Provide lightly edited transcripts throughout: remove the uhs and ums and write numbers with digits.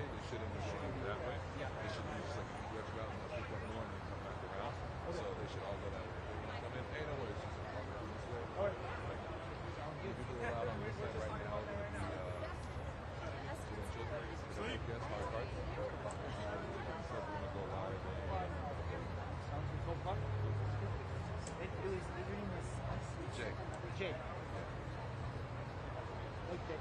way, they shouldn't be going that way. They should be just like a direct route and let people in more and then come back around. So they should all go that way. They want to come in, ain't no way, it's just all come this way. Like, the people who are out on this side right now are going to be student children. So I guess my card. So we're going to go live and Jay. Jay. Okay.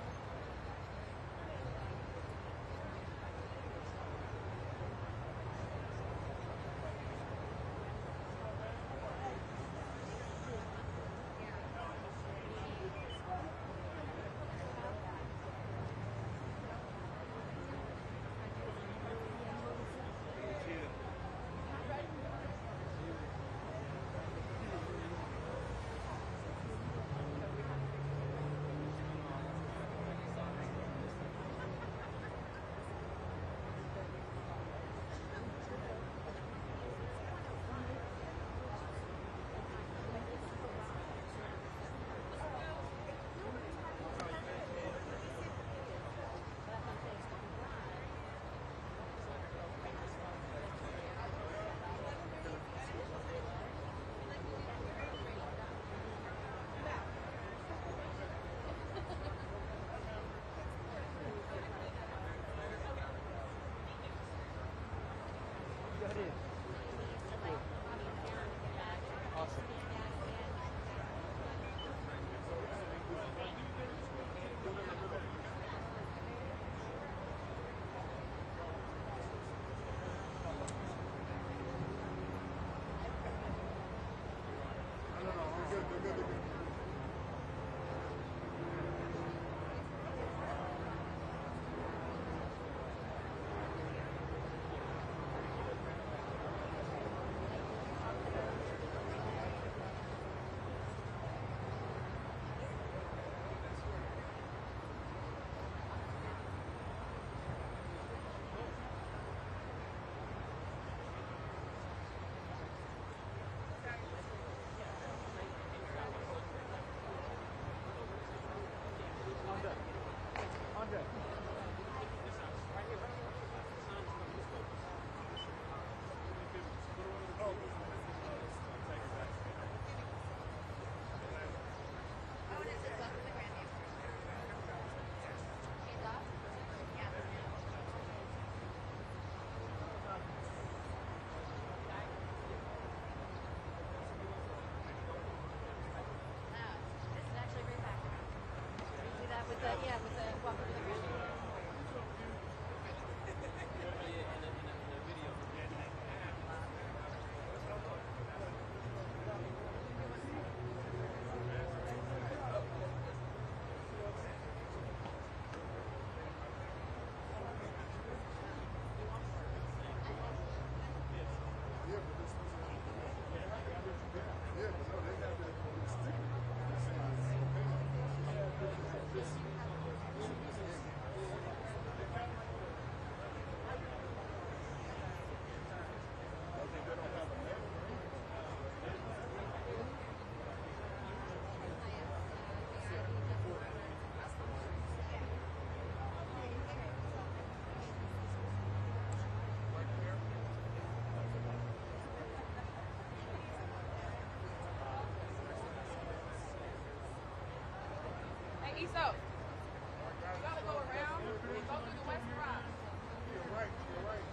East up. You gotta go around and go through the west side. You're right, you're right.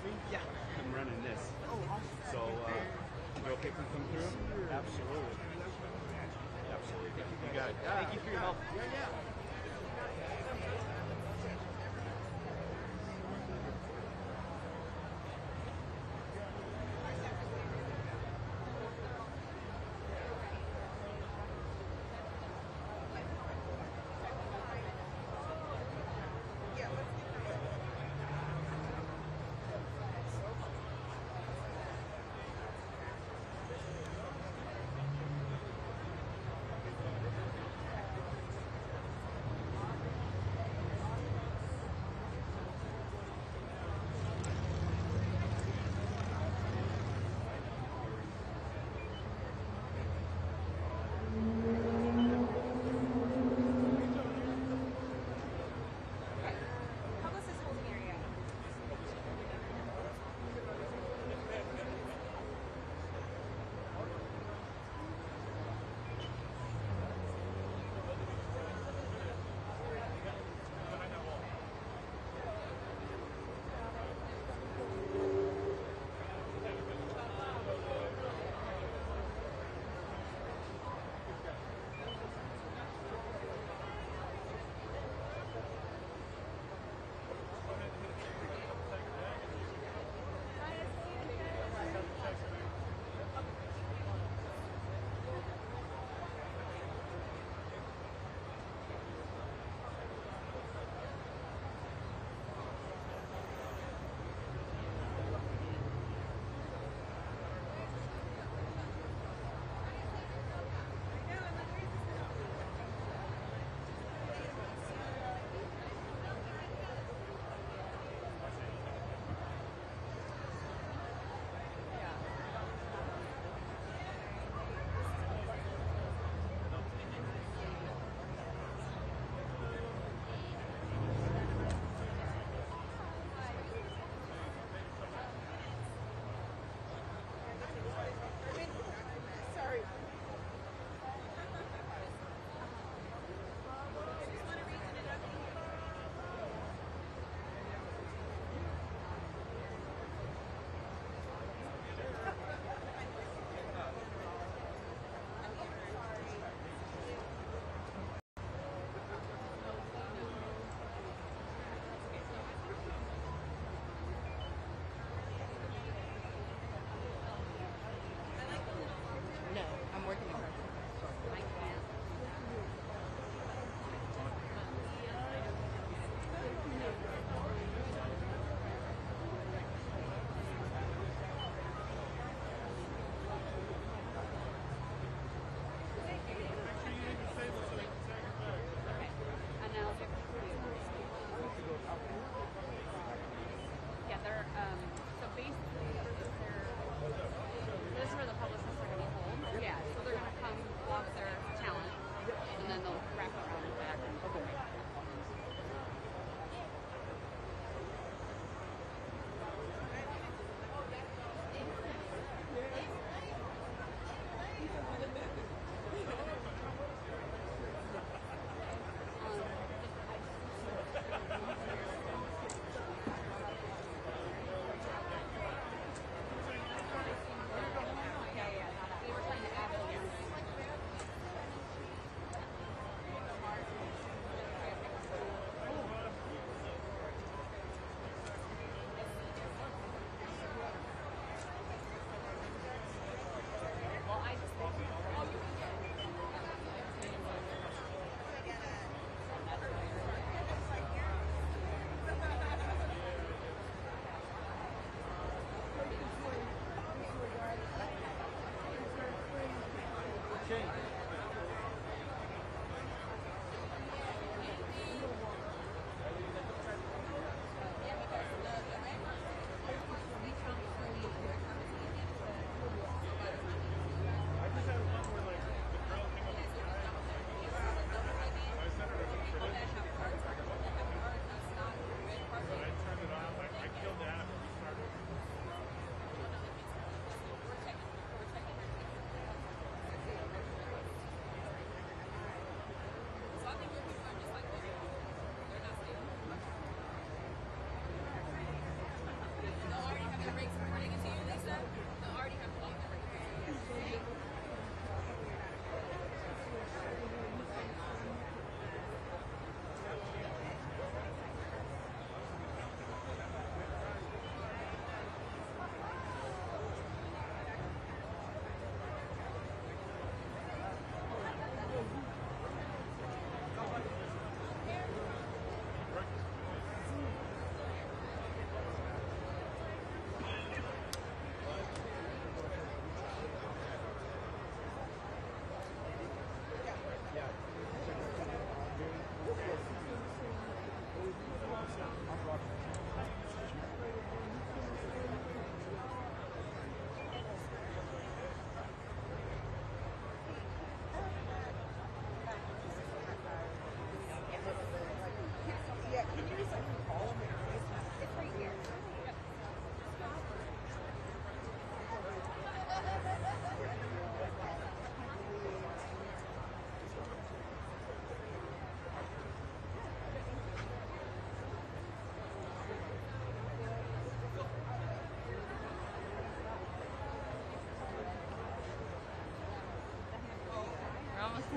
help me? Yeah. I'm running this. Oh, awesome. So, you okay if we come through? Absolutely. Absolutely. You got it. Thank you for your help. Yeah.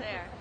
there.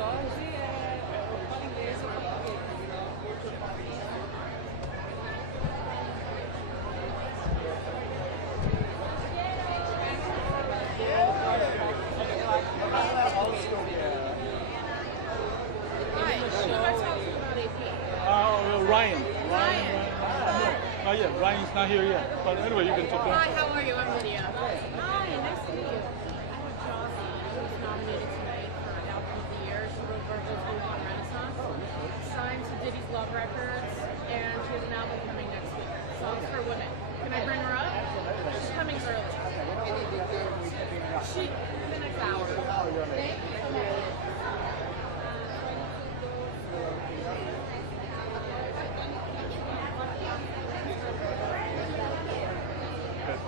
Jorge fala inglês ou português. Ryan. Oh yeah, Ryan's not here yet. But anyway, you can talk. Hi, how are you? I'm Lydia. Hi, nice to meet you. I have Josie, who was nominated tonight for Album of the Year. She wrote Virgil's Blue on Renaissance, signed to Diddy's Love Records, and she has an album coming next week. Songs for Women. Can I bring her up? She's coming early. She in the next hour. Thank you so much.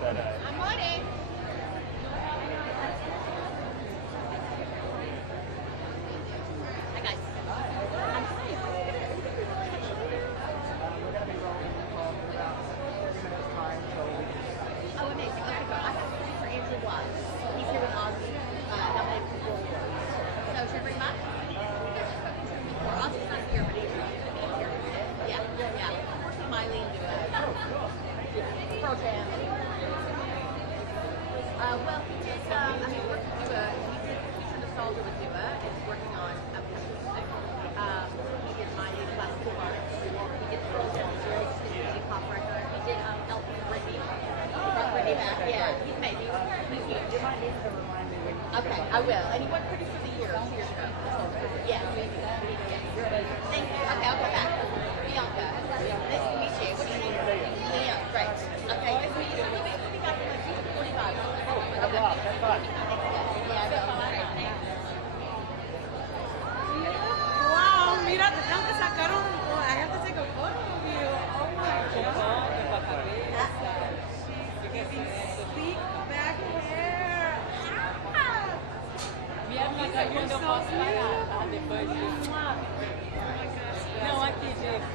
I'm waiting. Hi, guys. Oh, amazing. Okay, so I have to speak for Andrew Blunt. He's here with Ozzy, nominated for 4 awards. So should I bring him up? You guys have spoken to him before. Ozzy's not here, but Andrew's going to be here. Yeah. Unfortunately, Miley and do it. Pearl Jam. Well, he did, he's working to he's a nostalgia with Dua, and he's working on upcoming music. He did Miley, Classical Art. He did Pearl Jam, really pop record. He did Elton Britney. Brought Britney back. Yeah, he's amazing. He's huge. You might need to remind me when you Okay, I will. And he won Producer of the Year 2 years ago. Yeah. Thank you. Okay, I'll go back. Bianca. Nice to meet you. What do you need? Liam. Great. Okay, nice to meet you. We'll be back in like 45. That's fine. Wow, mira, te tengo que sacar un. I have to take a photo of you. Oh my god. She's giving sleek back hair. You're so cute. Não, aqui, gente.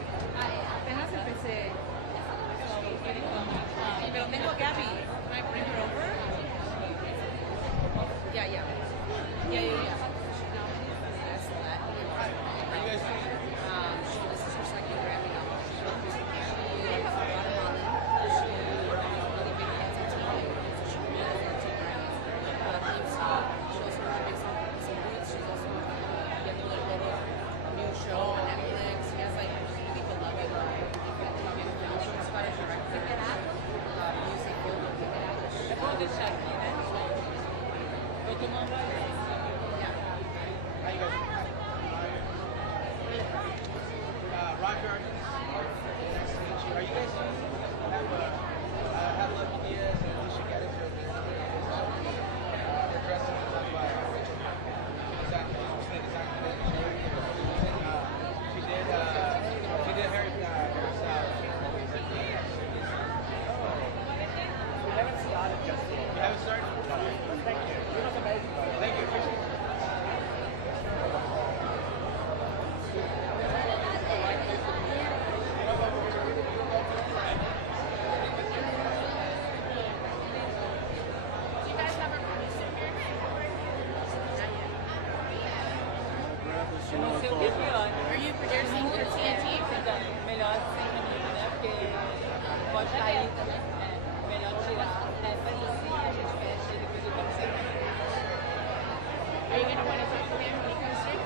Apenas empecé. Pero tengo a Gabby. Can I bring her over? Yeah. This is her second Grammy nomination. She is Guatemalan. She really big fans of TV. She really loves two Grammys. She also has a big song for some Boots. She's also getting a new show on Netflix. She has like really beloved she inspires directly music film. É bom deixar aqui, né? Eu tomando Roger, nice to meet you. Are you guys have love ideas and Alicia get into it? They're dressing up by Rachel. Exactly. She did Harry Styles. We haven't started just yet. You haven't started? Thank you. You look amazing, though. Thank you. Appreciate it. Eu não sei o que é pior. Are you producing for TNT? Melhor sem menino, né? Porque pode cair também. É, melhor tirar. Faz assim, a gente fecha e depois eu quero sair. Are you going to want to talk to him when he comes through?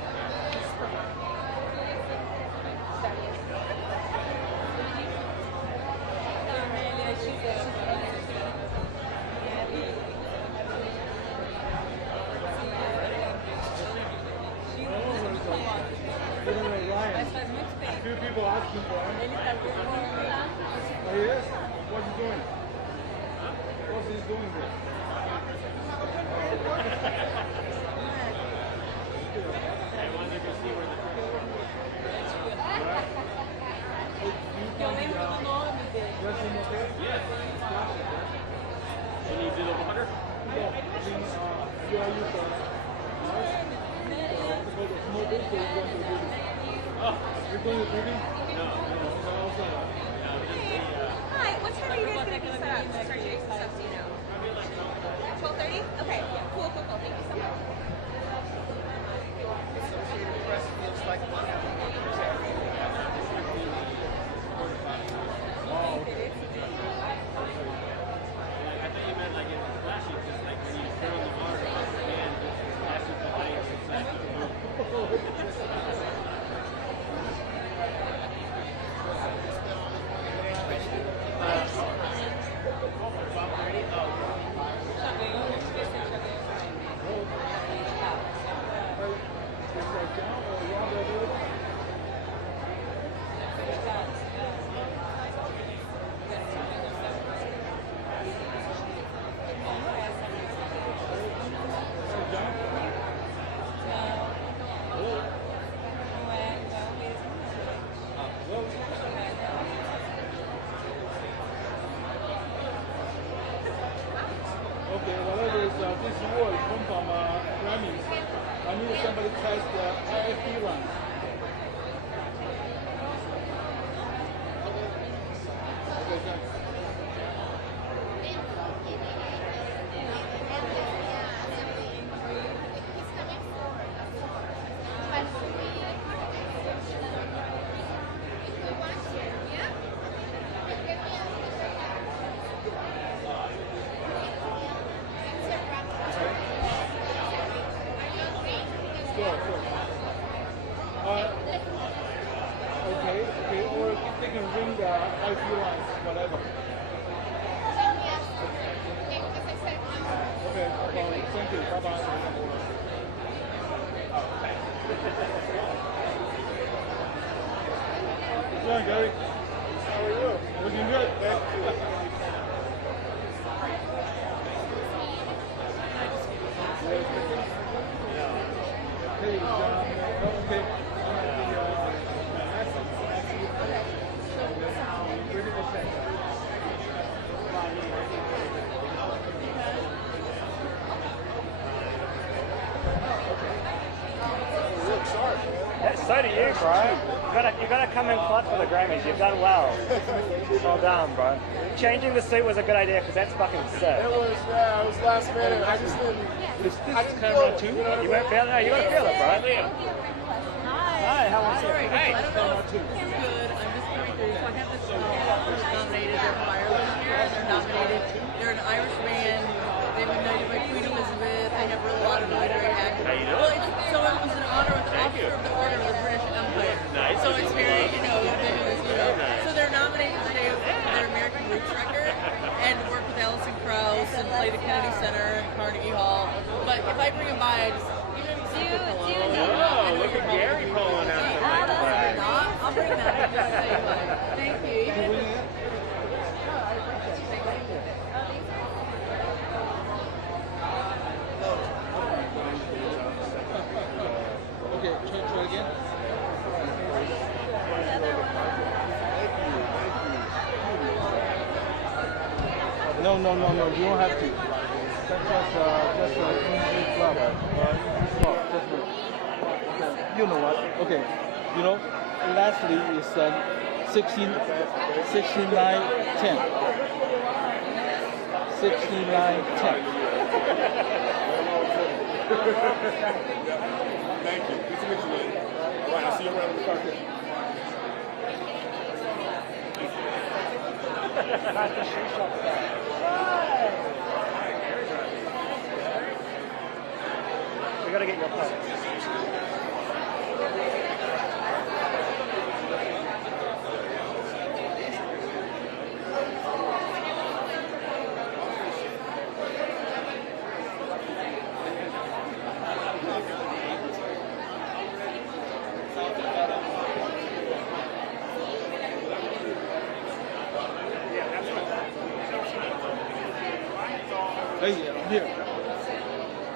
Mas faz muito tempo. A few people asking for him. Ele tá muito lá. Oh, yes? What's he doing? What's he doing there? Eu lembro do nome dele. Dressing okay? Yes. Can you do the water? No. You are used to you're going to beauty? No. Hi, what time are you guys going to be set up? Start doing some stuff, do you know? 12:30? Okay, cool. Thank you so much. IP one. Okay, thanks. Sure. Okay, or they can ring the IP lines, whatever. Okay, thank you, bye-bye. Yeah, Gary. How are you? Looking good. Hey, okay. So do you, bro. You gotta come in clutch for the Grammys. You've done well. Well done, bro. Changing the suit was a good idea because that's fucking sick. It was last minute. I just didn't. Is this camera too? You won't feel it? No, you gotta feel it, bro. Hi, how are you? Hey. I don't know if it's good. I'm just very curious. So I have this who's nominated. They're from Ireland here, and they're nominated. They're an Irish band. They've been knighted by Queen Elizabeth. They have a lot of really great actors. How you doing? Well, so it was an honor with the officer of the Order of the British Empire. Nice. So it's very, so they're nominated today for their American Roots record and work with Alison Krauss and play the Kennedy Center and Carnegie Hall. But if I bring them by, I just even if you Oh, look at Gary pulling out the mic. I'll bring them and just say bye. Thank you. Okay, try again. No, you don't have to. That's just easy club. Okay, you know what? Okay, you know, lastly is 16, 69, 10. 69, 10. Thank you. Good to meet you, lady. All right, I'll see you around in the park. We gotta get your phone. Hey, I'm here.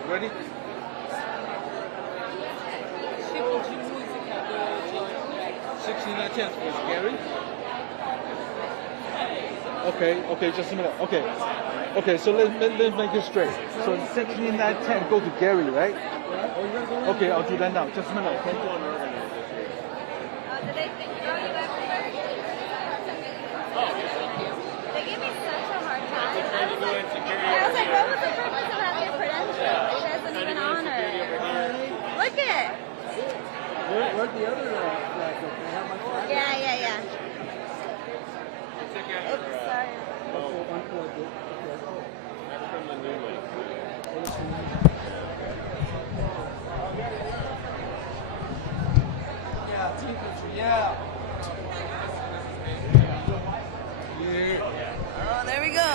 Ready? $16.10 was Gary. Okay, just a minute. Okay, so let's make it straight. So $16.10 go to Gary, right? Okay, I'll do that now. Just a minute, okay? Did they think you everywhere? They gave me such a hard time. I was like, what was the purpose of having a credential? It doesn't even honor. Look it. Where'd the other flag go? Can I have my flag? Yeah. Oops, sorry. Unplug it. Yeah, team picture, yeah. Oh, there we go.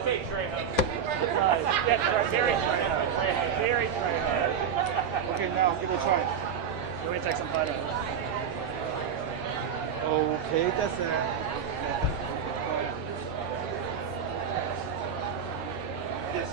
Okay, Trey. That's right. Very Trey. Very Trey. Okay, now give it a try. You want me to take some photos? Okay, that's Yes.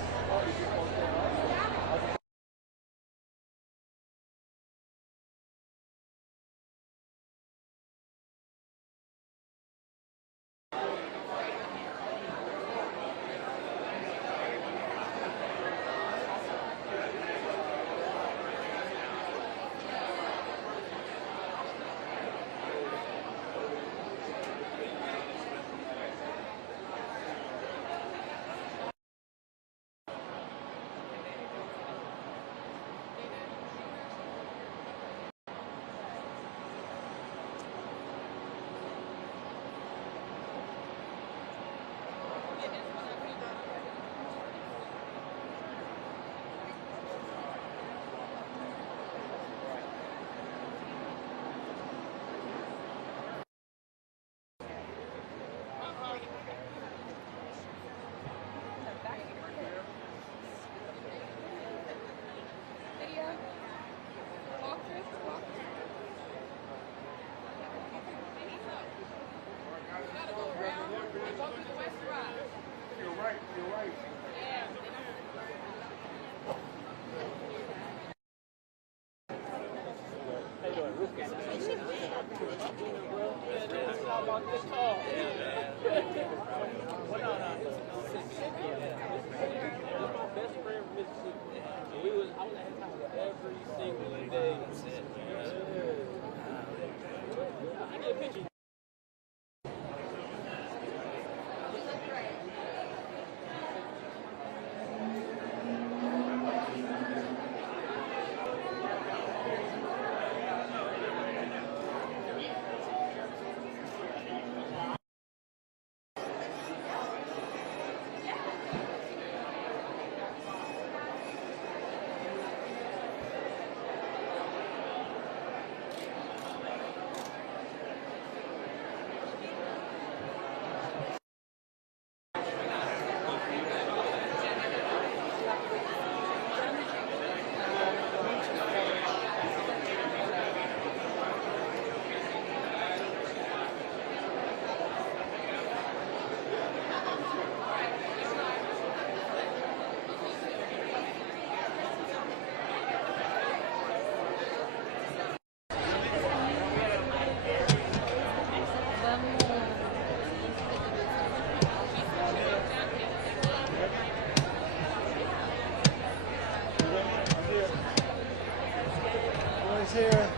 Here.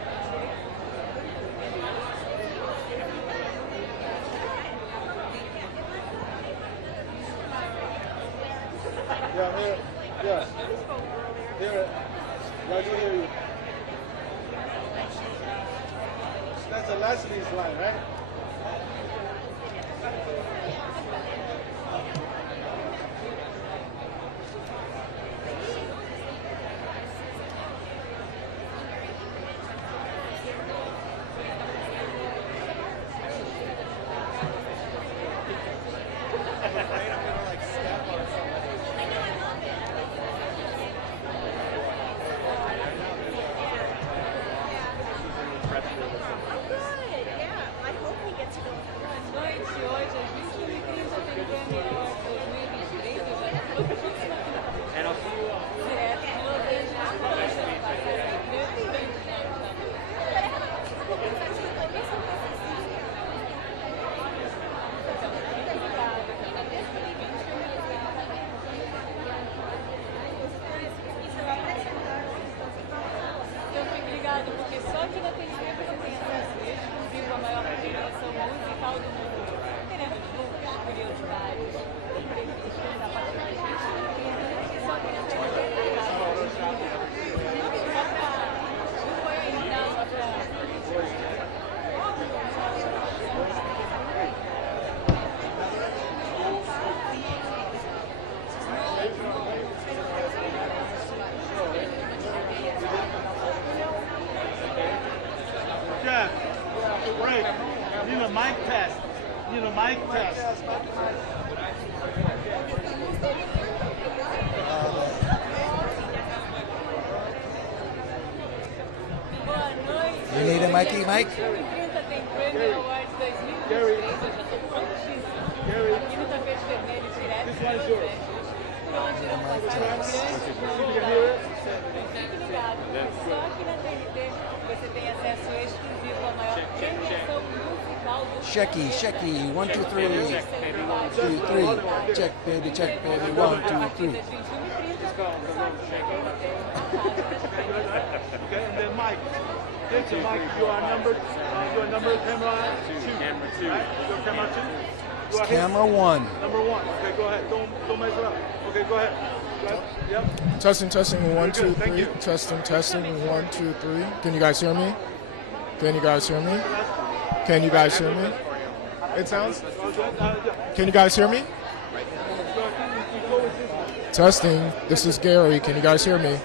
Yeah, here. Yeah. Here. I do hear you. That's the last piece line, right? You need a Mikey, Mike? Shecky, Shecky, 1, 2, 3. 2, 3. Check, baby, 1, 2, 3. Okay, and then Mike. So Mike, you are number camera 2. Camera 2. Right? You're camera 2? It's camera 1. Number 1. Okay, go ahead. Don't mess it up. Okay, go ahead. Yep. Testing, 1, 2, Thank 3. you. Testing, 1, 2, 3. Can you guys hear me? Can you guys hear me? Can you guys hear me? It sounds. Can you guys hear me? Testing. This is Gary. Can you guys hear me?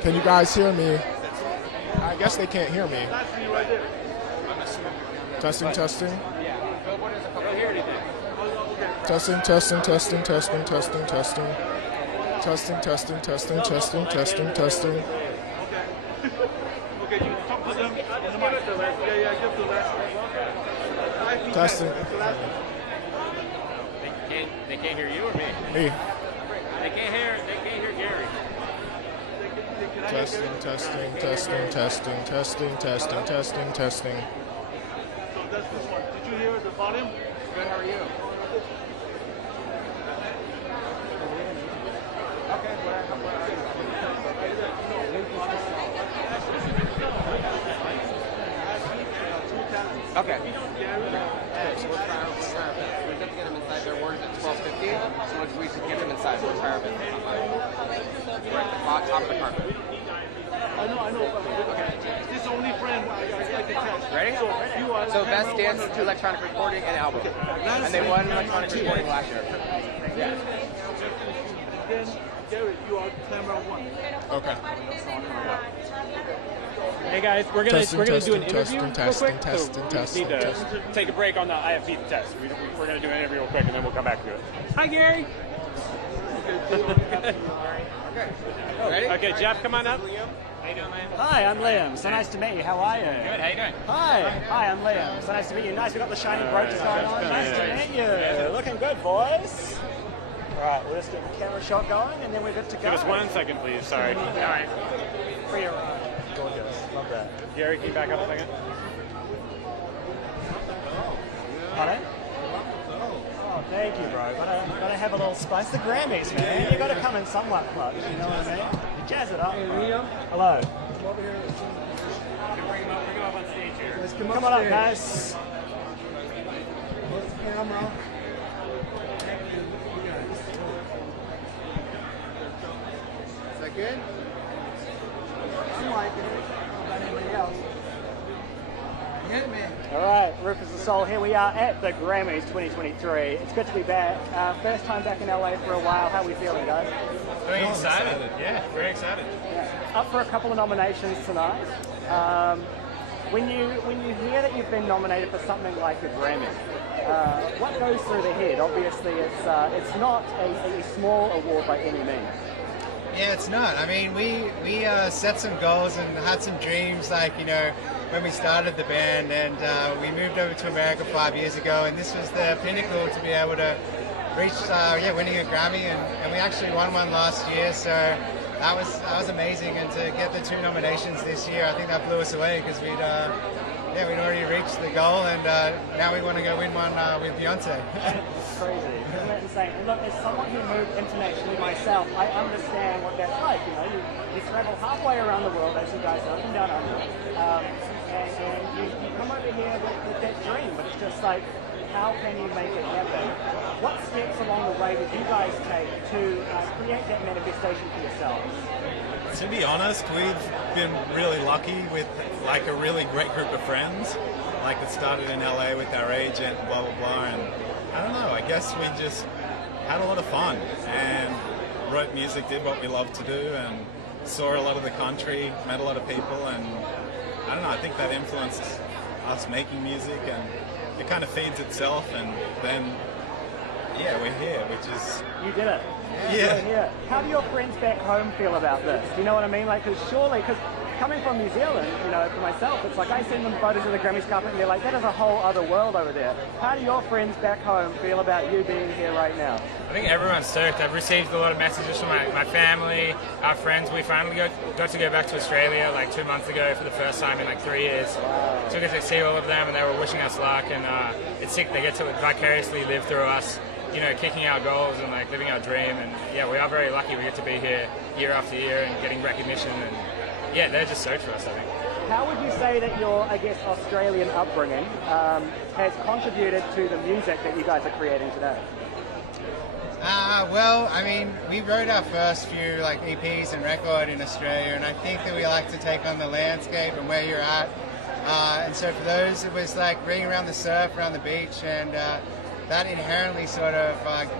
Can you guys hear me? I guess they can't hear me. Testing. Testing, testing. Okay, you talk to them in the mic. Yeah, give the last. Testing. They can't hear you or me? Me. They can't hear Gary. Testing. that's this one. Did you hear the volume? Good, how are you? Okay, where are you? Okay. So we'll try our best. We have to get them inside their warrants at 12:50. So we should get them inside. We'll try our best. Right at the top of the carpet. I know. Okay. This only friend I get text. Ready? So best dance to electronic recording and album. And they won electronic recording last year. Yeah. Then Gary, you are camera one. Okay. Hey guys, we're gonna do an interview real quick. Testing. Need to take a break on the IFB test. We're gonna do an interview real quick and then we'll come back to it. Hi Gary. Ready? Okay, Jeff, come on up. How you doing, man? Hi, I'm Liam. So nice to meet you. How are you? Good. How you doing? Hi, I'm Liam. So nice to meet you. Nice, we got the shiny brooches going on. Nice to meet you. Looking good, boys. All right, we'll just get the camera shot going, and then we're good to go. Give us 1 second, please. Sorry. All right. For your gorgeous. Love that. Gary, can you back up a second? Pardon? Oh, thank you, bro. Gotta have a little spice. The Grammys, man. You gotta come in somewhat clutch. You know what I mean? Jazz it up. Bro. Hello. Bring him up on stage here. Come on up, guys. Camera. Is that good? I'm liking it. How about anybody else? Hit me. All right, Rufus the Soul, here we are at the Grammys 2023. It's good to be back. First time back in LA for a while. How are we feeling, guys? Very excited. Yeah, very excited. Yeah. Up for a couple of nominations tonight. When you hear that you've been nominated for something like a Grammy, what goes through the head? Obviously, it's not a small award by any means. Yeah, it's not. I mean, we set some goals and had some dreams, like, you know, when we started the band, and we moved over to America 5 years ago, and this was the pinnacle to be able to reach, winning a Grammy, and we actually won one last year, so that was amazing, and to get the 2 nominations this year, I think that blew us away, because we'd already reached the goal, and now we want to go win one with Beyonce. It's crazy, isn't it insane? And look, as someone who moved internationally myself, I understand what that's like. You know, you travel halfway around the world, as you guys know, from down under, and you come over here with that dream, but it's just like, how can you make it happen? What steps along the way did you guys take to create that manifestation for yourselves? To be honest, we've been really lucky with like a really great group of friends. Like it started in LA with our agent, blah blah blah, and I don't know, I guess we just had a lot of fun and wrote music, did what we love to do, and saw a lot of the country, met a lot of people, and I don't know, I think that influenced us making music, and it kind of feeds itself, and then yeah, we're here, which is... You did it. Yeah. How do your friends back home feel about this? Do you know what I mean? Like, because coming from New Zealand, you know, for myself, it's like I send them photos of the Grammys carpet and they're like, that is a whole other world over there. How do your friends back home feel about you being here right now? I think everyone's stoked. I've received a lot of messages from my family, our friends. We finally got to go back to Australia like 2 months ago for the first time in like 3 years. Wow. So we got to see all of them, and they were wishing us luck, and it's sick. They get to vicariously live through us, you know, kicking our goals and like living our dream. And yeah, we are very lucky we get to be here year after year and getting recognition, and yeah, they're just stoked for us, I think. How would you say that your, I guess, Australian upbringing has contributed to the music that you guys are creating today? Well, I mean, we wrote our first few like EPs and record in Australia, and I think that we like to take on the landscape and where you're at. And so for those, it was like being around the surf, around the beach, and that inherently sort of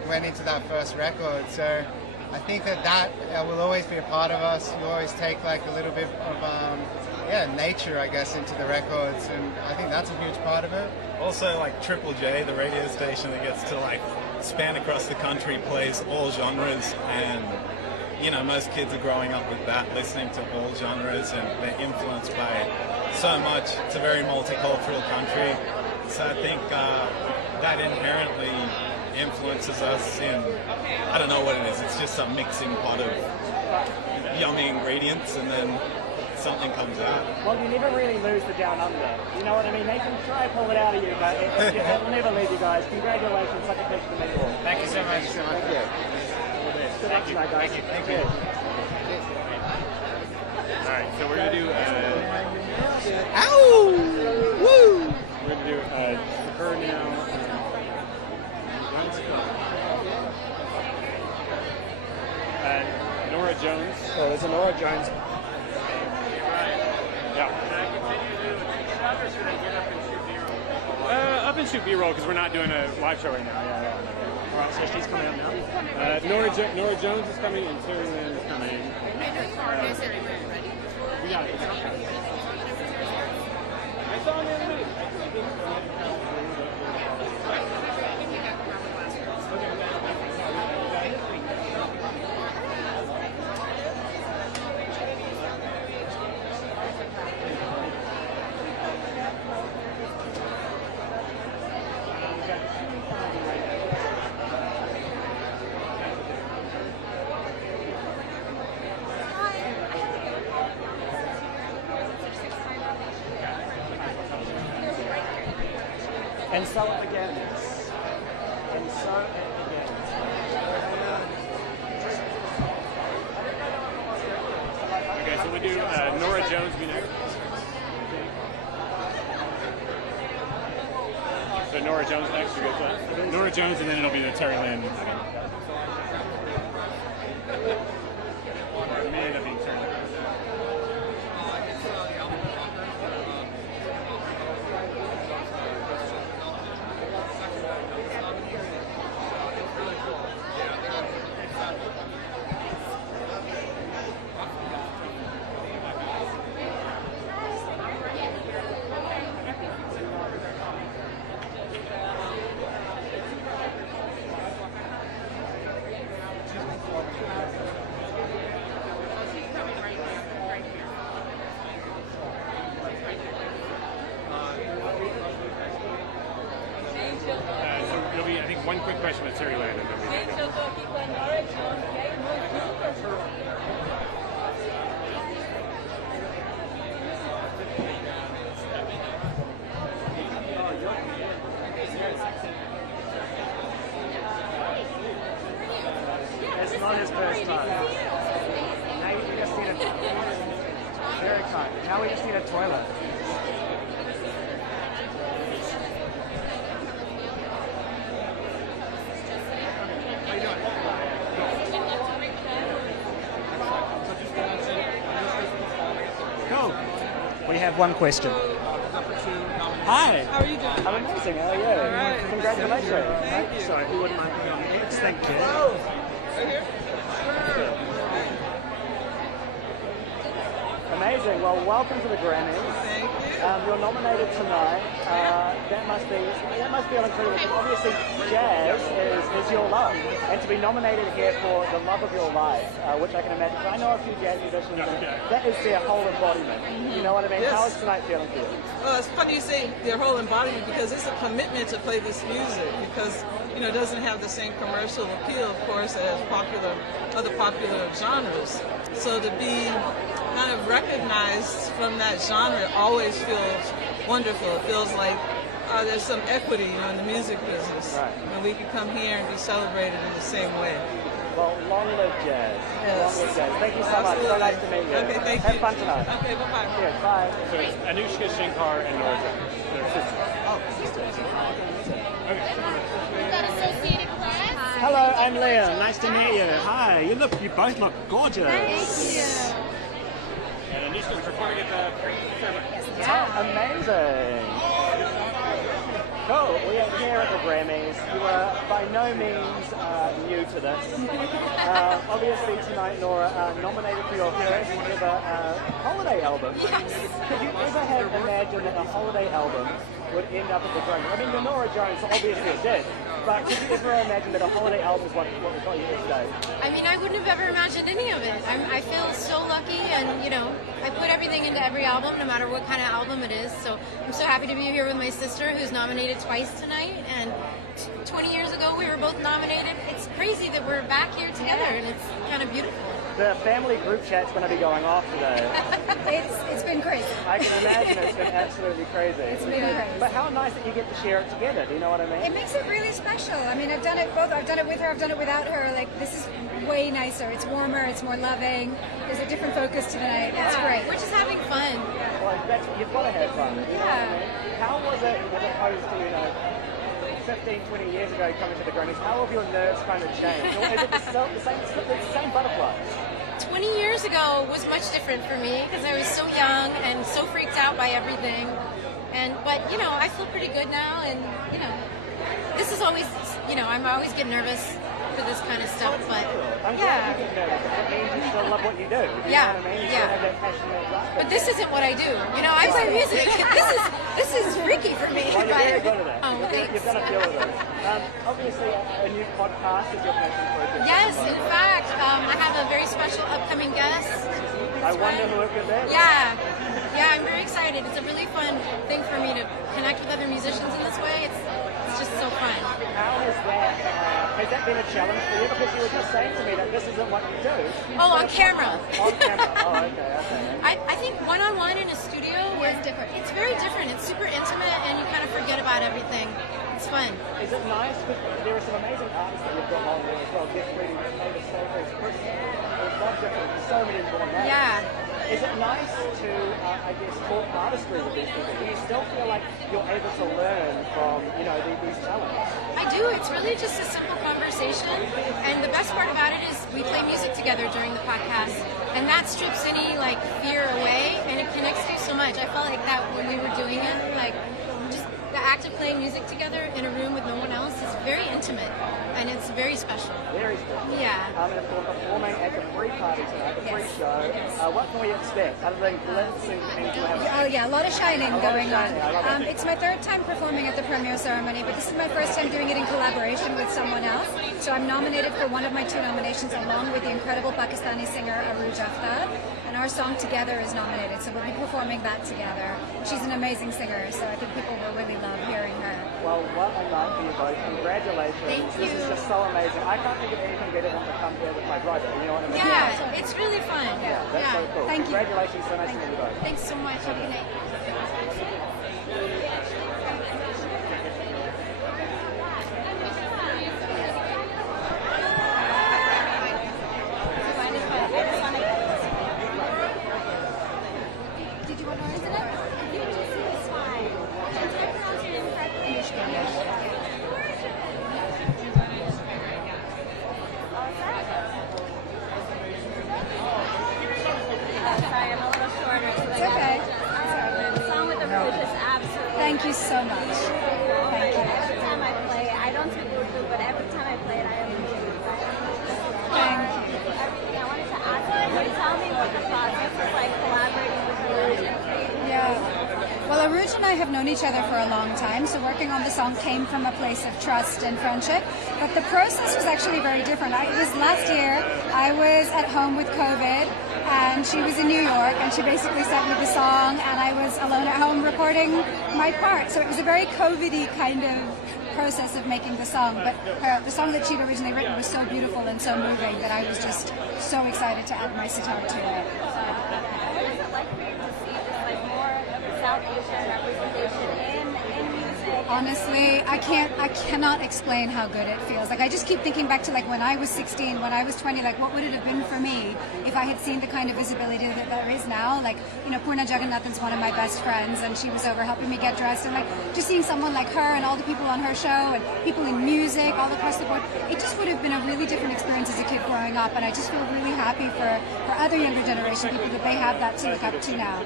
went into that first record. So I think that will always be a part of us. You always take like a little bit of nature, I guess, into the records, and I think that's a huge part of it. Also, like Triple J, the radio station that gets to like span across the country, plays all genres, and you know, most kids are growing up with that, listening to all genres, and they're influenced by so much. It's a very multicultural country, so I think that inherently influences us in, I don't know what it is, it's just a mixing pot of yummy ingredients, and then something comes out. Well, you never really lose the down under. You know what I mean? They can try to pull it out of you, but it'll never leave you guys. Congratulations, such a pleasure to meet you all. Thank you so much. Thank you. Good luck tonight, guys. Thank you. All right, so we're gonna do. Ow! Woo! We're gonna do her now. Nora Jones. Oh, there's a Nora Jones. Yeah. Up and shoot B-roll because we're not doing a live show right now. Yeah. All right, so she's coming up now. Nora Jones is coming and Terry Lynn is coming. We got it. It's on there. And so it begins. And so it begins. Okay, so we do Nora Jones be next. So Nora Jones next, you get that? Nora Jones, and then it'll be the Terry Lynn. Or it may end up being Terry Lynn. One quick question with Terry Lynn, and then It's not his first time. Now we just need a very kind. Now we just need a toilet. We have one question. Hi. How are you doing? I'm amazing. How are you? Right. Congratulations. Thank you. Sorry, who wouldn't mind putting on next? Thank you. Right here. Amazing. Well, welcome to the Grammys. Thank you. You're nominated tonight. That must be incredible. Because obviously, jazz is your love, and to be nominated here for the love of your life, which I can imagine. I know a few jazz musicians, and that is their whole embodiment. You know what I mean? Yes. How is tonight feeling for you? Well, it's funny you say their whole embodiment because it's a commitment to play this music because it doesn't have the same commercial appeal, of course, as other popular genres. So to be kind of recognized from that genre always feels wonderful. It feels like there's some equity in the music business. Right. And we can come here and be celebrated in the same way. Well, long live jazz. Yes. Long live jazz. Thank you so much. So nice to meet you. Okay, thank you. Have fun tonight. Okay, bye-bye. Cheers, bye. So it's Anushka Shankar and Nora Jones. They're sisters. Oh, sisters. Okay. Hello, I'm Liam. Nice to meet you. Hi. You both look gorgeous. Thank you. And Anushka's performing at the ceremony. Oh, amazing. Cool. We are here at the Grammys. You are by no means new to this. Obviously tonight, Nora, nominated for your first ever holiday album. Yes. Could you ever have imagined that a holiday album would end up at the Grammys? I mean, the Nora Jones, obviously it did. But could you ever imagine that a holiday album is what got you here today? I mean, I wouldn't have ever imagined any of it. I feel so lucky, and I put everything into every album, no matter what kind of album it is. So I'm so happy to be here with my sister, who's nominated twice tonight. And 20 years ago, we were both nominated. It's crazy that we're back here together, and it's kind of beautiful. The family group chat's going to be going off today. It's been crazy. I can imagine it's been absolutely crazy. It's been crazy. But how nice that you get to share it together. Do you know what I mean? It makes it really special. I mean, I've done it both. I've done it with her. I've done it without her. Like, this is way nicer. It's warmer. It's more loving. There's a different focus to the night. It's great. We're just having fun. Well, that's, you've got to have fun. You know what I mean? How was it as opposed to, 15, 20 years ago coming to the Grammys? How have your nerves kind of changed? Or is it the same butterflies? 20 years ago was much different for me because I was so young and so freaked out by everything. But I feel pretty good now, and this is always, I'm always get nervous for this kind of stuff, but I'm glad you get nervous. It means you still love what you do. You know what I mean? You still have that passionate love. But this isn't what I do. I play music. This is freaky for me. Well, you're very good at it. Oh, thanks. You've done a few of those. Obviously, a new podcast is your passion project. Yes, in fact, I have a very special upcoming guest. I wonder who it could be. Yeah, I'm very excited. It's a really fun thing for me to connect with other musicians in this way. It's just so fun. How has that been a challenge for you? Because you were just saying to me that this isn't what you do. Oh, on camera. On camera. Oh, okay. I think one-on-one in a studio is different. It's very different. It's super intimate, and you kind of forget about everything. It's fun. Is it nice? Because there are some amazing artists that you've got on there as well. Get Ready, David Silvers, Chris, so many more names. Yeah. Is it nice to, talk artistry with these people? Do you still feel like you're able to learn from, these talents? I do. It's really just a simple conversation. And the best part about it is we play music together during the podcast. And that strips any, fear away. And it connects you so much. I felt like that when we were doing it. Just the act of playing music together in a room with no one else is very intimate. And it's very special. Very special. Yeah. And of course, performing at the free party tonight, the free show. What can we expect other than glitz and glamour? Oh yeah, a lot of shining going on. It's my third time performing at the premiere ceremony, but this is my first time doing it in collaboration with someone else. So I'm nominated for one of my 2 nominations along with the incredible Pakistani singer Aruj Aftab. And our song Together is nominated, so we'll be performing that together. She's an amazing singer, so I think people will really love hearing her. Well, what a night for you both. Congratulations. Thank you. This is just so amazing. I can't think of anything better than to come here with my brother. You know what I mean? Yeah, it's really fun. Yeah, that's so cool. Thank you. Congratulations. So nice to meet you both. Thanks so much. Have a good night. Did you want to listen it? It's fine. Did I pronounce your name correctly? Sorry, I'm a little shorter. It's okay. The song with the rouge is absolutely. Thank you so much. Thank you. Every time I play it, I don't speak Urdu, but every time I play it, I appreciate it. Thank you. Everything I wanted to ask you, can you tell me what the process is like collaborating with Rouge and creating? Yeah. Well, Aruj and I have known each other for a long time, so working on the song came from a place of trust and friendship. But the process was actually very different. It was last year, I was at home with COVID, and she was in New York, and she basically sent me the song, and I was alone at home recording my part. So it was a very COVID-y kind of process of making the song, but the song that she'd originally written was so beautiful and so moving that I was just so excited to add my sitar to it. What is it like for you to see this more South Asian representation in music? Honestly, I cannot explain how good it feels. I just keep thinking back to when I was 16, when I was 20, what would it have been for me if I had seen the kind of visibility that there is now? Purna Jagannathan's one of my best friends, and she was over helping me get dressed, and just seeing someone like her and all the people on her show and people in music all across the board, it just would have been a really different experience as a kid growing up, and I just feel really happy for other younger generation people that they have that to look up to now.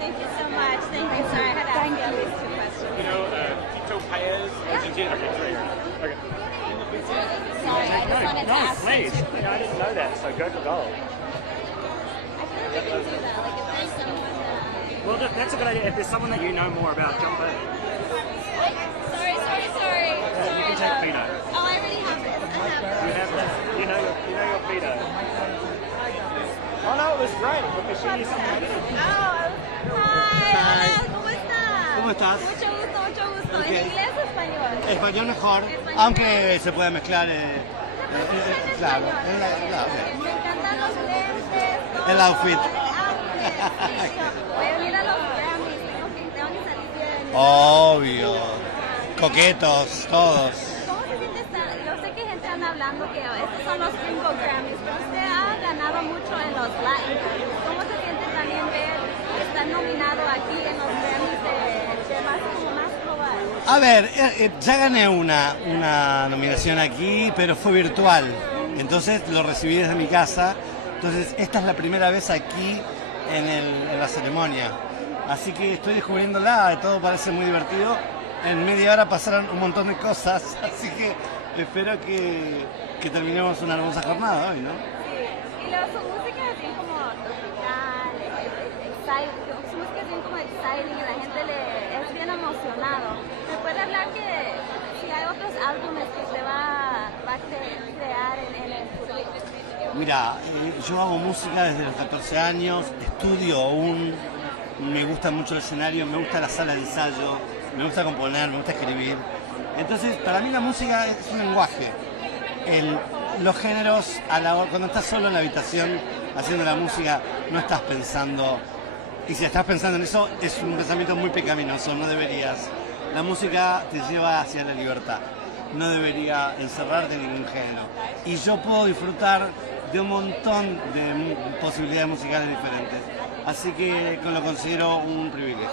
Thank you so much. Thank you. Sorry, I had to ask you at least 2 questions. Tito Paez, Argentina. Okay. Sorry, I just wanted to ask you. Please. I didn't know that, so go for gold. I feel like we can do that. If there's someone that... Well, that's a good idea. If there's someone that you know more about, jump in. Sorry. You can take Pino. Oh, I already have this. You have that. You know your Pino. Oh no, it was great because she knew something I didn't. Hi, hola, ¿cómo estás? ¿Cómo estás? Mucho gusto. Okay. ¿En inglés o español? Español mejor, aunque se puede mezclar, claro. Me encantan los lentes. El outfit. Voy a venir a los Grammys, tengo que salir bien. Obvio. Coquetos, todos. ¿Cómo se siente estar? Yo sé que gente anda hablando que estos son los 5 Grammys, pero usted ha ganado mucho en los Latin Grammys. ¿Cómo se siente también ver estar nominado aquí en los Grammys de más como más global? A ver, ya gané una nominación aquí, pero fue virtual. Entonces lo recibí desde mi casa. Entonces esta es la primera vez aquí en la ceremonia. Así que estoy descubriéndola, todo parece muy divertido. En media hora pasaron un montón de cosas, así que espero que terminemos una hermosa jornada hoy, ¿no? Sí, y luego su música es bien como tropical, su música es bien como exciting y la gente es bien emocionado. ¿Me puede hablar que si hay otros álbumes que usted va a crear en el futuro? Mira, yo hago música desde los 14 años, estudio aún, me gusta mucho el escenario, me gusta la sala de ensayo, me gusta componer, me gusta escribir. Entonces, para mí la música es un lenguaje. Los géneros, cuando estás solo en la habitación haciendo la música, no estás pensando. Y si estás pensando en eso, es un pensamiento muy pecaminoso, no deberías. La música te lleva hacia la libertad, no debería encerrarte en ningún género. Y yo puedo disfrutar de un montón de posibilidades musicales diferentes. Así que lo considero un privilegio.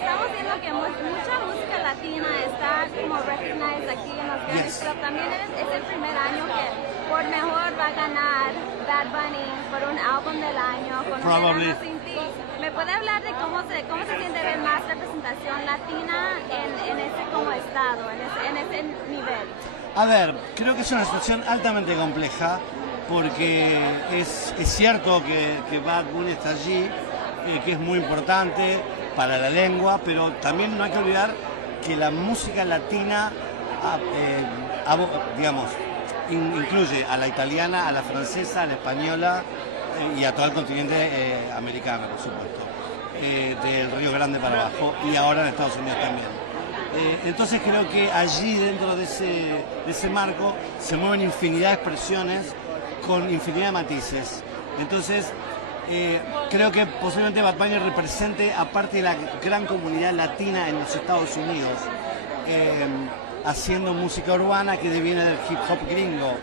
Estamos viendo que mucha música latina está como recognized aquí en los Grammys, pero también es el primer año que por mejor va a ganar Bad Bunny por un álbum del año con Un Verano Sin Ti. ¿Me puede hablar de cómo se siente ver más representación latina en ese como estado, en ese nivel? A ver, creo que es una situación altamente compleja porque es cierto que Bad Bunny está allí, que es muy importante para la lengua, pero también no hay que olvidar que la música latina, digamos, incluye a la italiana, a la francesa, a la española y a todo el continente americano, por supuesto, del Río Grande para abajo y ahora en Estados Unidos también. Entonces creo que allí dentro de ese marco se mueven infinidad de expresiones con infinidad de matices. Entonces creo que posiblemente Bad Bunny represente, aparte de la gran comunidad latina en los Estados Unidos, haciendo música urbana que deviene del hip hop gringo.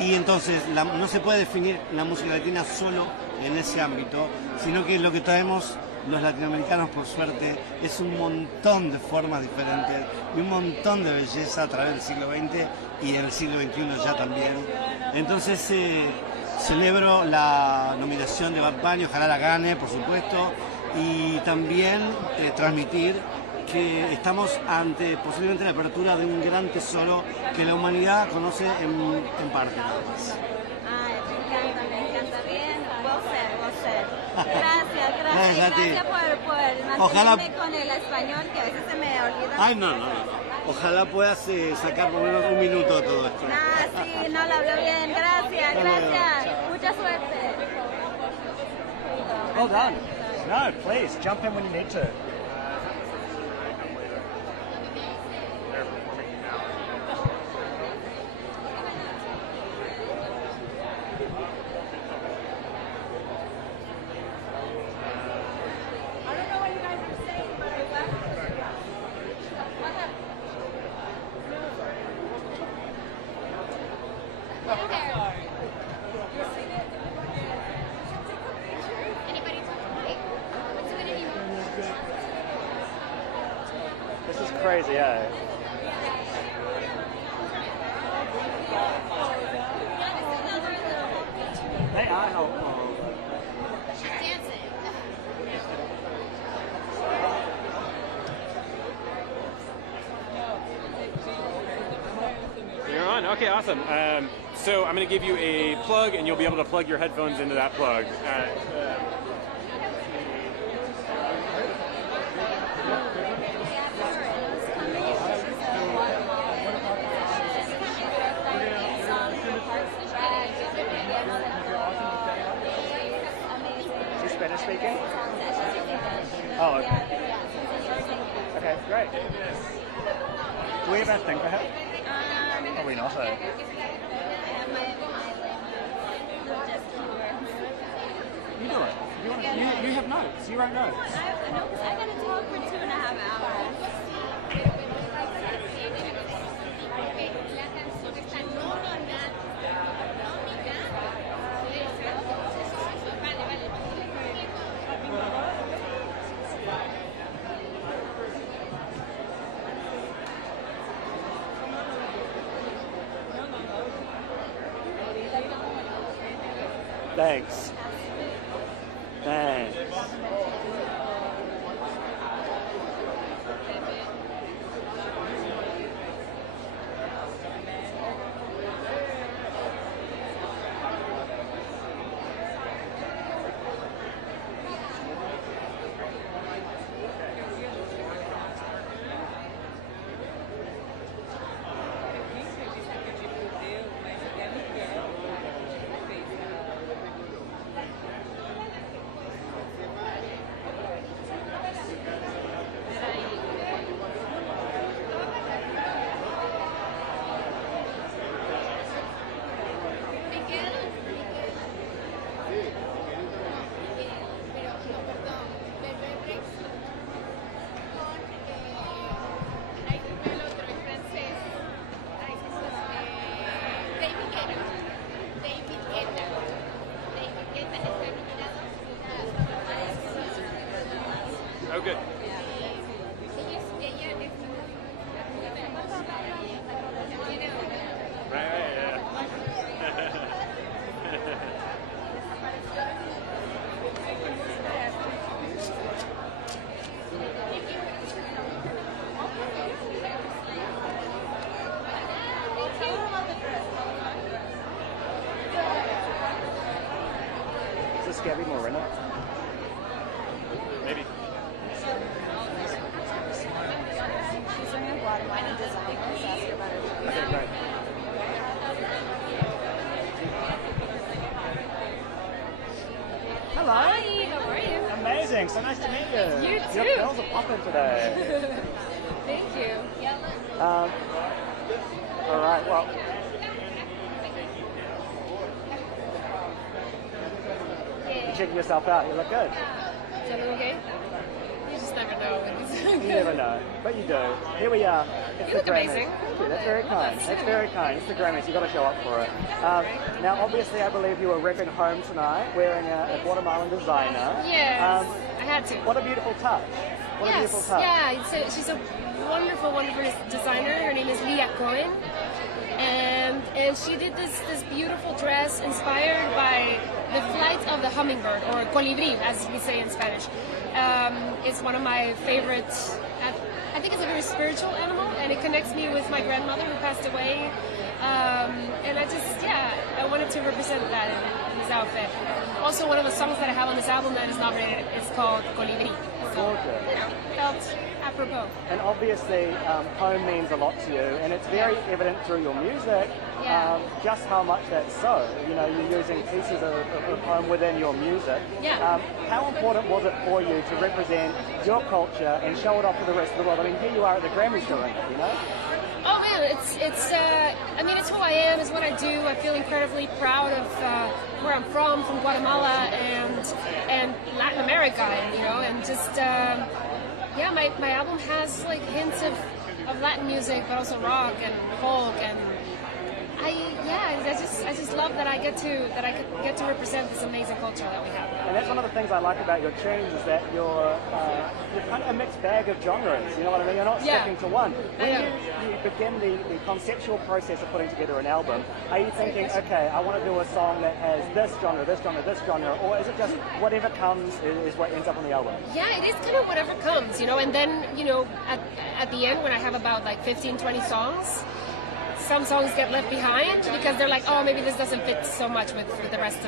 Y entonces no se puede definir la música latina solo en ese ámbito, sino que lo que traemos los latinoamericanos, por suerte, es un montón de formas diferentes y un montón de belleza a través del siglo XX y en el siglo XXI ya también. Entonces celebro la nominación de Bad Bunny, ojalá la gane, por supuesto, y también transmitir que estamos ante posiblemente la apertura de un gran tesoro que la humanidad conoce en parte nada más. Me encanta bien, well said. Gracias por mantenerme con el español, que a veces se me olvida. Ay, no. Ojalá puedas sacar por lo menos un minuto de todo esto. Sí, no lo hablo bien. Gracias. Mucha suerte. Well done. No, please, jump in when you need to. This is crazy, eh? They are helpful. You're on? Okay, awesome. So I'm going to give you a plug, and you'll be able to plug your headphones into that plug. Is she Spanish speaking? Oh, okay. Okay, great. Do we have a thing for her? Probably not, eh? You do it. You have notes. You wrote notes. I know, because I got to talk for 2.5 hours. Thanks. Thanks. Oh, good. Is this Gabby Moreno? Maybe. She's bringing Guatemalan designers. Ask her about her. Okay, great. Hello. Hi, how are you? Amazing. So nice to meet you. You too. Your girls are popping today. Thank you. All right. Well. You're checking yourself out. You look good. Do I look okay? You just never know. You never know, but you do. Here we are. It's You the look Grammys. amazing. Thank you. That's very kind. That's very kind. It's the Grammys. You've got to show up for it. Now, obviously, I believe you were repping home tonight, wearing a Guatemalan designer. Yes, I had to. What a beautiful touch. What a beautiful touch. Yeah, she's a wonderful, wonderful designer. Her name is Leah Cohen. And she did this beautiful dress inspired by the flight of the hummingbird, or colibri, as we say in Spanish. It's one of my favorites. I think it's a very spiritual animal, and it connects me with my grandmother who passed away. And I wanted to represent that in this outfit. Also, one of the songs that I have on this album that is nominated is called Colibri. So, felt apropos. And obviously, home means a lot to you, and it's very evident through your music just how much that's so. You know, you're using pieces of home within your music. Yeah. How important was it for you to represent your culture and show it off to the rest of the world? I mean, here you are at the Grammys doing it, you know? Oh man, it's it's who I am, it's what I do. I feel incredibly proud of where I'm from Guatemala and Latin America, and just my album has like hints of Latin music, but also rock and folk, and I just love that I get to represent this amazing culture that we have. And that's one of the things I like about your tunes is that you're kind of a mixed bag of genres. You know what I mean? You're not sticking to one. When you begin the conceptual process of putting together an album, are you thinking, okay, I want to do a song that has this genre, this genre, this genre, or is it just whatever comes is what ends up on the album? Yeah, it is kind of whatever comes, and then at the end when I have about like 15, 20 songs. Some songs get left behind because they're like, oh, maybe this doesn't fit so much with the rest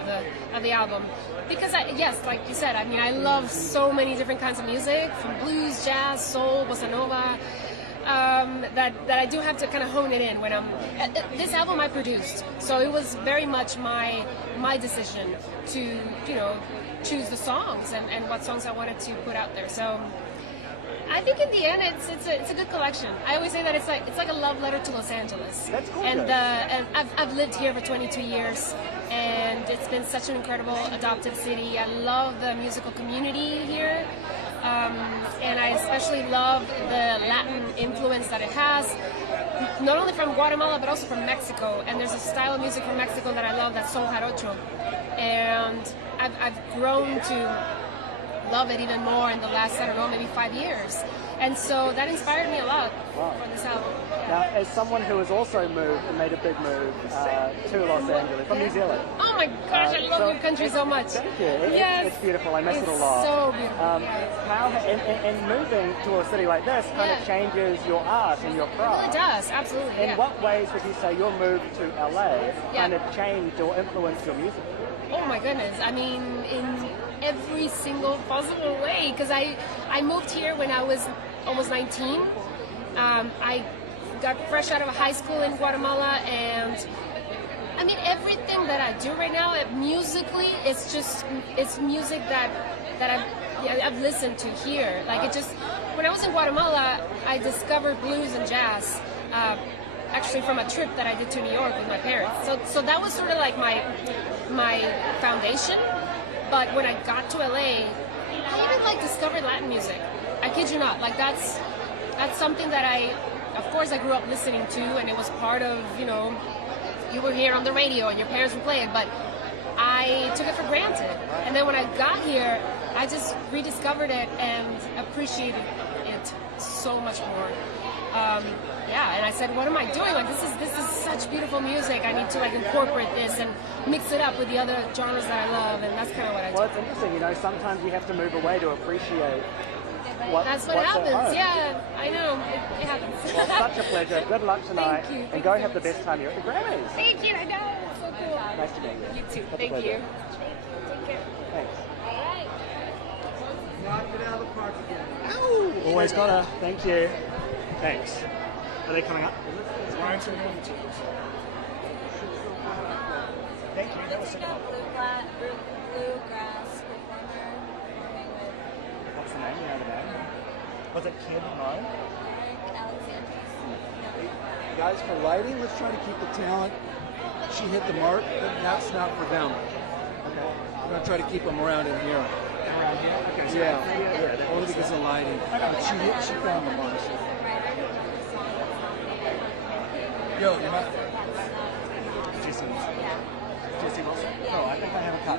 of the album. Because like you said, I mean, I love so many different kinds of music, from blues, jazz, soul, bossa nova, that I do have to kind of hone it in when I'm. This album I produced, so it was very much my decision to choose the songs and what songs I wanted to put out there. So I think in the end, it's a good collection. I always say that it's like a love letter to Los Angeles. That's cool. And I've lived here for 22 years, and it's been such an incredible adopted city. I love the musical community here, and I especially love the Latin influence that it has. Not only from Guatemala, but also from Mexico. And there's a style of music from Mexico that I love, that's son jarocho. And I've grown to love it even more in the last, I don't know, maybe 5 years. And so that inspired me a lot for this album. Now, as someone who has also moved and made a big move to Los Angeles from New Zealand. Oh my gosh, I love your country so much. Thank you. Yes. It's beautiful. I miss it a lot. It's so beautiful. How and moving to a city like this kind of changes your art and your craft. It does, absolutely. In what ways would you say your move to LA kind Yeah. of changed or influenced your music? Oh my goodness, I mean, in every single possible way, because I moved here when I was almost 19. I got fresh out of high school in Guatemala, and I mean, everything that I do right now, musically, it's music that I've listened to here. Like it just, when I was in Guatemala, I discovered blues and jazz, actually from a trip that I did to New York with my parents. So that was sort of like my foundation. But when I got to LA, I even like discovered Latin music. I kid you not. Like that's something that of course I grew up listening to, and it was part of, you were here on the radio and your parents would play it, but I took it for granted. And then when I got here, I just rediscovered it and appreciated it so much more. And I said, what am I doing? Like this is such beautiful music. I need to like incorporate this and mix it up with the other genres that I love, and that's kind of what I do. Well, it's interesting, sometimes we have to move away to appreciate that's what happens. Yeah, I know. It happens. Well, such a pleasure. Good luck tonight. Thank you. And go have the best time here at the Grammys. Thank you. I know. It's so cool. Nice to meet you. You too. Have a Thank pleasure. you. Take care. Thanks. All right. Knock it out of the park again. Ow! Always gotta. Thank you. Thanks. Are they coming up? Thank you. That was super helpful. Bluegrass performer performing with What's the name? You know the name? Was it Kid Mo? Guys, for lighting, let's try to keep the talent. She hit the mark, but that's not for them. Okay. We're going to try to keep them around in here. Around here? Okay. So Yeah, only because of lighting. But she found the mark. Yo, you might... Jesse Wilson? No, I think I have a cup.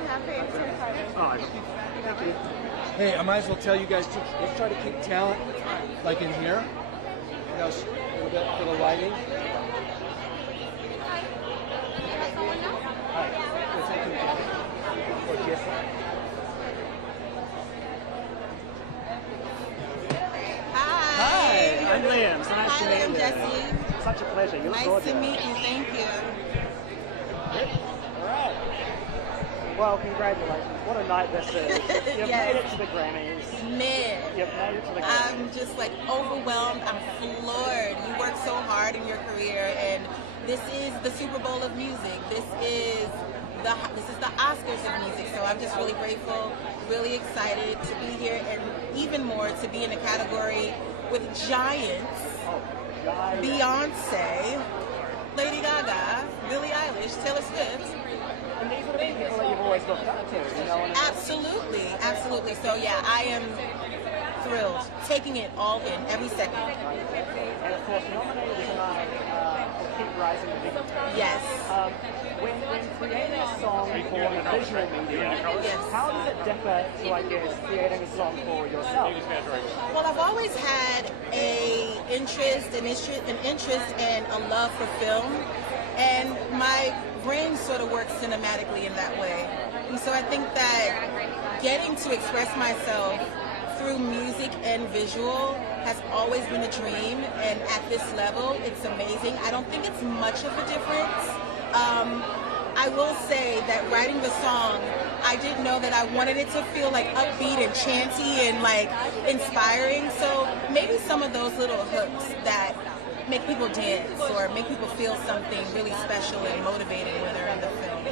Oh, I don't. Thank you. Hey, I might as well tell you guys too. Let's try to keep talent like in here. A little bit for the lighting. Hi, I'm Liam. So nice to meet I'm you. Jessie. Such a pleasure. You look Nice gorgeous. to meet you. Thank you. All right. Well, congratulations. What a night this is. You've Yes. made it to the Grammys. Man, You've made it to the Grammys. I'm just like overwhelmed. I'm floored. You worked so hard in your career, and this is the Super Bowl of music. This is the Oscars of music. So I'm just really grateful, really excited to be here, and even more to be in a category with giants, Beyonce, Lady Gaga, Billie Eilish, Taylor Swift. And these are the people that you've always looked up to, Absolutely, absolutely. So yeah, I am thrilled, taking it all in every second. And of course, nominated tonight for Keep Rising to Bigger. Yes. When creating a song for a visual medium, how does it differ to, I guess, creating a song for yourself? Well, I've always had an interest and a love for film, and my brain sort of works cinematically in that way. And so I think that getting to express myself through music and visual has always been a dream, and at this level, it's amazing. I don't think it's much of a difference. I will say that writing the song, I didn't know that I wanted it to feel like upbeat and chanty and like inspiring. So maybe some of those little hooks that make people dance or make people feel something really special and motivating when they're in the film.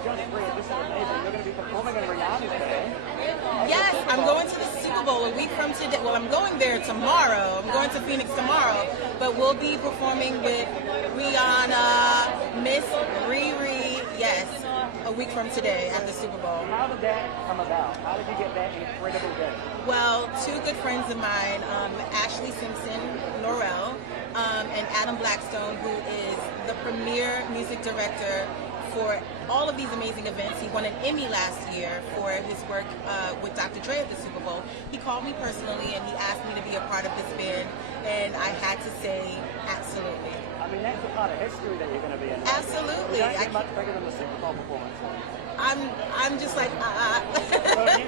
Just read, this is amazing. You're going to be performing in Rihanna's band. Yes, I'm going to the Super Super Bowl a week from today. Well, I'm going there tomorrow. I'm going to Phoenix tomorrow, but we'll be performing with Rihanna, Miss Riri, yes, a week from today at the Super Bowl. How did that come about? How did you get that incredible day? Well, two good friends of mine, Ashley Simpson Norrell, and Adam Blackstone, who is the premier music director for all of these amazing events. He won an Emmy last year for his work with Dr. Dre at the Super Bowl. He called me personally and he asked me to be a part of this band, and I had to say absolutely. I mean, that's a part of history that you're going to be in. Absolutely. You don't get much bigger than the Super Bowl performance. I'm just like, So have you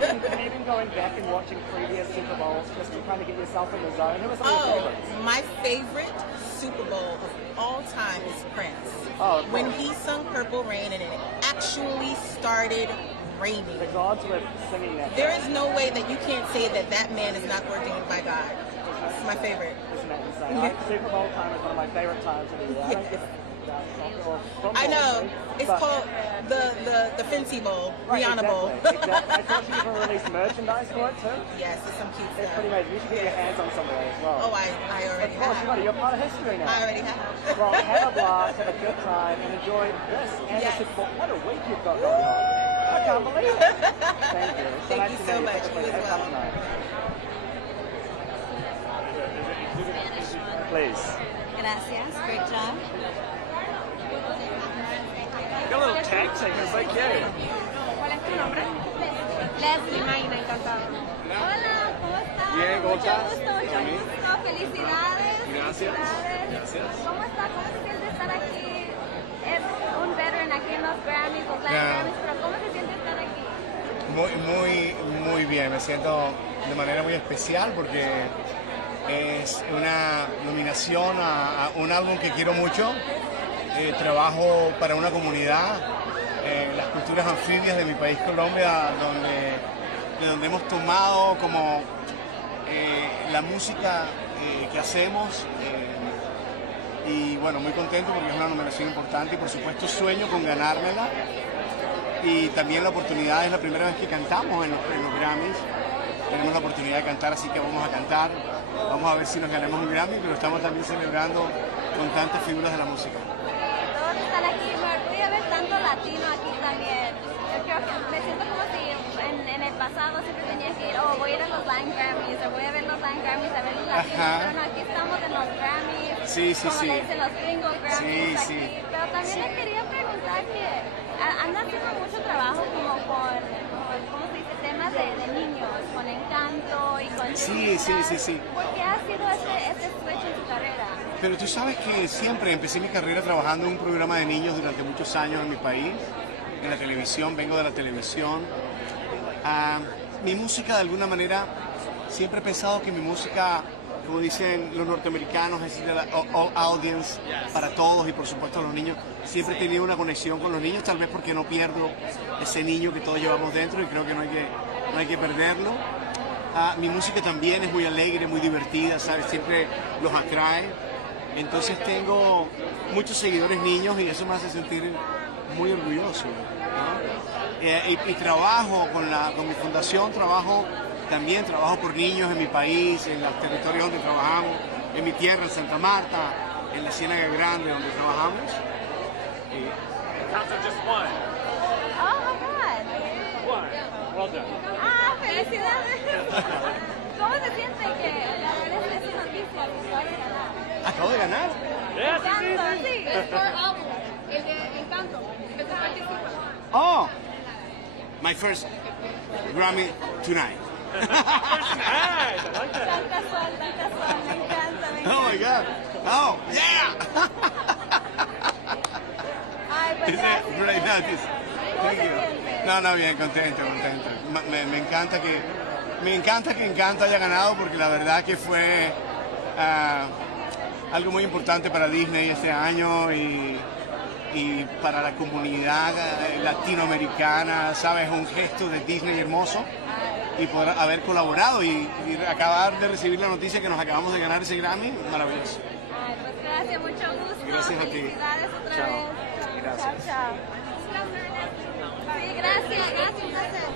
been going back and watching previous Super Bowls just to kind of get yourself in the zone? Who was some of your favorites? My favorite Super Bowl of all time is Prince. Oh, when he sung Purple Rain and it actually started raining. The gods were singing that. There is no way that you can't say that that man is not ordained by God. It's my favorite. Isn't that insane? Super Bowl time is one of my favorite times of the year. I don't give I know. It's called the Fenty Bowl, right, Rihanna Bowl. Exactly. I thought you even released merchandise for it too. Yes, it's some cute It's stuff. pretty amazing. You should get your hands on some of that as well. Oh, I already Of course, have. you got it. You're part of history now. I already have. Well, have a blast, have a good time, and enjoy this and the Super Bowl. What a week you've got going on. I can't believe it. Thank you. Thank you so much. You as well. Please. Gracias. Great job. Got a little tag team. It's like, yeah. ¿Cuál es tu nombre? Leslie. Mayna, encantada. Hola, ¿cómo estás? Bien, ¿cómo estás? Mucho gusto. Felicidades. Gracias. Gracias. ¿Cómo está? ¿Cómo se siente estar aquí? Es un veteran aquí en los Grammys, los Latin Grammys, pero ¿cómo se siente estar aquí? Muy bien. Me siento de manera muy especial porque es una nominación a un álbum que quiero mucho. Trabajo para una comunidad, las culturas anfibias de mi país, Colombia, de donde hemos tomado como la música que hacemos. Y bueno, muy contento porque es una nominación importante y por supuesto sueño con ganármela. Y también la oportunidad, es la primera vez que cantamos en los Grammys. Tenemos la oportunidad de cantar, así que vamos a cantar. Vamos a ver si nos ganamos un Grammy, pero estamos también celebrando con tantas figuras de la música. Todos están aquí, me orgullo ver tanto latino aquí también. Yo creo que me siento como si en el pasado siempre tenía que ir, voy a ir a los Latin Grammys, o voy a ver los Latin Grammys, a ver los latinos, pero no, aquí estamos en los Grammys, como le dicen los gringos Grammys aquí. Pero también le quería preguntar que anda haciendo mucho trabajo como con ¿cómo se dice? Temas de niños, con Encanto y con Sí. ¿Por qué ha sido este switch en tu carrera? Pero tú sabes que siempre empecé mi carrera trabajando en un programa de niños durante muchos años en mi país, en la televisión, vengo de la televisión. Mi música, de alguna manera, siempre he pensado que mi música, como dicen los norteamericanos, es decir, all audience, para todos y por supuesto los niños. Siempre he tenido una conexión con los niños, tal vez porque no pierdo ese niño que todos llevamos dentro y creo que no hay que perderlo. Mi música también es muy alegre, muy divertida, ¿sabes? Siempre los atrae. Entonces tengo muchos seguidores niños y eso me hace sentir muy orgulloso, ¿no? Y trabajo con mi fundación, trabajo por niños en mi país, en los territorios donde trabajamos, en mi tierra, en Santa Marta, en la Ciénaga Grande donde trabajamos. Just one. Oh my God. One. Well done. Felicidades. ¿Cómo se siente que ganar esa noticia que acabas de ganar? ¿Acabo de ganar? Encanto, sí. El de Encanto, el que participa. Oh, my first Grammy tonight. Tan casual, me encanta. Oh my God. Oh, yeah. Ay, pues gracias. Great notice. Thank you. No, bien, contento. Me encanta que Encanto haya ganado porque la verdad que fue algo muy importante para Disney este año y para la comunidad latinoamericana, ¿sabes? Un gesto de Disney hermoso y poder haber colaborado y acabar de recibir la noticia que nos acabamos de ganar ese Grammy, maravilloso. Ay, pues gracias, mucho gusto. Gracias a ti. Felicidades otra Chao. vez. Gracias. Chao. Sí, gracias, un placer.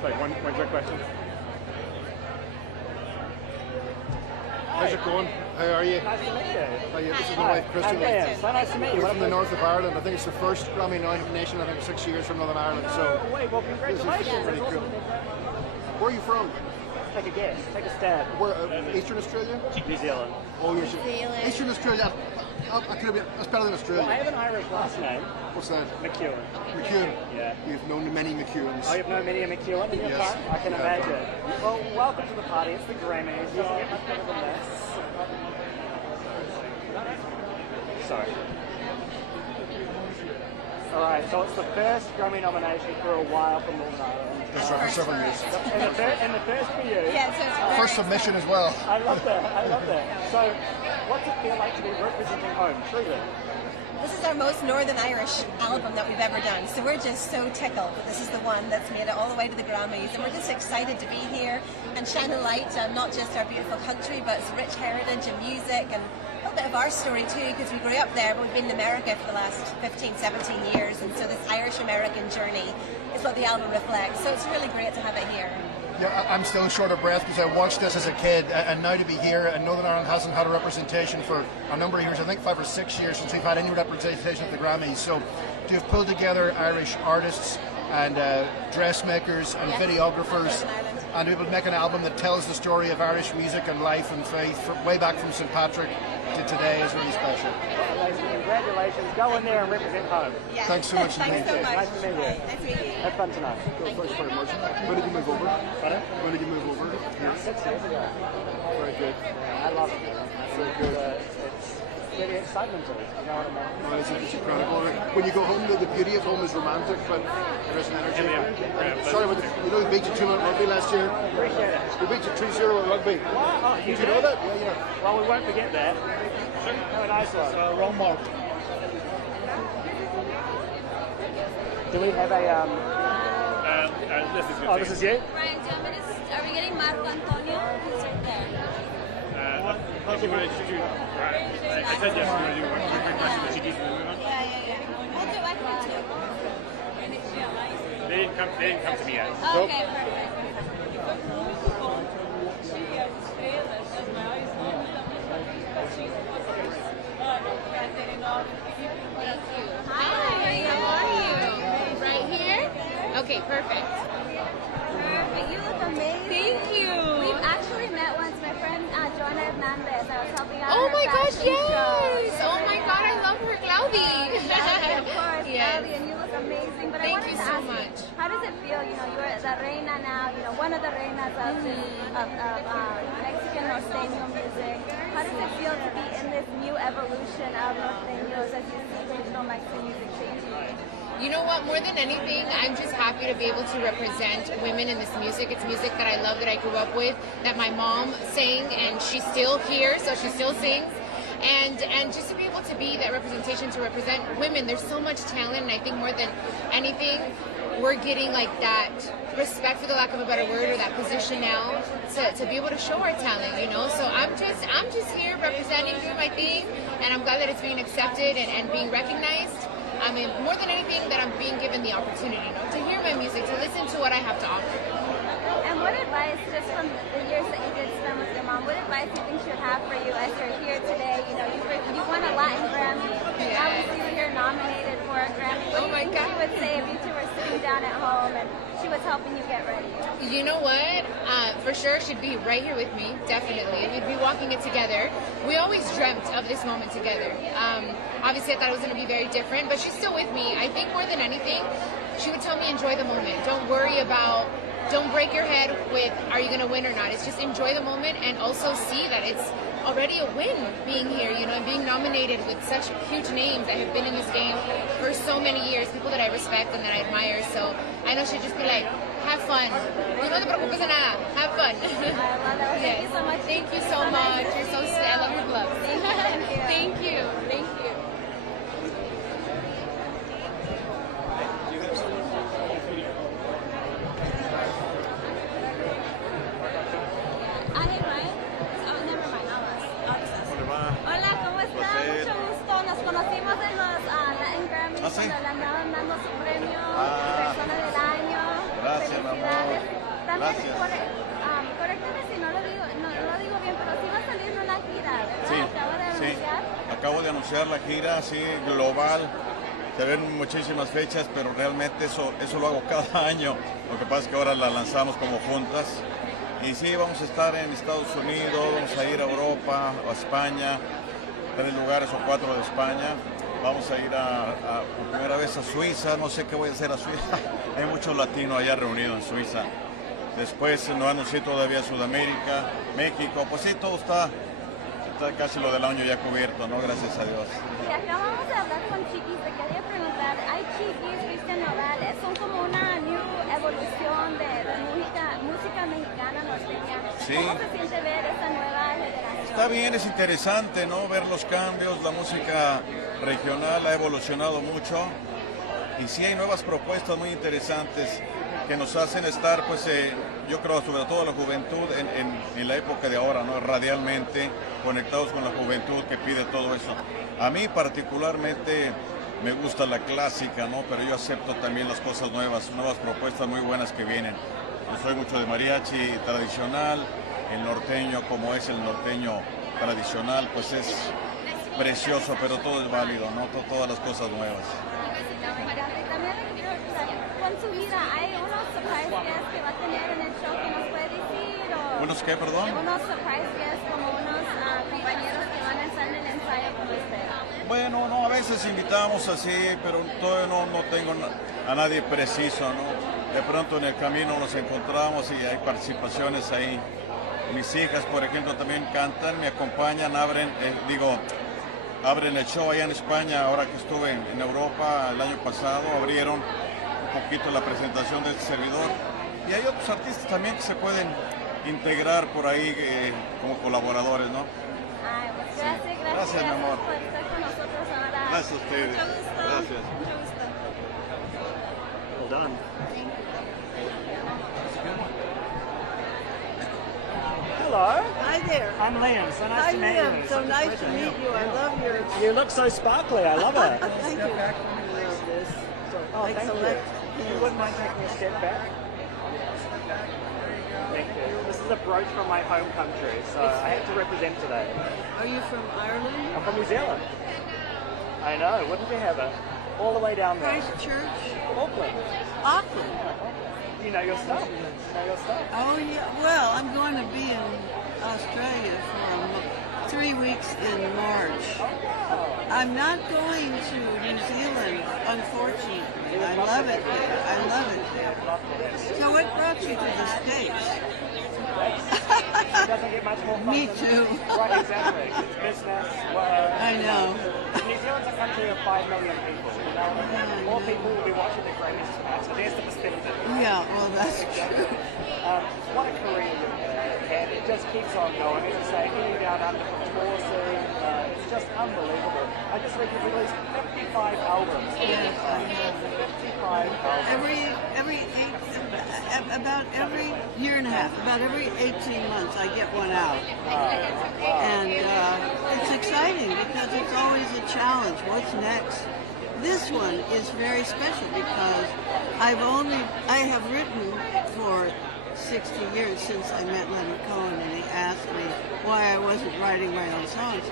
Sorry, one quick question. How's it going? How are you? Nice to meet you. How are you? This is my wife, Christian. So nice to meet you. We're from the north of Ireland. I think it's the first Grammy nomination, I think, 6 years from Northern Ireland. So, well, congratulations. This is pretty cool. Where are you from? Take a guess. Take a stab. Where, Eastern Australia? New Zealand. Oh, you're Eastern Australia. That's better than Australia. Well, I have an Irish last name. What's that? McEwen. McEwen? Yeah. You've known many McEwens. Oh, you've known many a McEwen in your Yes. time? I can imagine. Well, welcome to the party. It's the Grammys. You can get much better than this. Sorry. Alright, so it's the first Grammy nomination for a while from Northern Ireland. That's right, for several years. And the first for you. Yeah, so it's First submission as well. I love that. I love that. So, what's it feel like to be representing home, truly? This is our most Northern Irish album that we've ever done, so we're just so tickled that this is the one that's made it all the way to the Grammys, and we're just excited to be here and shine a light on not just our beautiful country, but its rich heritage and music, and a little bit of our story too, because we grew up there, but we've been in America for the last 15, 17 years, and so this Irish-American journey is what the album reflects, so it's really great to have it here. Yeah, I'm still short of breath because I watched this as a kid, and now to be here, and Northern Ireland hasn't had a representation for a number of years, I think 5 or 6 years since we've had any representation at the Grammys. So to have pulled together Irish artists and dressmakers and videographers, and to be able to make an album that tells the story of Irish music and life and faith from way back from St. Patrick to today is really special. Well, congratulations. Go in there and represent home. Yeah. Thanks so much. Thanks so much. Nice to meet you. Nice to meet you. Have fun tonight. Thanks very much. When did you move over? Pardon? When did you move over? Here? 6 days ago. Very good. I love it. Very good. It's really excitement to it. You know what I mean? Oh, it's incredible. When you go home, the beauty of home is romantic, but there is an energy. Sorry, but you know we beat you 2-0 rugby last year? Appreciate it. We beat you 2-0 at rugby. Oh, Did you know that? Yeah, yeah. Well, we won't forget that. Have a nice one. Wrong mark. Do we have a This is you? Ryan, do you want me to, are we getting Marco Antonio? He's right there. If you want to do, I said yes, you want to do one quick question, but she needs to move on. Yeah. We'll do AQUÍ too. They didn't come to me yet. Okay, perfect. Hi, how are you? Right here? Okay, perfect. Perfect. You look amazing. Thank you. We've actually met once. My friend Joanna Hernandez. I was helping out. Oh her my gosh, fashion yes! show. Oh my god, I love her, Claudia. Claudia, of course, Yes. Claudia, and you look amazing. But Thank I wanted you to so ask much. you, how does it feel? You know, you're the reina now. You know, one of the reinas of Mexican norteño music. How does it feel to be in this new evolution of norteños as you see regional Mexican music changing? You know what, more than anything, I'm just happy to be able to represent women in this music. It's music that I love, that I grew up with, that my mom sang, and she's still here, so she still sings. And just to be able to be that representation, to represent women, there's so much talent, and I think more than anything, we're getting like that respect, for the lack of a better word, or that position now to be able to show our talent, you know? So I'm just here representing, doing my thing, and I'm glad that it's being accepted and being recognized. I mean, more than anything, that I'm being given the opportunity, you know, to hear my music, to listen to what I have to offer. And what advice, just from the years that you did spend with your mom, what advice do you think she would have for you as you're here today? You know, you won a Latin Grammy. Yeah. Now we see you here nominated for a Grammy. What do you think she would say if you two were sitting down at home and she was helping you get ready? You know what? For sure, she'd be right here with me, definitely. We'd be walking it together. We always dreamt of this moment together. Obviously, I thought it was going to be very different, but she's still with me. I think more than anything, she would tell me enjoy the moment. Don't worry about, don't break your head with, are you going to win or not? It's just enjoy the moment, and also see that it's already a win being here, you know, and being nominated with such huge names that have been in this game for so many years, people that I respect and that I admire. So I know she'd just be like, have fun. No te preocupes de nada. Have fun. I love that. Thank you so much. Thank you so much. You're so sweet. I love your gloves. Thank you. Thank you. Hola, ¿cómo está? Mucho gusto. Nos conocimos en los Latin Grammys cuando le andaban dando su premio Persona del Año. Gracias, Felicidades. Gracias. Correctame si no lo digo bien, pero sí va a salir en una gira, ¿verdad? Sí, Acabo de anunciar. Acabo de anunciar la gira, sí, global. Se ven muchísimas fechas, pero realmente eso lo hago cada año. Lo que pasa es que ahora la lanzamos como juntas. Y sí, vamos a estar en Estados Unidos, vamos a ir a Europa, a España, 3 lugares o 4 de España. Vamos a ir por primera vez a Suiza, no sé qué voy a hacer a Suiza. Hay muchos latinos allá reunidos en Suiza. Después no anuncié todavía Sudamérica, México, pues sí, todo está casi lo del año ya cubierto, ¿no? Gracias a Dios. Y acabamos de hablar con Chiquis, te quería preguntar, hay Chiquis, Cristian Nodal, son como una new evolución de música mexicana norteña. Sí. ¿Cómo se siente ver esta nueva generación? Está bien, es interesante, ¿no? Ver los cambios, la música regional ha evolucionado mucho y sí hay nuevas propuestas muy interesantes que nos hacen estar, pues yo creo sobre todo la juventud en la época de ahora, ¿no? Radialmente conectados con la juventud que pide todo eso. A mí particularmente me gusta la clásica, ¿no? Pero yo acepto también las cosas nuevas propuestas muy buenas que vienen. Yo soy mucho de mariachi tradicional, el norteño como es el norteño tradicional, pues es precioso, pero todo es válido, ¿no? Todas las cosas nuevas. Con su vida, ¿hay unos surprise guests que va a tener en el show que nos puede decir? O ¿Unos qué, perdón? Unos surprise guests como unos compañeros que van a estar en el ensayo con usted. Bueno, no, a veces invitamos así, pero todavía no tengo a nadie preciso, ¿no? De pronto en el camino nos encontramos y hay participaciones ahí. Mis hijas, por ejemplo, también cantan, me acompañan, abren el show allá en España, ahora que estuve en Europa el año pasado, abrieron un poquito la presentación de este servidor. Y hay otros artistas también que se pueden integrar por ahí como colaboradores, ¿no? Ay, pues gracias, Gracias, mi amor. por estar con nosotros ahora. Gracias a ustedes. Mucho gusto. Gracias. Mucho gusto. Well done. Hello. Hi there. I'm Liam. So nice Hi, to meet Liam. you. So nice to meet you. I love your. You look so sparkly. I love it. Thank you. I love this. Oh, Thanks thank a you. lot. You wouldn't mind taking a step back? Thank you. This is a brooch from my home country, so I have to represent today. Are you from Ireland? I'm from New Zealand. I know, wouldn't you have it? All the way down there. Christchurch? Auckland. Auckland. You know your stuff. You know your stuff. Oh yeah. Well, I'm going to be in Australia for 3 weeks in March. I'm not going to New Zealand, unfortunately. I love it there. I love it there. So what brought you to the States? It doesn't get much more fun. Me too. Right, exactly. It's business, work. I know. New Zealand's a country of 5 million people. You know? More people will be watching the Grammys tonight, so there's the perspective. Yeah, well, that's true. What a career you've had. It just keeps on going. As I say, getting down under from tour soon, it's just unbelievable. I just read you've released 55 albums. Yes, I have. 55 albums. About every year and a half, about every 18 months, I get one out. And it's exciting because it's always a challenge. What's next? This one is very special because I have written for 60 years since I met Leonard Cohen, and he asked me why I wasn't writing my own songs.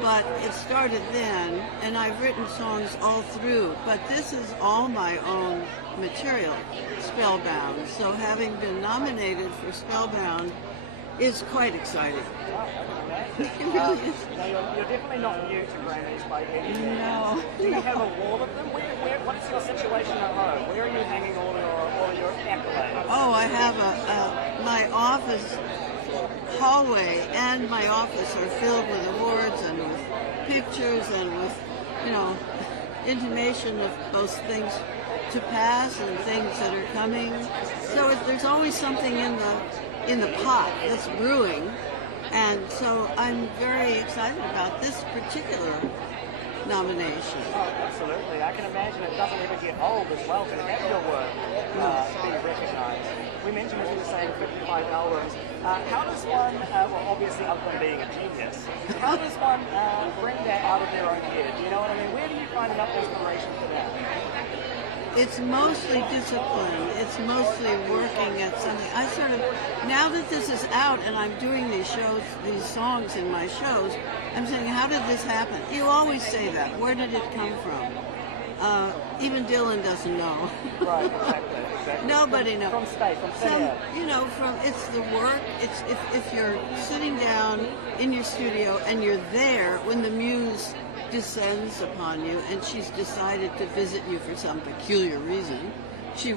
But it started then, and I've written songs all through, but this is all my own material, Spellbound. So having been nominated for Spellbound is quite exciting. It really is. You're definitely not new to Grammys by any means. No. Do you have a wall of them? What's your situation at home? Where are you hanging all your accolades? Oh, I have my office hallway and my office are filled with awards and with pictures and with, intimation of those things to pass and things that are coming. So there's always something in the pot that's brewing, and so I'm very excited about this particular nomination. Oh, absolutely. I can imagine it doesn't ever get old as well to have your work being recognised. We mentioned, as you were saying, 55 albums. How does one, obviously other than being a genius, how does one bring that out of their own head? You know what I mean? Where do you find enough inspiration for that? It's mostly discipline. It's mostly working at something. I sort of, now that this is out and I'm doing these shows, these songs in my shows, I'm saying, how did this happen? You always say that. Where did it come from? Even Dylan doesn't know. Right, exactly. Nobody knows. From space, from thin air. You know, it's the work. It's if you're sitting down in your studio and you're there when the muse descends upon you and she's decided to visit you for some peculiar reason. She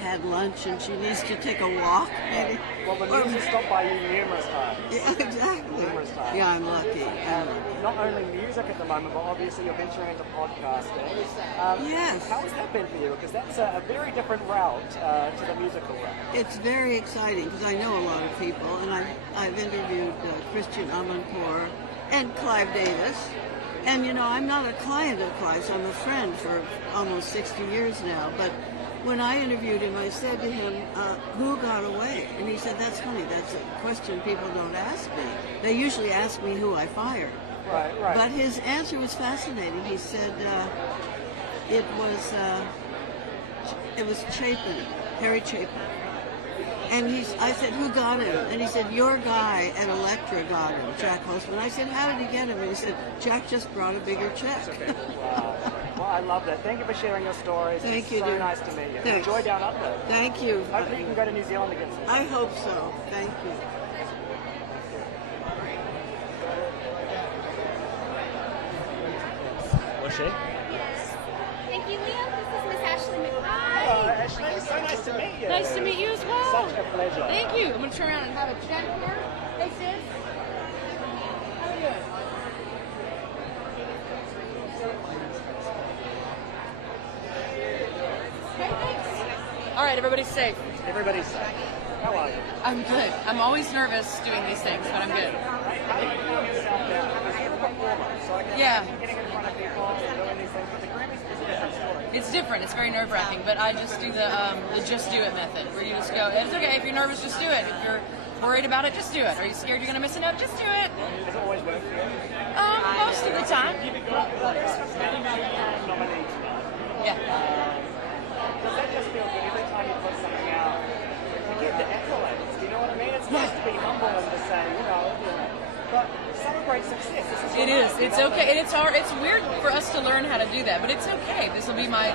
had lunch and she needs to take a walk, maybe. Well, the muse has stopped by you numerous times. Yeah, exactly. Numerous times. Yeah, I'm lucky. Not only music at the moment, but obviously you're venturing into podcasting. Yes. How has that been for you? Because that's a very different route to the musical route. It's very exciting because I know a lot of people, and I've interviewed Christian Amanpour and Clive Davis. And, you know, I'm not a client of Clive's. I'm a friend for almost 60 years now. But when I interviewed him, I said to him, who got away? And he said, that's funny. That's a question people don't ask me. They usually ask me who I fired. Right, right. But his answer was fascinating. He said it was Chapin, Harry Chapin. And I said, who got him? And he said, your guy at Elektra got him, Jack Hostman. I said, how did he get him? And he said, Jack just brought a bigger check. Wow. Well, I love that. Thank you for sharing your stories. Thank you, so dear. nice to meet you. Thanks. Enjoy down under. Thank you. Hopefully you can go to New Zealand again soon. I hope so. Thank you. Was she? Thank you, Leo. This is Miss Ashley McBride. Hello, Ashley. So nice to meet you. Nice to meet you as well. Such a pleasure. Thank you. I'm going to turn around and have a chat here. Hey, sis. How are you doing? Okay, thanks. All right, everybody's safe. Everybody's safe. How are you? I'm good. I'm always nervous doing these things, but I'm good. How do you calm yourself down? Because you're a performer, so I can imagine getting in front of people and doing these things, but the Grammys is a different story. It's different. It's very nerve-wracking, but I just do the just do it method, where you just go, it's okay, if you're nervous, just do it. If you're worried about it, just do it. Are you scared you're going to miss a note? Just do it. Does it always work for you? Most of the time. Yeah. Does that just feel good every time you put something out? You get the accolades, do you know what I mean? It's nice to be humble and to say, you know, but celebrate success. It is. It's okay, and it's hard. It's weird for us to learn how to do that, but it's okay. This is my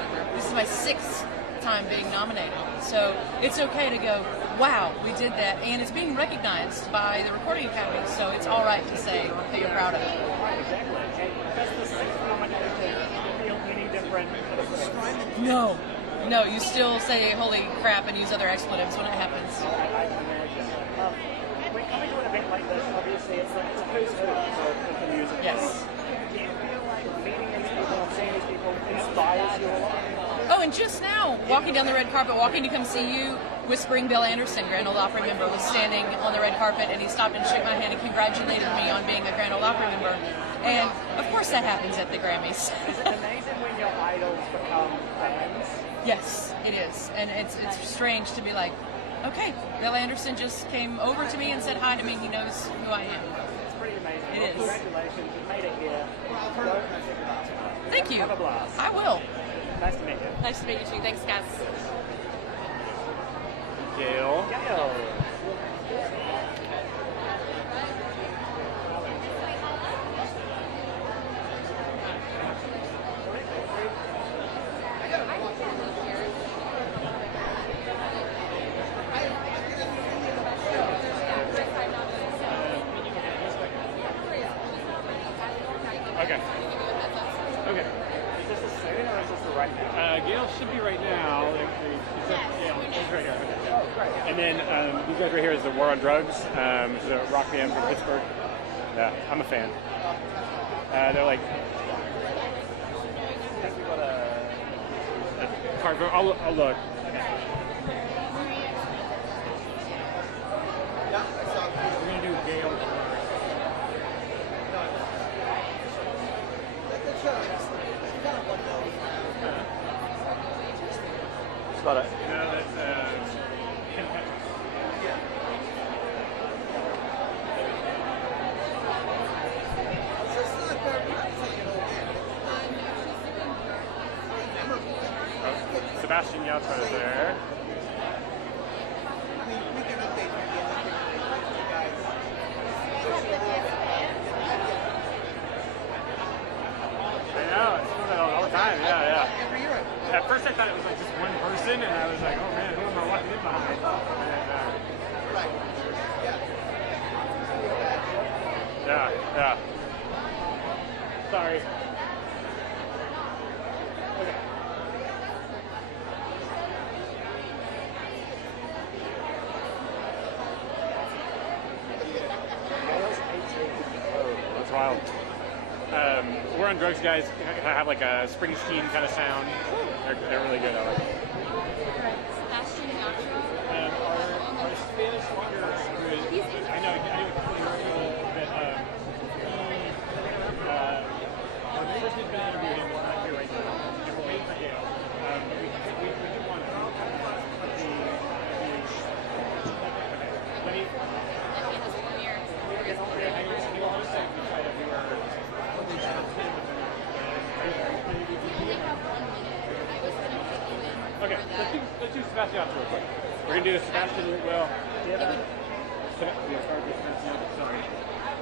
6th time being nominated, so it's okay to go, wow, we did that, and it's being recognized by the Recording Academy, so it's all right to say that you're proud of it. Exactly. And does the 6th nomination feel any different? No, you still say holy crap and use other expletives when it happens. I can imagine. When coming to an event like this, obviously it's a who's who of the music. Yes. Do you feel like meeting these people and seeing these people inspires you a lot? Oh, and just now, walking down the red carpet, walking to come see you, Whispering Bill Anderson, Grand Ole Opry member, was standing on the red carpet, and he stopped and shook my hand and congratulated me on being a Grand Ole Opry member. And of course that happens at the Grammys. Is it amazing when your idols become fans? Yes, it is. And it's strange to be like, okay, Bill Anderson just came over to me and said hi to me. He knows who I am. It's pretty amazing. It Well, is. Congratulations, you made it here. Thank you. Have a blast. I will. Nice to meet you. Nice to meet you too. Thanks, guys. Gail. Okay. Okay. Is this the soon or is this the right now? Gail should be right now. Yeah, she's right here. Okay. Oh, great. And then these guys right here is the War on Drugs. It's a rock band from Pittsburgh. Yeah, I'm a fan. They're like card. I'll look. We're gonna do Gail. Got it. No, that's Sebastian Yatra is there. Yeah. Sorry. Okay. That's wild. We're on drugs, guys. Have like a Springsteen kind of sound. They're really good. I like it. Our Spanish speaker, I know Chris has been interviewing him. He's not here right now. And we're waiting for Gail. We did want to Okay, let's do Sebastian real quick. We're going to do the Sebastian well. Sorry.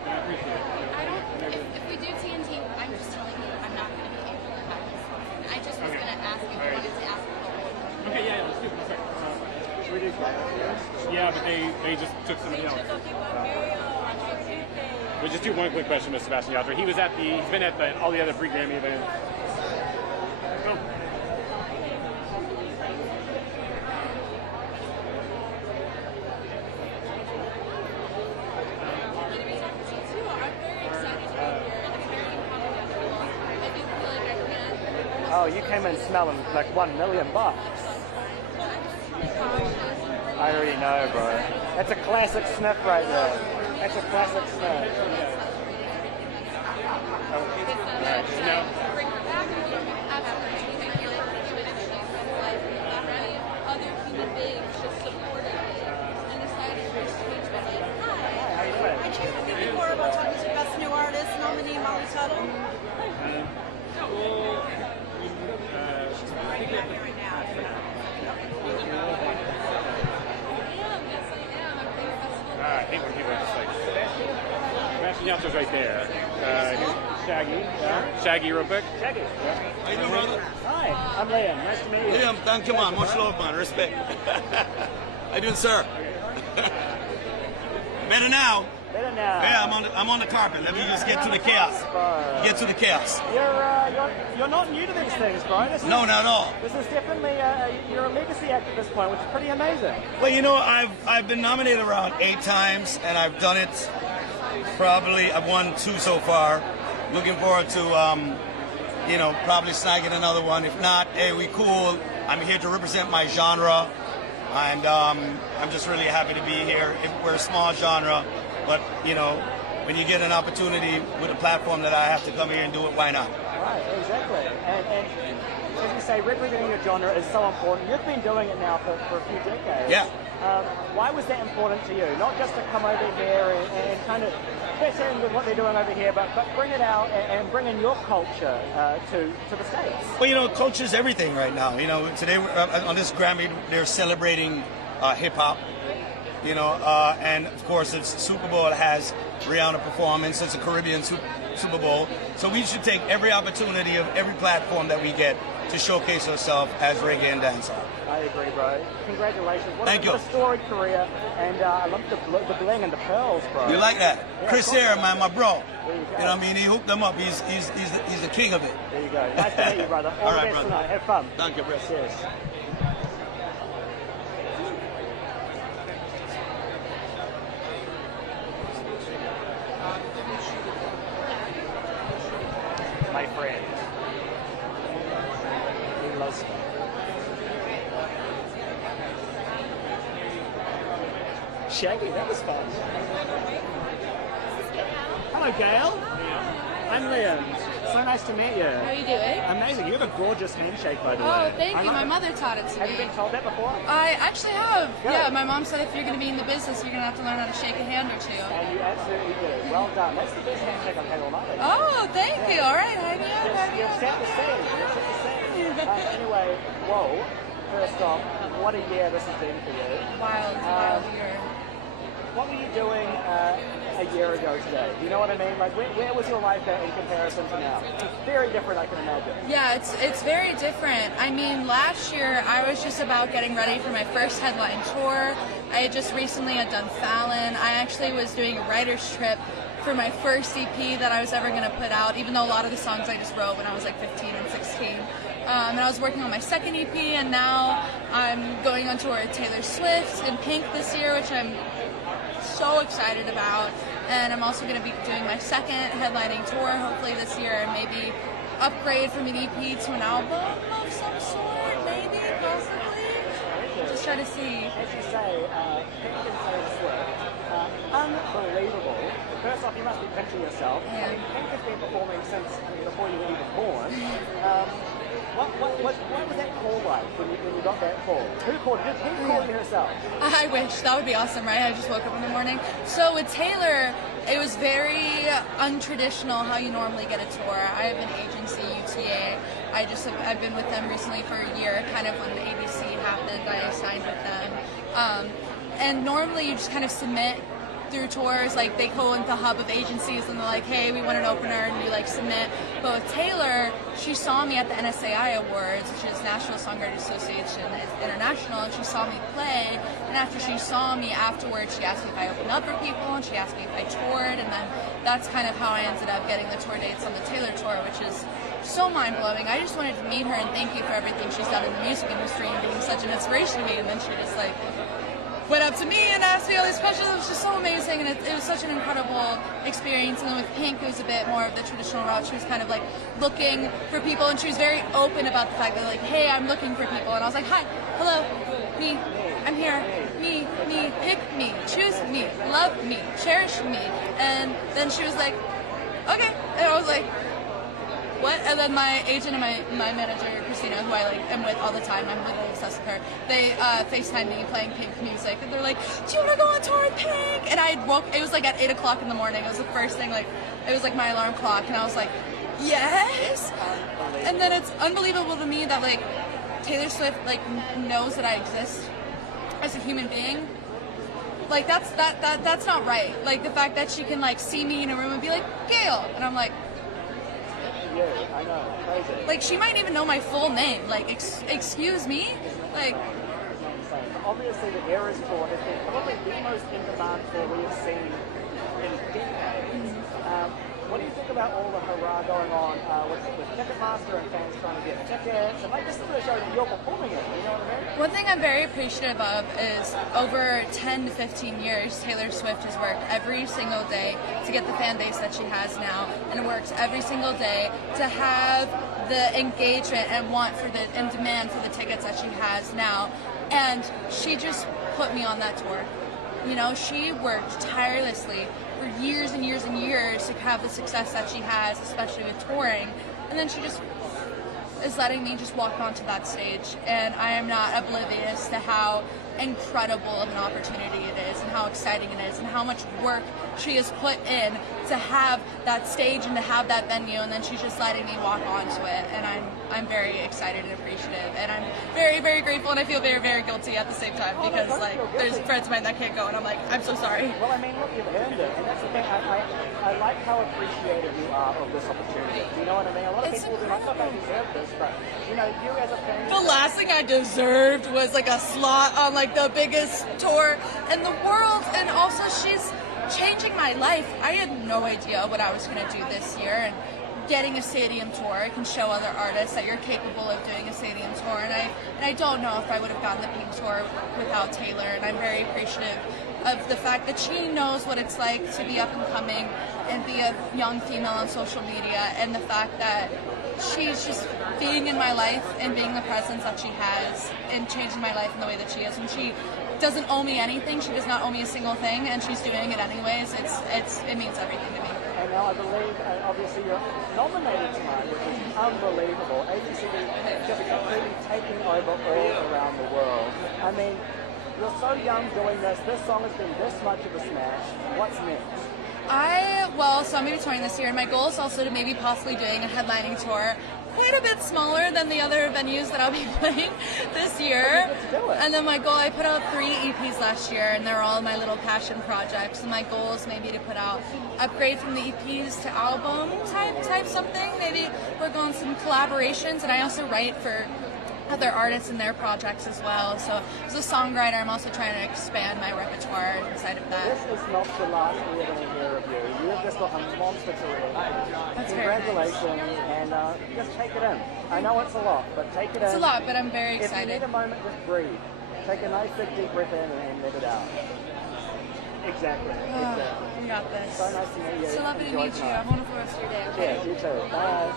I appreciate it. If we do TNT, I'm just telling you, I'm not going to be able to have this one. I just was going to ask if you wanted to ask for one. Okay, yeah, let's do it. Should we do Yeah, but they just took somebody else. We'll just do one quick question with Sebastian Yatra. He's been at all the other pre-Grammy events. Go. Oh, you came in smelling like $1 million. I already know, bro. That's a classic sniff right there. That's a classic sniff. Other human beings just supported it and decided to change my life. Hi. I came with you before about talking to Best New Artist nominee Molly Tuttle. I hate when people are just like, Sebastian Yatra's right there. Shaggy. Yeah. Shaggy, real quick. Shaggy. Yeah. How you doing, brother? Hi, I'm Liam. Nice to meet you. Liam, thank you, man. Much love, man. Respect. How you doing, sir? Better now. Better now. Yeah, I'm on the carpet. Let me just get to the chaos. Get to the chaos. You're not new to these things, bro. No, not at all. This is definitely you're a legacy act at this point, which is pretty amazing. Well, you know, I've been nominated around 8 times, and I've done it. Probably I've won 2 so far. Looking forward to probably snagging another one. If not, hey, we cool. I'm here to represent my genre, and I'm just really happy to be here. We're a small genre. But, when you get an opportunity with a platform that I have to come here and do it, why not? Right, exactly. And as you say, representing your genre is so important. You've been doing it now for a few decades. Yeah. Why was that important to you? Not just to come over here and kind of fit in with what they're doing over here, but bring it out and bring in your culture to the States. Well, culture's everything right now. Today on this Grammy, they're celebrating hip-hop. And of course it's Super Bowl has Rihanna performance. It's a Caribbean Super Bowl. So we should take every opportunity of every platform that we get to showcase ourselves as reggae and dancehall. I agree, bro. Congratulations. Thank you. What a storied career. And I love the bling and the pearls, bro. You like that? Yeah, Chris here, man, my bro. There you go. You know what I mean? He hooked them up. He's the king of it. There you go. Nice to meet you, brother. All right, the best brother. tonight. Have fun. Thank you, bro. Cheers. My friend. He loves me. Shaggy, that was fun. Hello, Gail. I'm Liam. So nice to meet you. How are you doing? Amazing. You have a gorgeous handshake, by the way. Oh, thank you. love My it. mother taught it to me. Have you been told that before? I actually have. Good. Yeah, my mom said if you're going to be in the business, you're going to have to learn how to shake a hand or two. And you absolutely do. Well done. That's the best handshake I've had all night. Oh, thank you. All right. Hang on. You've set the scene. You've set the scene. Anyway, whoa. First off, what a year this has been for you. Wild year. What were you doing a year ago today? Do you know what I mean? Like, where was your life at in comparison to now? It's very different, I can imagine. Yeah, it's very different. I mean, last year I was just about getting ready for my first headline tour. I just recently had done Fallon. I actually was doing a writer's trip for my first EP that I was ever going to put out, even though a lot of the songs I just wrote when I was like 15 and 16. And I was working on my second EP, and now I'm going on tour with Taylor Swift and Pink this year, which I'm so excited about. And I'm also going to be doing my second headlining tour, hopefully this year, and maybe upgrade from an EP to an album of some sort, maybe, possibly. Just try to see. As you say, Pink and Taylor Swift, unbelievable. First off, you must be pinching yourself. Yeah. I mean, Pink has been performing since before you were even born. What was that call like when you got that call? Who called you? Who called you herself? I wish. That would be awesome, right? I just woke up in the morning. So with Taylor, it was very untraditional how you normally get a tour. I have an agency, UTA. I've been with them recently for a year, kind of when the ABC happened, I signed with them. And normally you just kind of submit through tours, like they go into the hub of agencies and they're like, hey, we want an opener, and you like submit. But with Taylor, she saw me at the NSAI Awards, which is National Songwriters Association International, and she saw me play, and after she saw me afterwards, she asked me if I opened up for people, and she asked me if I toured, and then that's kind of how I ended up getting the tour dates on the Taylor tour, which is so mind-blowing. I just wanted to meet her and thank you for everything she's done in the music industry and being such an inspiration to me, and then she just like went up to me and asked me all these questions. It was just so amazing, and it was such an incredible experience. And then with Pink, it was a bit more of the traditional route. She was kind of like looking for people, and she was very open about the fact that like, hey, I'm looking for people. And I was like, hi, hello, me, I'm here, me, pick me, choose me, love me, cherish me. And then she was like, okay. And I was like, what? And then my agent and my manager, Christina, who I like am with all the time, I'm literally obsessed with her, they FaceTimed me playing Pink music, and they're like, do you want to go on tour with Pink? And I woke, it was like at 8 o'clock in the morning, it was the first thing, like, it was like my alarm clock, and I was like, yes! And then it's unbelievable to me that like, Taylor Swift like knows that I exist as a human being. Like that's not right. Like the fact that she can like see me in a room and be like, Gail, and I'm like, I know, crazy. like she might even know my full name. Like, excuse me? Like, obviously the Eras tour has been probably the most in-demand tour we have seen in decades. What do you think about all the hurrah going on with Ticketmaster and fans trying to get tickets? And like, this is the show that you're performing in, you know what I mean? one thing I'm very appreciative of is over 10 to 15 years, Taylor Swift has worked every single day to get the fan base that she has now, and works every single day to have the engagement and and demand for the tickets that she has now. And she just put me on that tour. You know, she worked tirelessly for years and years and years to have the success that she has, especially with touring. And then she just is letting me just walk onto that stage. And I am not oblivious to how incredible of an opportunity it is, and how exciting it is, and how much work she has put in to have that stage and to have that venue, and then she's just letting me walk onto it, and I'm very excited and appreciative, and I'm very, very grateful, and I feel very, very guilty at the same time, because like there's friends of mine that can't go, and I'm like, I'm so sorry. Well, I mean, look, you've earned it, and that's the thing. I like how appreciative you are of this opportunity. You know what I mean? A lot of people do not think I deserve this, but you know, you as a fan. The last thing I deserved was like a slot on like the biggest tour in the world, and also she's changing my life. I had no idea what I was going to do this year, and getting a stadium tour can show other artists that you're capable of doing a stadium tour, and I don't know if I would have gotten the Pink tour without Taylor, and I'm very appreciative of the fact that she knows what it's like to be up and coming and be a young female on social media, and the fact that she's just being in my life and being the presence that she has and changing my life in the way that she is. And she doesn't owe me anything. She does not owe me a single thing, and she's doing it anyways. It means everything to me. And now I believe, obviously, you're nominated tonight, which is unbelievable. ABC just completely taking over all around the world. I mean, you're so young doing this. This song has been this much of a smash. What's next? So I'm going to be touring this year, and my goal is also to maybe possibly doing a headlining tour quite a bit smaller than the other venues that I'll be playing this year. And then my goal, I put out 3 EPs last year, and they're all my little passion projects. And my goal is maybe to put out, upgrade from the EPs to album type something. Maybe work on some collaborations. And I also write for other artists and their projects as well. So as a songwriter, I'm also trying to expand my repertoire inside of that. This is not the last we're going to hear of you. You have just got a monster career. That's very Congratulations, and just take it in. I know it's a lot, but take it in. It's a lot, but I'm very If excited. you need a moment, just breathe. Take a nice big deep breath in and let it out. Exactly. Exactly. You got this. So nice to meet you. So lovely to Enjoy meet you. tonight. Have a wonderful rest of your day. Okay? Yeah, you too. Bye.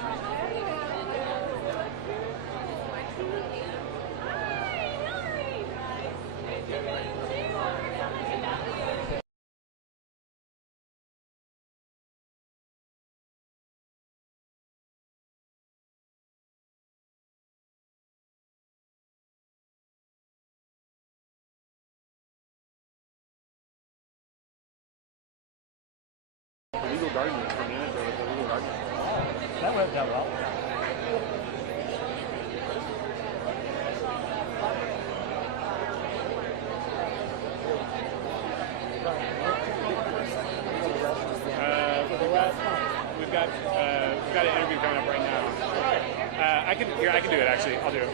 Legal garden for manager with the legal garden. That worked out well. We've got an interview coming up right now. I can do it actually. I'll do it.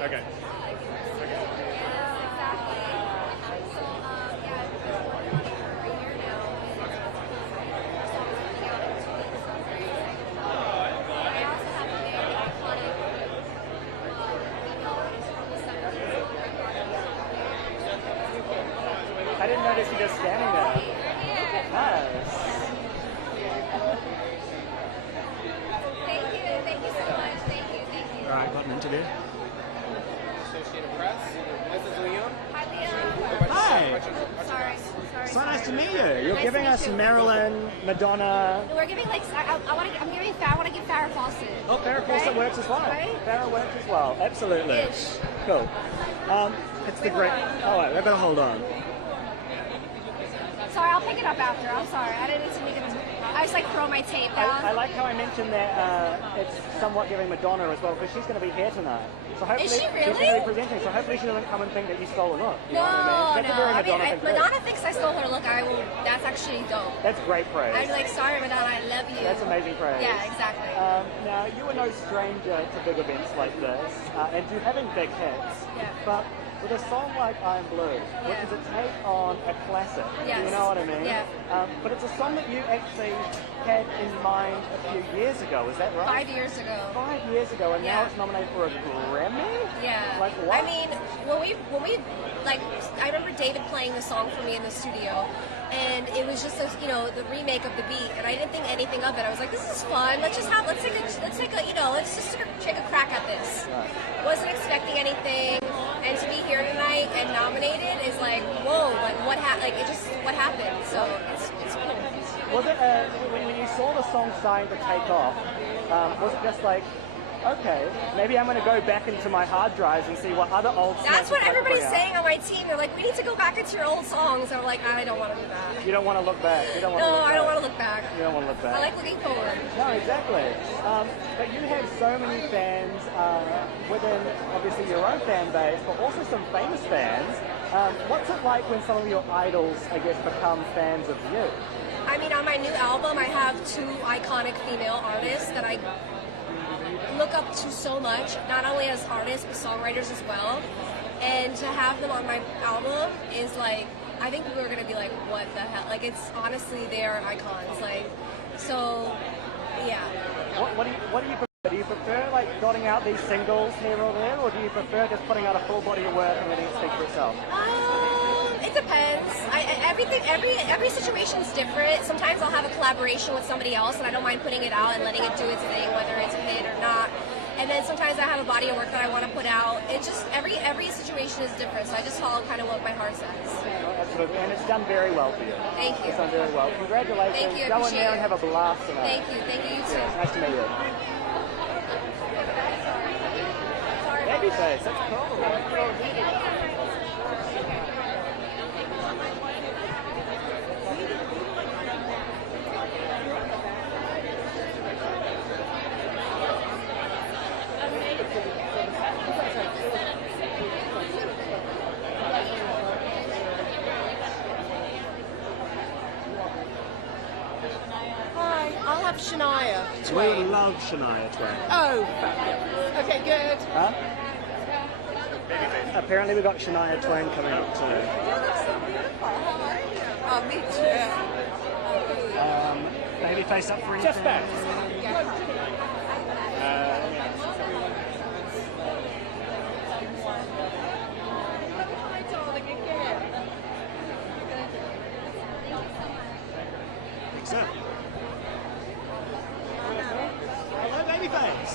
Okay. I didn't notice you just standing there. Nice. Thank you so much. Thank you. All right, got an interview. Associated Press. This is Leon. Hi, Leon. Hi. Sorry. So nice to meet you. You're Nice giving to meet us you. Marilyn, Madonna. We're giving like I want to give Farrah Fawcett. Oh, Farrah Fawcett works as well. Right? Farrah works as well. Absolutely. Ish. Cool. It's the great. Oh wait, we've got to hold on. Sorry, I'll pick it up after. I'm sorry. I didn't see you. I was like throwing my tape down. I like how I mentioned that it's somewhat giving Madonna as well, because she's going to be here tonight. So hopefully Is she really? She's going to be presenting, so hopefully she doesn't come and think that you stole a look. You No, know what I mean? That's a very I mean, Madonna if thing. Madonna thinks I stole her look, I will. That's actually dope. That's great praise. I'd be like, sorry, Madonna, I love you. That's amazing praise. Yeah, exactly. Now, you are no stranger to big events like this, and to having big hits. Yeah. But with a song like I'm Blue, which is a take on a classic, Yes. you know what I mean? Yeah. But it's a song that you actually had in mind a few years ago, is that right? 5 years ago. 5 years ago, and now Yeah. it's nominated for a Grammy? Yeah. Like what? I mean, when we like, I remember David playing the song for me in the studio, and it was just the remake of the beat, and I didn't think anything of it. I was like, this is fun. Let's just take a crack at this. Right. Wasn't expecting anything, and to be here tonight and nominated is like, whoa, like what happened? So it's cool. Was it, when you saw the song starting to take off, was it just like, okay, maybe I'm going to go back into my hard drives and see what other old That's smashes what I can everybody's bring out? saying on my team. They're like, we need to go back into your old songs. I'm like, I don't want to do that. You don't want to look back. You don't want No, to look I back. don't want to look back. You don't want to look back. I like looking forward. No, exactly. But you have so many fans within, obviously, your own fan base, but also some famous fans. What's it like when some of your idols, I guess, become fans of you? I mean, on my new album, I have 2 iconic female artists that I look up to so much, not only as artists, but songwriters as well. And to have them on my album is like, I think people are going to be like, what the hell? Like, it's honestly, they are icons. Like, so, yeah. What do you prefer? Do you prefer like dotting out these singles here or there, or do you prefer just putting out a full body of work and letting it speak for itself? It depends. Every situation is different. Sometimes I'll have a collaboration with somebody else, and I don't mind putting it out and letting it do its thing, whether it's a hit or not. And then sometimes I have a body of work that I want to put out. It just every situation is different, so I just follow kind of what my heart says. Absolutely, and it's done very well for you. Thank you. It's done very well. Congratulations. Thank you. Go in Appreciate there and it. have a blast tonight. Thank you. Thank you. You too. Nice to meet you. Babyface, that's cool. have Shania We Twain. love Shania Twain. Oh, fabulous. Okay, good. Huh? Apparently we got Shania Twain coming up too. Oh, that's so beautiful. How are you? Oh, me too. Babyface up for anything? Just back. Hi, darling, again. Excellent. Hello, Babyface.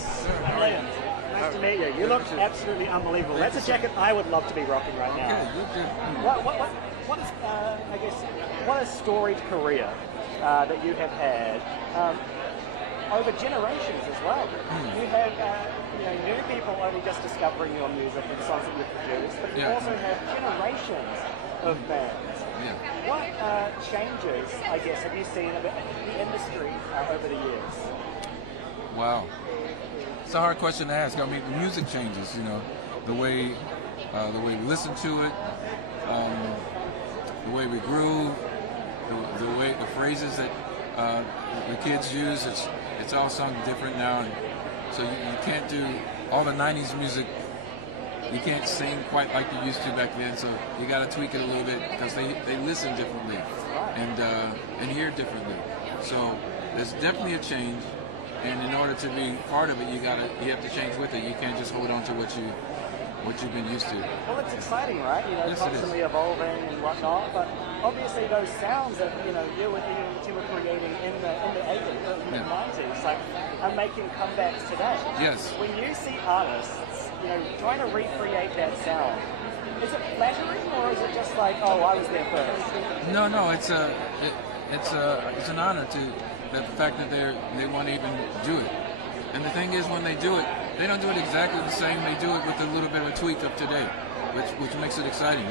Brilliant. Nice to meet you. You look absolutely unbelievable. That's a jacket I would love to be rocking right now. What is, I guess, what a storied career that you have had over generations as well. You have new people only just discovering your music and the songs that you've produced, but you also have generations of bands. What changes, I guess, have you seen in the industry over the years? Wow. It's a hard question to ask. I mean, the music changes, you know, the way we listen to it, the way we grew, the phrases that the kids use. It's all sung different now, and so you can't do all the '90s music. You can't sing quite like you used to back then. So you got to tweak it a little bit because they listen differently and hear differently. So there's definitely a change. And in order to be part of it, you have to change with it. You can't just hold on to what you've been used to. Well, it's exciting, right? You know, yes, constantly evolving and whatnot. But obviously, those sounds that you were creating in the 80s, in the 90s, like, are making comebacks today. Yes. When you see artists, trying to recreate that sound, is it flattering or is it just like, oh, I was there first? No, it's an honor to. The fact that they want to even do it. And the thing is, when they do it, they don't do it exactly the same. They do it with a little bit of a tweak of today, which makes it exciting,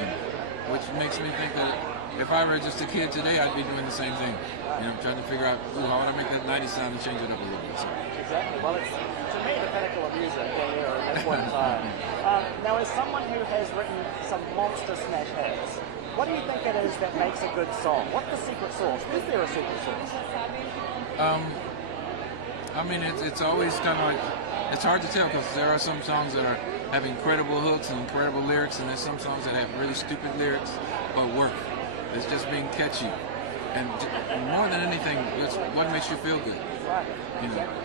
which makes me think that if I were just a kid today, I'd be doing the same thing. Trying to figure out, how would I make that 90s sound and change it up a little bit. So. Exactly. Well, it's, to me, the pinnacle of music there at this point in time. Now, as someone who has written some monster smash hits, what do you think it is that makes a good song? What's the secret sauce? Is there a secret sauce? I mean, it's always kind of like, it's hard to tell because there are some songs that have incredible hooks and incredible lyrics, and there's some songs that have really stupid lyrics but work. It's just being catchy. And more than anything, it's what makes you feel good. Right.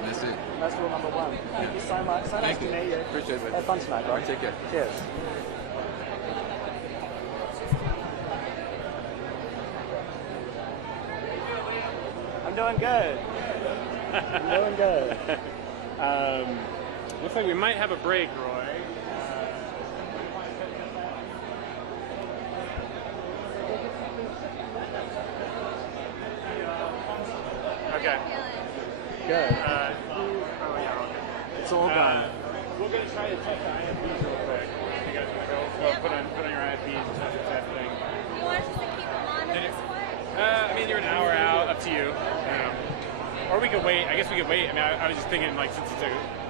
That's it. That's rule number one. Thank you so much. So nice to meet you. Appreciate it. Have fun tonight, bro. All right, take care. Cheers. I'm doing good. I'm doing good. Looks like we might have a break, Roy. Okay. Good. Okay. It's all gone. We're going to try to test the IFBs real quick. You guys want to go put on your IFBs and test the test thing. You want us to keep them on at this point? I mean, you're an hour out, up to you. Or we could wait. I guess we could wait. I mean, I was just thinking, like, since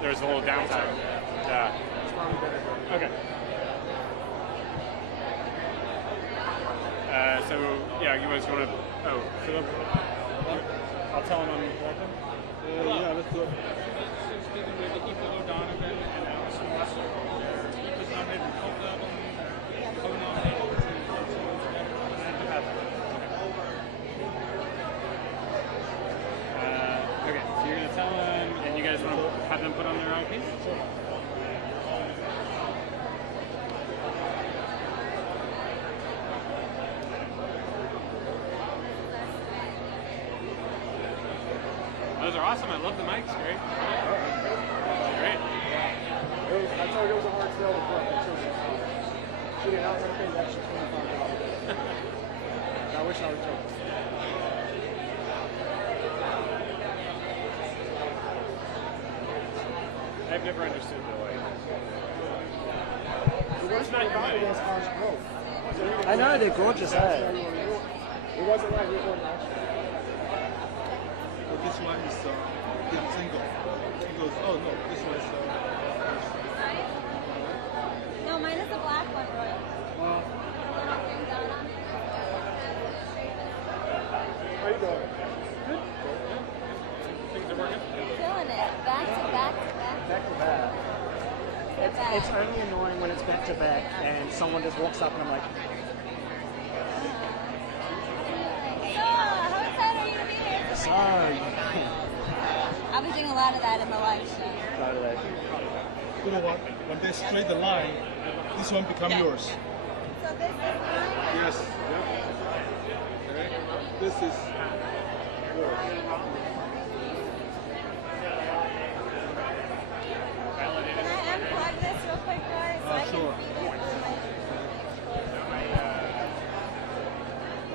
there's a whole downtime. Yeah. Okay. So, yeah, you guys want to... Oh, so I'll tell him I'm welcome. Yeah, let's do it. Okay, so you're going to tell them, and you guys want to have them put on their own piece? Those are awesome. I love the mics. Great. Great. I told you it was a hard sale to book. She didn't have anything that she couldn't find out. I wish I would tell her. I've never understood the way. The worst thing about it is harsh growth. I know, they're gorgeous, eh? It wasn't like we were going to But this one is the single. He goes, oh no, this one is No, mine is the black one, Roy. How you doing? Good. It's only annoying when it's back to back and someone just walks up and I'm like, How excited are you to be here? sorry. I'll be doing a lot of that in the live show. Totally. You know what? When they straight the line, this one become yours. So this is mine? Yes. Yep. Okay. This is yours. Can I unplug this real quick, guys? So I can Sure. feed it through my...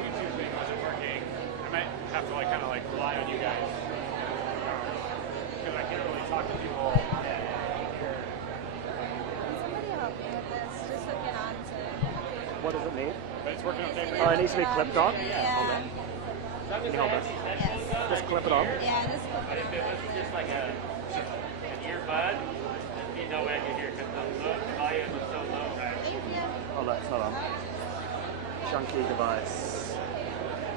YouTube thing wasn't working. I might have to kind of rely on you guys because I can't really talk to people. Somebody help me with this. Just hook it on to... What does it need? But it's working okay. Oh, it needs to be clipped on? Yeah. Can you hold this? Yes. Just clip it on? Yeah, just clip But it if it was just like an earbud, there'd be no way I could hear because the volume was so low. Thank you. Oh, that's not on. Chunky device.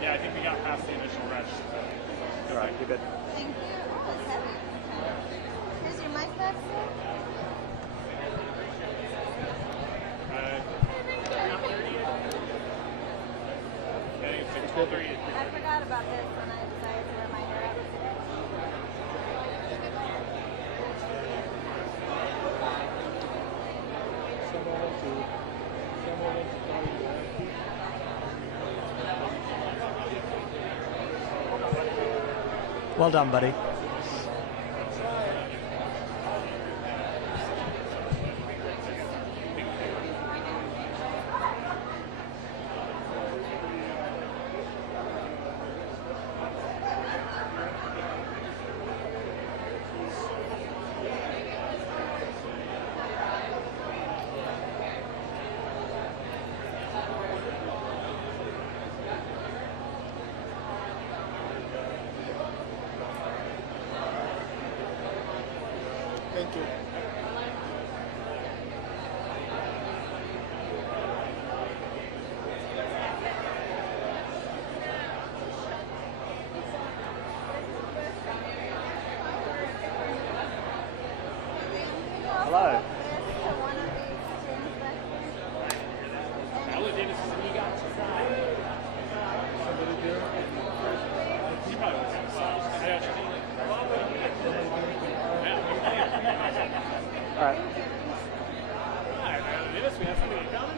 Yeah, I think we got past the initial rush. Alright, you're good. Thank you. That's heavy. Okay. Here's your mic back, sir. I forgot about this when I decided to wear my hair up today. Well done, buddy. Thank you. Hello. Alright. We have something in common.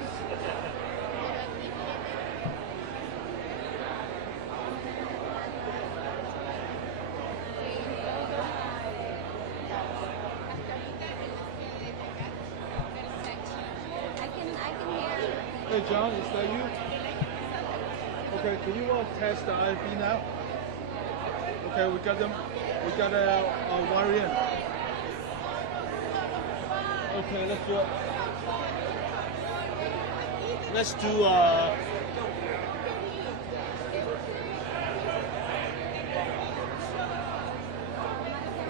Hey John, is that you? Okay, can you test the IFB now? Okay, we got them. We got a wire in. Okay, let's do it. Let's do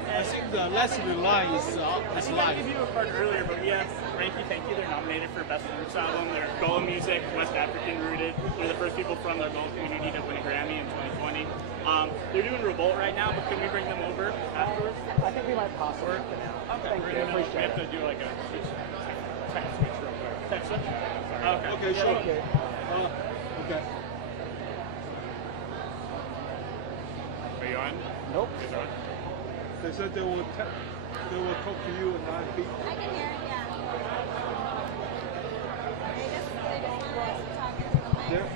I think the last line is I think I gave you a card earlier, but we have Frankie Thank You. They're nominated for Best Roots Album. They're Goa Music, West African rooted. They're the first people from the Goa community to win a Grammy in 2020. They're doing Revolt right now, but can we bring them over afterwards? I think we might pass over for now. Okay, Thank you. we have to do like a switch, text switch real quick. Text switch? Okay. Okay, sure. Okay. Okay. Are you on? Nope. It's on. They said they will talk to you in IFB. I can hear it, yeah. They just want us to talk into the mic. Yeah.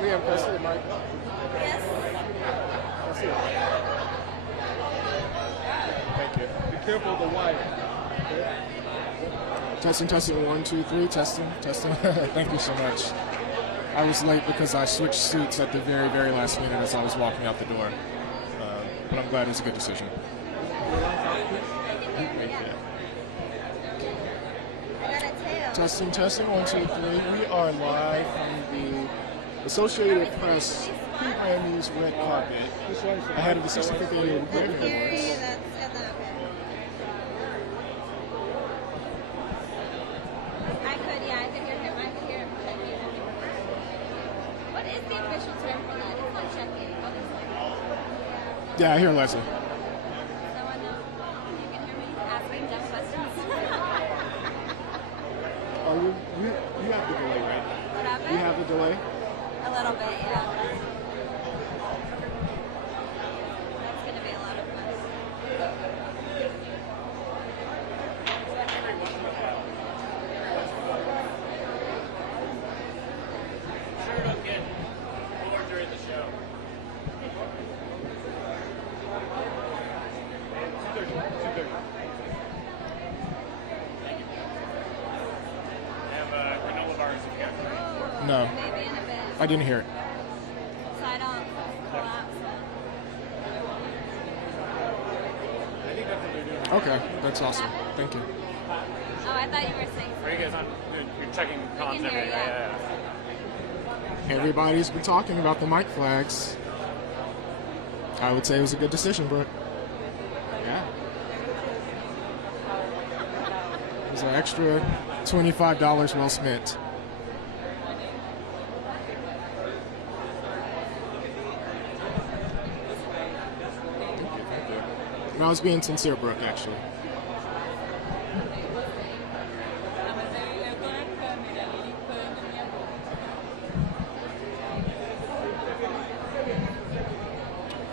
Liam, can I see the mic? Yes. That's it. Thank you. Be careful of the wire. Testing, testing, 1, 2, 3, testing, testing. Thank you so much. I was late because I switched seats at the very, very last minute as I was walking out the door. But I'm glad it's a good decision. I got a tail. Testing, testing, 1, 2, 3. We are live from the Associated Press pre-Grammys red carpet ahead of the 65th annual Grammy Awards. I could hear him. I could hear him. What is the official term for that? It's not checking. Yeah, I hear Leslie. Someone know? You can hear me asking dumb questions. Oh, you have the delay, right? What happened? You have the delay? A little bit, yeah. That's going to be a lot of fun. Sure don't get bored during the show. No. I didn't hear it. So I don't collapse. Okay, that's awesome. Thank you. Oh, I thought you were saying Are you guys on? You're checking comms and everything, right? Yeah. Everybody's been talking about the mic flags. I would say it was a good decision, but yeah. It was an extra $25 well spent. And I was being sincere, Brooke, actually.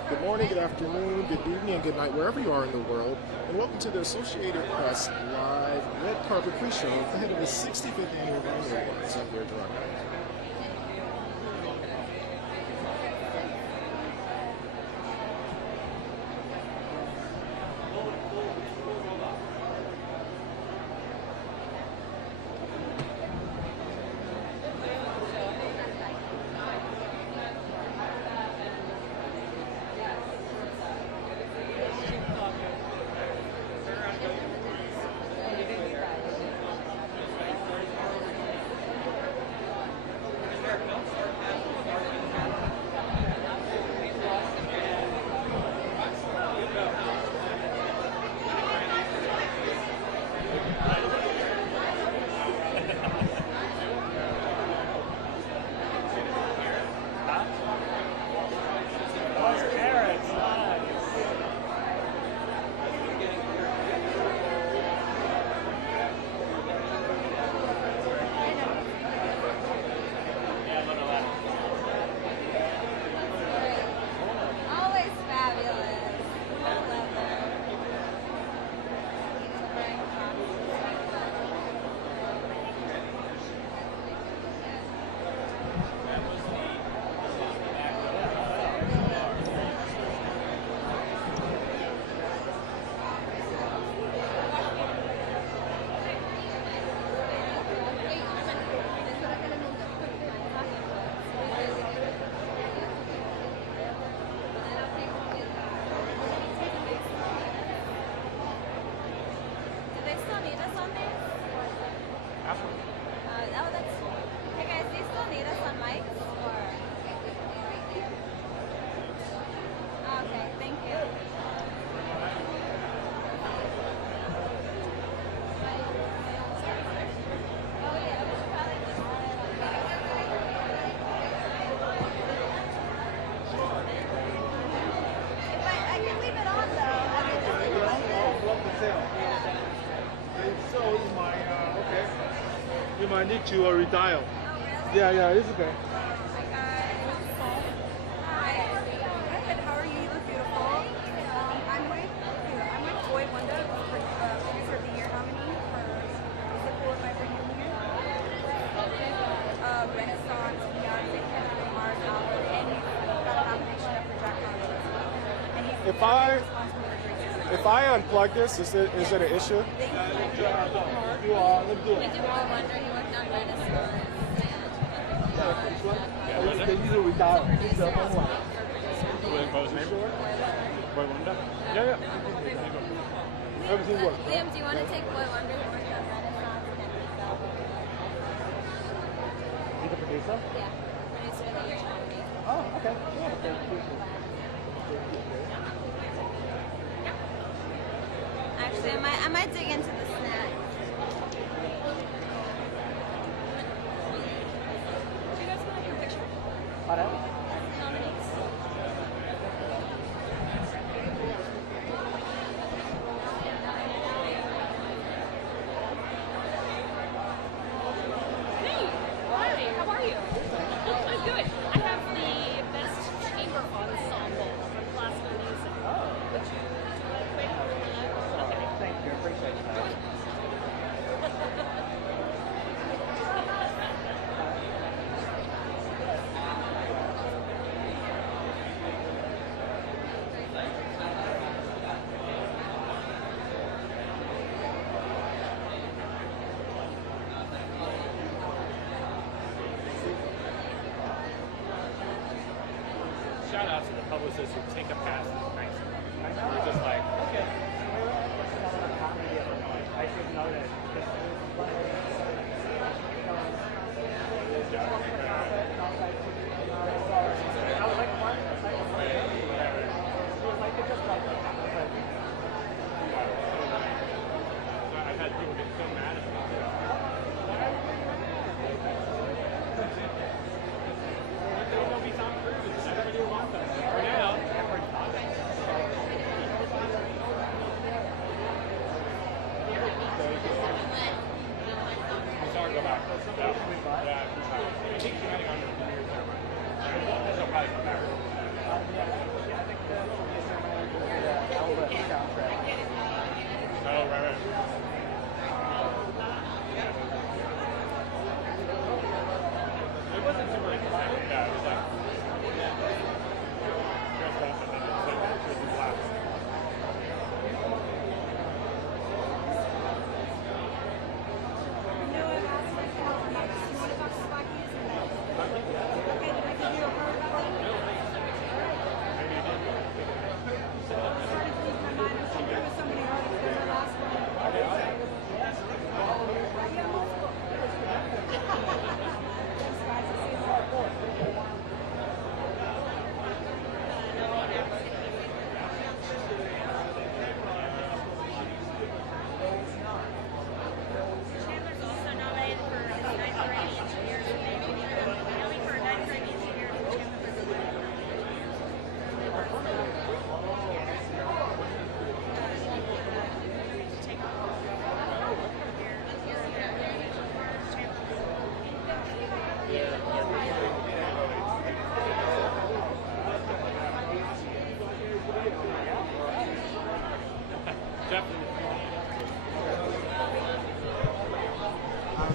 Good morning, good afternoon, good evening, and good night, wherever you are in the world, and welcome to the Associated Press live red carpet pre-show ahead of the 65th annual Grammy Awards. I'm here, Toronto. You might need to redial. Yeah, it's okay. How are you? You look beautiful. I'm with Boy Wonder, producer of the year nominee for the cool if I bring you here. Renaissance, Beyonce, Marca, and he's got a nomination up for Jack Harlow as well. And he's If I unplug this, is it an issue? You are. Let's do it. We do Boy Wonder. He worked on Renaissance. They need to redial. Yeah. Everything works. Liam, do you want to take Boy Wonder? He worked on Renaissance and producer? Yeah. Produce for the year Grammy. Oh, okay. Yeah, thank you. Actually, I might dig into the snack. Do you guys want to take a picture? Pardon? Nominees. Hey, hi, how are you? I'm good. I have the best chamber ensemble for classical music. Would you do a quick? Okay. Thank you, appreciate that. Shout out to the publicists who take a pass and nice. We're just like, okay. I should know that. I've had people get so mad at me. Don't be Tom Cruise. Everybody wants them. For now. I'm sorry, go back. Yeah. I think she might have gone to the premiere ceremony. She'll probably come back. Oh, right. It wasn't super exciting. Yeah, it was like dressed up and then it was black.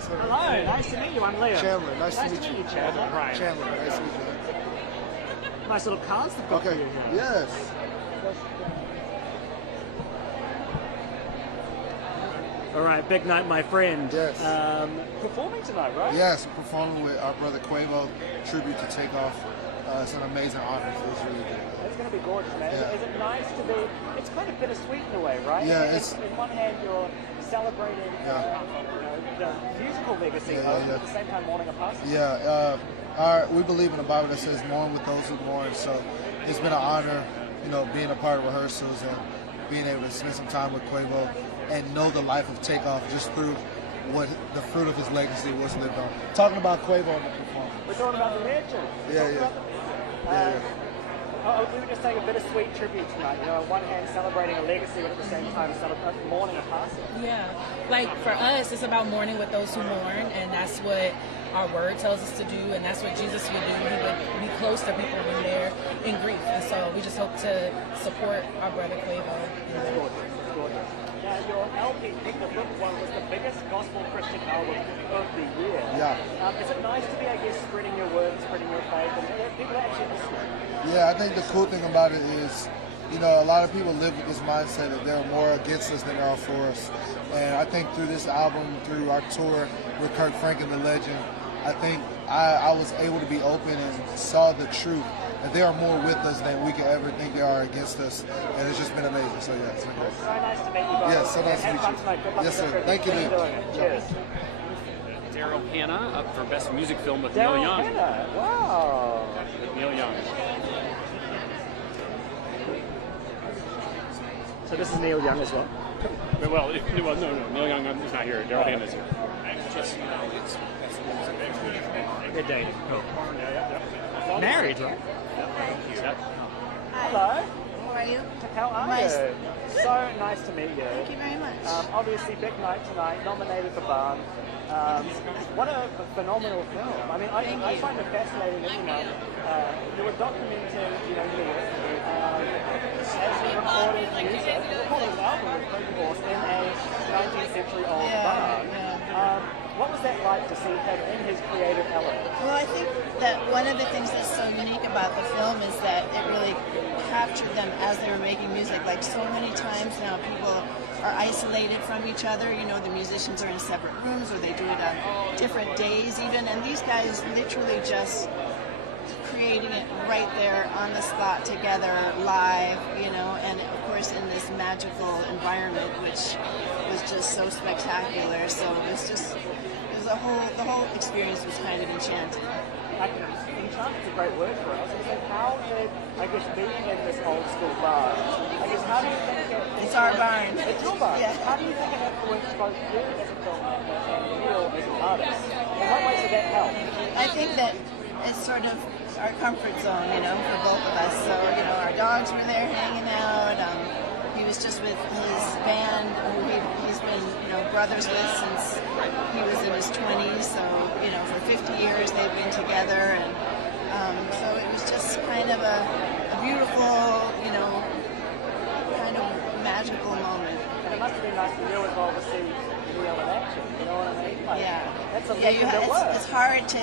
Hello, nice to meet you. I'm Liam. Chandler, nice to meet you. Chandler. Brian. Chandler, nice to meet you. Nice little cards they've got for you here. Yes. All right, big night, my friend. Yes. Performing tonight, right? Yes, performing with our brother Quavo, tribute to Takeoff. It's an amazing honor. It's really good. It's going to be gorgeous, man. Yeah. Is it nice to be? It's kind of bittersweet in a way, right? Yeah, In one hand, you're celebrating the musical legacy, at the same time mourning a passing. Yeah. We believe in the Bible that says mourn with those who mourn. So it's been an honor, being a part of rehearsals and being able to spend some time with Quavo and know the life of Takeoff just through what the fruit of his legacy was lived on. Talking about Quavo in the performance. We're talking about the legend. We were just saying a bittersweet tribute tonight. On one hand celebrating a legacy, but at the same time mourning a passing. Yeah, like for us, it's about mourning with those who mourn, and that's what our word tells us to do, and that's what Jesus would do. He would be close to people when they're in grief, and so we just hope to support our brother Quavo. It's gorgeous. Now, your LP, Pick the Book One, was the biggest gospel Christian album of the year. Yeah. Is it nice to be, spreading your word, spreading your faith, and people actually listening? Yeah, I think the cool thing about it is, a lot of people live with this mindset that they're more against us than they are for us. And I think through this album, through our tour with Kirk Franklin, the legend, I think I was able to be open and saw the truth. That they are more with us than we could ever think they are against us. And it's just been amazing. So, yeah, it's been great. So nice to meet you guys. Yes, so nice to meet you. Yes, sir. Thank you, Lee. Cheers. Daryl Hannah up for Best Music Film with Neil Daryl Young. Hannah, wow. With Neil Young. So this is Neil Young as well? Well, no, Neil Young is not here. Daryl Hannah is here. Just, you know, it's Best Music Film. They're dating. Cool. Yeah. Married, right? Yep. Hello. How are you? How are Nice. you? So nice to meet you. Thank you very much. Obviously, big night tonight, nominated for Barn. What a phenomenal film. I mean, I find it fascinating that, you know, you were documenting, you know, Neil, as he recorded music, he recorded an album with Prince Horse in a 19th century old barn. What was that like to see him in his creative element? Well, I think that one of the things that's so unique about the film is that it really captured them as they were making music. Like so many times now, people are isolated from each other. You know, the musicians are in separate rooms, or they do it on different days even. And these guys literally just creating it right there on the spot together, live, you know, and of course in this magical environment, which was just so spectacular. So it was just, the whole experience was kind of enchanting. Enchantment's a great word for us. How did, I guess, being in this old school bar, I guess, how do you think It's our barn. It's your barn. Yeah. How do you think it influenced both you as a filmmaker and Neil as an artist? In what ways did that help? I think that it's sort of our comfort zone, you know, for both of us. So, you know, our dogs were there hanging out. He was just with his band, who he's been, you know, brothers with since he was in his 20s. So, you know, for 50 years they've been together, and so it was just kind of a beautiful, you know, kind of magical moment. And it must have been nice for you as well to see Neil in action, you know what I mean? Like, Yeah. That's a legend at work. It's hard to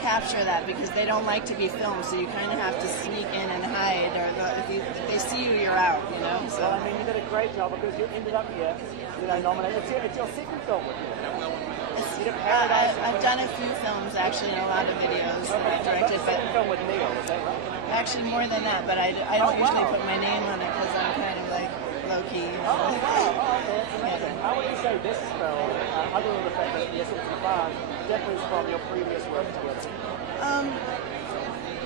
capture that because they don't like to be filmed, so you kind of have to sneak in and hide, or if they see you, you're out, you know? So. Well, I mean, you did a great job because you ended up here, you know, nominated. It's your second film with you. I've done a few films, actually, and a lot of videos that I directed, but film with Neil, is that right? actually more than that, but I don't usually put my name on it because I'm kind of like low-key. Oh, wow. Oh, okay, that's amazing. How would you say this film, other than the fact that yes, it's a barn, differs from your previous work together?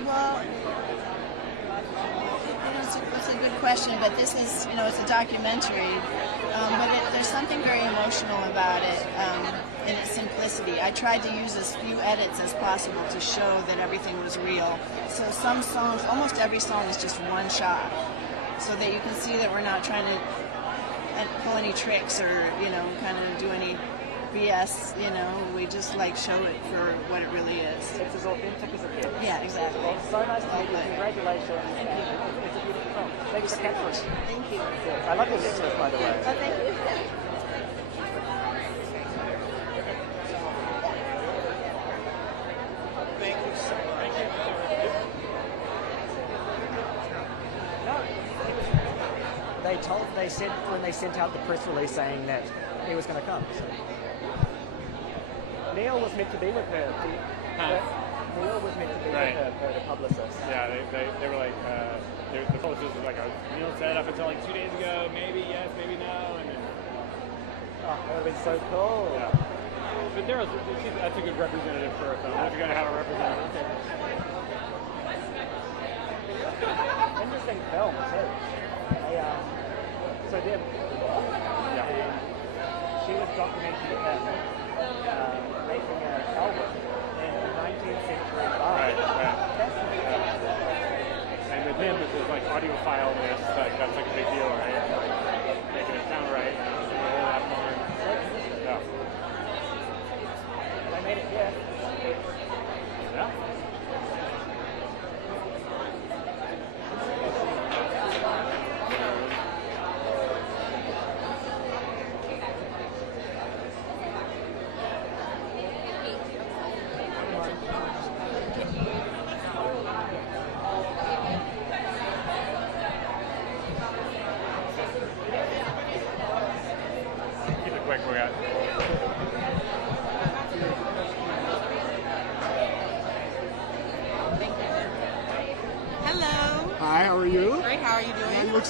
Well, it's a good question, but this is, you know, it's a documentary, but there's something very emotional about it in its simplicity. I tried to use as few edits as possible to show that everything was real. So some songs, almost every song is just one shot, so that you can see that we're not trying to pull any tricks or, you know, kind of do any BS, you know, we just like show it for what it really is. It's as authentic as it gets. Yeah, exactly. Well, so nice to meet you. Congratulations. Thank you. It's a beautiful film. Thank you for capturing it. Thank you. Yes. I love your necklace, by the way. Oh, thank you. They said when they sent out the press release saying that he was going to come. So. Neil was meant to be with her. Neil was meant to be with her, the publicist. Yeah, they were like, the publicist was like, Neil said up until like 2 days ago, maybe yes, maybe no, and then. Oh, that would have been so cool. Yeah. But that's a good representative for a film. If you're going to have a representative. Interesting film too. So they're and she was documenting him making an album in the 19th century bar. Right. And with him, it's like audiophile this, like that's like a big deal, right? Like making it sound right, all that barn. Yeah. They made it here. Yeah.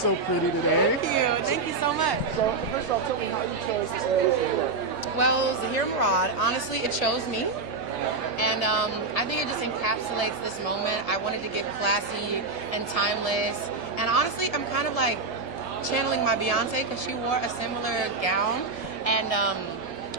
so pretty today. Thank you. Thank you so much. So, first off, tell me how you chose this amazing look. Well, Zahir Murad, honestly, it chose me. And I think it just encapsulates this moment. I wanted to get classy and timeless. And honestly, I'm kind of like channeling my Beyonce because she wore a similar gown. And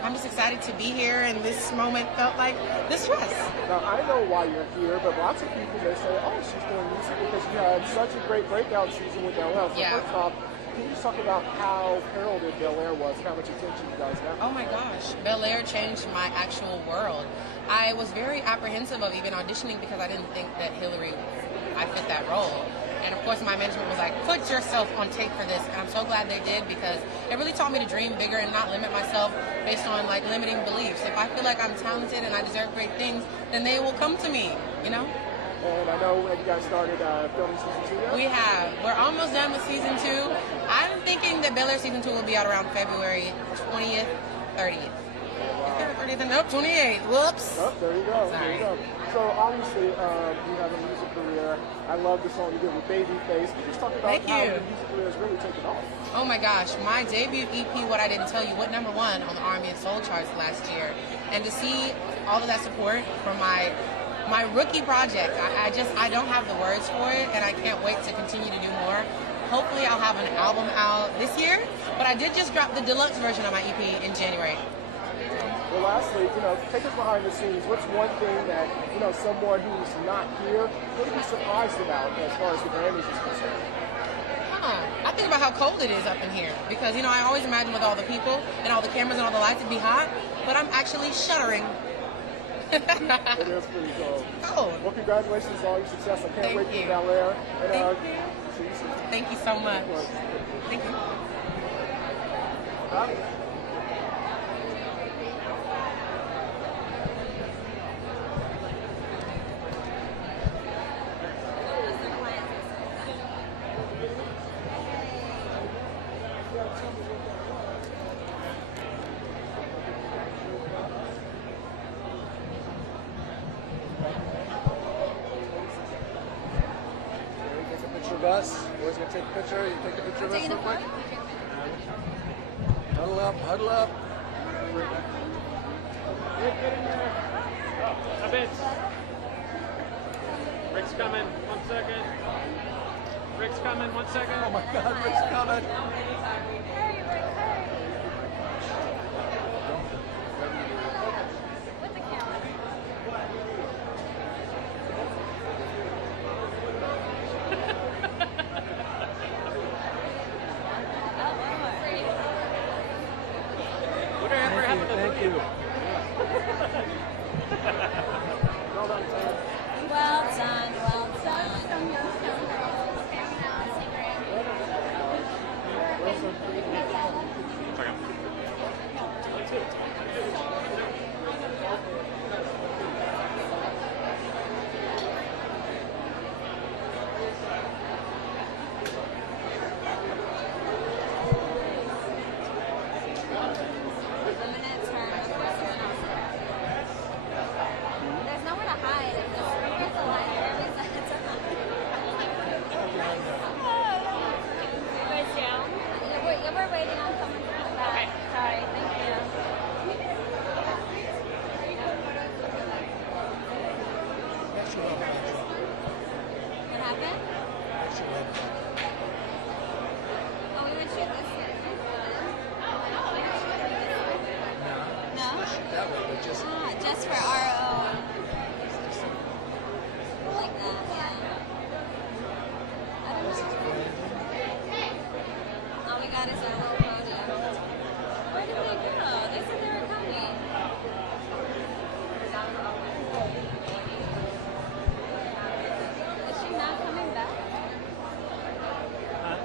I'm just excited to be here, and this moment felt like this dress. Now, I know why you're here, but lots of people, they say, oh, she's doing music because you had such a great breakout season with LL. So Yeah. first off, can you just talk about how heralded Bel Air was, how much attention you guys got? Oh my gosh, Bel Air changed my actual world. I was very apprehensive of even auditioning because I didn't think that I fit that role. And of course my management was like, put yourself on tape for this. And I'm so glad they did because it really taught me to dream bigger and not limit myself based on like limiting beliefs. If I feel like I'm talented and I deserve great things, then they will come to me, you know? And I know you guys started filming season 2 yet? We have. We're almost done with season 2. I'm thinking that Bel Air season 2 will be out around February 20th, 30th. Wow. 30th, nope, 28th. Whoops. Oh, there you go. Sorry. There you go. So obviously, you have a music career. I love the song you did with Babyface. Can you just talk about how your music career has really taken off? Oh my gosh, my debut EP, What I Didn't Tell You, went #1 on the R&B and Soul charts last year. And to see all of that support from my rookie project, I don't have the words for it, and I can't wait to continue to do more. Hopefully I'll have an album out this year, but I did just drop the deluxe version of my EP in January. Well, lastly, take us behind the scenes. What's one thing that, someone who's not here would be surprised about as far as the Grammys is concerned? I think about how cold it is up in here because, I always imagine with all the people and all the cameras and all the lights it'd be hot, but I'm actually shuddering. It is pretty cold. Cold. Well, congratulations on all your success. I can't wait for Bel Air. And, see you soon. Thank you so much. Thank you. Us. Boys gonna take a picture. You take a picture of us real quick. Huddle up, huddle up. Get in there. Oh, a bit. Rick's coming. 1 second. Rick's coming. 1 second. Oh my God, Rick's coming. Thank you. Well done, well done. There's nowhere to hide. There's a line there. We're waiting on someone to come back. Sorry, thank you. What happened? Oh, we would shoot this here. No? Just for our own. Like that, yeah. I don't know. All we got is our little podium. Where did they go? They said they were coming. Is she not coming back?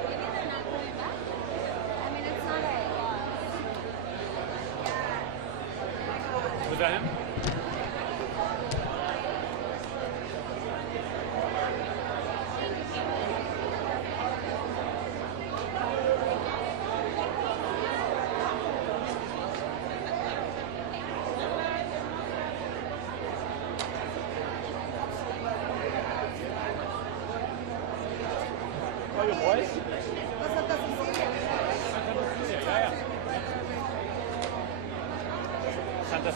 Maybe they're not coming back. I mean, it's not a loss. Was that him? Oh, your voice?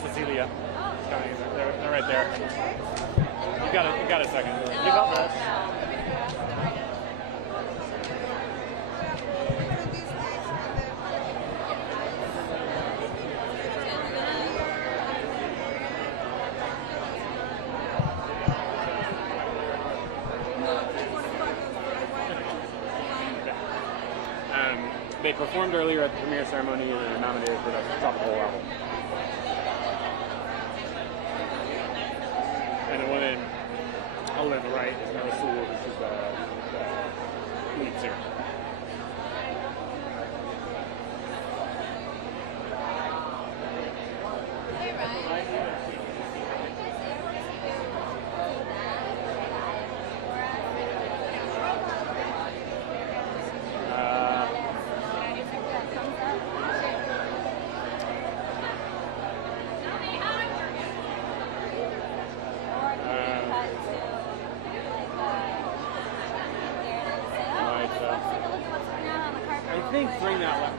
Cecilia. It's coming. They're right there. You got a second. You got this. They performed earlier at the premiere ceremony and they're nominated for the Tropical album. And the one in on the right is Marisol, which is the lead singer. I think bring that one.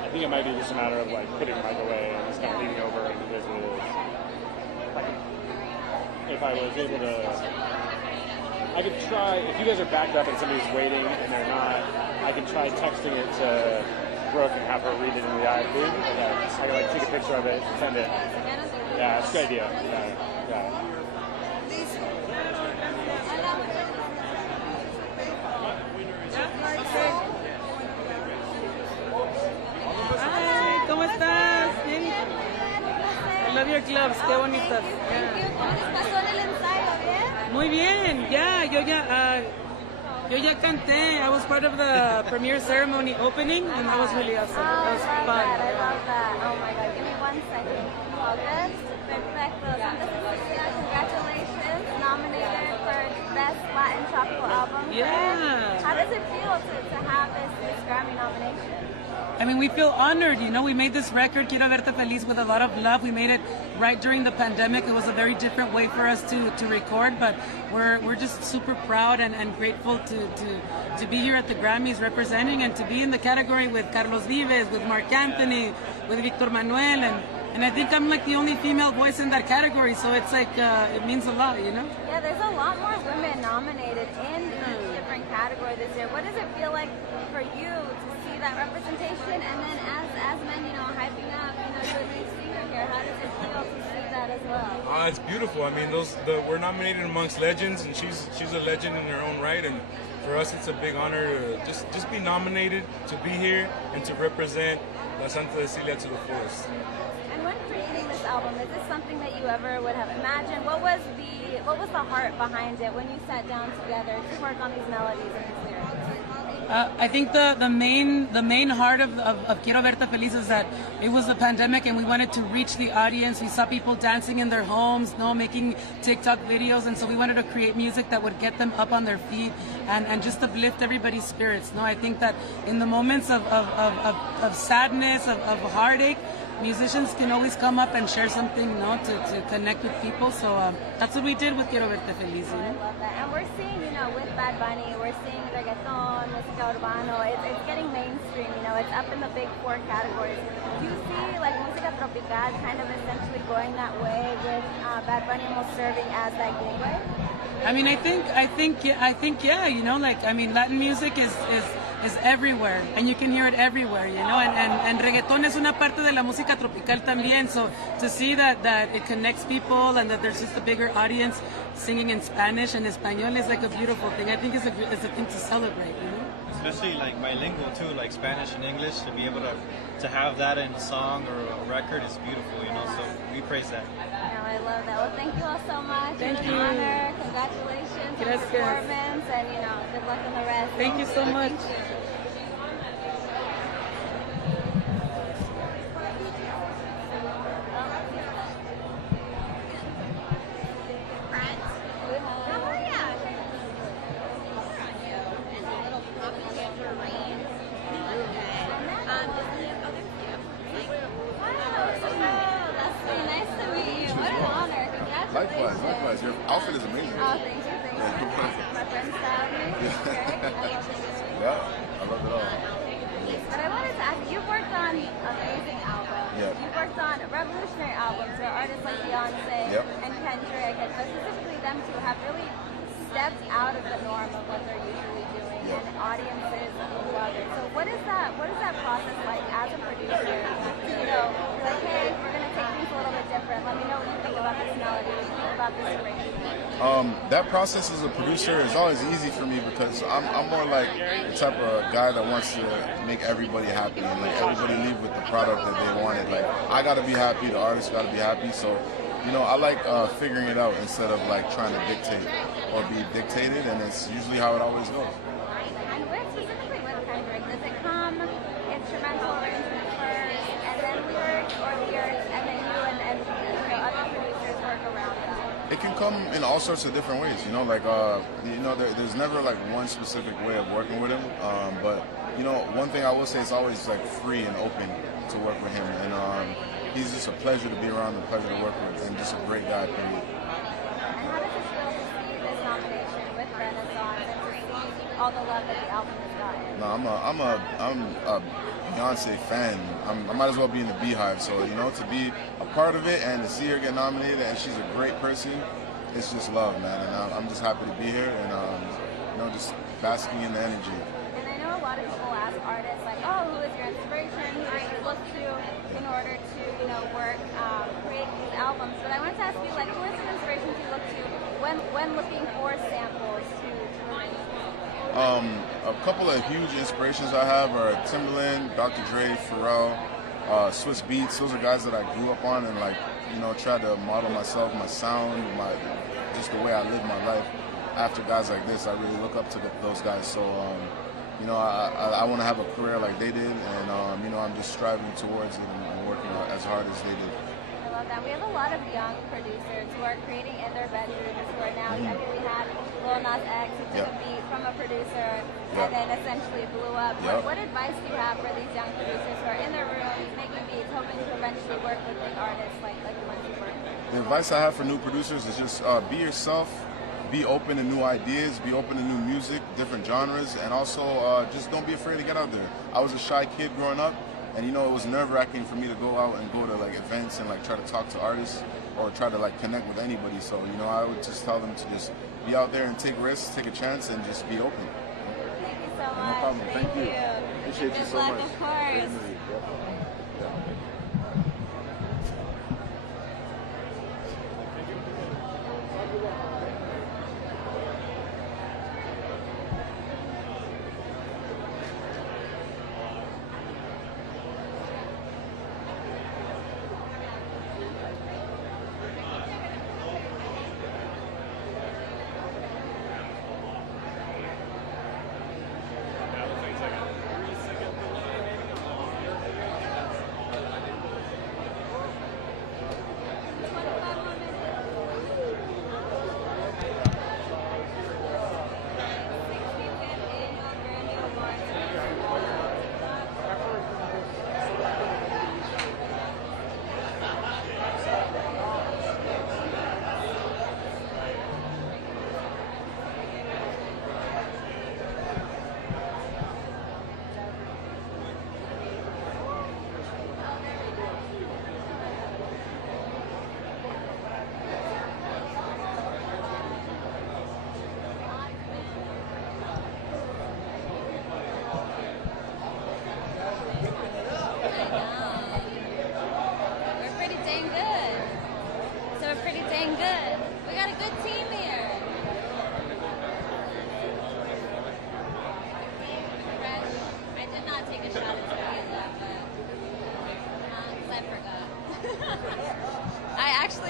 I think it might be just a matter of like putting the mic away and just kind of leaning over and it is what it is. Like, if I was able to, I could try, if you guys are backed up and somebody's waiting and they're not, I can try texting it to Brooke and have her read it in the AQUÍ. I can like take a picture of it, send it. Yeah, it's a good idea. Yeah. Hi, ¿cómo estás? Bien. I love your gloves, qué bonitas. ¿Cómo les pasó en el ensayo? ¿Bien? Muy bien, yo ya canté. I was part of the premiere ceremony opening, and that was really awesome. That was fun. I love that. Oh my God, give me 1 second. All good? Perfecto. Santa Cecilia, congratulations. Nominated for Best Latin Tropical Album. Yeah. How does it feel to have this Grammy nomination? I mean, we feel honored, you know. We made this record, Quiero Verte Feliz, with a lot of love. We made it right during the pandemic. It was a very different way for us to record, but we're just super proud and grateful to be here at the Grammys representing and to be in the category with Carlos Vives, with Marc Anthony, with Victor Manuel, and I think I'm like the only female voice in that category, so it's like, it means a lot, you know? Yeah, there's a lot more women nominated in each different category this year. What does it feel like for you to see that representation, and then as men, you know, hyping up, you know, your lead singer here, how does it feel to see that as well? It's beautiful. I mean, we're nominated amongst legends, and she's a legend in her own right, and for us it's a big honor to just be nominated, to be here, and to represent La Santa Cecilia to the fullest. And when creating this album, is this something that you ever would have imagined? What was the heart behind it when you sat down together to work on these melodies and these lyrics? I think the main heart of Quiero Verte Feliz is that it was the pandemic and we wanted to reach the audience. We saw people dancing in their homes, making TikTok videos, and so we wanted to create music that would get them up on their feet and just uplift everybody's spirits. I think that in the moments of sadness, of heartache, musicians can always come up and share something, to connect with people. So that's what we did with Quiero Verte Feliz. I love that. And we're seeing, with Bad Bunny, we're seeing reggaeton, música urbano. It's getting mainstream. It's up in the big 4 categories. Do you see like música tropical kind of essentially going that way with Bad Bunny almost serving as that gateway? I mean, I think, yeah. Latin music is everywhere, and you can hear it everywhere, and reggaeton es una parte de la música tropical también, so to see that it connects people and that there's just a bigger audience singing in Spanish and Espanol is like a beautiful thing. I think it's a thing to celebrate, Especially like bilingual too, like Spanish and English, to be able to have that in a song or a record is beautiful, so we praise that. I love that. Well, thank you all so much. Thank it's you. an honor. Congratulations on your performance, and good luck on the rest. Thank you so much. Likewise, likewise. Your outfit is amazing. Oh, thank you. My friend styled me. Yeah, I love it all. But I wanted to ask, you've worked on amazing albums. Yeah. You've worked on revolutionary albums where artists like Beyonce and Kendrick, and specifically them two, have really stepped out of the norm of what they're usually doing, and audiences love it. So what is that process like as a producer? You know, like, hey, we're gonna take things a little bit different. Let me know what you think about this melody, what you think about this arrangement. That process as a producer is always easy for me because I'm more like the type of guy that wants to make everybody happy and like everybody leave with the product that they wanted. Like I gotta be happy, the artist gotta be happy. So, you know, I like figuring it out instead of like trying to dictate or be dictated, and it's usually how it always goes. And specifically with Kendrick, does it come instrumental arrangement first, and then lyrics, or lyrics, and then you and other producers work around that? It can come in all sorts of different ways, you know, like, you know, there's never like one specific way of working with him, but, you know, one thing I will say is always like free and open to work with him, and he's just a pleasure to be around, a pleasure to work with, and just a great guy, period. And how does it feel to see this nomination with Renaissance and to see all the love that the album has gotten? No, I'm a Beyonce fan. I might as well be in the Beehive. So, you know, to be a part of it and to see her get nominated, and she's a great person, it's just love, man. And I'm just happy to be here and, you know, just basking in the energy. And I know a lot of people ask artists, like, oh, who is your inspiration? Who do you look to in order to, you know, work, create these albums? But I wanted to ask you, like, who are some inspirations you look to when looking for samples to release? A couple of huge inspirations I have are Timbaland, Dr. Dre, Pharrell, Swiss Beats. Those are guys that I grew up on and, like, you know, tried to model myself, my sound, just the way I live my life. After guys like this, I really look up to those guys. So, you know, I want to have a career like they did, and, you know, I'm just striving towards it and working as hard as they did. I love that. We have a lot of young producers who are creating in their bedrooms, who are now, I mean, we had Lil Nas X, who took a beat from a producer and then essentially blew up. What advice do you have for these young producers who are in their rooms, making beats, hoping to eventually work with big artists like the ones you work with? The advice I have for new producers is just be yourself, be open to new ideas, be open to new music, different genres, and also just don't be afraid to get out there. I was a shy kid growing up, and you know, it was nerve-wracking for me to go out and go to like events and like try to talk to artists or try to like connect with anybody. So, you know, I would just tell them to just be out there and take risks, take a chance, and just be open. Thank you so much. No problem. Thank you. Appreciate you so much. Of course.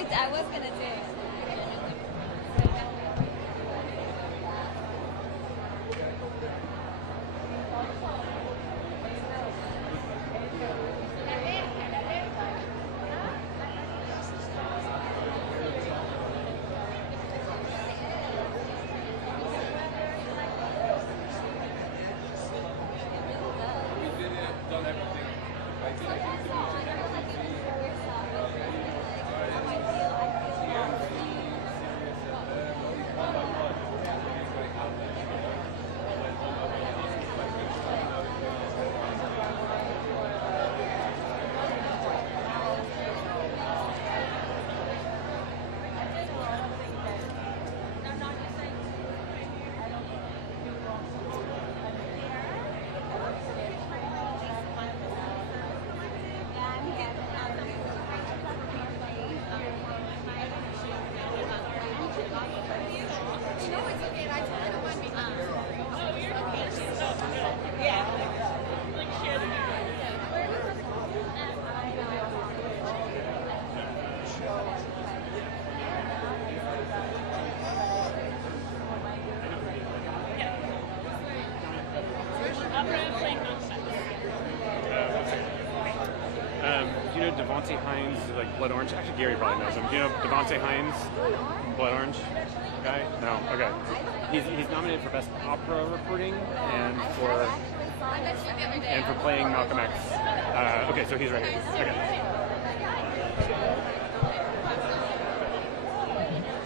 I was gonna do. Devontae Hines, like Blood Orange. Actually, Gary probably knows him. Do you know Devontae Hines? Blood Orange guy? No. Okay. He's nominated for Best Opera Recording and for playing Malcolm X. Okay, so he's right here. Okay.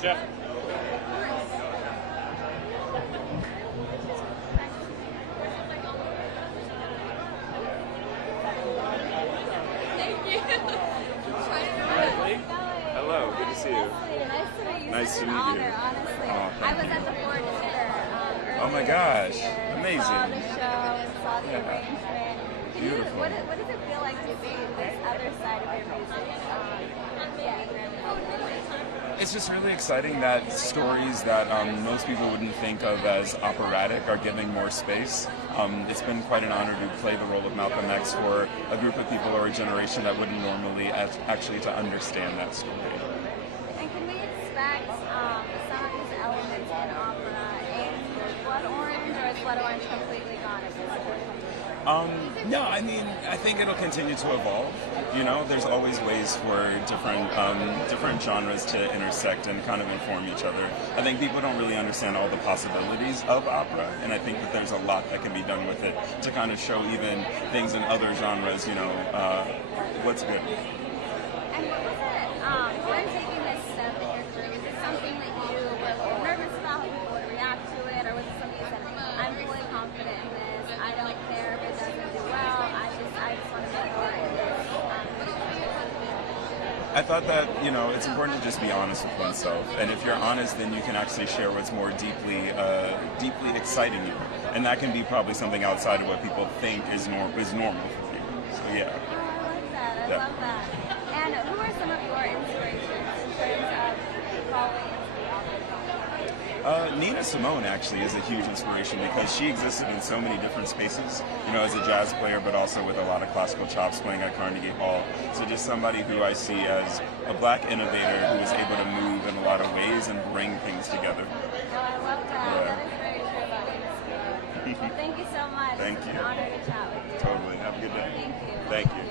Jeff. Hello, good to see you. Nice to meet you. Honestly. I was at the Ford Theater Oh my gosh, amazing. Saw the show, saw the arrangement. Beautiful. What does it feel like to see this other side of your music? It's just really exciting that stories that most people wouldn't think of as operatic are getting more space. It's been quite an honor to play the role of Malcolm X for a group of people or a generation that wouldn't normally actually to understand that story. And can we expect some of these elements in opera in Blood Orange, or is Blood Orange completely gone at this point? No, I mean, I think it'll continue to evolve. You know, there's always ways for different genres to intersect and kind of inform each other. I think people don't really understand all the possibilities of opera, and I think that there's a lot that can be done with it to kind of show even things in other genres, you know, what's good. And what was it, when taking this step in your career, was it something that you were a little nervous about, how people would react to it, or was it something you said, I'm fully confident in this, I don't care if it doesn't do well, I just want to make more in this. I thought that, you know, it's important to just be honest with oneself, and if you're honest, then you can actually share what's more deeply exciting you, and that can be probably something outside of what people think is normal for you. So yeah. I love that. And who are some of your inspirations in terms of following into the opera? Nina Simone actually is a huge inspiration because she existed in so many different spaces, you know, as a jazz player, but also with a lot of classical chops playing at Carnegie Hall. So just somebody who I see as a black innovator who is able to move in a lot of ways and bring things together. Oh, I love that. Yeah. That is very true about Nina Simone. Well, thank you so much. Thank It's you. an honor to chat with you. Totally. Have a good day. Thank you. Thank you.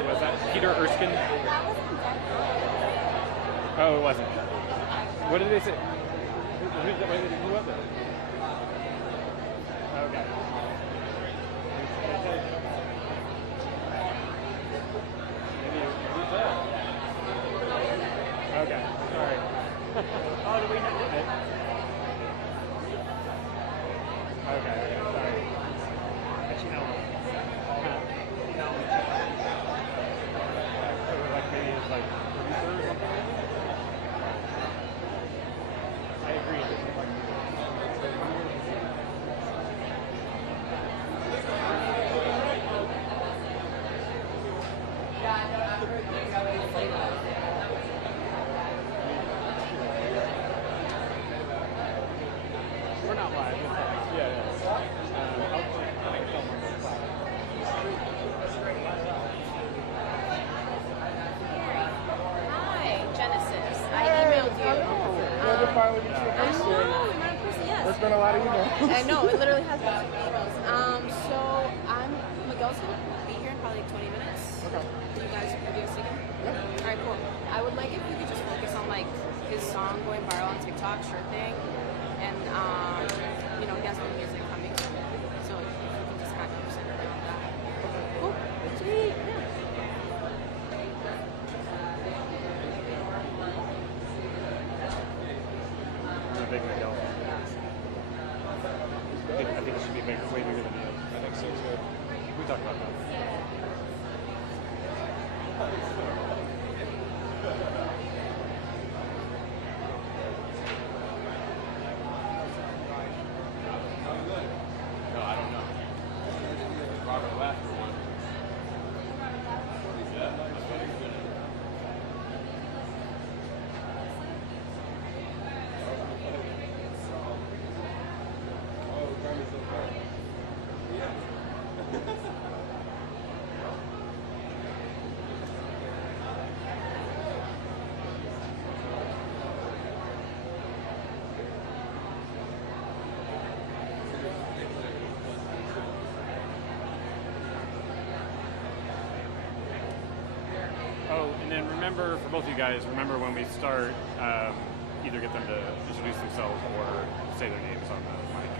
Was that Peter Erskine? Oh, it wasn't. What did they say? Who was it? Okay. Okay, sorry. Oh, do we know? Okay, sorry. Actually, no. Maybe it's like producer or something. I agree. We're not live. Yeah. Finally meet you in person. There's been a lot of emails. I know, it literally has been emails. So Miguel's gonna be here in probably 20 minutes. Okay. You guys are video singing? Yeah. Alright, cool. I would like if we could just focus on like his song going viral on TikTok, sure thing. And you know, he has new music coming. So if we can just kind of center around that. Cool. Sweet. Yeah. Big Miguel. I think it should be big, way bigger than he is. I think so too. We talked about that. remember, for both of you guys, remember when we start, either get them to introduce themselves or say their names on the mic.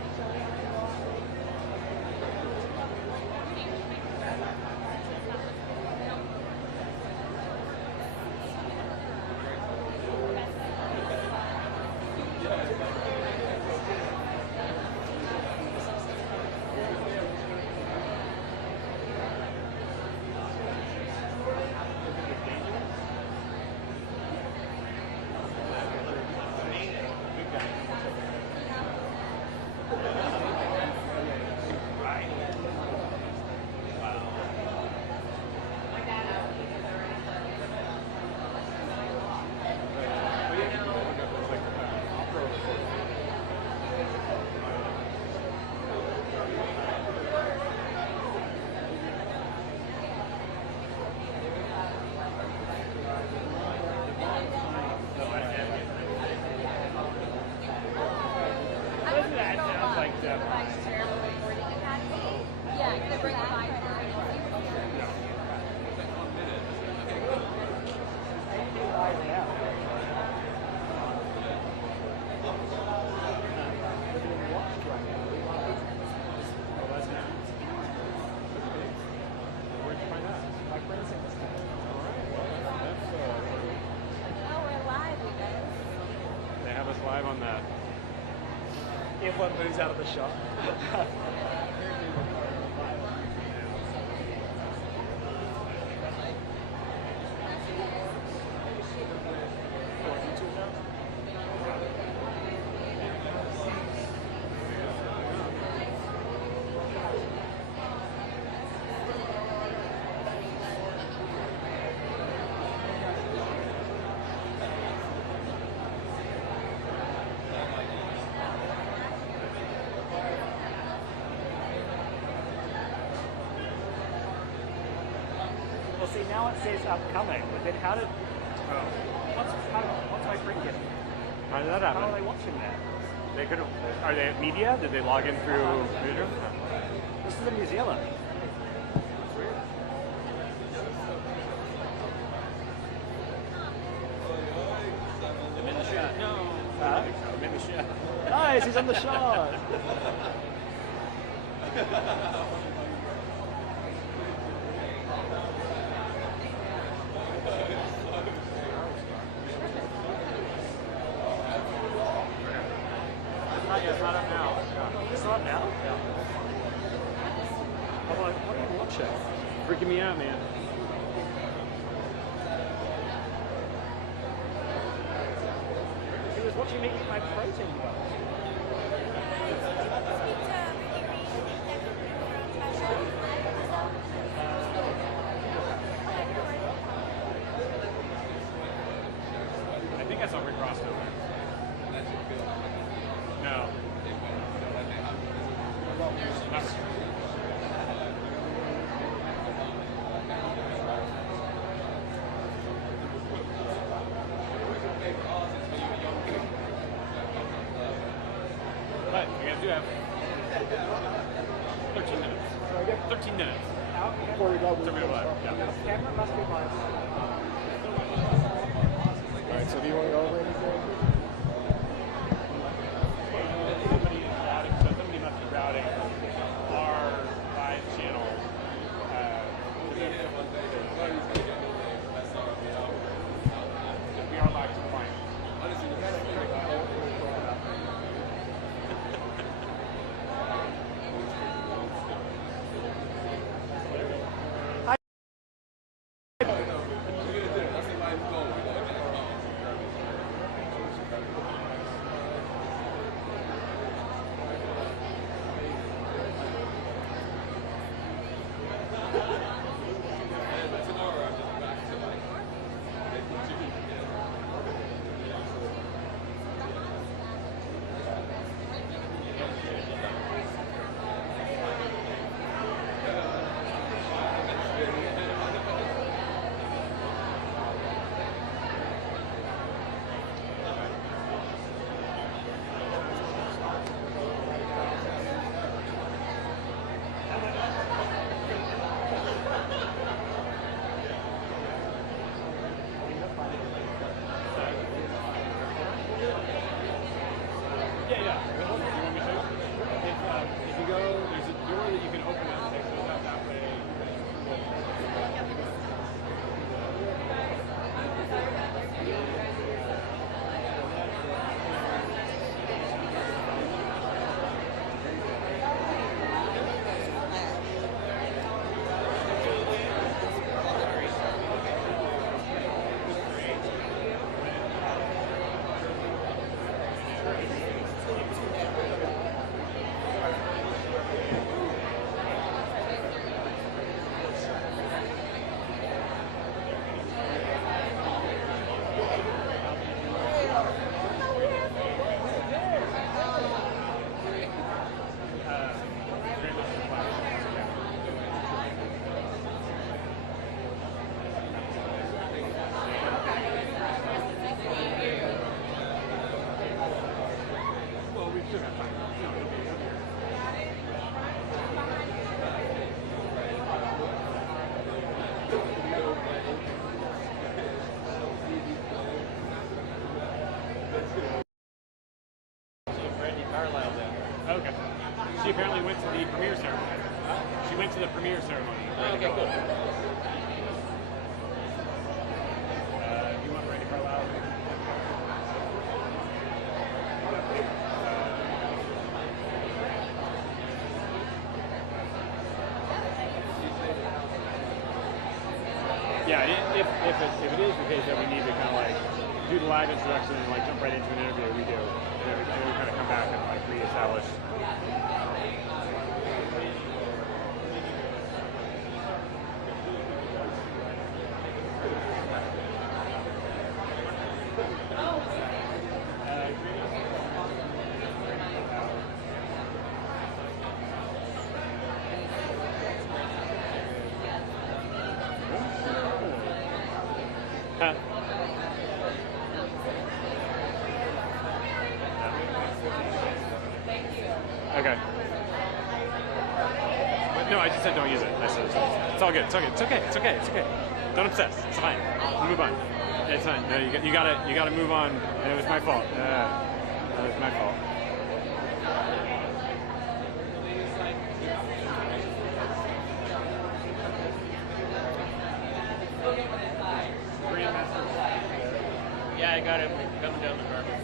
Live on that. If one moves out of the shot. See, now it says upcoming, but then how did... What's my friend getting? How did that happen? How are they watching that? They could have... Are they at media? Did they log in through video? This is in New Zealand. I'm in the shot. No. I'm in the shot. Nice, he's in the shot. It's not up now. It's not now? Yeah. I'm like, what are you watching? Freaking me out, man. He was watching me eat my protein bar. I think I saw Rick Ross over there. No. But you guys do have 13 minutes. 13 minutes. Before we go, to be live. Yeah. Camera must be live. All right, so do you want to go over anything? Somebody must be routing our live channel. We are live to the client. premiere ceremony. She went to the premiere ceremony. Okay, cool. You want Randy Carlisle? Yeah, if it is the case that we need to kind of like do the live introduction and like jump right into an interview, we do. And then we kind of come back and like reestablish. Okay. No, I just said don't use it. I said it's all good. It's all good. It's okay. It's okay. It's okay. Don't obsess. It's fine. Move on. It's fine. No, you gotta move on. And it was my fault. That was my fault. Yeah, I got it coming down the carpet.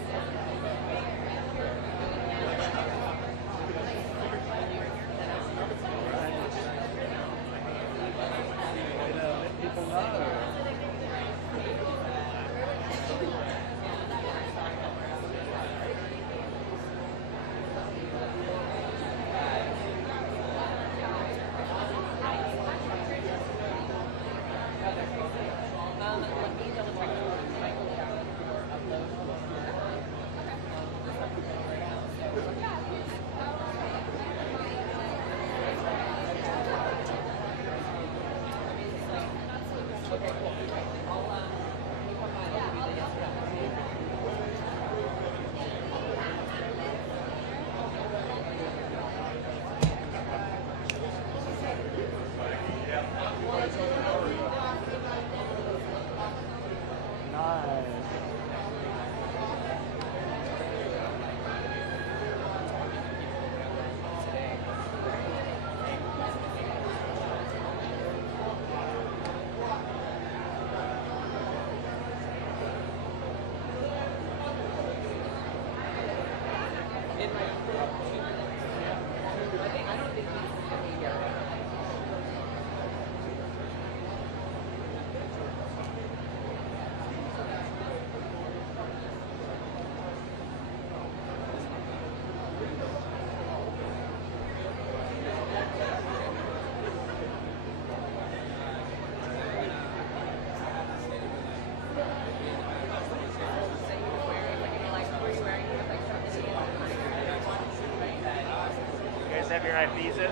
Have your IPs in?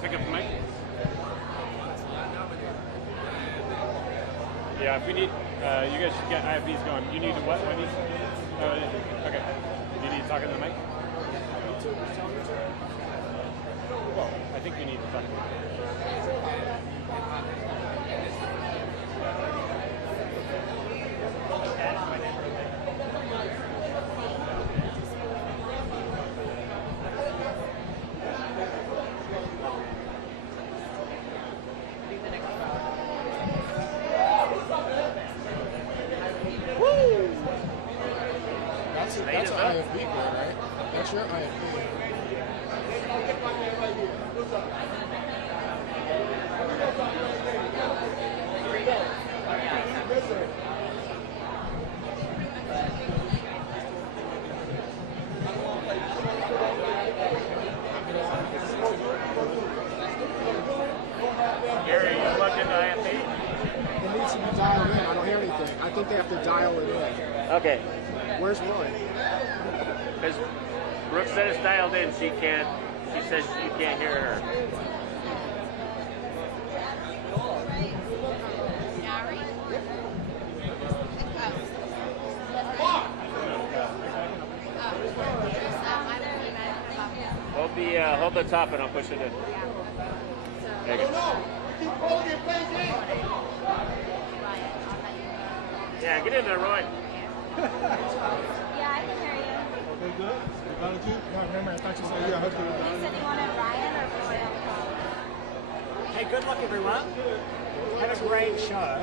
Pick up the mic. Yeah, if we need, you guys should get IFBs going. You need what? What needs? Okay. You need to talk in the mic? Well, I think you need to talk in the mic. That's an IFB girl, right? That's your IFB. Gary, you plugged into IFB? It needs to be dialed in. I don't hear anything. I think they have to dial it in. Okay. Where's mine? Because Brooke said it's dialed in. She says you can't hear her. Hold the top and I'll push it in. There you go. Yeah, get in there, Roy. Yeah, I can hear you. Okay, good. You got it too? Yeah, remember, I thought you said you You said you wanted Ryan or Roy on top? Hey, good luck, everyone. Have a great show.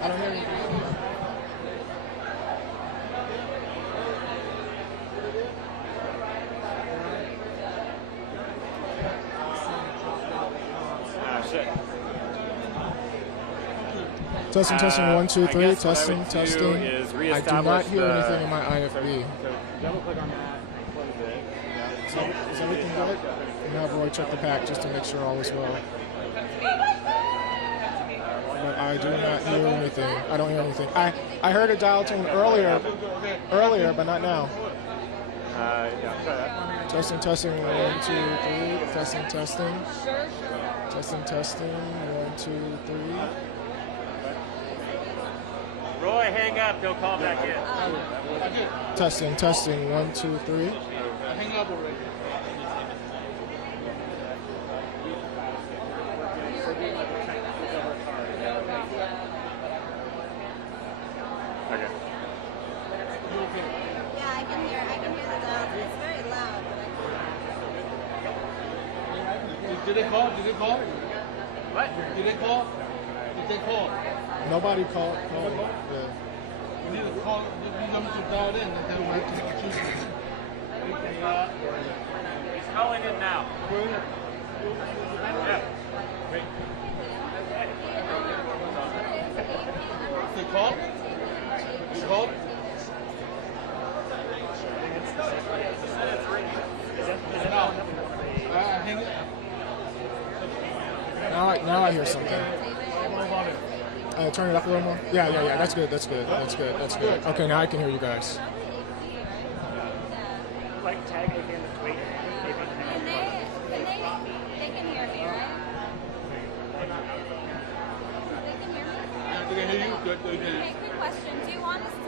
I don't hear anything. Shit. Testing, testing, 1, 2, 3. I guess Testing, what I would do testing. is I do not reestablish hear the- anything in my IFB. So double click on that, close it. Is everything good? And have Roy check the pack just to make sure all is well. But I do not hear anything. I don't hear anything. I heard a dial tone earlier, but not now. Yeah, try that. Testing, testing, 1, 2, 3. Testing, testing. Testing, testing, 1, 2, 3. Roy, hang up. They'll call back in. Testing, testing, 1, 2, 3. Hang up already. Okay. Yeah, I can hear the dial. It's very loud. Did they call? Did they call? What? Did they call? Did they call? Nobody called. Yeah. We need to call. We need them to dial in and then we have to choose. He's calling in now. Yeah. Wait. They called? They called? Now I hear something. Turn it up a little more. Yeah. That's good. That's good. Okay, now I can hear you guys. Like tag it in the tweet. They can hear me, right? They can hear me? Yeah, they can hear you. Good. Okay, quick question. Do you want us to,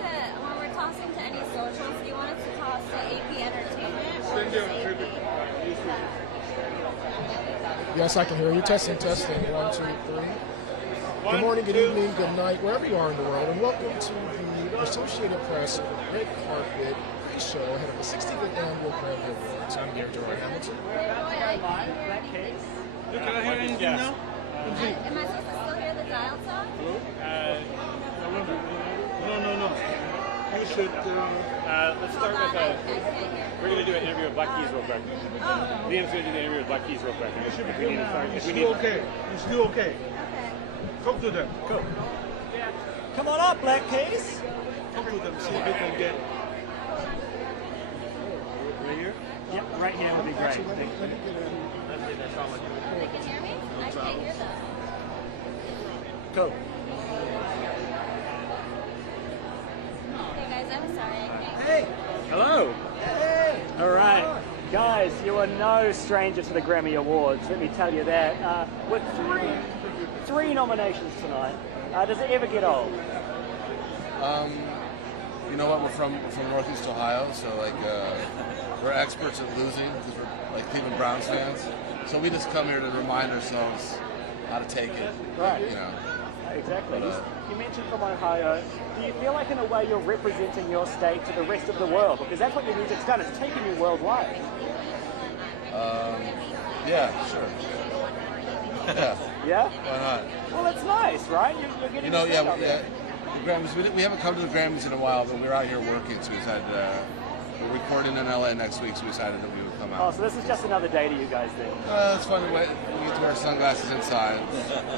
when we're tossing to any socials, do you want us to toss to AP Entertainment? Or just AP? Yes, I can hear you. Testing, testing. 1, 2, 3. Good morning, good evening, good night, wherever you are in the world, and welcome to the Associated Press Red Carpet Pre-Show ahead of the 65th Annual Grammy Awards. I'm Gary Gerard Hamilton. Can I hear anything now? Am I supposed to still hear the dial tone? No. You should. Let's start with we're going to do an interview with Black Keys real quick. Liam's going to do the interview with Black Keys real quick. It's still okay. Talk to them. Go. Come on up, Black Keys. Talk to them. See if they can get. Right here? Yep, right here would be great. They can hear me? I can't hear them. Go. Hey guys, I'm sorry, I can't. Hey. Hello. Hey. All right. Guys, you are no stranger to the Grammy Awards, let me tell you that. With three nominations tonight, does it ever get old? You know what? We're from Northeast Ohio, so we're experts at losing because we're like Cleveland Browns fans. So we just come here to remind ourselves how to take it. Right. You know. Exactly. But, you mentioned from Ohio. Do you feel like in a way you're representing your state to the rest of the world? Because that's what your music's done. It's taken you worldwide. Yeah, sure. Yeah. Yeah? Why not? Well, it's nice, right? You're getting You know, your out there. the Grammys. We haven't come to the Grammys in a while, but we're out here working. So we're recording in LA next week, so we decided that we would come Oh, out. so this is just another day to you guys then? It's fun. We get to wear sunglasses inside.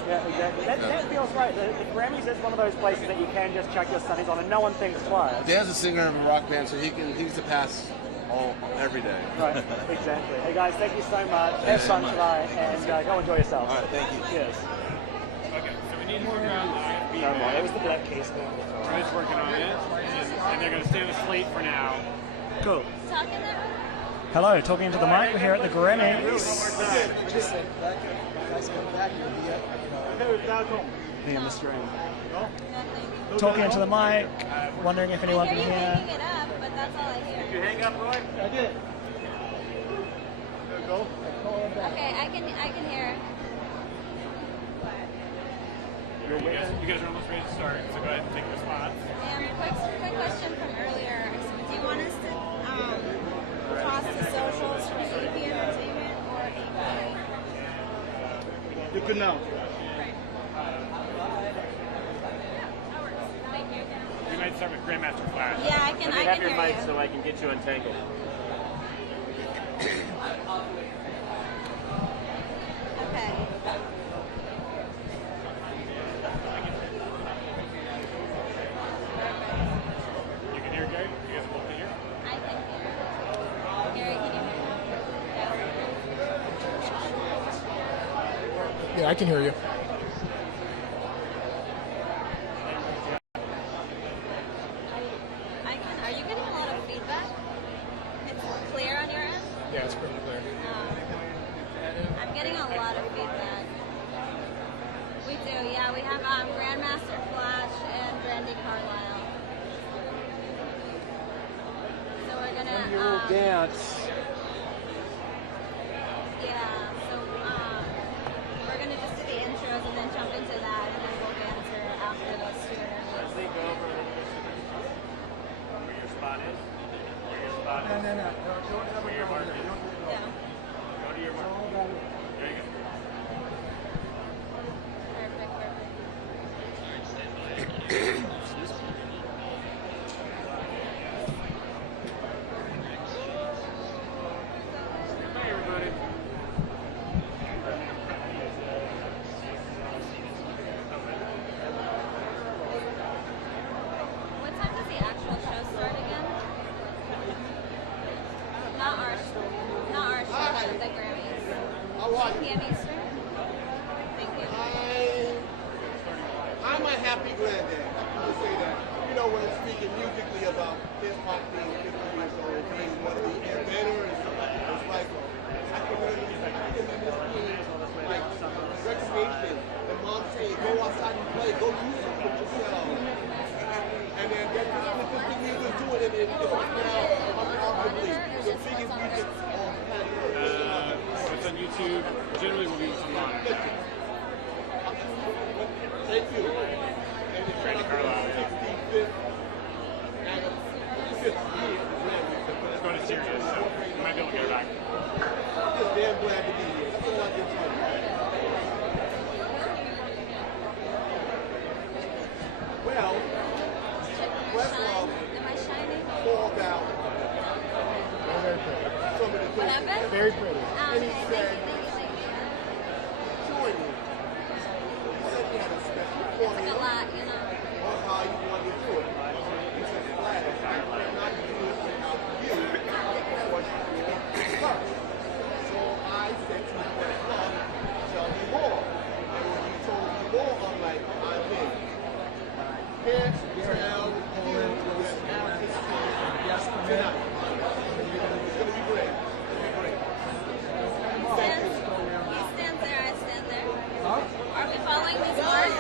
Yeah, exactly. That feels right. The Grammys is one of those places that you can just chuck your sunnies on and no one thinks twice. Dan's a singer of a rock band, so he needs to pass every day. Right, exactly. Hey guys, thank you so much. Have fun tonight and go enjoy yourselves. All right, thank you. Cheers. Okay, so we need more feedback. No more. That was the Black Keys thing. We're just working on it, and they're going to stay on the slate for now. Cool. Talking there? Hello, talking into the mic. We're here at the Grammys. Be on the stream. Talking into the mic. Wondering if anyone can hear. Hanging it up, but that's all I hear. Did you hang up, Roy? I did. Okay, I can hear. you're with us. You guys are almost ready to start, so go ahead and take the spots. Quick question from earlier. Do you want us to toss the socials for AP Entertainment or AP? You can now. We might start with Grandmaster Flash. Yeah, I can have your hear mic you. so I can get you untangled. Okay. You can hear Gary? You guys both can hear? I can hear. Gary, can you hear me? Yeah, I can hear you. Are you getting a lot of feedback? It's clear on your end? Yeah, it's pretty clear. I'm getting a lot of feedback. We do, yeah. We have Grandmaster Flash and Randy Carlisle. So we're gonna dance. Yeah. So we're gonna just do the intros and then jump into that, and then we'll banter after those two interviews. Leslie, go over where your spot is. Where your spot is. No. Where your mark is. Yeah. Go to your mark. There you go. Hi, everybody. What time does the actual show start again? Not our show, but the Grammys. 10 p.m. Eastern? Thank you. I'm a happy granddad. I can say that. You know, when speaking musically about hip hop being 50 years old, being one of the inventors, it's like I can really imagine this being like recreation. And mom saying, go outside and play, go do something with yourself. And then that's what this music is doing, and it's now arguably the biggest music on planet. It's on YouTube. Generally, we'll be on. Thank you. And it's Randy Carlisle. 65th and 5th year. It's going to Sirius, so you might be able to get it back. I'm just damn glad to be here. That's all I can tell you. Well, Questlove called out Very pretty. some of the What happened? Very pretty. and he said, join me. He said he had a special It's formula a lot, you know. on how you want to do it. He said, Flash, I cannot do it without you. What you want first. So I said to Questlove, tell me more. And when he told me more, I'm like, I'm in. Can't tell you without this tonight. It's going to be great. It's going to be great. Thank you. He stands there, I stand there. Are we following these words?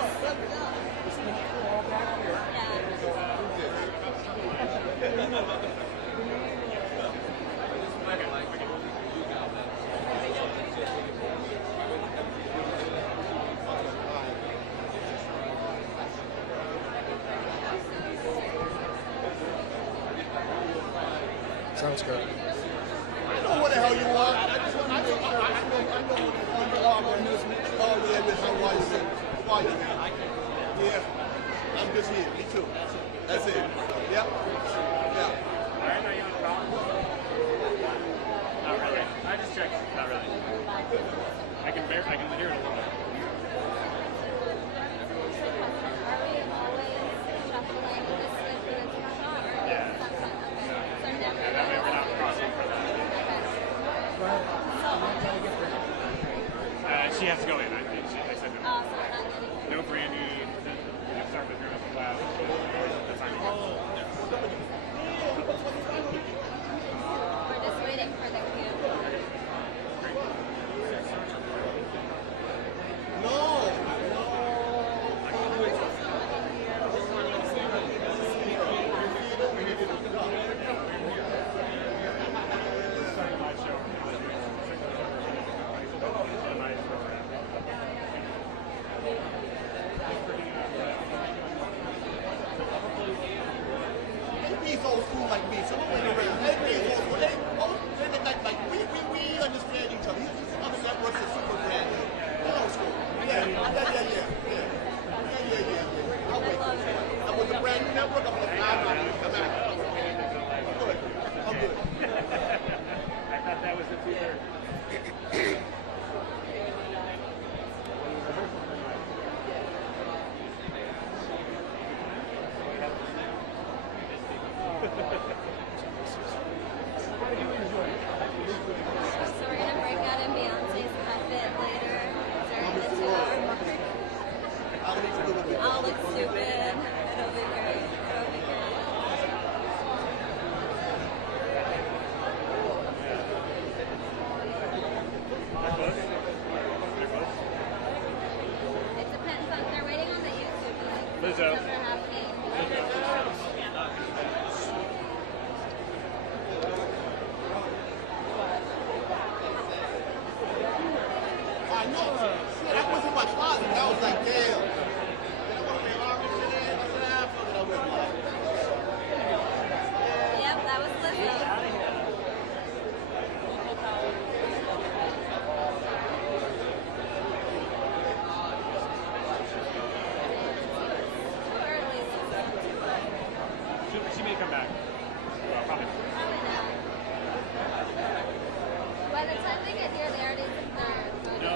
Sounds good. I know what the hell you are. I know what the hell you are, man. Oh, yeah, man. How are you, man? How are you, man? Yeah. I'm just here. Me too. That's it. Yep. Yeah. Not really. I just checked. Not really. I can hear it a little bit. Are we always shuffling this like the intro shot? Yeah. So never. That way we're not crossing for that. She has to go in, I think. They said no. No Brandy. You start with her as a class. That's on you. We're just waiting for the cue. No. Lizzo. I know. Shit, that wasn't my closet. I was like, damn. Yep, that was Lizzo. She may come back. Well, probably. By the time they get here, they already think they're... No.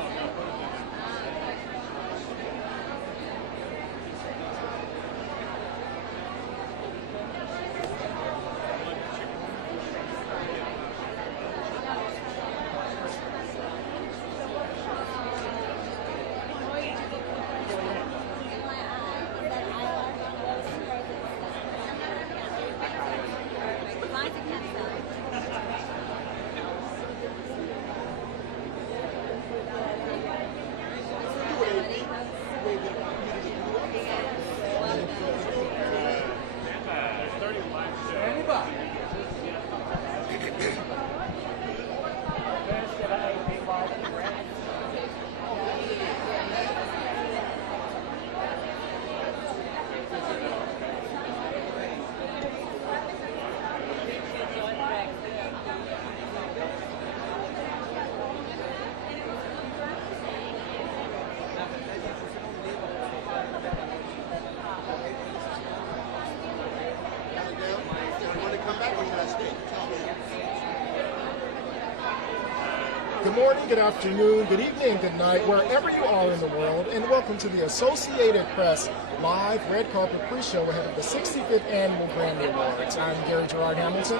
Good morning, good afternoon, good evening, good night, wherever you are in the world, and welcome to the Associated Press live red carpet pre-show ahead of the 65th Annual Grammy Awards. I'm Gary Gerard Hamilton.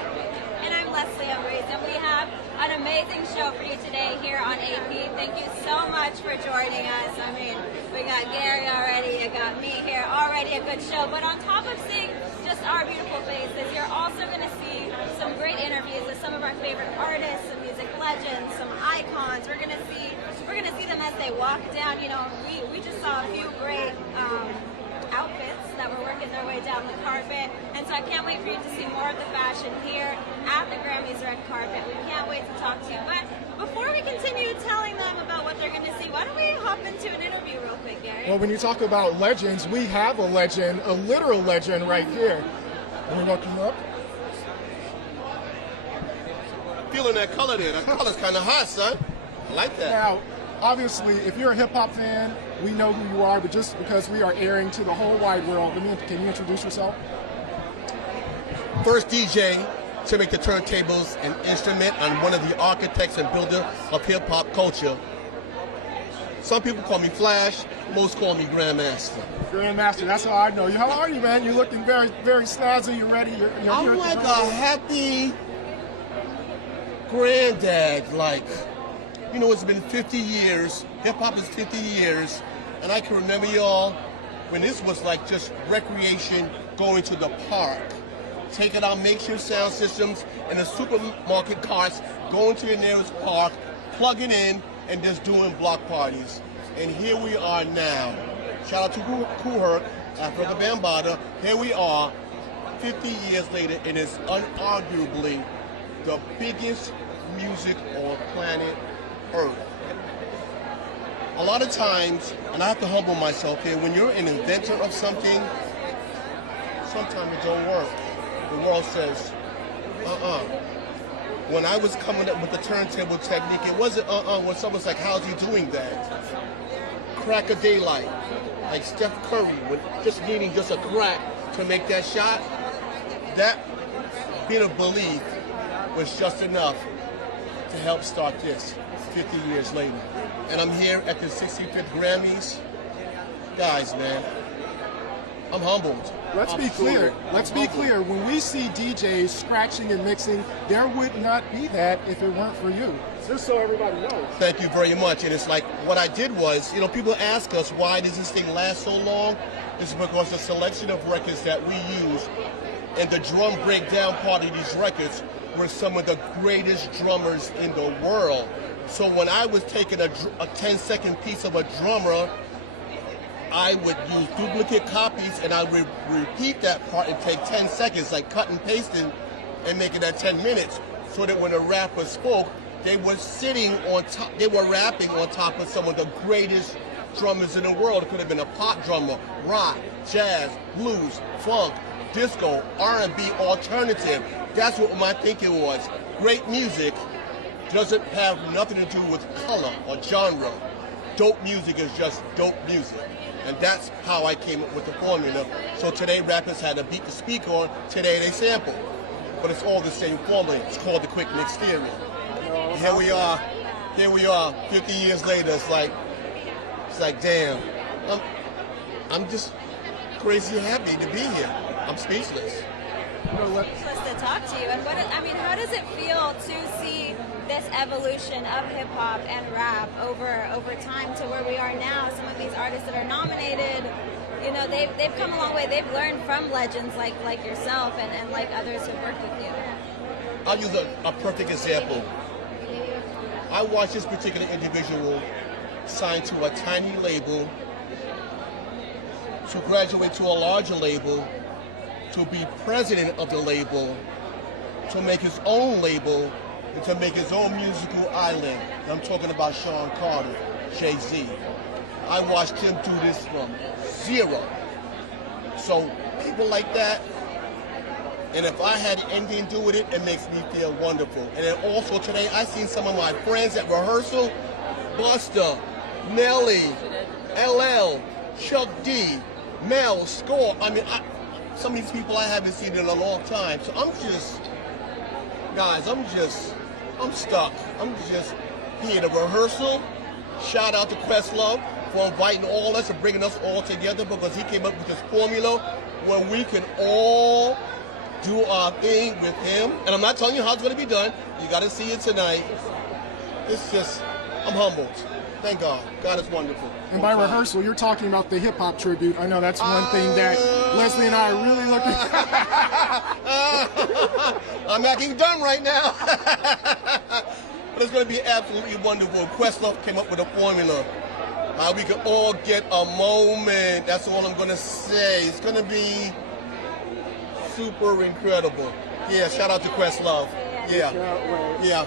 And I'm Leslie Umbriz, and we have an amazing show for you today here on AP. Thank you so much for joining us. I mean, we got Gary already, you got me here, already a good show. But on top of seeing just our beautiful faces, you're also going to see some great interviews with some of our favorite artists, some music legends, some icons. We're gonna see them as they walk down. You know, we just saw a few great outfits that were working their way down the carpet, and so I can't wait for you to see more of the fashion here at the Grammys red carpet. We can't wait to talk to you. But before we continue telling them about what they're going to see, why don't we hop into an interview real quick, Gary? Well, when you talk about legends, we have a legend, a literal legend right here. Let me look you up. Feeling that color there. That color's kind of hot, son. I like that. Now, obviously, if you're a hip-hop fan, we know who you are, but just because we are airing to the whole wide world, can you introduce yourself? First DJ to make the turntables an instrument, and one of the architects and builder of hip-hop culture. Some people call me Flash, most call me Grandmaster. Grandmaster, that's how I know you. How are you, man? You're looking very, very snazzy. You're ready. I'm like a happy granddad, like, you know, it's been 50 years, hip-hop is 50 years, and I can remember y'all when this was like just recreation, going to the park, taking out makeshift sound systems in the supermarket carts, going to the nearest park, plugging in, and just doing block parties. And here we are now. Shout out to Kool Herc, Africa Bambaataa. Here we are, 50 years later, and it's unarguably the biggest music on planet Earth. A lot of times, and I have to humble myself here, when you're an inventor of something, sometimes it don't work. The world says, When I was coming up with the turntable technique, it wasn't when someone's like, how's he doing that? Crack of daylight, like Steph Curry, with just needing just a crack to make that shot. That bit of belief was just enough to help start this 50 years later. And I'm here at the 65th Grammys. Guys, man, I'm humbled. Let's be clear. Let's be clear. When we see DJs scratching and mixing, there would not be that if it weren't for you. Just so everybody knows. Thank you very much. And it's like, what I did was, you know, people ask us, why does this thing last so long? It's because the selection of records that we use and the drum breakdown part of these records were some of the greatest drummers in the world. So when I was taking a 10-second piece of a drummer I would use duplicate copies and I would repeat that part and take 10 seconds, like cut and pasting, and make it at 10 minutes, so that when a rapper spoke, they were sitting on top, they were rapping on top of some of the greatest drummers in the world. It could have been a pop drummer, rock, jazz, blues, funk, disco, R&B, alternative. That's what my thinking was. Great music doesn't have nothing to do with color or genre. Dope music is just dope music. And that's how I came up with the formula. So today rappers had a beat to speak on, today they sample. But it's all the same formula. It's called the quick mix theory. Here we are, 50 years later, it's like damn, I'm just crazy happy to be here. I'm speechless. Speechless to talk to you. And how does it feel to see this evolution of hip hop and rap over time to where we are now? Some of these artists that are nominated, you know, they've come a long way. They've learned from legends like yourself and like others who've worked with you. I'll use a perfect example. I watched this particular individual signed to a tiny label, to graduate to a larger label, to be president of the label, to make his own label, and to make his own musical island. I'm talking about Sean Carter, Jay-Z. I watched him do this from zero. So people like that, and if I had anything to do with it, it makes me feel wonderful. And then also today, I seen some of my friends at rehearsal, Busta, Nelly, LL, Chuck D, Mel, Score. I mean, some of these people I haven't seen in a long time. So I'm stuck. I'm just here at a rehearsal. Shout out to Questlove for inviting all us and bringing us all together, because he came up with this formula where we can all do our thing with him. And I'm not telling you how it's going to be done. You got to see it tonight. It's just, I'm humbled. Thank God. God is wonderful. And by rehearsal, you're talking about the hip-hop tribute. I know that's one thing that Leslie and I are really looking I'm not getting done right now. But it's going to be absolutely wonderful. Questlove came up with a formula. How we can all get a moment. That's all I'm going to say. It's going to be super incredible. Yeah, shout out to Questlove. Yeah.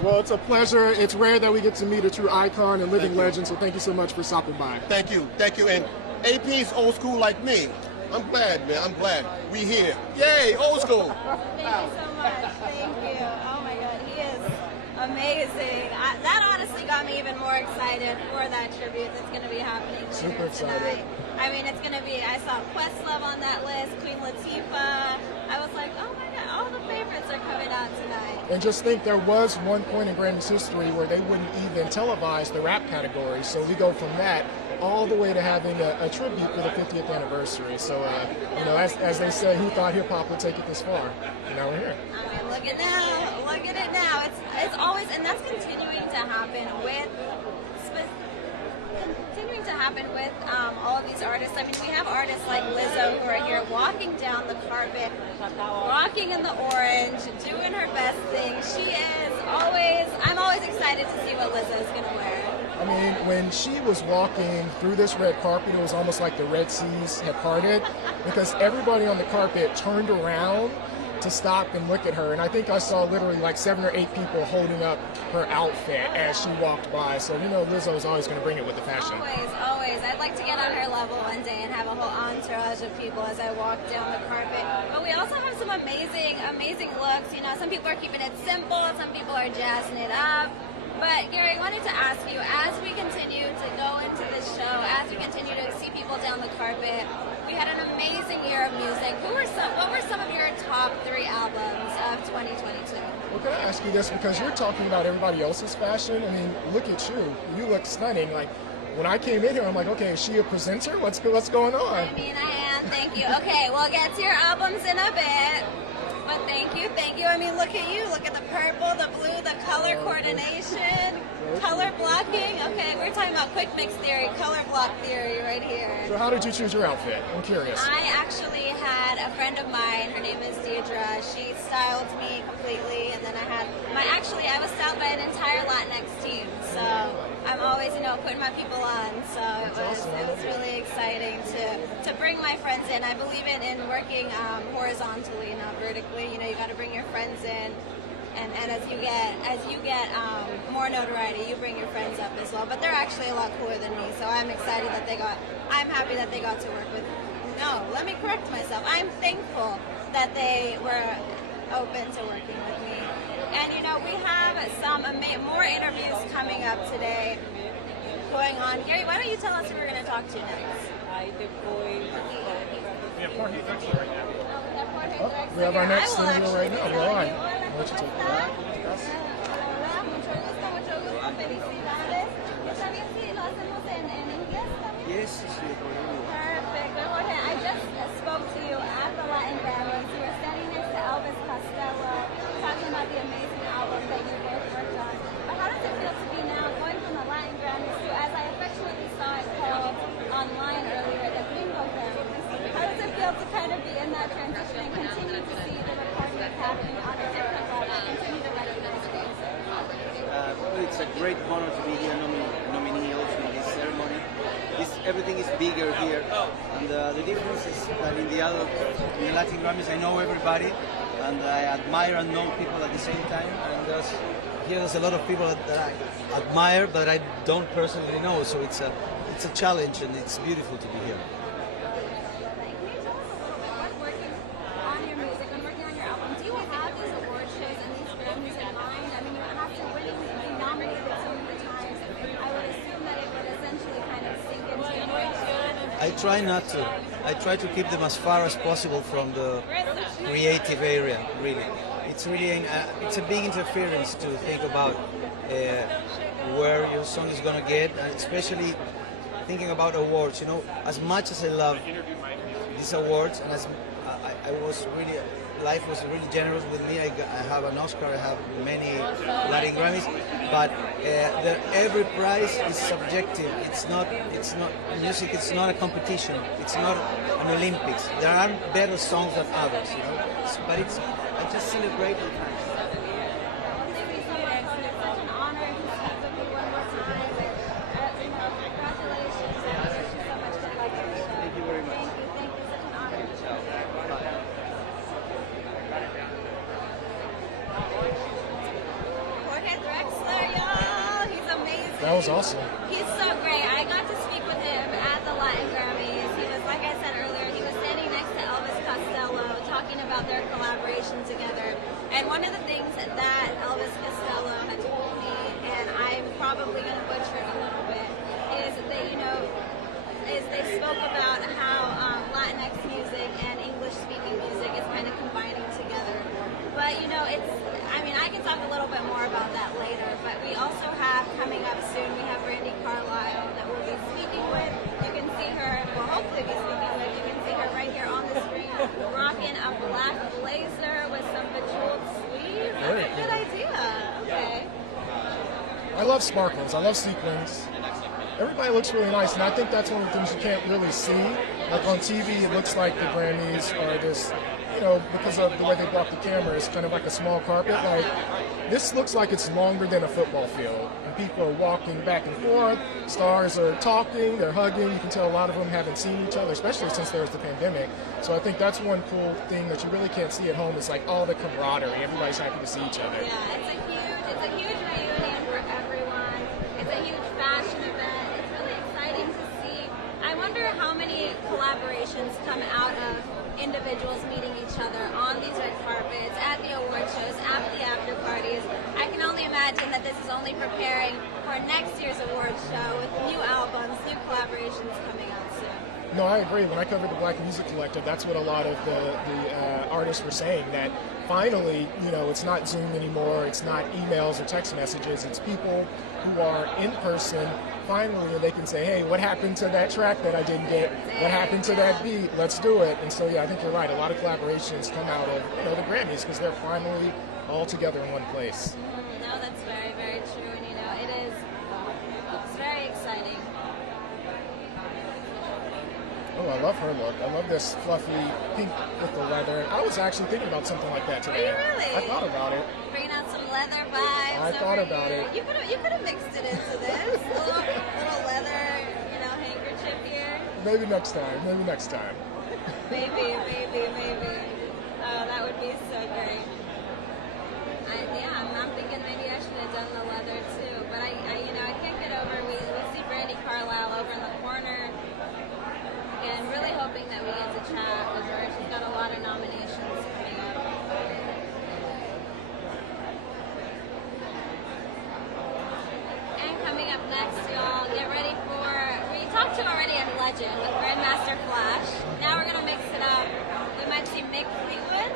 Well, it's a pleasure. It's rare that we get to meet a true icon and living legend, so thank you so much for stopping by. Thank you. And AP's old school like me. I'm glad, man. I'm glad. We here. Yay, old school. Thank you so much. Thank you. Oh my God, he is amazing. That honestly got me even more excited for that tribute that's going to be happening Super excited. tonight. I mean, it's going to be, I saw Questlove on that list, Queen Latifah. I was like, oh my God, all the favorites are coming out tonight. And just think, there was one point in Grammy's history where they wouldn't even televise the rap category. So we go from that all the way to having a tribute for the 50th anniversary. So, you know, as they say, who thought hip-hop would take it this far? And now we're here. I mean, look at it now. It's always, and that's continuing to happen with all of these artists. I mean, we have artists like Lizzo who are here walking down the carpet, rocking in the orange, doing her best thing. I'm always excited to see what Lizzo's going to wear. I mean, when she was walking through this red carpet, it was almost like the Red Seas had parted, because everybody on the carpet turned around to stop and look at her. And I think I saw literally like 7 or 8 people holding up her outfit as she walked by. So, you know, Lizzo's always going to bring it with the fashion. Always. I'd like to get on her level one day and have a whole entourage of people as I walk down the carpet. But we also have some amazing looks. You know, some people are keeping it simple, some people are jazzing it up. But Gary, I wanted to ask you, as we continue to go into this show, as we continue to see people down the carpet, we had an amazing year of music. What were some of your top 3 albums of 2022? Well, can I ask you this, because you're talking about everybody else's fashion? I mean, look at you. You look stunning. Like, when I came in here, I'm like, okay, is she a presenter? What's going on? I mean, I am. Thank you. Okay, we'll get to your albums in a bit. But thank you. I mean, look at you. Look at the purple, the blue, the color coordination, color blocking. Okay, we're talking about quick mix theory, color block theory right here. So how did you choose your outfit? I'm curious. I actually had a friend of mine. Her name is Deidre. She styled me completely, and then I was out by an entire Latinx team. So I'm always, putting my people on. So it was really exciting to bring my friends in. I believe in working horizontally, not vertically. You got to bring your friends in. And as you get more notoriety, you bring your friends up as well. But they're actually a lot cooler than me, so I'm excited that I'm happy that they got to work with. No, let me correct myself. I'm thankful that they were open to working with me. And we have some more interviews coming up today going on. Gary, why don't you tell us who we're going to talk to next? We have Jorge Drexler right now. We have our next interview right now. All right. I'll let you take that. Mucho gusto, felicidades. ¿Está bien si lo hacemos en inglés también? Yes, Perfect. Jorge, I just spoke to you at the Latin Grammys. You were standing next to Elvis Costello, talking about the amazing album that you both worked on. But how does it feel to be now going from the Latin Grammys to, as I affectionately saw it called online earlier, the Gringo Grammys? How does it feel to kind of be in that transition and continue to see the recording that's happening on a different level and continue to recognize the music? It's a great honor to be here, nominee also in this ceremony. Everything is bigger here, and the difference is that in the Latin Grammys I know everybody, and I admire and know people at the same time. And there's a lot of people that I admire, but I don't personally know. So it's a challenge, and it's beautiful to be here. I try not to. I try to keep them as far as possible from the creative area, really. It's really it's a big interference to think about where your song is going to get, and especially thinking about awards. As much as I love these awards, and as life was really generous with me. I have an Oscar, I have many Latin Grammys, but every prize is subjective. It's not music. It's not a competition. It's not an Olympics. There are better songs than others, But I just celebrate the times. Thank you very much. That was awesome. He's so great. I got to speak with him at the Latin Grammys. He was, like I said earlier, he was standing next to Elvis Costello talking about their collaboration together. And one of the things that Elvis Costello had told me, and I'm probably going to butcher it a little bit, is they spoke about how Latinx music and English-speaking music is kind of combining together. But I can talk a little bit more about that later, but we also have coming up soon, we have Brandy Carlisle that we'll be speaking with. You can see her, we'll hopefully be speaking with, you can see her right here on the screen, rocking a black blazer with some bejeweled sleeves. That's a good idea. Okay. I love sparkles, I love sequins. Everybody looks really nice, and I think that's one of the things you can't really see. Like on TV, it looks like the Grammys are this, because of the way they block the camera, it's kind of like a small carpet. Like, this looks like it's longer than a football field, and people are walking back and forth, stars are talking, they're hugging. You can tell a lot of them haven't seen each other, especially since there was the pandemic. So I think that's one cool thing that you really can't see at home. It's like all the camaraderie, everybody's happy to see each other. Yeah, it's a huge reunion for everyone. It's a huge fashion event. It's really exciting to see. I wonder how many collaborations come out of individuals meeting each other on these red carpets, at the award shows, at the after parties. I can only imagine that this is only preparing for next year's award show with new albums, new collaborations coming out soon. No, I agree. When I covered the Black Music Collective, that's what a lot of the artists were saying, that finally, it's not Zoom anymore, it's not emails or text messages, it's people who are in person. Finally, they can say, hey, what happened to that track that I didn't get? What happened to that beat? Let's do it. And so, yeah, I think you're right. A lot of collaborations come out of the Grammys because they're finally all together in one place. No, that's very, very true. And, it's very exciting. Oh, I love her look. I love this fluffy pink with the leather. I was actually thinking about something like that today. Are you really? I thought about it. Bringing out some leather. leather vibes. I thought about it. You could have mixed it into this. little leather, handkerchief here. Maybe next time. Maybe. Oh, that would be so great. I'm thinking maybe I should have done the leather too. But I can't get over. We see Brandy Carlisle over in the corner, and really hoping that we get to chat with her. She's got a lot of nominations coming up. And coming up next, y'all, get ready for. We talked to already a legend with Grandmaster Flash. Now we're gonna mix it up. We might see Mick Fleetwood.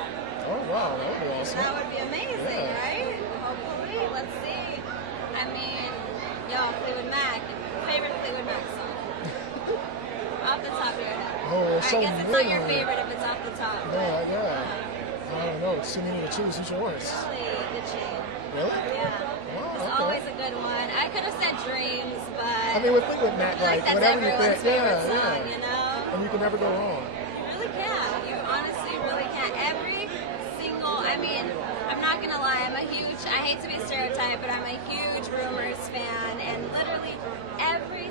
Oh wow, that would be awesome. That would be amazing, right? Hopefully, let's see. I mean, Fleetwood Mac. Favorite Fleetwood Mac song? Off the top of your head. Oh, so I guess it's not your favorite if it's off the top. Yeah. I don't know. It's too many to choose. Who's yours? Probably The Chain. Really? Yeah. Wow, It's okay. always a good one. I could have said Dreams, but I mean, with Fleetwood Mac, I feel like that's whatever you everyone's think, favorite song, you know? And you can never go wrong. You really can. You honestly really can. Every single, I'm not gonna lie, I hate to be stereotyped, but I'm a huge Rumors fan, and literally every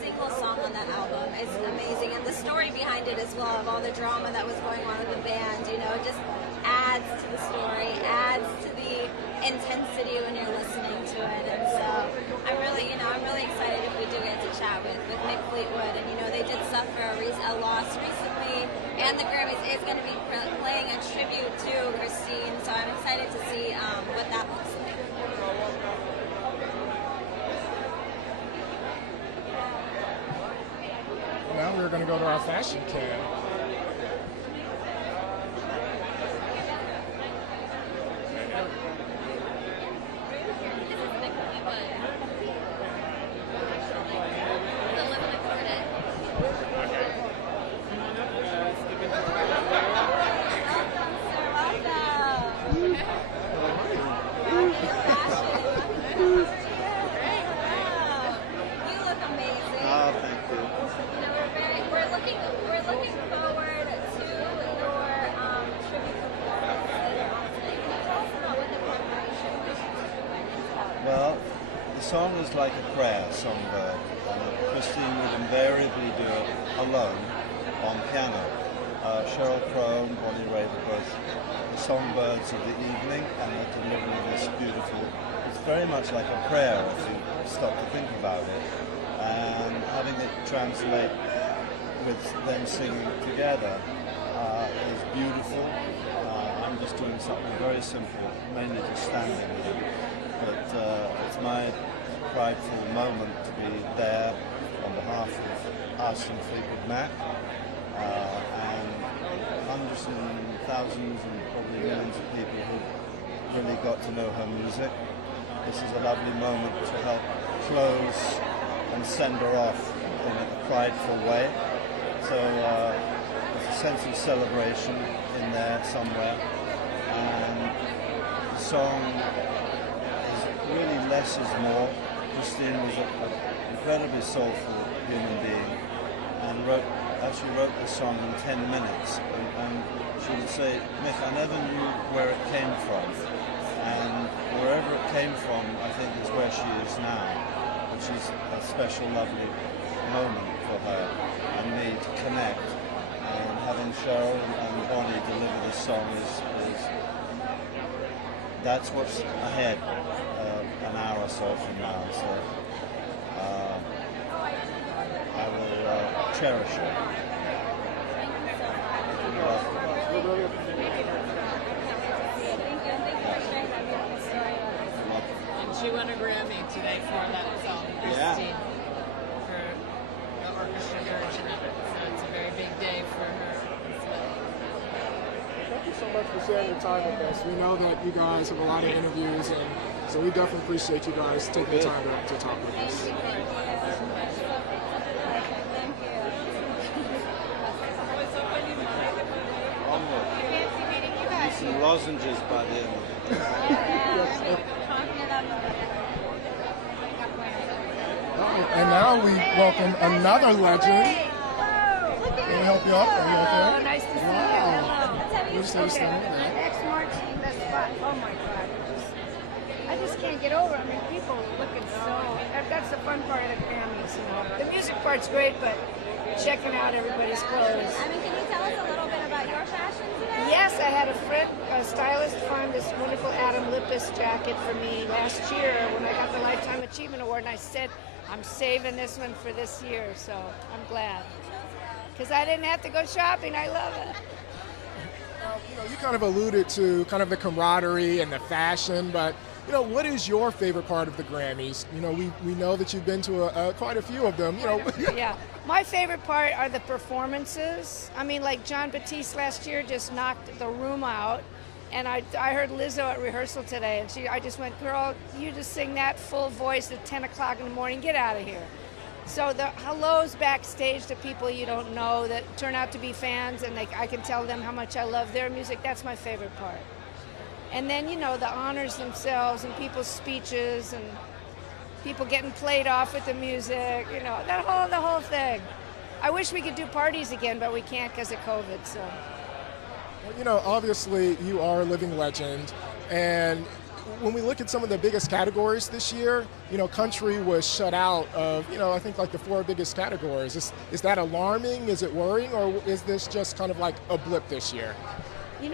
single song on that album is amazing, and the story behind it as well, of all the drama that was going on with the band, just adds to the story, adds to the intensity when you're listening to it, and so I'm really excited if we do get to chat with Mick Fleetwood, and they did suffer a loss recently, and the Grammys is going to be playing a tribute to Christine, so I'm excited to see what that looks like. Now we're going to go to our fashion cam. Well, the song is like a prayer, Songbird, and Christine would invariably do it alone on piano. Sheryl Crow and Bonnie Raitt were both the songbirds of the evening, and they're delivering this beautiful, it's very much like a prayer if you stop to think about it, and having it translate with them singing together is beautiful. I'm just doing something very simple, mainly just standing here. But it's my prideful moment to be there on behalf of us and Fleetwood Mac, and hundreds and thousands and probably millions of people who really got to know her music. This is a lovely moment to help close and send her off in a prideful way. So there's a sense of celebration in there somewhere, and the song really less is more. Christine was an incredibly soulful human being, and actually wrote the song in 10 minutes. And she would say, Mick, I never knew where it came from, and wherever it came from, I think is where she is now, which is a special, lovely moment for her and me to connect. And having Sheryl and Bonnie deliver this song is that's what's ahead. An hour or so from now, so I will cherish it. And she won a Grammy today for that song, Christine, for the orchestra arrangement. So it's a very big day for her as well. Thank you so much for sharing your time with us. We know that you guys have a lot of interviews, and so we definitely appreciate you guys taking the time to talk with us. Need some lozenges by the end of it. And now we welcome another legend. Can we help you up? Are you okay? Nice to see you. Wow. Good to see you standing there. Ex-Marching, that's God, oh my God, I just can't get over it. I mean, people looking so, that's the fun part of the Grammys, you know. The music part's great, but checking out everybody's clothes. I mean, can you tell us a little bit about your fashion today? Yes, I had a friend, a stylist, find this wonderful Adam Lippis jacket for me last year when I got the Lifetime Achievement Award, and I said, I'm saving this one for this year, so I'm glad. Because I didn't have to go shopping, I love it. You kind of alluded to kind of the camaraderie and the fashion, but what is your favorite part of the Grammys? We know that you've been to quite a few of them. Yeah, my favorite part are the performances. I mean, like John Batiste last year just knocked the room out, and I heard Lizzo at rehearsal today, and I just went, girl, you just sing that full voice at 10 o'clock in the morning, get out of here. So the hellos backstage to people you don't know that turn out to be fans, and I can tell them how much I love their music, that's my favorite part. And then, the honors themselves and people's speeches and people getting played off with the music, the whole thing. I wish we could do parties again, but we can't because of COVID, so. Well, obviously you are a living legend, and when we look at some of the biggest categories this year, country was shut out of, I think like the 4 biggest categories. Is that alarming? Is it worrying? Or is this just kind of like a blip this year?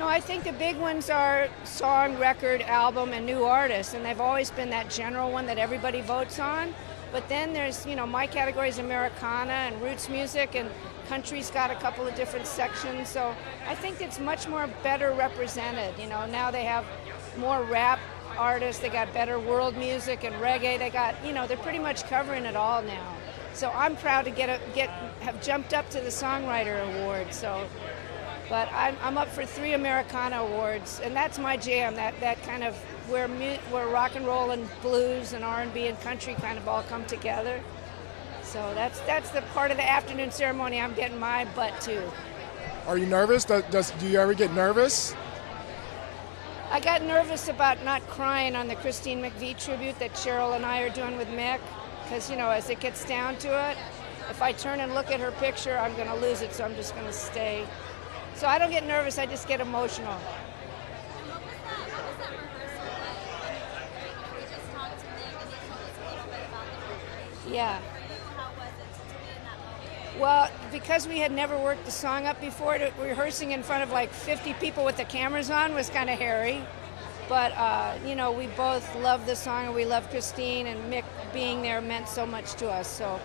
I think the big ones are song, record, album, and new artists, and they've always been that general one that everybody votes on. But then there's, my category is Americana and roots music, and country's got a couple of different sections. So I think it's much more better represented. Now they have more rap artists, they got better world music and reggae. They got, they're pretty much covering it all now. So I'm proud to have jumped up to the Songwriter Award. So. But I'm up for 3 Americana awards, and that's my jam. That kind of where rock and roll and blues and R&B and country kind of all come together. So that's the part of the afternoon ceremony I'm getting my butt to. Are you nervous? Do you ever get nervous? I got nervous about not crying on the Christine McVie tribute that Cheryl and I are doing with Mick, because as it gets down to it, if I turn and look at her picture, I'm going to lose it. So I'm just going to stay. So I don't get nervous, I just get emotional. Yeah. Well, because we had never worked the song up before, rehearsing in front of like 50 people with the cameras on was kind of hairy. But, we both loved the song and we loved Christine, and Mick being there meant so much to us. So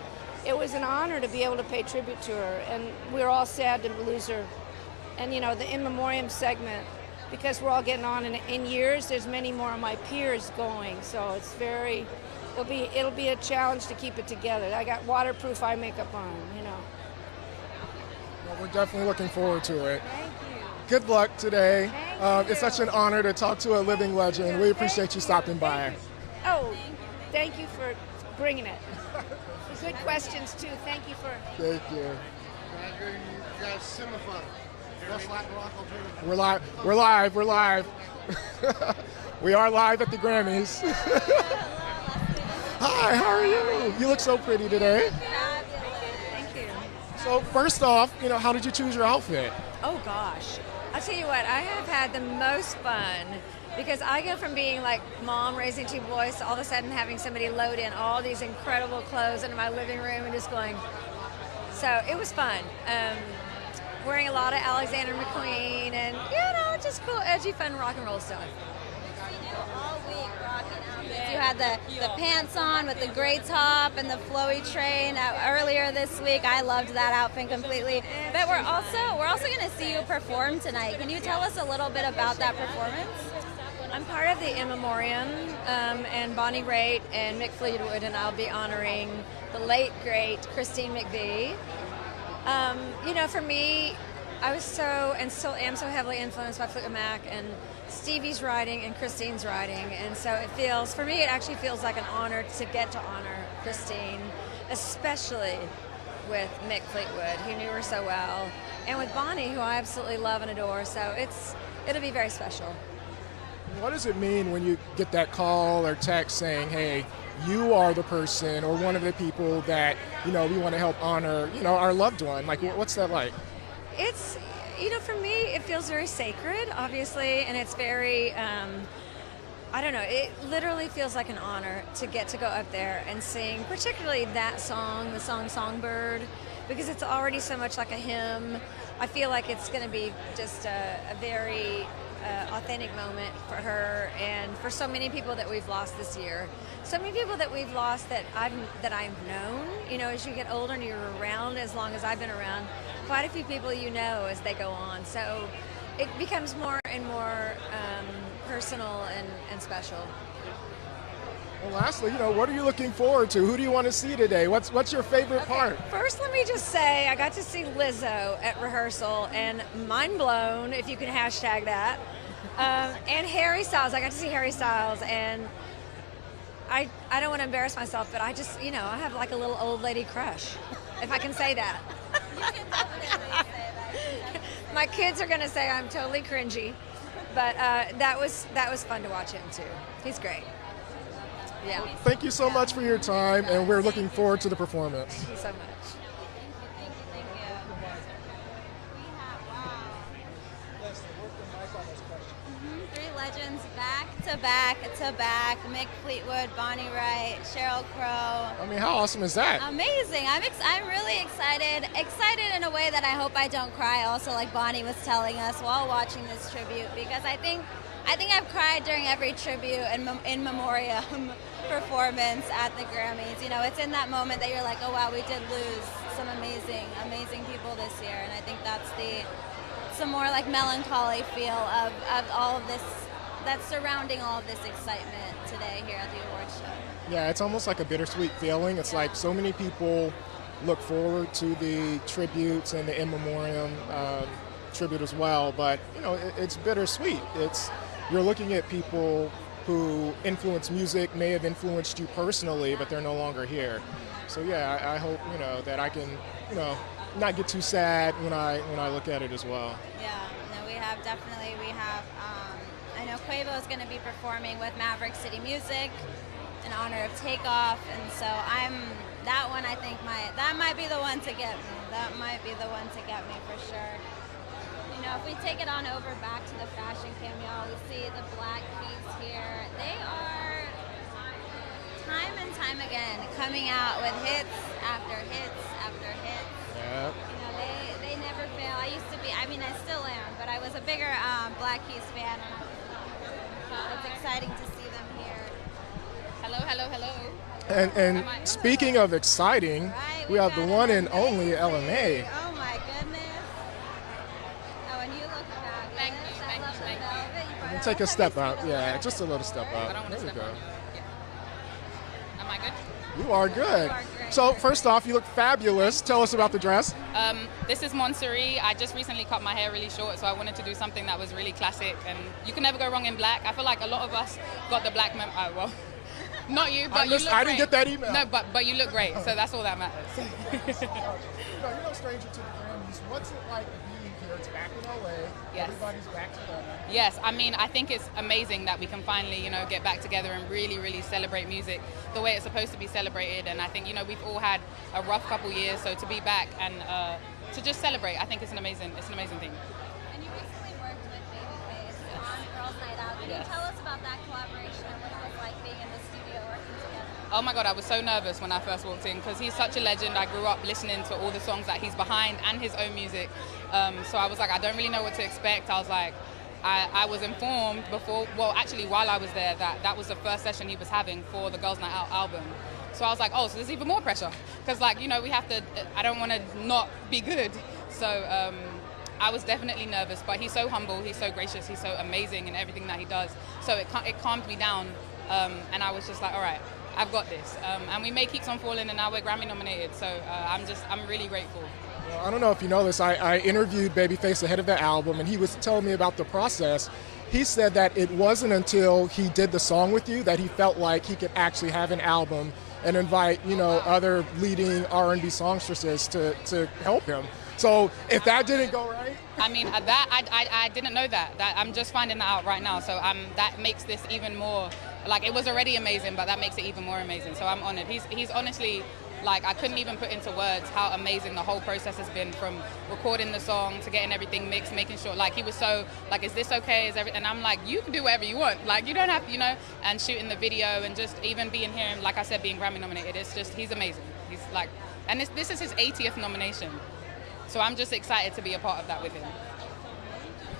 it was an honor to be able to pay tribute to her, and we were all sad to lose her. And the in memoriam segment, because we're all getting on in years, there's many more of my peers going, so it's it'll be a challenge to keep it together. I got waterproof eye makeup on, Well, we're definitely looking forward to it. Thank you. Good luck today. It's such an honor to talk to a living legend. We appreciate you stopping by. Oh, thank you for bringing it. Good questions too. Thank you for. Thank you. You guys semi-final. We're live. We are live at the Grammys. Hi, how are you? You look so pretty today. Thank you. So first off, how did you choose your outfit? Oh gosh, I'll tell you what, I have had the most fun because I go from being like mom raising 2 boys to all of a sudden having somebody load in all these incredible clothes into my living room and just going, so it was fun. Wearing a lot of Alexander McQueen and, just cool, edgy, fun rock and roll stuff. All week rocking outfits. You had the pants on with the gray top and the flowy train. Earlier this week, I loved that outfit completely. But we're also going to see you perform tonight. Can you tell us a little bit about that performance? I'm part of the In Memoriam, and Bonnie Raitt and Mick Fleetwood, and I'll be honoring the late, great Christine McVie. For me, I was so, and still am so heavily influenced by Fleetwood Mac and Stevie's writing and Christine's writing, and so for me, it actually feels like an honor to get to honor Christine, especially with Mick Fleetwood, who knew her so well, and with Bonnie, who I absolutely love and adore, so it'll be very special. What does it mean when you get that call or text saying, hey, you are the person or one of the people that, we want to help honor, our loved one? Like, what's that like? It's, you know, for me, it feels very sacred, obviously, and it's very, I don't know, it literally feels like an honor to get to go up there and sing, particularly that song, the song Songbird, because it's already so much like a hymn. I feel like it's going to be just a very authentic moment for her and for so many people that we've lost this year. So many people that we've lost that I've known. You know, as you get older and you're around as long as I've been around, quite a few people you know as they go on. So it becomes more and more personal and special. Well, lastly, you know, what are you looking forward to? Who do you want to see today? What's your favorite part? First, let me just say I got to see Lizzo at rehearsal, and mind blown, if you can hashtag that. And Harry Styles. I got to see Harry Styles, and I don't want to embarrass myself, but I just, you know, I have like a little old lady crush, if I can say that. You can definitely say that. My kids are going to say I'm totally cringy, but that was fun to watch him too. He's great. Yeah. Thank you so much for your time, and we're looking forward to the performance. Thank you so much. Three legends back to back to back. Mick Fleetwood, Bonnie Wright, Sheryl Crow. I mean, how awesome is that? Amazing. I'm really excited. Excited in a way that I hope I don't cry also, like Bonnie was telling us while watching this tribute, because I think I've cried during every tribute and in memoriam performance at the Grammys. You know, it's in that moment that you're like, oh wow, we did lose some amazing people this year, and I think that's some more like melancholy feel of all of this that's surrounding all of this excitement today here at the awards show. Yeah, it's almost like a bittersweet feeling. It's like so many people look forward to the tributes and the in memoriam tribute as well, but you know, it's bittersweet. You're looking at people who influence music, may have influenced you personally, but they're no longer here. So yeah, I hope, you know, that I can, you know, not get too sad when I look at it as well. Yeah, no, we have I know Quavo is going to be performing with Maverick City Music in honor of Takeoff, and so that one I think that might be the one to get me. That might be the one to get me for sure. You know, if we take it on over back to the fashion cam, y'all, we see the Black Keys here. They are time and time again coming out with hits after hits after hits. Yeah. You know, they never fail. I used to be, I mean, I still am, but I was a bigger Black Keys fan. It's exciting to see them here. Hello, hello, hello. And speaking of exciting, we have the one and only LMA. Oh my goodness. Oh, and you look fabulous. Thank you. You can take a step out. Yeah, just a little step out. I don't want to There we step go. on you. Yeah. Am I good? You are good. So first off, you look fabulous. Tell us about the dress. This is Montseri. I just recently cut my hair really short, so I wanted to do something that was really classic, and you can never go wrong in black. I feel like a lot of us got the black well, not you, but you look great. I didn't get that email. No, but you look great, so that's all that matters. You're no stranger to the Grammys. What's it like being here? It's back in LA. Yes. Everybody's back together. Yes, I mean, I think it's amazing that we can finally, you know, get back together and really, really celebrate music the way it's supposed to be celebrated. And I think, you know, we've all had a rough couple years, so to be back and to just celebrate, I think it's an amazing thing. And you recently worked with Babyface on Girls Night Out. Can you tell us about that collaboration and what it was like being in the studio working together? Oh my God, I was so nervous when I first walked in because he's such a legend. I grew up listening to all the songs that he's behind and his own music. So I was like, I don't really know what to expect. I was like, I was informed before, well, actually while I was there, that was the first session he was having for the Girls Night Out album. So I was like, oh, so there's even more pressure. Because, like, you know, we have to, I don't want to not be good. So I was definitely nervous, but he's so humble, he's so gracious, he's so amazing in everything that he does. So it calmed me down, and I was just like, all right, I've got this. And we may keep on falling, and now we're Grammy nominated. So I'm really grateful. Well, I don't know if you know this, I interviewed Babyface ahead of the album, and he was telling me about the process. He said that it wasn't until he did the song with you that he felt like he could actually have an album and invite, you know, other leading R&B songstresses to help him. So if that didn't go right, I mean, I didn't know that. I'm just finding that out right now. So that makes this even more, like, it was already amazing, but that makes it even more amazing. So I'm honored. He's honestly Like, I couldn't even put into words how amazing the whole process has been, from recording the song to getting everything mixed, making sure, like, he was so, like, is this okay? And I'm like, you can do whatever you want. Like, you don't have to, you know, and shooting the video and just even being here, and like I said, being Grammy nominated, it's just, he's amazing. He's like, and this is his 80th nomination. So I'm just excited to be a part of that with him.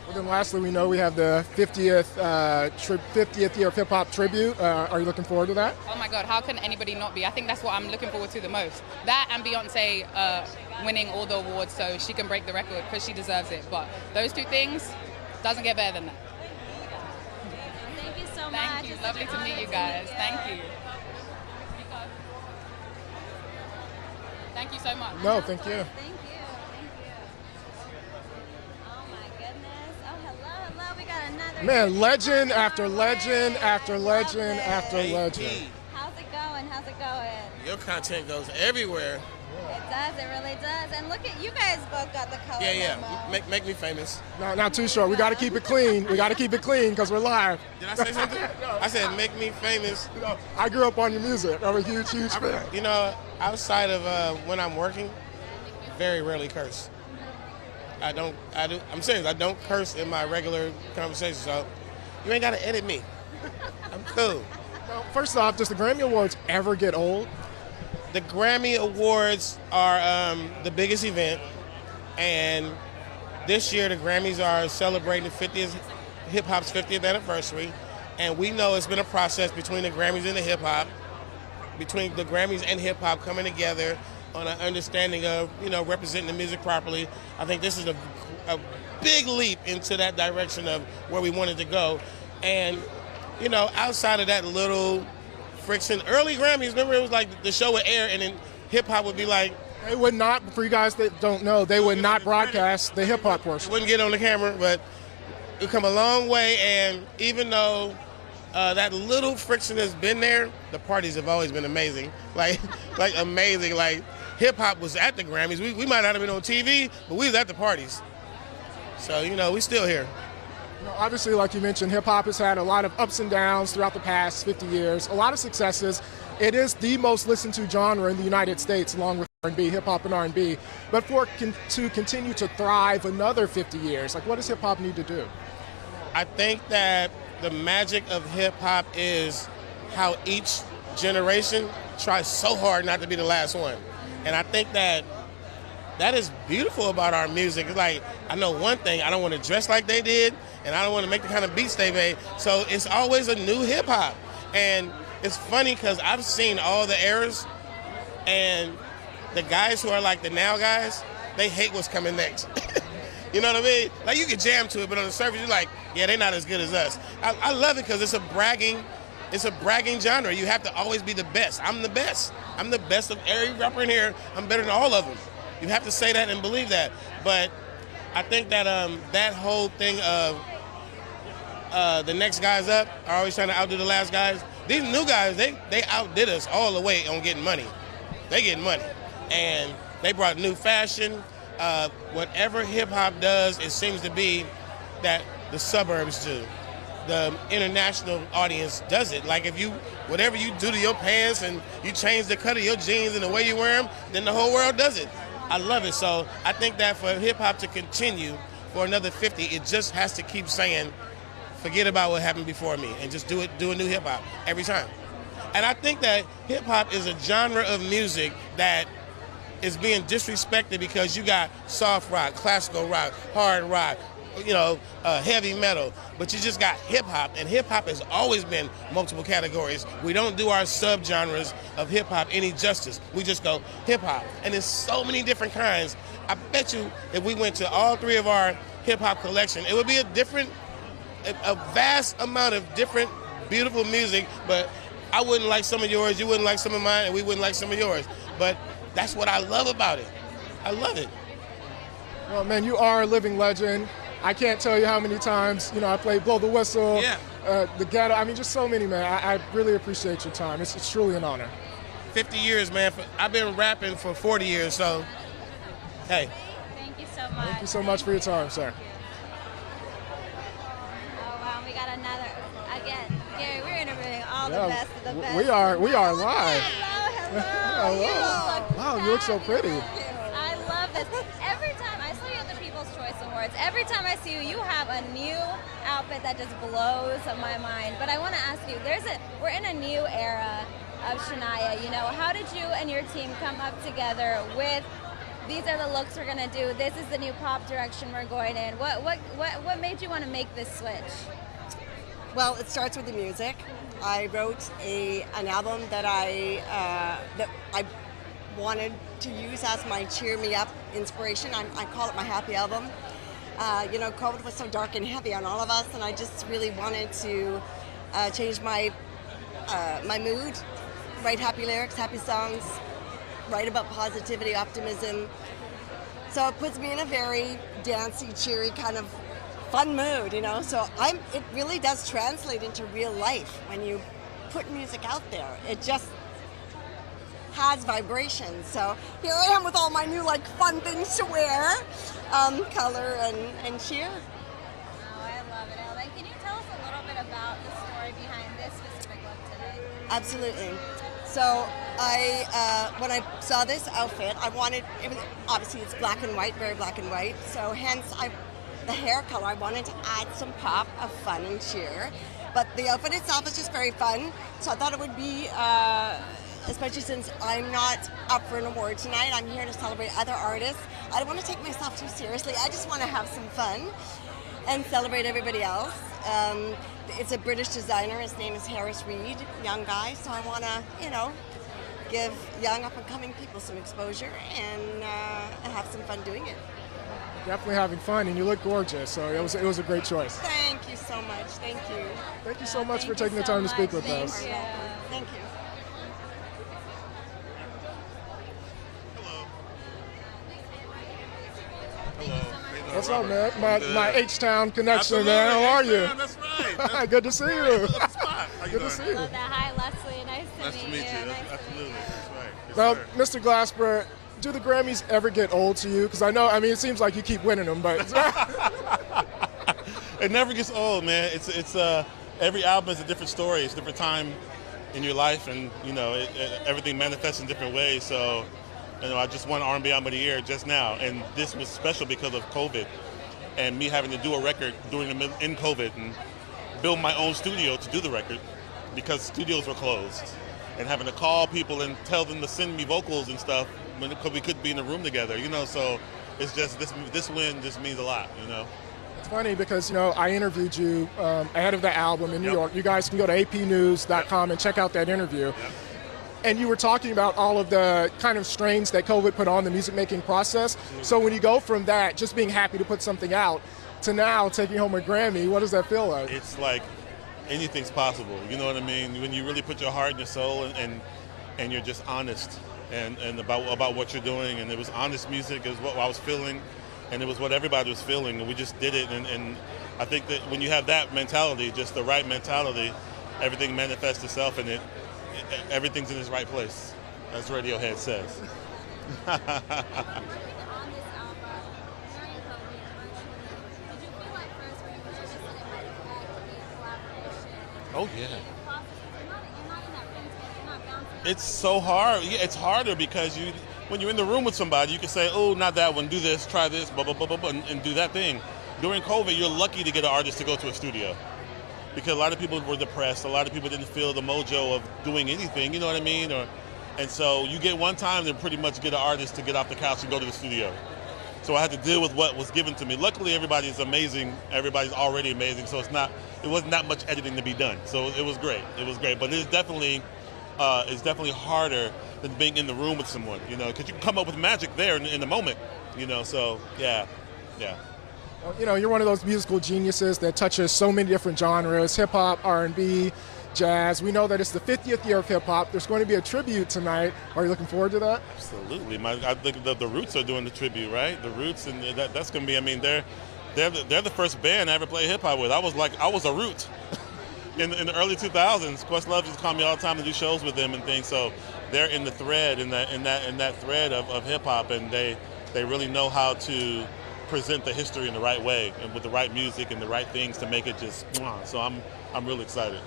Well, then lastly, we know we have the 50th year of hip hop tribute. Are you looking forward to that? Oh my God, how can anybody not be? I think that's what I'm looking forward to the most. That and Beyonce winning all the awards so she can break the record, because she deserves it. But those two things, doesn't get better than that. Thank you so much. Thank you. Lovely to meet you guys. Thank you. Thank you so much. No, thank you. Thank you. Oh my goodness. Oh, hello, hello. We got another. Man, legend after legend after legend after legend. How's it going? How's it going? Your content goes everywhere. It does. It really does. And look at you guys both got the color. Yeah. Limo. Make me famous. No, not too short. We got to keep it clean. We got to keep it clean because we're live. Did I say something? I said make me famous. You know, I grew up on your music. I'm a huge fan. You know, outside of when I'm working, very rarely curse. I'm serious. I don't curse in my regular conversation. So you ain't got to edit me. I'm cool. Well, first off, does the Grammy Awards ever get old? The Grammy Awards are the biggest event, and this year the Grammys are celebrating hip hop's 50th anniversary, and we know it's been a process between the Grammys and the hip hop, between the Grammys and hip hop coming together on an understanding of, you know, representing the music properly. I think this is a big leap into that direction of where we wanted to go, and you know, outside of that little friction, early Grammys, remember it was like the show would air and then hip hop would be like, they would not, for you guys that don't know, they would not broadcast the hip hop portion. It wouldn't get on the camera, but it come a long way, and even though that little friction has been there, the parties have always been amazing. Like amazing. Like hip hop was at the Grammys. We might not have been on TV, but we was at the parties. So, you know, we still here. You know, obviously, like you mentioned, hip-hop has had a lot of ups and downs throughout the past 50 years, a lot of successes. It is the most listened to genre in the United States, along with R&B, hip-hop and R&B. But to continue to thrive another 50 years, like what does hip-hop need to do? I think that the magic of hip-hop is how each generation tries so hard not to be the last one. And I think that is beautiful about our music. It's like, I know one thing, I don't want to dress like they did, and I don't want to make the kind of beats they made. So it's always a new hip hop. And it's funny because I've seen all the eras, and the guys who are like the now guys, they hate what's coming next. You know what I mean? Like, you can jam to it, but on the surface, you're like, yeah, they're not as good as us. I love it because it's a bragging genre. You have to always be the best. I'm the best. I'm the best of every rapper in here. I'm better than all of them. You have to say that and believe that. But I think that that whole thing of the next guys up are always trying to outdo the last guys. These new guys, they outdid us all the way on getting money. They getting money. And they brought new fashion. Whatever hip-hop does, it seems to be that the suburbs do. The international audience does it. Like whatever you do to your pants and you change the cut of your jeans and the way you wear them, then the whole world does it. I love it. So I think that for hip-hop to continue for another 50, it just has to keep saying, forget about what happened before me and just do a new hip-hop every time. And I think that hip-hop is a genre of music that is being disrespected because you got soft rock, classical rock, hard rock, you know, heavy metal, but you just got hip-hop, and hip-hop has always been multiple categories. We don't do our subgenres of hip-hop any justice. We just go hip-hop, and there's so many different kinds. I bet you if we went to all three of our hip-hop collection, it would be a vast amount of different, beautiful music, but I wouldn't like some of yours, you wouldn't like some of mine, and we wouldn't like some of yours. But that's what I love about it. I love it. Well, man, you are a living legend. I can't tell you how many times, you know, I played Blow the Whistle, the Ghetto. I mean, just so many, man. I really appreciate your time. It's truly an honor. 50 years, man. I've been rapping for 40 years, so, hey. Thank you so much. Thank you so much for your time, sir. Oh, wow, we got another. Again, Gary, we're interviewing all the best of the best. We are live. Hello, Oh, wow. Wow, you look so pretty. I love this. Every time I saw you at the People's Choice Awards, every time I see you, you have a new outfit that just blows my mind. But I want to ask you, we're in a new era of Shania. You know, how did you and your team come up together with, these are the looks we're gonna do, this is the new pop direction we're going in? What made you want to make this switch? Well, it starts with the music. I wrote an album that I wanted to use as my cheer me up inspiration. I call it my happy album. You know, COVID was so dark and heavy on all of us, and I just really wanted to change my mood, write happy lyrics, happy songs, write about positivity, optimism. So it puts me in a very dancey, cheery kind of fun mood, you know. So it really does translate into real life when you put music out there. It just has vibrations. So here I am with all my new like fun things to wear, color and cheer. Oh, I love it, Elda. Can you tell us a little bit about the story behind this specific look today? Absolutely. So when I saw this outfit, obviously it's black and white, very black and white. So hence the hair color, I wanted to add some pop of fun and cheer. But the outfit itself is just very fun. So I thought it would be, especially since I'm not up for an award tonight, I'm here to celebrate other artists. I don't want to take myself too seriously. I just want to have some fun and celebrate everybody else. It's a British designer. His name is Harris Reed, young guy. So I want to, you know, give young up-and-coming people some exposure and have some fun doing it. Definitely having fun, and you look gorgeous. So it was a great choice. Thank you so much. Thank you. Thank you so much for taking the time to speak with us. Thank you. What's up, man? My H-Town connection, man. How are you? That's right. Good to see you. Good to see you. Hi, Leslie. Nice to meet you. Absolutely. That's right. Yes, Well, sir. Mr. Glasper, do the Grammys ever get old to you? Because I mean, it seems like you keep winning them, but It never gets old, man. It's every album is a different story. It's a different time in your life, and you know, everything manifests in different ways. So, you know, I just won R&B Album of the Year just now, and this was special because of COVID, and me having to do a record in COVID and build my own studio to do the record because studios were closed, and having to call people and tell them to send me vocals and stuff when we couldn't be in the room together. You know, so it's just this win just means a lot. You know. it's funny because, you know, I interviewed you ahead of the album in New York. You guys can go to apnews.com and check out that interview. And you were talking about all of the kind of strains that COVID put on the music-making process. So when you go from that, just being happy to put something out, to now taking home a Grammy, what does that feel like? It's like anything's possible, you know what I mean? When you really put your heart and your soul and you're just honest and about what you're doing, and it was honest music, it was what I was feeling, and it was what everybody was feeling, and we just did it, and I think that when you have that mentality, just the right mentality, everything manifests itself, and everything's in its right place, as Radiohead says. Oh yeah. It's so hard. Yeah, it's harder because when you're in the room with somebody, you can say, "Oh, not that one. Do this. Try this. Blah blah blah blah blah," and do that thing. During COVID, you're lucky to get an artist to go to a studio because a lot of people were depressed. A lot of people didn't feel the mojo of doing anything. You know what I mean? And so you get one time to pretty much get an artist to get off the couch and go to the studio. So I had to deal with what was given to me. Luckily, everybody's amazing. Everybody's already amazing. So it wasn't that much editing to be done. So it was great. It was great. But it's definitely harder than being in the room with someone, you know, because you can come up with magic there in the moment, you know. So yeah. Well, you know, you're one of those musical geniuses that touches so many different genres: hip hop, R&B, jazz. We know that it's the 50th year of hip hop. There's going to be a tribute tonight. Are you looking forward to that? Absolutely. I think the Roots are doing the tribute, right? The Roots, and that's going to be. I mean, they're the first band I ever played hip hop with. I was a Root in the early 2000s. Questlove used to call me all the time to do shows with them and things. So they're in the thread in that thread of hip hop, and they really know how to present the history in the right way and with the right music and the right things to make it just. So I'm really excited.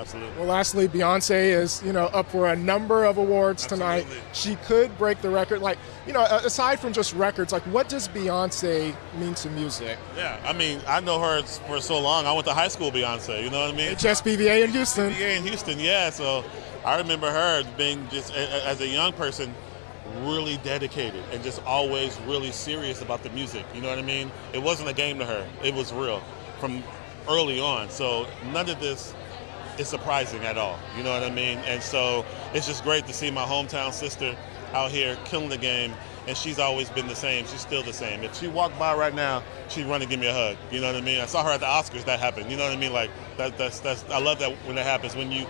Absolutely. Well, lastly, Beyonce is, up for a number of awards tonight. She could break the record. Like, aside from just records, like, what does Beyonce mean to music? Yeah, I mean, I know her for so long. I went to high school with Beyonce, you know what I mean? HSBVA in Houston. HSBVA in Houston, yeah. So I remember her being just, as a young person, really dedicated and just always really serious about the music, you know what I mean? It wasn't a game to her. It was real from early on. So none of this is surprising at all, you know what I mean? And so it's just great to see my hometown sister out here killing the game, and she's always been the same. She's still the same. If she walked by right now, she'd run and give me a hug, you know what I mean? I saw her at the Oscars, that happened, you know what I mean? Like, that's I love that when that happens, when you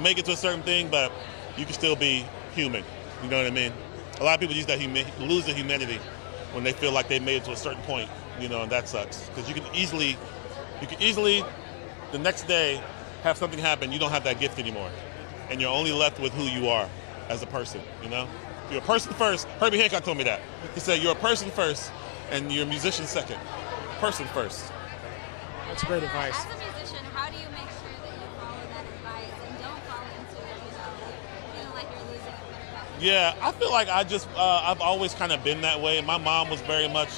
make it to a certain thing, but you can still be human, you know what I mean? A lot of people use that lose their humanity when they feel like they made it to a certain point, and that sucks. Because you can easily, the next day, have something happen, you don't have that gift anymore. And you're only left with who you are as a person, You're a person first. Herbie Hancock told me that. He said, you're a person first, and you're a musician second. Person first. That's great advice. As a musician, how do you make sure that you follow that advice and don't fall into it, feeling like you're losing it? Yeah, I feel like I've always kind of been that way. My mom was very much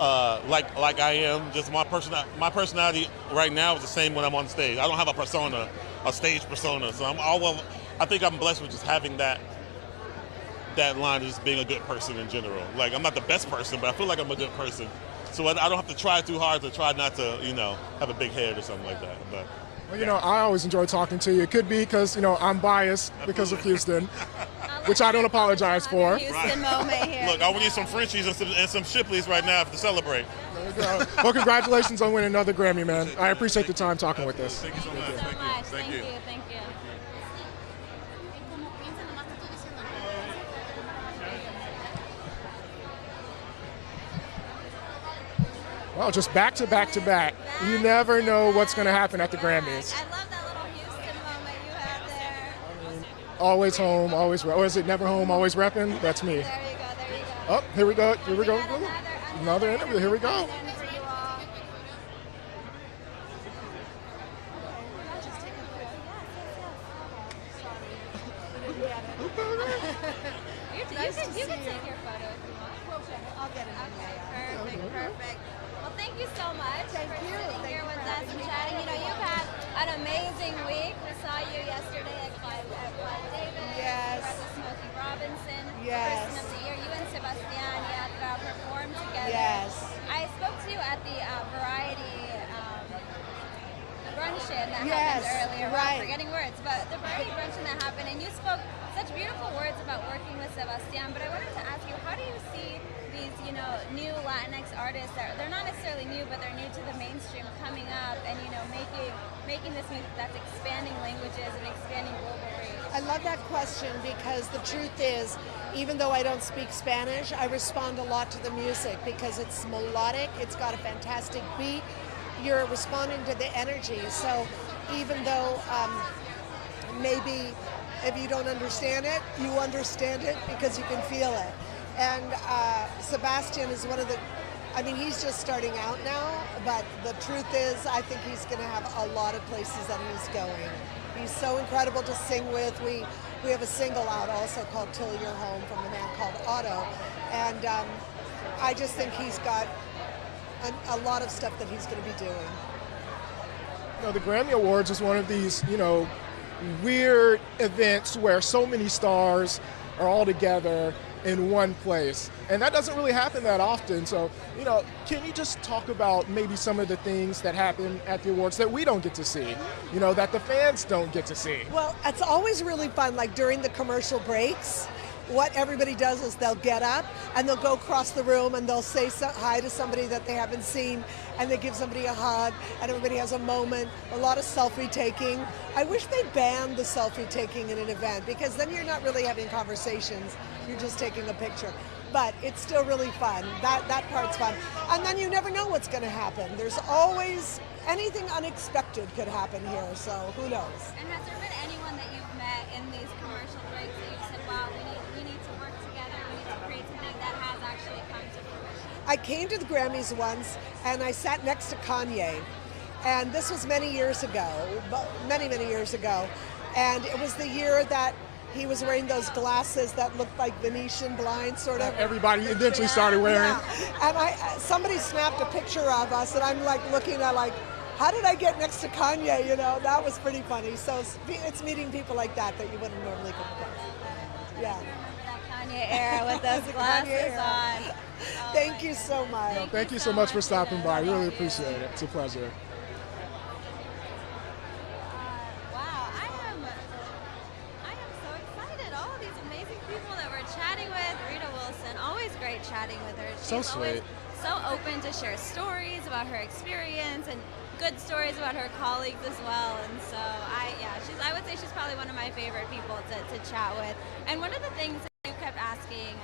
like I am. Just my personality right now is the same when I'm on stage. I don't have a stage persona. So I think I'm blessed with just having that line of just being a good person in general. Like, I'm not the best person, but I feel like I'm a good person. So I don't have to try too hard to try not to, have a big head or something like that. But well, I always enjoy talking to you. It could be because, I'm biased because of Houston, which I don't apologize for. Houston moment here. Look, I would need some Frenchies and some Shipleys right now to celebrate. There we go. Well, congratulations on winning another Grammy, man. I appreciate the time talking with us. Thank you so much. Thank you. Well, just back to back to back. You never know what's going to happen at the Grammys. I love that little Houston moment you have there. Always home, always, or is it never home, always repping? That's me. There you go. Oh, here we go. Another interview. Here we go. You can take your photo if you want. I'll get it. Okay, perfect. Well, thank you so much for sitting here with us and chatting. You've had an amazing week. We saw you yesterday at Clive David. Yes. You Smokey Robinson. Yes. Person of the Year. You and Sebastian Yatra performed together. Yes. I spoke to you at the Variety bruncheon that Yes, happened earlier. right. I'm forgetting words, but the Variety bruncheon that happened, and you spoke such beautiful words about working with Sebastian. But I wanted to ask you, how do you see these, new Latinx artists that they're not necessarily new, but they're new to the mainstream coming up and, making this music that's expanding languages and expanding global reach? I love that question because the truth is, even though I don't speak Spanish, I respond a lot to the music because it's melodic, it's got a fantastic beat, you're responding to the energy. So even though maybe if you don't understand it, you understand it because you can feel it. And Sebastian is he's just starting out now, but the truth is, I think he's going to have a lot of places that he's going. He's so incredible to sing with. We have a single out also called Till You're Home from a man called Otto. And I just think he's got a lot of stuff that he's going to be doing. The Grammy Awards is one of these, weird events where so many stars are all together in one place. And that doesn't really happen that often. So, can you just talk about maybe some of the things that happen at the awards that we don't get to see, that the fans don't get to see? Well, it's always really fun, like during the commercial breaks, what everybody does is they'll get up and they'll go across the room and they'll say hi to somebody that they haven't seen, and they give somebody a hug, and everybody has a moment, a lot of selfie taking. I wish they banned the selfie taking in an event, because then you're not really having conversations, you're just taking a picture. But it's still really fun. That part's fun. And then you never know what's going to happen. There's always anything unexpected could happen here, so who knows? And has there been anyone that you've met in these commercial breaks that you've said, wow, we need to work together, we need to create something that has actually come to fruition? I came to the Grammys once and I sat next to Kanye, And this was many years ago, many years ago. And it was the year that he was wearing those glasses that looked like Venetian blinds, sort of. Everybody eventually started wearing. Yeah. And somebody snapped a picture of us, and I'm like looking at like, how did I get next to Kanye? You know, that was pretty funny. So it's meeting people like that you wouldn't normally come across. Yeah. Kanye era with those glasses on. Thank you so much. No, thank you so much for stopping by. I really appreciate it. It's a pleasure. Wow, I am so excited. All of these amazing people that we're chatting with. Rita Wilson, always great chatting with her. She's So sweet. always so open to share stories about her experience and good stories about her colleagues as well. And so I would say she's probably one of my favorite people to chat with. And one of the things that you kept asking,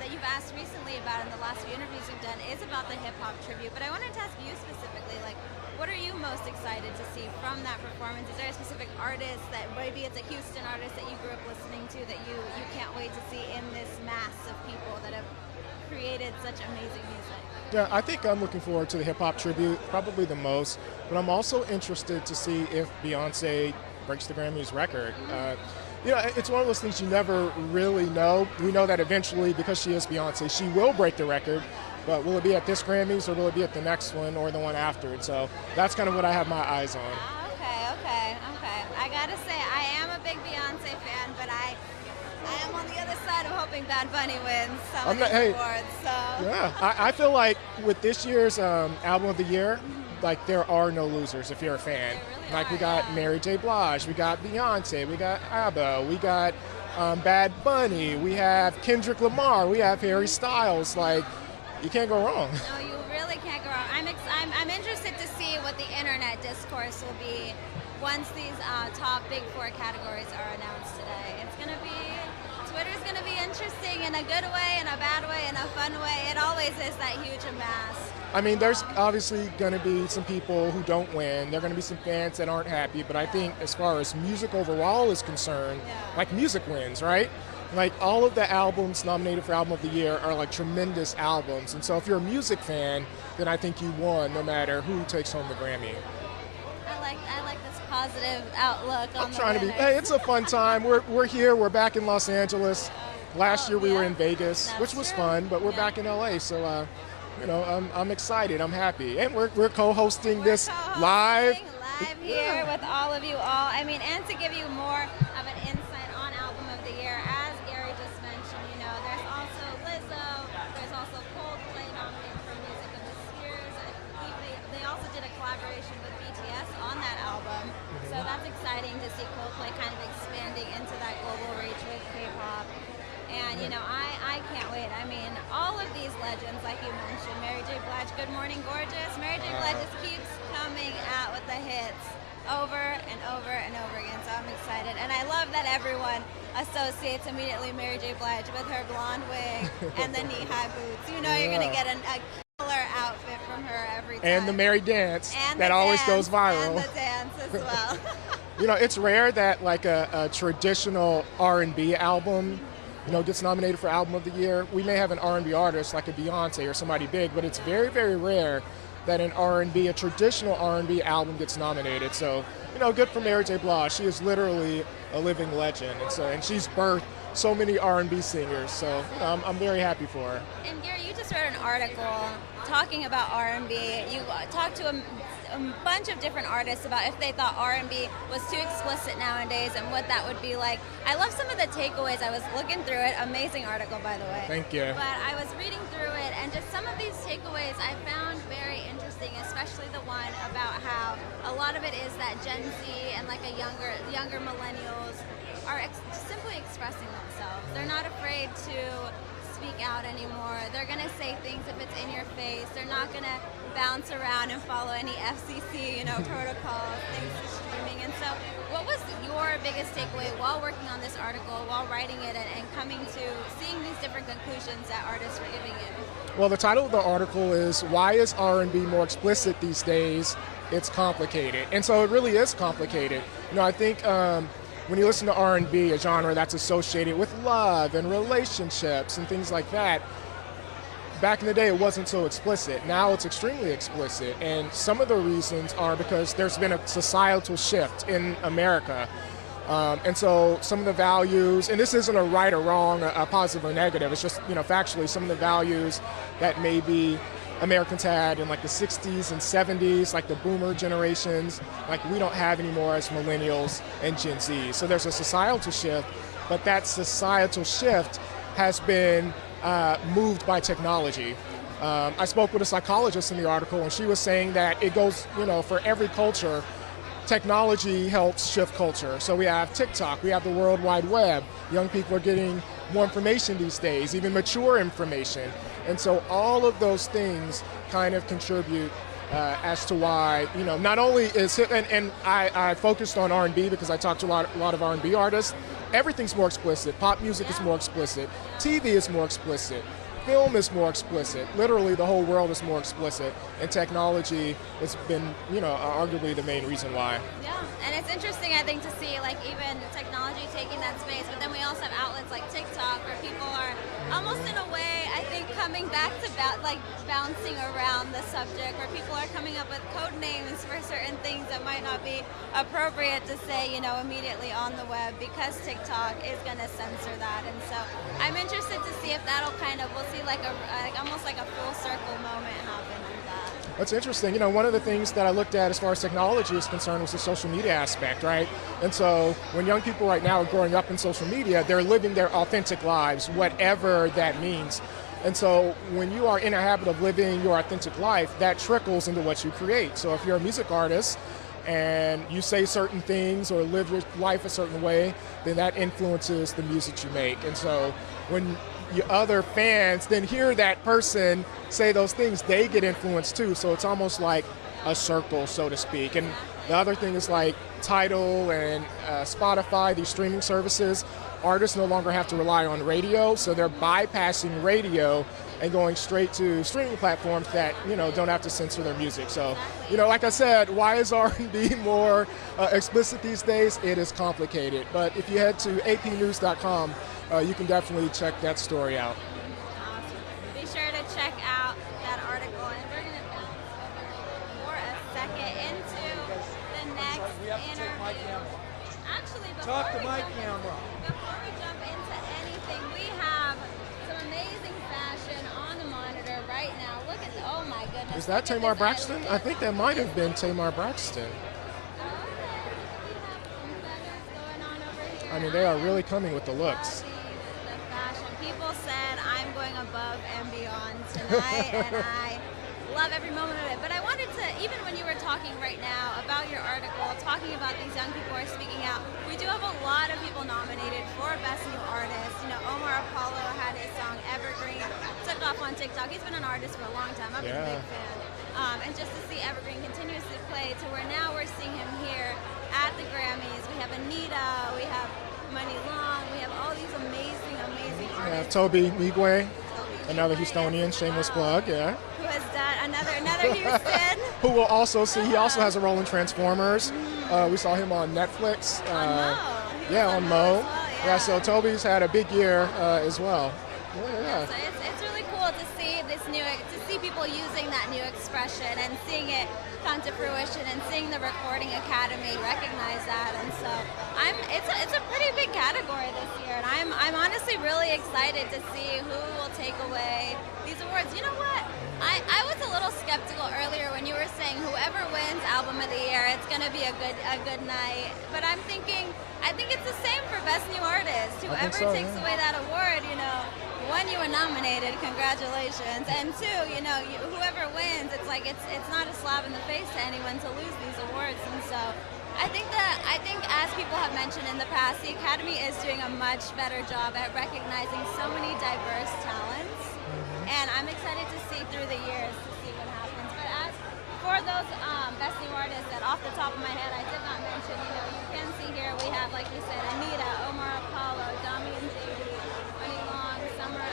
that you've asked recently about in the last few interviews you've done, is about the hip hop tribute. But I wanted to ask you specifically, like, what are you most excited to see from that performance? Is there a specific artist that maybe it's a Houston artist that you grew up listening to that you can't wait to see in this mass of people that have created such amazing music? Yeah, I think I'm looking forward to the hip hop tribute, probably the most. But I'm also interested to see if Beyonce breaks the Grammys record. It's one of those things you never really know. We know that eventually, because she is Beyonce, she will break the record. But will it be at this Grammys, or will it be at the next one, or the one after? And so that's kind of what I have my eyes on. Okay. I gotta say, I am a big Beyonce fan, but I am on the other side of hoping Bad Bunny wins some of these awards. So. Yeah, I feel like with this year's Album of the Year, like there are no losers if you're a fan. Like we got Mary J. Blige, we got Beyonce, we got ABBA, we got Bad Bunny, we have Kendrick Lamar, we have Harry Styles. Like, you can't go wrong. No, you really can't go wrong. I'm interested to see what the internet discourse will be once these top big 4 categories are announced today. Twitter's gonna be interesting in a good way, in a bad way, in a fun way. It always is that huge amass. I mean, there's obviously going to be some people who don't win. There are going to be some fans that aren't happy. But I think as far as music overall is concerned, like music wins, right? Like all of the albums nominated for Album of the Year are like tremendous albums. And so if you're a music fan, then I think you won no matter who takes home the Grammy. I like this positive outlook on the Trying to be, hey, it's a fun time. We're here. We're back in Los Angeles. Last year we were in Vegas, which was fun, but we're back in LA. So, I'm excited. I'm happy. And we're co-hosting this live here with all of you all. I mean, and to give you more of an insight on Album of the Year, as Gary just mentioned, there's also Lizzo, there's also Coldplay nominated for Music of the Spheres. They also did a collaboration with BTS on that album. So that's exciting to see Coldplay kind of expanding into that global reach with K-pop. And, I can't wait. I mean, all of these legends, like you mentioned, Mary J. Blige, Good Morning Gorgeous. Mary J. Blige just keeps coming out with the hits over and over and over again. So I'm excited. And I love that everyone associates immediately Mary J. Blige with her blonde wig and the knee-high boots. You're going to get a killer outfit from her every time. And the Mary dance that always goes viral. And the dance as well. It's rare that like a traditional R&B album gets nominated for Album of the Year. We may have an R&B artist like a Beyonce or somebody big, but it's very, very rare that a traditional R&B album gets nominated. So, good for Mary J. Blige. She is literally a living legend, and she's birthed so many R&B singers. So, I'm very happy for her. And Gary, you just wrote an article talking about R&B. You talked to a bunch of different artists about if they thought R&B was too explicit nowadays and what that would be like. I love some of the takeaways. I was looking through it. Amazing article, by the way. Thank you. But I was reading through it, and just some of these takeaways I found very interesting, especially the one about how a lot of it is that Gen Z and like younger millennials are simply expressing themselves. They're not afraid to speak out anymore. They're going to say things if it's in your face. They're not going to bounce around and follow any FCC, protocols, things to streaming. And so what was your biggest takeaway while working on this article, while writing it, and coming to seeing these different conclusions that artists were giving you? Well, the title of the article is Why is R&B More Explicit These Days? It's Complicated. And so it really is complicated. I think when you listen to R&B, a genre that's associated with love and relationships and things like that, back in the day, it wasn't so explicit. Now it's extremely explicit. And some of the reasons are because there's been a societal shift in America. And so some of the values, and this isn't a right or wrong, a positive or negative, it's just, factually some of the values that maybe Americans had in like the 60s and 70s, like the boomer generations, like we don't have anymore as millennials and Gen Z. So there's a societal shift, but that societal shift has been moved by technology. I spoke with a psychologist in the article, and she was saying that it goes, for every culture, technology helps shift culture. So we have TikTok, we have the World Wide Web. Young people are getting more information these days, even mature information. And so all of those things kind of contribute as to why, not only is hip, and I focused on R&B because I talked to a lot of R&B artists. Everything's more explicit. Pop music is more explicit. TV is more explicit. Film is more explicit. Literally, the whole world is more explicit, and technology has been, arguably the main reason why. Yeah, and it's interesting, I think, to see like even technology taking that space, but then we also have outlets like TikTok where people are almost in a way, I think, coming back to bouncing around the subject, where people are coming up with code names for certain things that might not be appropriate to say, immediately on the web, because TikTok is going to censor that. And so I'm interested to see if that'll we'll see like almost like a full circle moment happen with that. That's interesting. One of the things that I looked at as far as technology is concerned was the social media aspect, right? And so when young people right now are growing up in social media, they're living their authentic lives, whatever that means. And so when you are in a habit of living your authentic life, that trickles into what you create. So if you're a music artist and you say certain things or live your life a certain way, then that influences the music you make. And so when your other fans then hear that person say those things, they get influenced too. So it's almost like a circle, so to speak. And the other thing is like Tidal and Spotify, these streaming services, artists no longer have to rely on radio, so they're bypassing radio and going straight to streaming platforms that, don't have to censor their music. So, like I said, why is R&B more explicit these days? It is complicated. But if you head to apnews.com, you can definitely check that story out. Awesome. Be sure to check out that article, and we're going to bounce over for a second into the next interview. Actually, before we jump into anything, we have some amazing fashion on the monitor right now. Look at, oh my goodness. Is that Tamar Braxton? I think that might have been Tamar Braxton. I mean, they are really coming with the looks. The fashion. People said I'm going above and beyond tonight, and I love every moment of it. But I wanted to, even when you were talking right now about your article, talking about these young people who are speaking out, we do have a lot of people nominated for Best New Artist. Omar Apollo had his song Evergreen, took off on TikTok. He's been an artist for a long time. I'm a big fan. And just to see Evergreen continuously play to where now we're seeing him here at the Grammys. We have Anita, we have Money Long, we have all these amazing artists. We have Toby Migwe, another Houstonian, shameless plug, yeah. Who has done another Houston. Who will also see, he also has a role in Transformers. We saw him on Netflix. On Mo. Yeah, so Toby's had a big year as well. Yeah. So it's really cool to see people using that new expression and seeing it come to fruition, and seeing the Recording Academy recognize that. And so it's a pretty big category this year, and I'm honestly really excited to see who will take away these awards. You know what? I was a little skeptical earlier when you were saying whoever wins Album of the Year, it's going to be a good night. But I think it's the same for Best New Artist. Whoever takes away that award, one, you were nominated, congratulations, and two, whoever wins, it's like it's not a slap in the face to anyone to lose these awards. And so I think as people have mentioned in the past, the Academy is doing a much better job at recognizing so many diverse talents, and I'm excited to see through the years to see what happens. But as for those Best New Artists that off the top of my head I did not mention, you can see here we have, like you said, Anita, Omar Apollo, Dami and JD, Money Long, Samar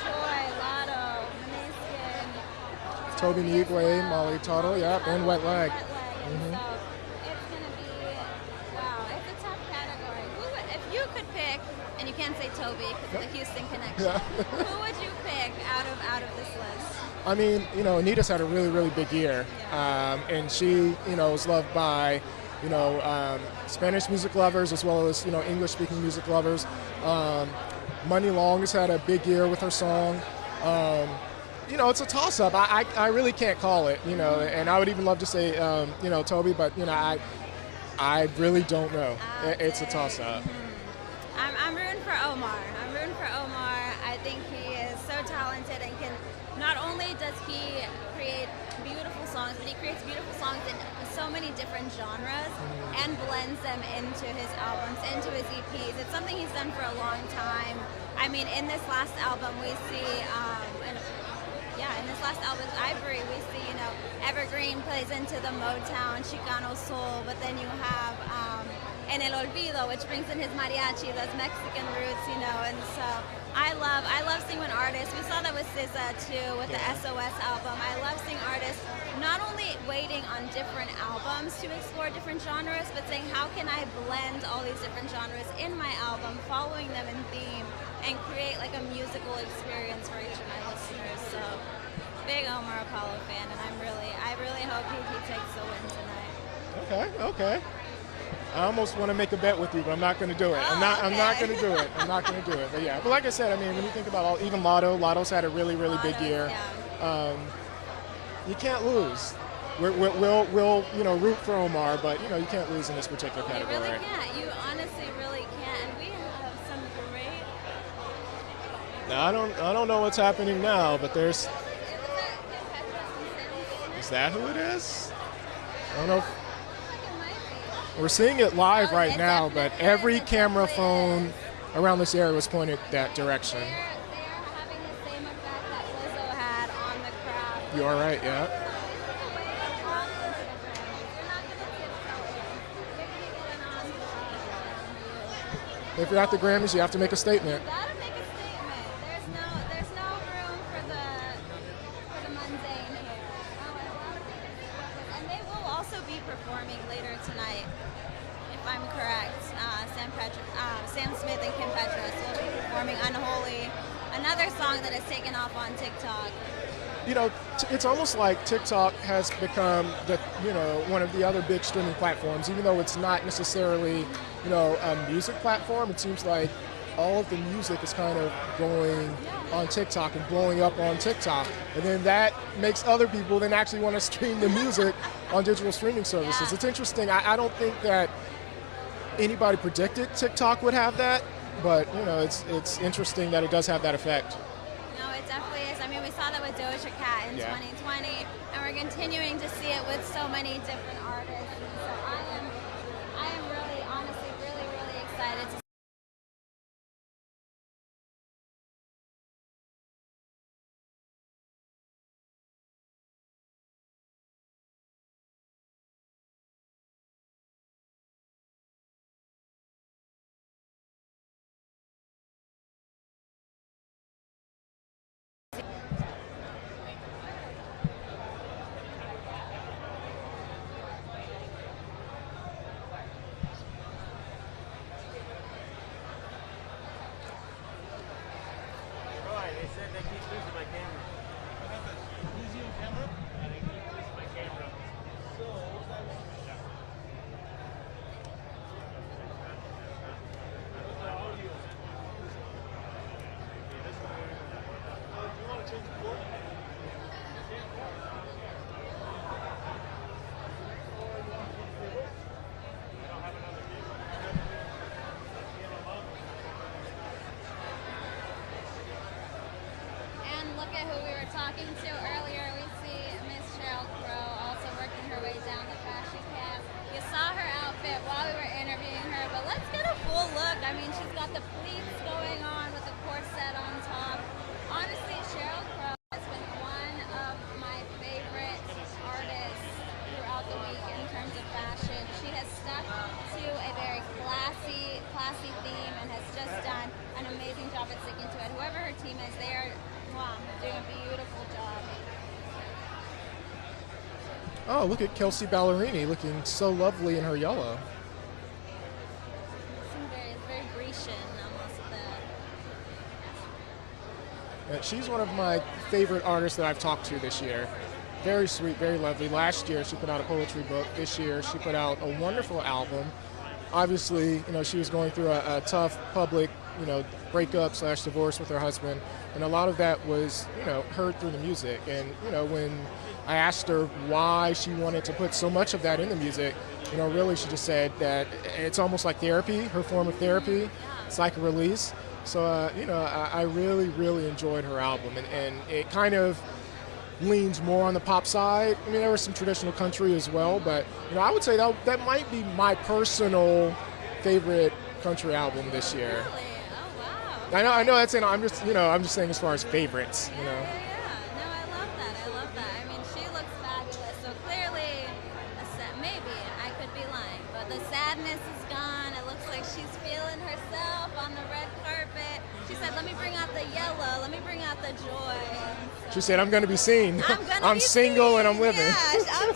Joy, Lotto, Maniskin, Toby Migwe, Molly Tuttle, and Wet Leg. So it's going to be, wow, it's a tough category. If you could pick, and you can't say Toby because of the Houston connection, who would you pick out of this list? I mean, you know, Anita's had a really, really big year, and she, you know, is loved by, you know, Spanish music lovers as well as, you know, English-speaking music lovers. Money Long has had a big year with her song. You know, it's a toss-up. I really can't call it, you know, and I would even love to say, you know, Toby, but, you know, I really don't know. It's a toss-up. I'm rooting for Omar. I'm rooting for Omar. I think he is so talented and can, not only does he create beautiful songs, but he creates beautiful songs in so many different genres and blends them into his albums, into his EPs. It's something he's done for a long time. I mean, in this last album, we see, in this last album, Ivory, we see, you know, Evergreen plays into the Motown, Chicano soul, but then you have En El Olvido, which brings in his mariachi, those Mexican roots, you know, and so I love seeing when artists, we saw that with SZA too, with the SOS album. I love seeing artists not only waiting on different albums to explore different genres, but saying how can I blend all these different genres in my album, following them in theme, and create like a musical experience for each of my listeners. So, big Omar Apollo fan, and I really hope he takes the win tonight. Okay. I almost want to make a bet with you, but I'm not going to do it. I'm not going to do it. I'm not going to do it. But yeah, but like I said, I mean, when you think about even Lotto's had a really, really big year. You can't lose. We'll you know, root for Omar, but you know, you can't lose in this particular category. You really can't. You honestly really can't. And we have some great. Now, I don't know what's happening now, but there's. Is that who it is? I don't know. We're seeing it live right now, but every camera phone around this area was pointed that direction. They are having the same effect that Lizzo had on the crowd. You are right, yeah. If you're at the Grammys, you have to make a statement. You gotta make a statement. There's no room for the mundane here. And they will also be performing later tonight, if I'm correct. Sam Smith and Kim Petras will be performing Unholy, another song that has taken off on TikTok. You know, it's almost like TikTok has become one of the other big streaming platforms, even though it's not necessarily, you know, a music platform. It seems like all of the music is kind of going on TikTok and blowing up on TikTok. And then that makes other people then actually want to stream the music on digital streaming services. It's interesting. I don't think that anybody predicted TikTok would have that, but you know, it's interesting that it does have that effect. No, it definitely is. I mean, we saw that with Doja Cat in 2020, and we're continuing to see it with so many different artists. And so I am really, honestly, really, really excited to who we were talking to earlier. We see Miss Sheryl Crow also working her way down the fashion cast. You saw her outfit while we were interviewing her, but let's get a full look. I mean, she's got the pleats going on with the corset on top. Honestly, Sheryl Crow has been one of my favorite artists throughout the week in terms of fashion. She has stuck to a very classy theme and has just done an amazing job at sticking to it. Whoever her team is, they are doing a beautiful job. Oh, look at Kelsey Ballerini looking so lovely in her yellow. It's very Brescia. She's one of my favorite artists that I've talked to this year. Very sweet, very lovely. Last year, she put out a poetry book. This year, she put out a wonderful album. Obviously, she was going through a tough public, breakup / divorce with her husband. And a lot of that was, heard through the music. And, when I asked her why she wanted to put so much of that in the music, really she just said that it's almost like therapy, her form of therapy. It's like a release. So, I really, really enjoyed her album. And it kind of leans more on the pop side. I mean, there was some traditional country as well, but I would say that might be my personal favorite country album this year. Really? Oh wow. I know that's it. I'm just saying as far as favorites. Yeah. No, I love that. I mean, she looks fabulous. So clearly, maybe I could be lying, but the sadness is gone. It looks like she's feeling herself on the red carpet. She said, "Let me bring out the yellow. Let me bring out the joy." She said, "I'm going to be seen. I'm single and I'm living." Yeah, she said, "I'm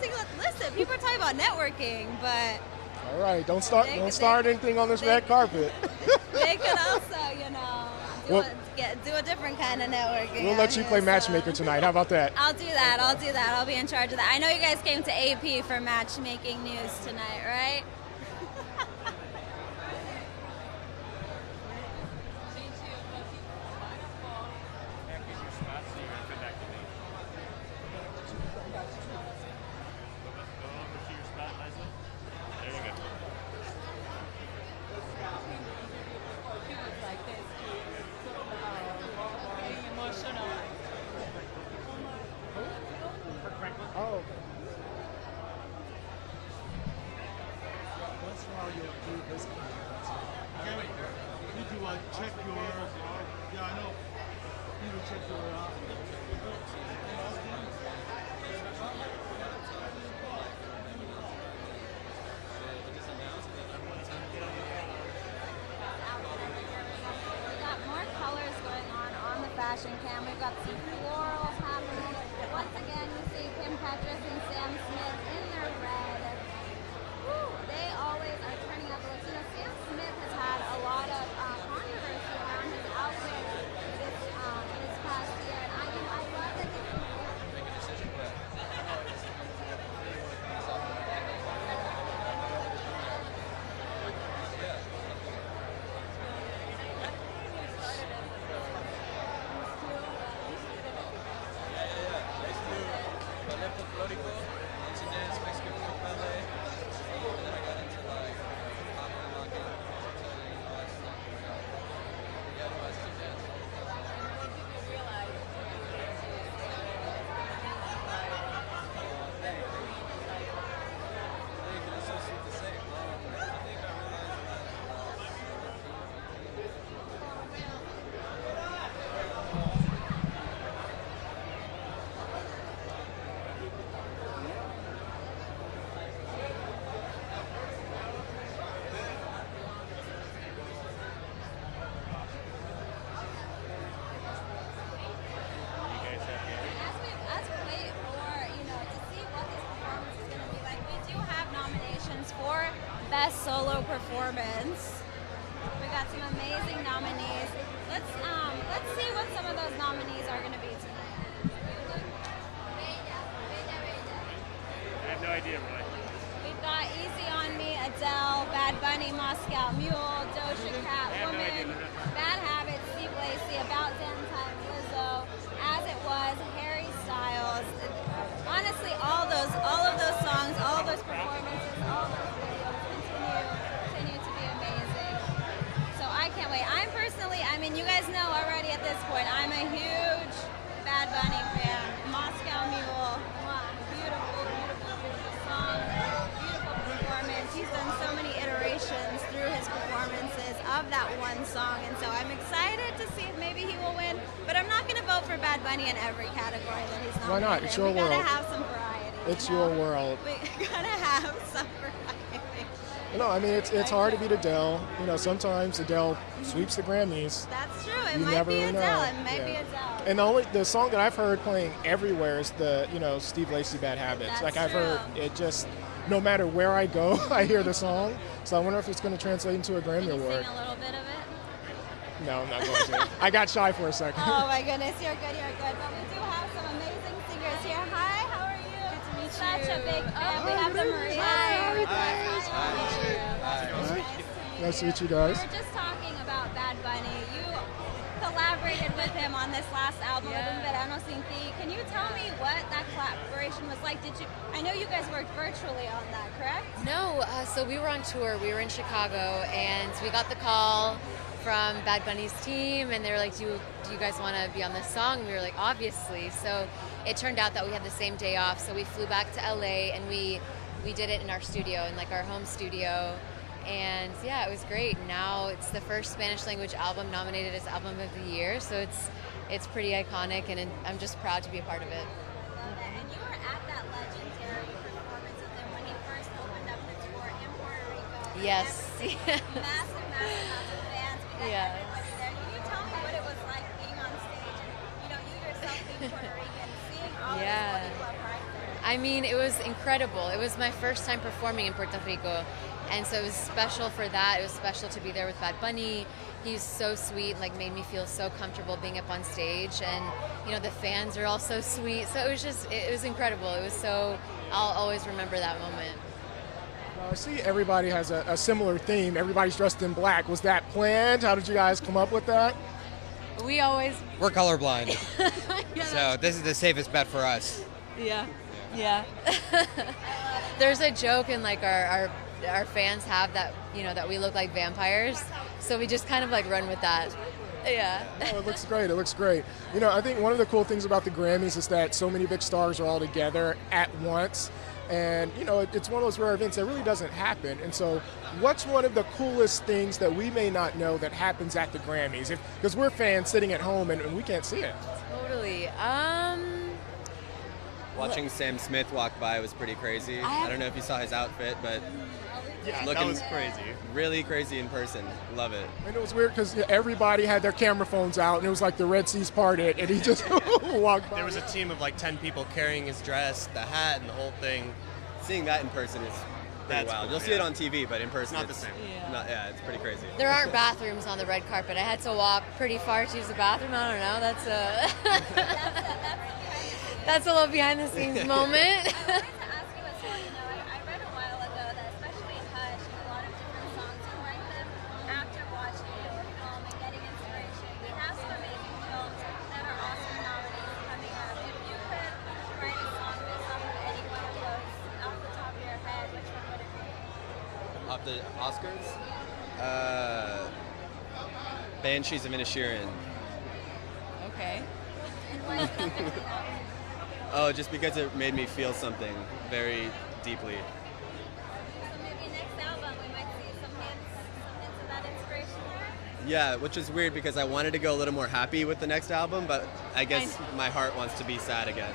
single." Listen, people are talking about networking, but all right, don't start anything on this red carpet. They could also, do a different kind of networking. We'll let you play matchmaker tonight. How about that? I'll do that. I'll be in charge of that. I know you guys came to AP for matchmaking news tonight, right? Fashion cam. We've got some florals happening. Once again, you see Kim Petras and Sam Smith in their red. Woo, they always are turning up the looks. Sam Smith has had a lot of controversy around his outfit this past year, and I love that he's Best Solo Performance. We got some amazing nominees. Let's see what some of those nominees are going to be tonight. I have no idea, really. We've got Easy on Me, Adele, Bad Bunny, Moscow Mule, Doja Cat, Woman, Bad Habits, Steve Lacy, About Damn Time, Lizzo, As It Was, Harry Styles. Honestly, all of those songs, all of those performances, all of those videos continue to be amazing. So I can't wait. You guys know already at this point, I'm a huge Bad Bunny fan. Moscow Mule, beautiful, beautiful, beautiful song, beautiful performance. He's done so many iterations through his performances of that one song, and so I'm excited to see if maybe he will win. But I'm not going to vote for Bad Bunny in every category that he's nominated. Why not? It's your world. We gotta have some variety. It's your world. We gotta have some variety. No, I mean it's hard to beat Adele. Sometimes Adele sweeps the Grammys. That's true. It might be Adele. It might be Adele. And the song that I've heard playing everywhere is the Steve Lacy Bad Habits. That's I've heard it just no matter where I go, I hear the song. So I wonder if it's going to translate into a Grammy award. Sing a little bit of it. No, I'm not going to. I got shy for a second. Oh my goodness, you're good, you're good. But we do have some amazing singers here. Hi, how are you? Good to meet you. Such a big fan. We have the Maria. Nice to meet you guys. We were just talking about Bad Bunny. You collaborated with him on this last album, Un Verano Sin Ti. Can you tell me what that collaboration was like? I know you guys worked virtually on that, correct? No, so we were on tour. We were in Chicago, and we got the call from Bad Bunny's team, and they were like, do you guys want to be on this song? And we were like, obviously. So it turned out that we had the same day off, so we flew back to LA, and we did it in our studio, in like our home studio. And yeah, it was great. Now it's the first Spanish language album nominated as Album of the Year, so it's pretty iconic, and I'm just proud to be a part of it. And you were at that legendary performance of him when he first opened up the tour in Puerto Rico. Yes. Massive amounts of fans. We got everybody there. Can you tell me what it was like being on stage and you yourself being Puerto Rican, seeing all of this people up right there? I mean, it was incredible. It was my first time performing in Puerto Rico. And so it was special for that. It was special to be there with Bad Bunny. He's so sweet, like made me feel so comfortable being up on stage. And the fans are all so sweet. So it was incredible. It was so, I'll always remember that moment. I see everybody has a similar theme. Everybody's dressed in black. Was that planned? How did you guys come up with that? We're colorblind. So this is the safest bet for us. Yeah. There's a joke in like our fans have that, that we look like vampires. So we just kind of like run with that. Yeah. No, it looks great. It looks great. I think one of the cool things about the Grammys is that so many big stars are all together at once. And, it's one of those rare events that really doesn't happen. And so what's one of the coolest things that we may not know that happens at the Grammys? Because we're fans sitting at home and we can't see it. Totally. Watching Sam Smith walk by was pretty crazy. I don't know if you saw his outfit, but looking that was crazy. Really crazy in person. Love it. And it was weird because everybody had their camera phones out, and it was like the Red Seas parted, and he just walked by. There was a team of like 10 people carrying his dress, the hat, and the whole thing. Seeing that in person is pretty wild. Cool, You'll see it on TV, but in person it's not the same. It's pretty crazy. There aren't bathrooms on the red carpet. I had to walk pretty far to use the bathroom. I don't know. That's a little behind the scenes moment. I read a while ago that especially in Hush and a lot of different songs, you write them after watching your film and getting inspiration. We have some amazing films that are Oscar nominees coming up. If you could write a song based off of any one of those off the top of your head, which one would it be? Off the Oscars? Banshees of Inisherin. Okay. And why is that? Oh, just because it made me feel something very deeply. So maybe next album we might see some hints of that inspiration there? Yeah, which is weird because I wanted to go a little more happy with the next album, but I guess my heart wants to be sad again.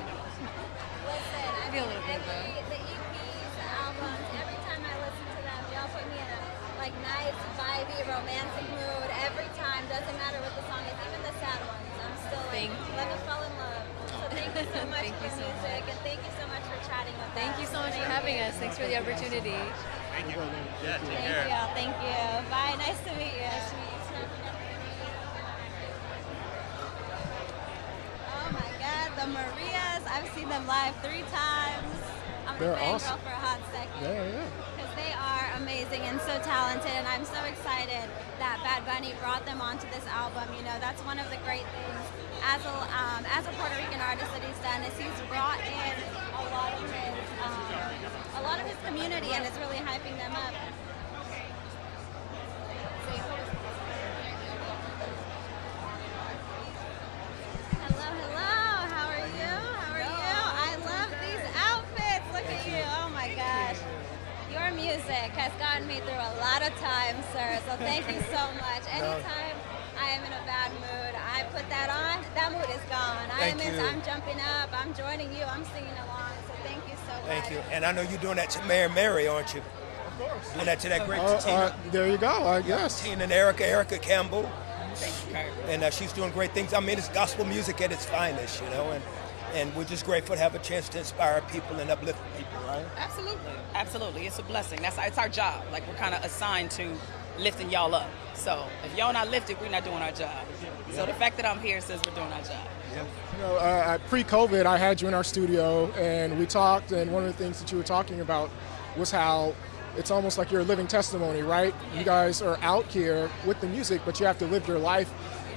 Listen, I mean, the EPs, the albums, every time I listen to them, they all put me in a nice, vibey, romantic mood. Every time, doesn't matter what the song is, even the sad ones. I'm still let me fall in love. So thank you so much for music, and thank you so much for chatting with us. Thank you so much for having us. Thanks for the opportunity. Thank you. Yeah, take care. Thank you. Bye. Nice to meet you. Oh my God, the Marias. I've seen them live 3 times. I'm They're a fangirl awesome. for a hot second. Yeah. Because they are amazing and so talented, and I'm so excited that Bad Bunny brought them onto this album. That's one of the great things as a Puerto Rican artist that he's done is he's brought in a lot of his community, and it's really hyping them up. Hello. How are you? I love these outfits. Look at you. Oh my gosh. Your music has gotten me through a lot of times, sir. So thank you so much. Anytime I am in a bad mood, I put that on, that mood is gone. I'm jumping up, I'm joining you, I'm singing along. So thank you so much. Thank you. And I know you're doing that to Mary, aren't you? Of course. Doing that to that great Tina. There you go, I guess. Tina and Erica Campbell. And she's doing great things. I mean, it's gospel music at its finest, and we're just grateful to have a chance to inspire people and uplift people, right? Absolutely. It's a blessing. It's our job. We're kind of assigned to lifting y'all up. So if y'all not lifted, we're not doing our job. So the fact that I'm here says we're doing our job. You know, pre-COVID, I had you in our studio, and we talked, and one of the things that you were talking about was how it's almost like you're a living testimony, right? You guys are out here with the music, but you have to live your life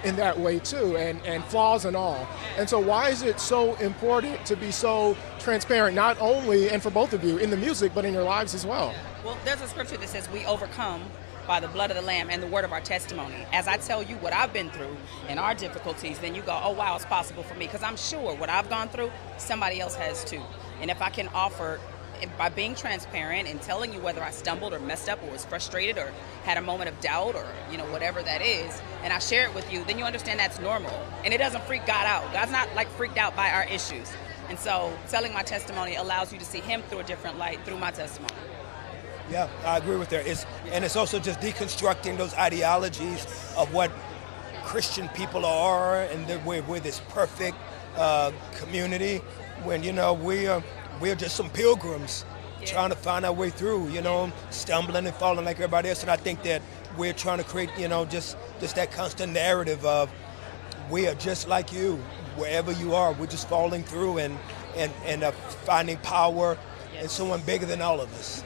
in that way too, and flaws and all. And so why is it so important to be so transparent, not only, and for both of you, in the music, but in your lives as well? Well, there's a scripture that says we overcome by the blood of the Lamb and the word of our testimony. As I tell you what I've been through and our difficulties, then you go, oh wow, it's possible for me. Because I'm sure what I've gone through, somebody else has too. And if I can offer, by being transparent and telling you whether I stumbled or messed up or was frustrated or had a moment of doubt or, you know, whatever that is, and I share it with you, then you understand that's normal. And it doesn't freak God out. God's not like freaked out by our issues. And so telling my testimony allows you to see him through a different light through my testimony. Yeah, I agree with her. And it's also just deconstructing those ideologies of what Christian people are, and we're this perfect community when, you know, we're just some pilgrims trying to find our way through, you know, stumbling and falling like everybody else. And I think that we're trying to create, you know, just that constant narrative of we are just like you, wherever you are. We're just falling through and finding power in someone bigger than all of us.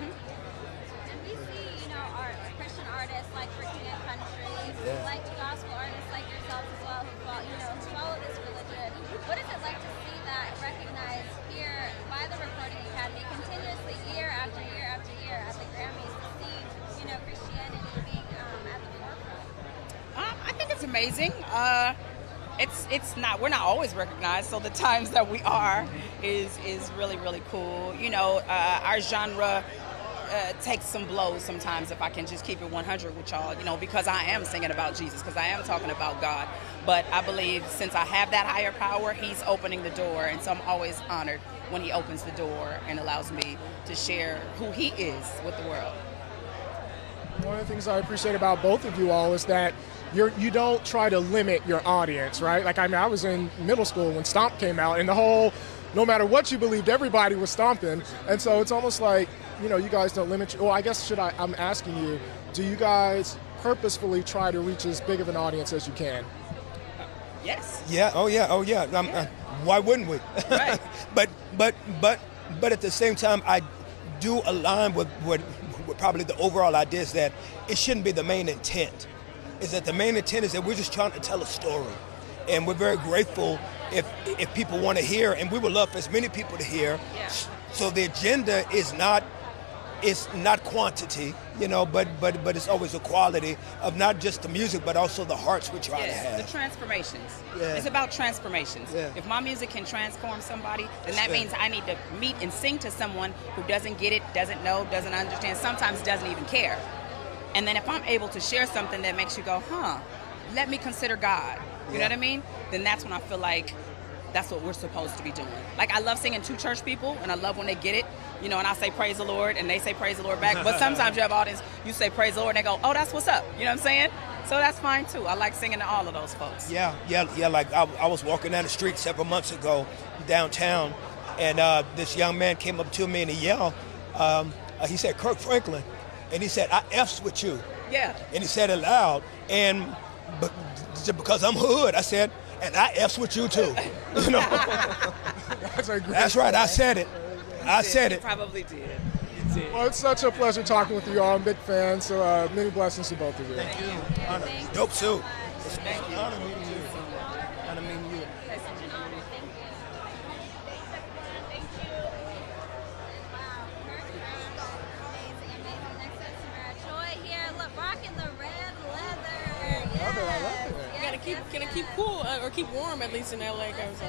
Like gospel artists like yourself as well who follow this religion. What is it like to see that recognized here by the recording academy continuously year after year after year at the Grammys to see, you know, Christianity being at the forefront? I think it's amazing. It's not, we're not always recognized, so the times that we are is really, really cool. You know, our genre takes some blows sometimes, if I can just keep it 100 with y'all, you know, because I am singing about Jesus, because I am talking about God. But I believe since I have that higher power, he's opening the door, and so I'm always honored when he opens the door and allows me to share who he is with the world. One of the things I appreciate about both of you all is that you don't try to limit your audience, right? Like, I mean, I was in middle school when Stomp came out, and the whole, no matter what you believed, everybody was stomping. And so it's almost like, you know, you guys don't limit, well, I guess I'm asking you, do you guys purposefully try to reach as big of an audience as you can? Yes. Yeah, oh yeah. Why wouldn't we? Right. but at the same time, I do align with probably the overall idea is that it shouldn't be the main intent. Is that the main intent is that we're just trying to tell a story. And we're very grateful if people want to hear, and we would love for as many people to hear. Yeah. So the agenda is not quantity, you know, but it's always a quality of not just the music, but also the hearts we're trying to have. The transformations. Yeah. It's about transformations. Yeah. If my music can transform somebody, then that means I need to meet and sing to someone who doesn't get it, doesn't know, doesn't understand, sometimes doesn't even care. And then if I'm able to share something that makes you go, let me consider God, you know what I mean? Then that's when I feel like that's what we're supposed to be doing. Like, I love singing to church people, and I love when they get it, you know, and I say praise the Lord, and they say praise the Lord back. But sometimes you have audience, you say praise the Lord, and they go, oh, that's what's up. You know what I'm saying? So that's fine, too. I like singing to all of those folks. Yeah. Like, I was walking down the street several months ago downtown, and this young man came up to me, and he yelled, he said, Kirk Franklin. And he said, I F's with you. Yeah. And he said it loud. And because I'm hood, I said, and I F's with you too. You know? That's right, I said it. I said it. You probably did. You did. Well, it's such a pleasure talking with you all. I'm a big fan, so many blessings to both of you. Thank you. Dope suit. Thank you. Honor meeting you. Honor meeting you. Can I keep cool or keep warm at least in LA? It's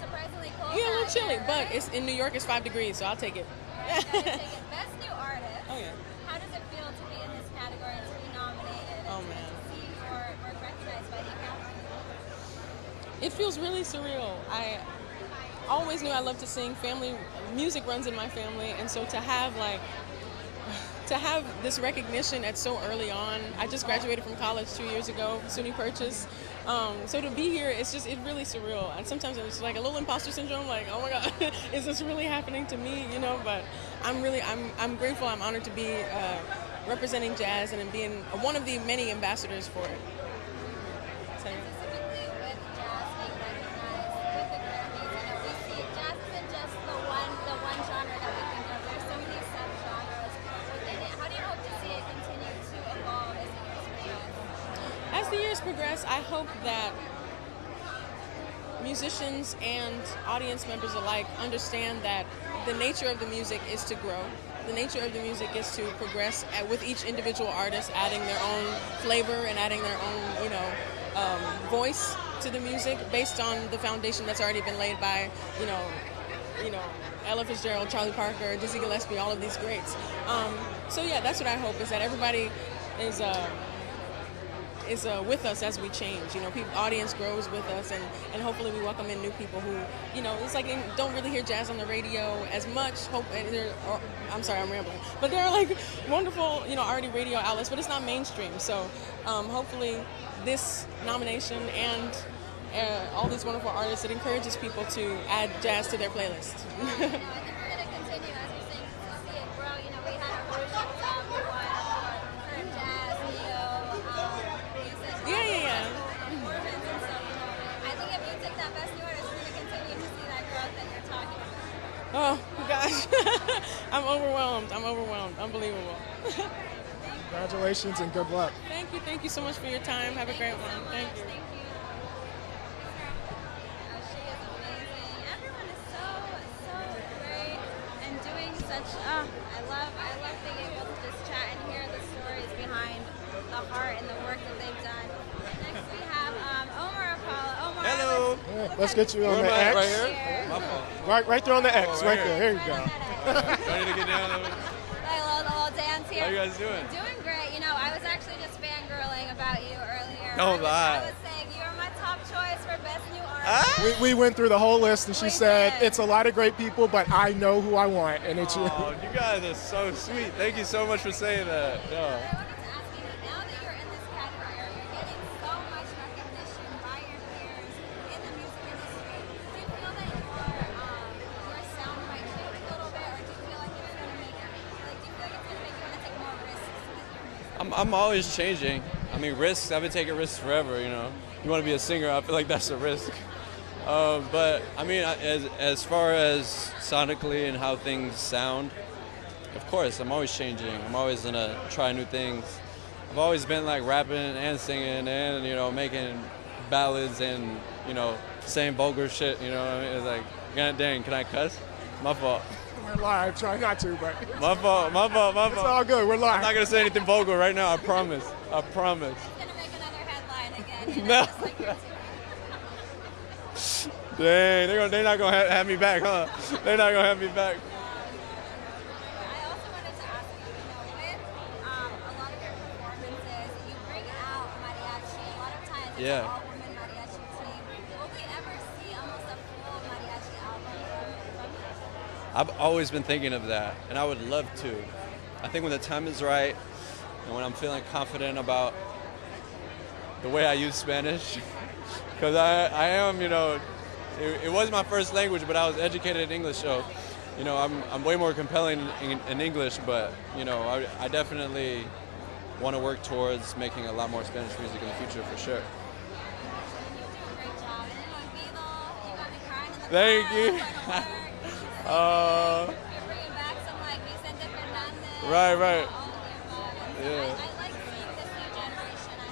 surprisingly cold. Yeah, a little chilly, but it's in New York. It's 5 degrees, so I'll take it. Best new artist. Oh yeah. How does it feel to be in this category and to be nominated? Oh man. To see or recognized by the Academy? It feels really surreal. I always knew I loved to sing. Family music runs in my family, and so to have this recognition at so early on. I just graduated from college 2 years ago, SUNY Purchase. So to be here, it's really surreal. And sometimes it's like a little imposter syndrome, like, oh my God, is this really happening to me? You know, but I'm grateful, I'm honored to be representing jazz and in being one of the many ambassadors for it. So, as the years progress, I hope that musicians and audience members alike understand that the nature of the music is to grow. The nature of the music is to progress with each individual artist adding their own flavor and adding their own, voice to the music based on the foundation that's already been laid by, Ella Fitzgerald, Charlie Parker, Dizzy Gillespie, all of these greats. So yeah, that's what I hope, is that everybody is with us as we change. Audience grows with us, and hopefully we welcome in new people who, it's like they don't really hear jazz on the radio as much. I'm sorry, I'm rambling. But there are like wonderful, already radio outlets, but it's not mainstream. So hopefully this nomination and all these wonderful artists, it encourages people to add jazz to their playlist. Oh, gosh. I'm overwhelmed. Unbelievable. Congratulations and good luck. Thank you so much for your time. Have a great one. Thank you. Everyone is so great and doing such, I love being able to just chat and hear the stories behind the heart and the work that they've done. Next we have Omar Apollo. Omar, hello. Let's get you on the X. Right here? Right there on the X, right there. Here you go. Ready to get down? A little dance here. How you guys doing? Doing great. I was actually just fangirling about you earlier. Don't lie. I was saying you're my top choice for best new artist. We went through the whole list, and she said, it's a lot of great people, but I know who I want, and it's you. Oh, you guys are so sweet. Thank you so much for saying that. Yeah. I'm always changing. I mean, risks, I've been taking risks forever, You want to be a singer, I feel like that's a risk. But, I mean, as far as sonically and how things sound, of course, I'm always changing. I'm always going to try new things. I've always been, like, rapping and singing and, making ballads and, saying vulgar shit, what I mean? It's like, God dang, can I cuss? My fault. We're live. Try not to, but my fault. It's all good. We're live. I'm not gonna say anything vulgar right now. I promise. He's gonna make another headline again. No. Dang, they're not gonna have me back, huh? They're not gonna have me back. I also wanted to ask you, with a lot of your performances, you bring out mariachi. A lot of times it's an all-woman mariachi team. Will we ever see almost a full mariachi album from you? I've always been thinking of that, and I would love to. I think when the time is right, and when I'm feeling confident about the way I use Spanish, because I am, it was my first language, but I was educated in English, so, I'm way more compelling in English, but, I definitely want to work towards making a lot more Spanish music in the future, for sure. Thank you. Right. Yeah. I like seeing this new generation. I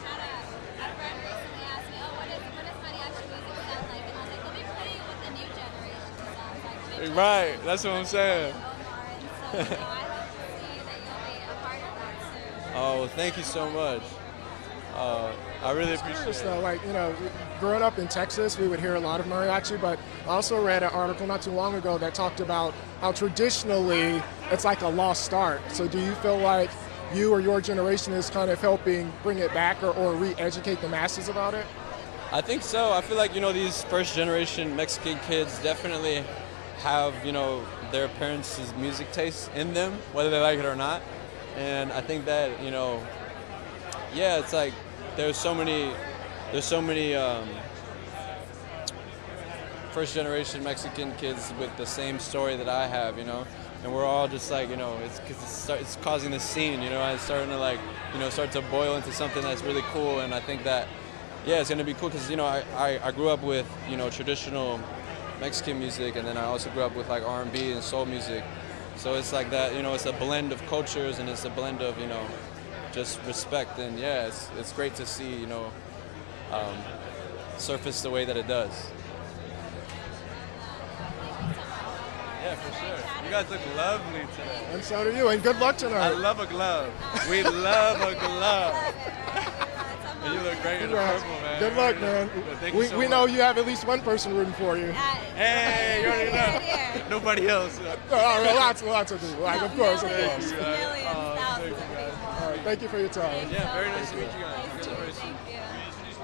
had a friend recently ask me, what does mariachi music sound like? And I was like, let me play you what the new generation sounds like. Right, that's what I'm saying. So, I hope to see that you'll be a part of that soon. Oh, thank you so much. I really appreciate it. Though, like, growing up in Texas, we would hear a lot of mariachi, but I also read an article not too long ago that talked about how traditionally it's like a lost art. So do you feel like you or your generation is kind of helping bring it back or re-educate the masses about it? I think so. I feel like, these first generation Mexican kids definitely have, their parents' music taste in them, whether they like it or not. And I think that, it's like there's so many first generation Mexican kids with the same story that I have, and we're all just like, you know, it's because it's causing this scene, you know, and it's starting to like, you know, start to boil into something that's really cool. And I think that, yeah, it's gonna be cool because, you know, I grew up with, you know, traditional Mexican music, and then I also grew up with like R&B and soul music. So it's like that, you know, it's a blend of cultures, and it's a blend of, you know, just respect. And yeah, it's great to see, you know, surface the way that it does. Yeah, for sure. You guys look lovely today. And so do you, and good luck tonight. I love a glove. We love a glove. And you look great in the purple, man. Good luck, man. We know you have at least one person rooting for you. Hey, you already know. Nobody else. Lots of people. Like, of course. Thank you, guys. All right, thank you for your time. Yeah, very nice to meet you guys. Introduce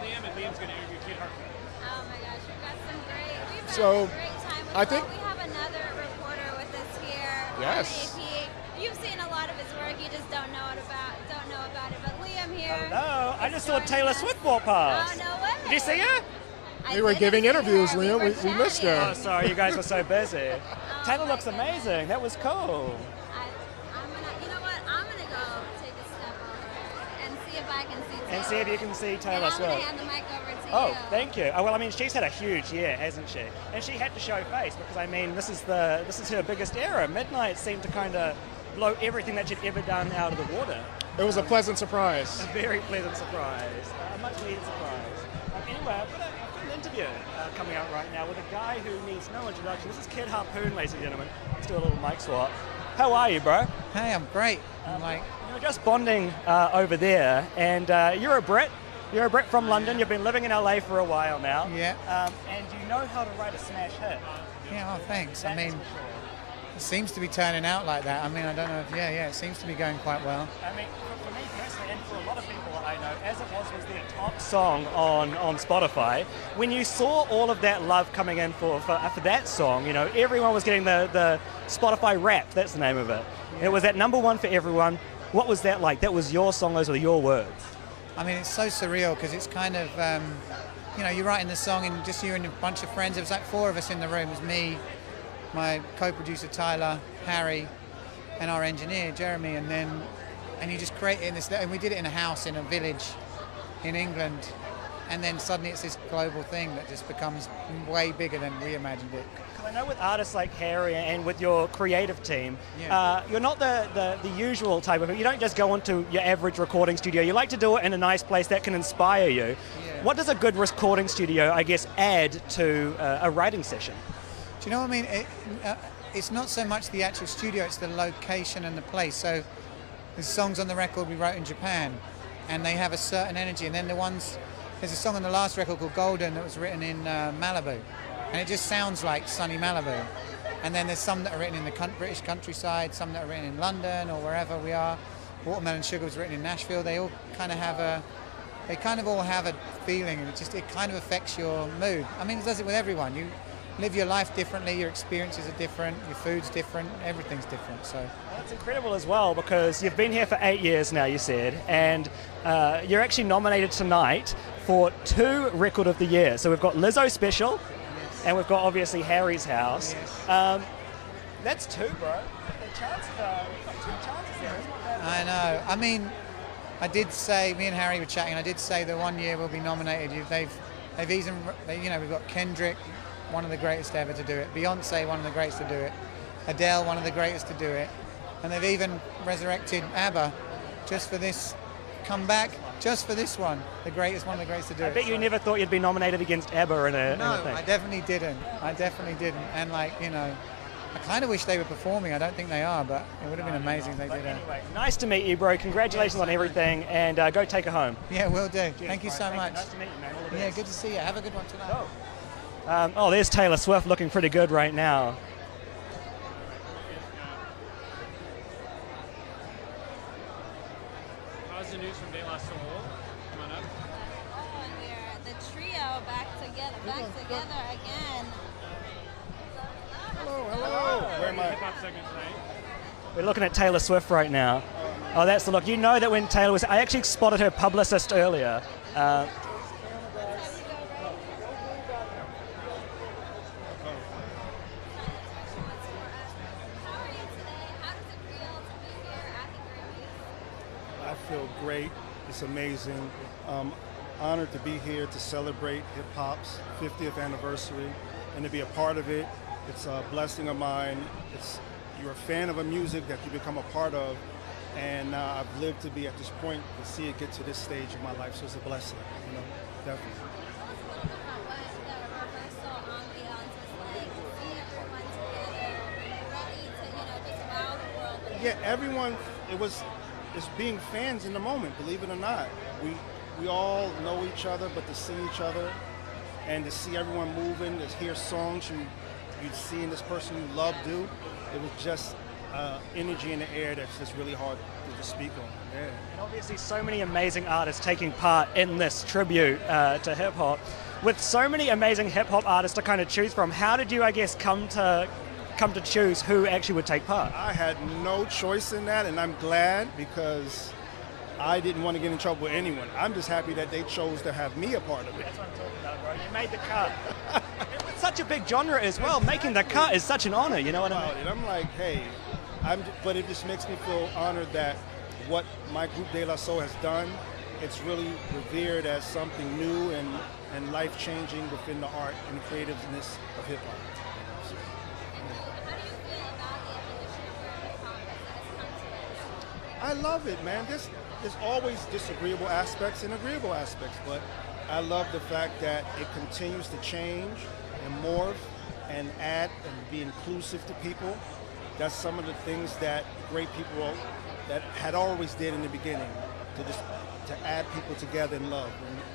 Liam, and Liam's going to interview Kid Hartman. Oh my gosh, we've got some great. We've had So, a great time with I think. We have another reporter with us here. Yes. AP. You've seen a lot of his work. You just don't know it. But Liam here. Hello. I just saw Taylor Swift walk past. Oh, no way. Did you see her? We were giving interviews, Liam. We missed her. Oh, sorry, you guys were so busy. Taylor looks amazing. That was cool. You know what? I'm gonna go take a step over and see if I can see Taylor. And see if you can see Taylor And I'm gonna Swift. hand the mic over to Oh, you. thank you. Oh, well, I mean, she's had a huge year, hasn't she? And she had to show face because, I mean, this is her biggest era. Midnight seemed to kind of blow everything that she'd ever done out of the water. It was a pleasant surprise. A very pleasant surprise. A much needed surprise. Anyway, I've got an interview coming out right now with a guy who needs no introduction. This is Kid Harpoon, ladies and gentlemen. Let's do a little mic swap. How are you, bro? Hey, I'm great. You're just bonding over there, and you're a Brit. You're a Brit from London. You've been living in LA for a while now. Yeah. And you know how to write a smash hit. Yeah, oh, thanks. That's I mean, for sure. it seems to be turning out like that. I mean, I don't know if, it seems to be going quite well. I mean, for me personally, and for a lot of people I know, as it was their top song on Spotify, when you saw all of that love coming in for that song, you know, everyone was getting the Spotify Wrapped, that's the name of it. Yeah. It was at #1 for everyone. What was that like? That was your song, those were your words. I mean, it's so surreal because it's kind of, you know, you're writing the song and just you and a bunch of friends. It was like 4 of us in the room. It was me, my co-producer Tyler, Harry, and our engineer Jeremy, and you just create it in this. And we did it in a house in a village in England, and then suddenly it's this global thing that just becomes way bigger than we imagined it. Because I know with artists like Harry and with your creative team, you're not the usual type of. You don't just go into your average recording studio. You like to do it in a nice place that can inspire you. Yeah. What does a good recording studio, I guess, add to a writing session? Do you know what I mean? It's not so much the actual studio, it's the location and the place. So there's songs on the record we wrote in Japan, and they have a certain energy. And then there's a song on the last record called Golden that was written in Malibu, and it just sounds like sunny Malibu. And then there's some that are written in the British countryside, some that are written in London or wherever we are. Watermelon Sugar was written in Nashville. They all kind of all have a feeling, and it kind of affects your mood. I mean, it does it with everyone. You live your life differently, your experiences are different, your food's different, everything's different. So that's incredible as well, because you've been here for 8 years now, you said, and you're actually nominated tonight for 2 Record of the Year. So we've got Lizzo Special, and we've got obviously Harry's House. Yes. That's 2, bro. The chances are, we've got 2 chances there, isn't it? I know. I mean, I did say, me and Harry were chatting, I did say that one year we'll be nominated. They've even, you know, we've got Kendrick, one of the greatest ever to do it. Beyonce, one of the greatest to do it. Adele, one of the greatest to do it. And they've even resurrected ABBA just for this comeback, just for this one. One of the greatest to do it. I bet you never thought you'd be nominated against ABBA in a thing. I definitely didn't. And like, you know, I kind of wish they were performing. I don't think they are, but it would have been amazing if they did. Anyway, nice to meet you, bro. Congratulations on everything, and go take her home. Yeah, will do. Cheers, Thank you so bro. much. Nice to meet you, man. All the best. Yeah, good to see you. Have a good one tonight. Oh, there's Taylor Swift looking pretty good right now. How's the news from De La Soul? Come on up. Oh, and we're the trio back together again. Hello. Where am I? Hip-hop segment tonight. We're looking at Taylor Swift right now. Oh, that's the look. You know that when Taylor was... I actually spotted her publicist earlier. feel great. It's amazing. Honored to be here to celebrate hip hop's 50th anniversary and to be a part of it. It's a blessing of mine. You're a fan of a music that you become a part of, and now I've lived to be at this point to see it get to this stage of my life, so it's a blessing, you know, definitely. Yeah, everyone, it's being fans in the moment, believe it or not. We all know each other, but to see each other and to see everyone moving, to hear songs you'd see in this person you love do, it was just energy in the air that's just really hard to speak on. Yeah. And obviously so many amazing artists taking part in this tribute to hip hop. With so many amazing hip hop artists to kind of choose from, how did you, I guess, come to choose who actually would take part? I had no choice in that, and I'm glad, because I didn't want to get in trouble with anyone. I'm just happy that they chose to have me a part of it. That's what I'm talking about, bro. You made the cut. It's such a big genre as well. Making the cut is such an honor, you know what I mean? I'm like, hey, but it just makes me feel honored that what my group De La Soul has done, it's really revered as something new and life-changing within the art and the creativeness of hip-hop. I love it, man. There's always disagreeable aspects and agreeable aspects, but I love the fact that it continues to change and morph and add and be inclusive to people. That's some of the things that great people that had always did in the beginning, to add people together in love,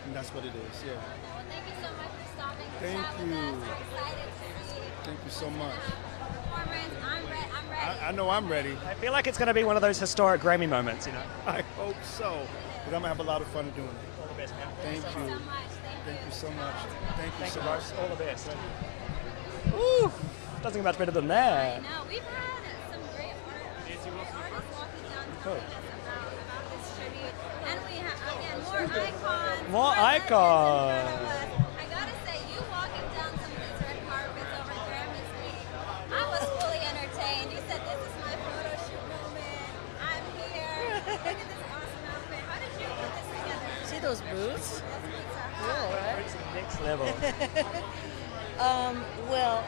and that's what it is. Yeah. Well, thank you so much for stopping. Thank you. We're excited to see. Thank you so much. Performance. I'm ready. I know I'm ready. I feel like it's going to be one of those historic Grammy moments, you know? I hope so, but I'm going to have a lot of fun doing it. All the best, man. Thank you. So much. Thank you so much. Thank you so bro. much. All the best. Ooh, doesn't get much better than that. I know. We've had some great artists walking down Cool. about this tribute. And we have, again, more icons. More icons. I gotta say, you walking down some of these red carpets over Grammys week, I was fully entertained. You said, this is my photo shoot moment. I'm here. Look at this awesome outfit. How did you put this together? See those boots? Cool, right? Next level. Well,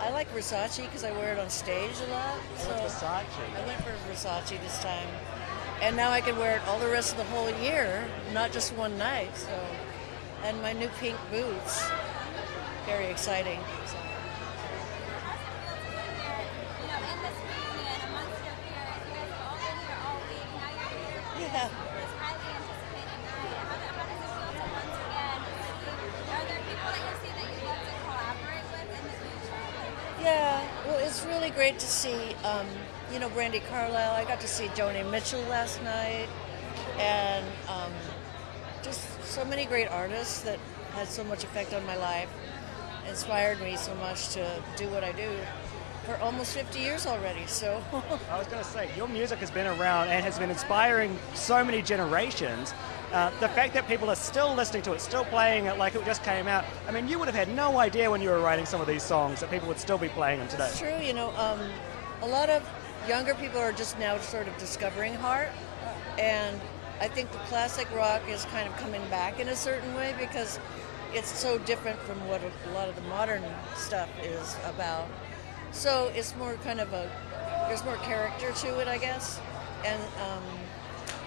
I like Versace because I wear it on stage a lot. So Versace? I went for Versace this time. And now I can wear it all the rest of the whole year, not just one night. So, and my new pink boots, very exciting. So. Yeah. Yeah, well, it's really great to see, Brandy Carlisle. I got to see Joni Mitchell last night, and just so many great artists that had so much effect on my life, inspired me so much to do what I do for almost 50 years already. So I was going to say, your music has been around and has been inspiring so many generations. The fact that people are still listening to it, still playing it like it just came out. I mean, you would have had no idea when you were writing some of these songs that people would still be playing them today. It's true, a lot of younger people are just now sort of discovering heart, and I think the classic rock is kind of coming back in a certain way because it's so different from what a lot of the modern stuff is about. So it's more kind of there's more character to it, I guess. And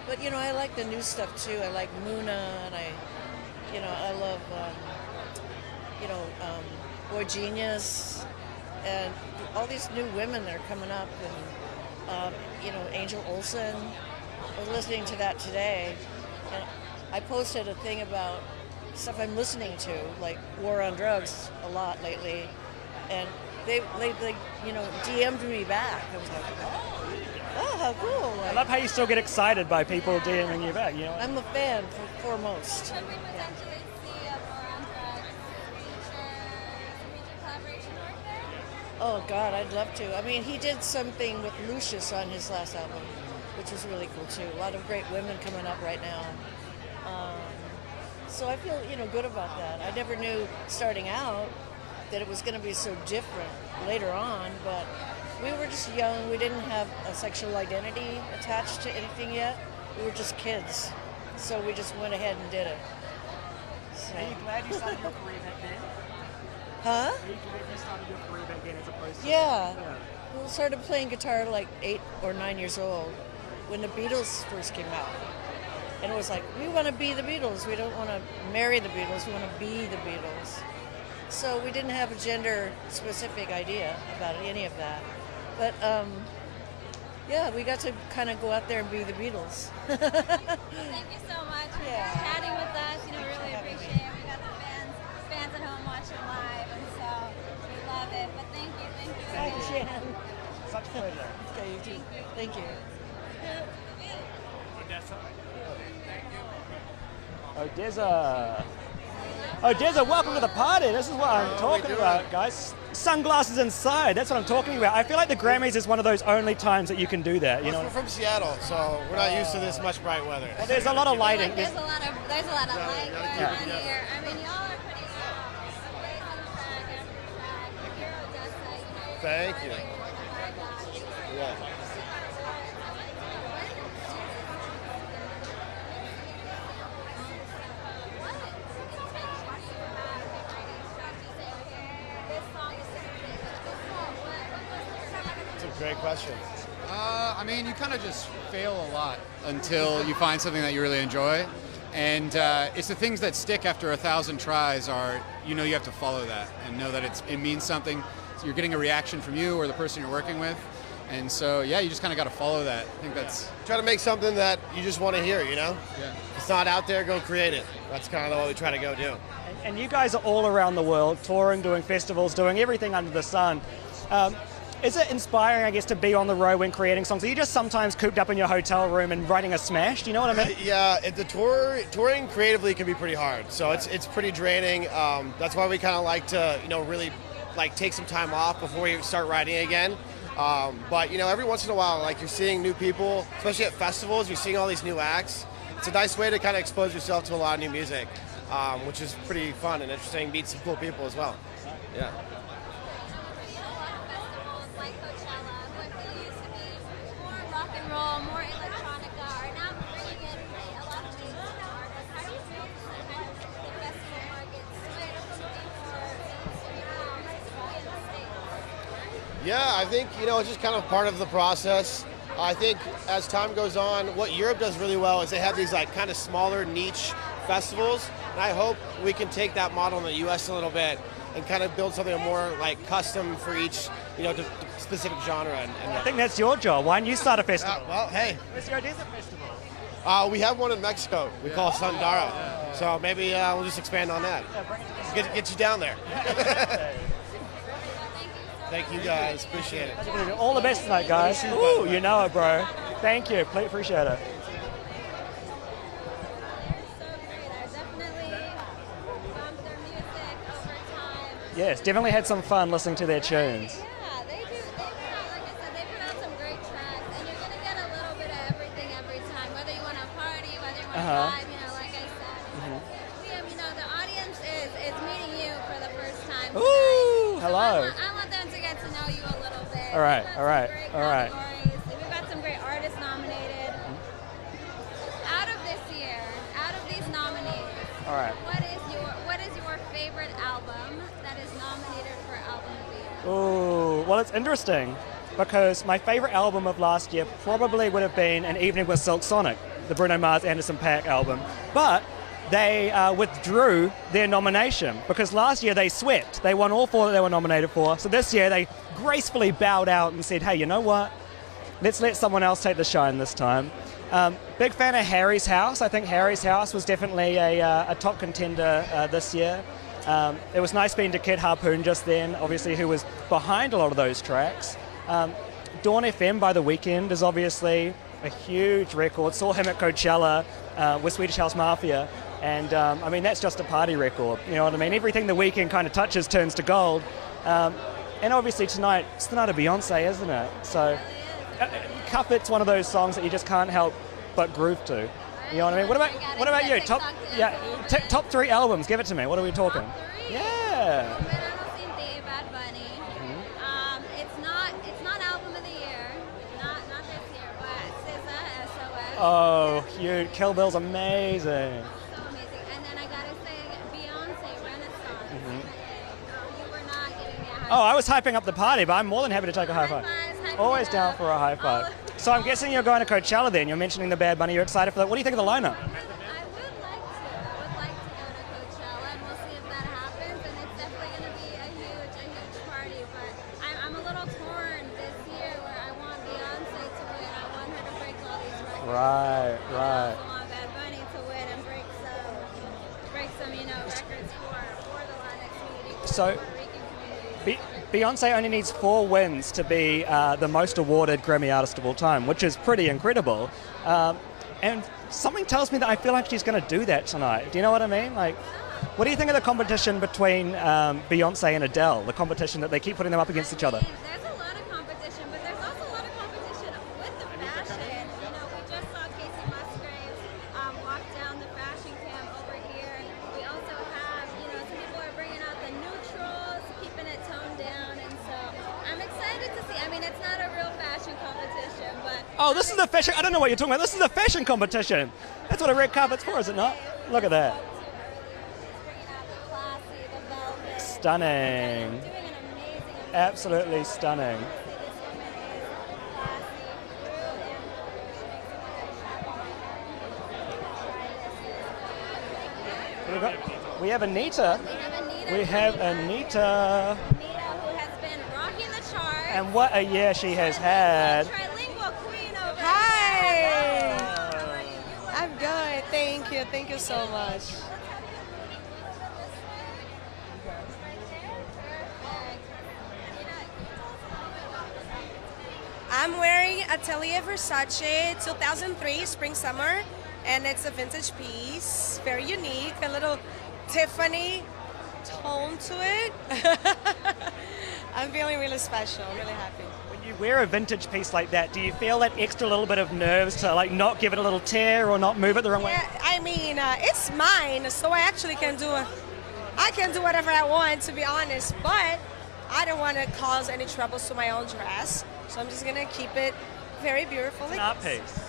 but I like the new stuff too. I like Muna, and I love Boy Genius, and all these new women that are coming up, and Angel Olsen. I was listening to that today, and I posted a thing about stuff I'm listening to, like War on Drugs, a lot lately, and they DM'd me back. I was like, oh, how cool! I love how you still get excited by people DMing you back. I'm a fan foremost. Should we potentially see a War on Drugs feature collaboration work there? Oh God, I'd love to. I mean, he did something with Lucius on his last album, which was really cool too. A lot of great women coming up right now. So I feel, good about that. I never knew starting out that it was going to be so different later on, but we were just young. We didn't have a sexual identity attached to anything yet. we were just kids. So we just went ahead and did it. So. Are you glad you started your career back then? Huh? Are you glad you started your career back then as opposed to... Yeah. We started playing guitar like 8 or 9 years old when the Beatles first came out. And it was like, we want to be the Beatles. We don't want to marry the Beatles. We want to be the Beatles. So we didn't have a gender-specific idea about any of that. But, yeah, we got to kind of go out there and be the Beatles. Thank you so much for chatting with us. Really appreciate it. We got the fans at home watching live, and so we love it. But thank you. Thanks, Jan. Such a pleasure. Okay, you too. Thank you. Odessa, welcome to the party. This is what I'm talking about, guys. Sunglasses inside, that's what I'm talking about. I feel like the Grammys is one of those only times that you can do that. We're from Seattle, so we're not used to this much bright weather. Well, there's a lot of lighting. There's a lot of light going on here. I mean, y'all are pretty amazing track after track. You're Odessa, Thank you. Yeah. Great question. I mean, you kind of just fail a lot until you find something that you really enjoy. And it's the things that stick after 1,000 tries are, you have to follow that and know that it means something. So you're getting a reaction from you or the person you're working with. And so, yeah, you just kind of got to follow that. I think that's... Try to make something that you just want to hear, Yeah. If it's not out there, go create it. That's kind of what we try to go do. And you guys are all around the world, touring, doing festivals, doing everything under the sun. Is it inspiring, I guess, to be on the road when creating songs? Are you just sometimes cooped up in your hotel room and writing a smash? Do you know what I mean? Yeah, touring creatively can be pretty hard. So it's pretty draining. That's why we kind of like to, really take some time off before we start writing again. But every once in a while, you're seeing new people, especially at festivals. You're seeing all these new acts. It's a nice way to kind of expose yourself to a lot of new music, which is pretty fun and interesting. Meet some cool people as well. Yeah. More electronica are now bringing in a lot of new artists. How do you feel kind of the festival market switch from looking for mainstream in the States? Yeah, I think, it's just kind of part of the process. I think as time goes on, what Europe does really well is they have these kind of smaller niche festivals. And I hope we can take that model in the U.S. a little bit and kind of build something more custom for each, specific genre. And I think that's your job. Why don't you start a festival? Well, hey. What's your Odessa festival? We have one in Mexico. We call it Sundara. So maybe we'll just expand on that. Get you down there. Thank you guys. Appreciate it. All the best tonight, guys. Ooh, you know it, bro. Thank you. Appreciate it. Yes, definitely had some fun listening to their tunes. Yeah, they do. Like I said, they put out some great tracks, and you're gonna get a little bit of everything every time. Whether you want to party, whether you want to vibe, like I said. Liam, the audience is meeting you for the first time tonight. Ooh, hello. I want them to get to know you a little bit. All right. We've got some great artists nominated. Out of this year, out of these nominees, what is your favorite album that is nominated for Album of the Year? Ooh, well, it's interesting because my favorite album of last year probably would have been An Evening with Silk Sonic, the Bruno Mars Anderson .Paak album. But they withdrew their nomination because last year they swept. They won all 4 that they were nominated for. So this year they gracefully bowed out and said, hey, you know what? Let's let someone else take the shine this time. Big fan of Harry's House. I think Harry's House was definitely a top contender this year. It was nice being to Kid Harpoon just then, obviously, who was behind a lot of those tracks. Dawn FM by The Weeknd is obviously a huge record. Saw him at Coachella with Swedish House Mafia. And I mean, that's just a party record. You know what I mean? Everything The Weeknd kind of touches turns to gold. And obviously tonight, it's the night of Beyonce, isn't it? So Cuff It's one of those songs that you just can't help but groove to. You know what I mean? What about you? Top 3 albums. Give it to me. What are we talking? Yeah. Bad Bunny. It's not Album of the Year. Not this year, but SZA, SOS. Oh, huge. Kill Bill's amazing. So amazing. And then I gotta say, Beyonce, Renaissance. You were not giving me a high Oh, I was hyping up the party, but I'm more than happy to take a high five. Always down for a high five. So I'm guessing you're going to Coachella then. You're mentioning the Bad Bunny. You're excited for that. What do you think of the lineup? I would like to go to Coachella, and we'll see if that happens. And it's definitely going to be a huge party. But I'm a little torn this year where I want Beyonce to win. I want her to break all these records. Right. I want Bad Bunny to win and break some records for the Latinx community. So Beyonce only needs 4 wins to be the most awarded Grammy artist of all time, which is pretty incredible. And something tells me that I feel like she's going to do that tonight. Do you know what I mean? Like, what do you think of the competition between Beyonce and Adele? The competition that they keep putting them up against each other. There's a lot of competition, but there's also a lot of competition with the fashion. You know, we just saw Casey Musgraves walk down the fashion camp over here. We also have, you know, some people are bringing out the neutrals, keeping it toned down, and so I'm excited to see. I mean, it's not a real fashion competition, but Oh, this is the fashion. I don't know what you're talking about. This is a fashion competition. That's what a red carpet's for, is it not? Look at that. Stunning. Absolutely stunning. We have Anita. We have Anita. who has been rocking the charts. And what a year she has had. Trilingual queen over Hi. I'm good. Thank you so much. I'm wearing Atelier Versace 2003 spring summer, and it's a vintage piece, very unique, a little Tiffany tone to it. I'm feeling really special, I'm really happy. When you wear a vintage piece like that, do you feel that extra little bit of nerves to like not give it a little tear or not move it the wrong way? Yeah, I mean, it's mine, so I actually can do whatever I want, to be honest, but I don't want to cause any troubles to my own dress, so I'm just going to keep it very beautiful. It's an art piece.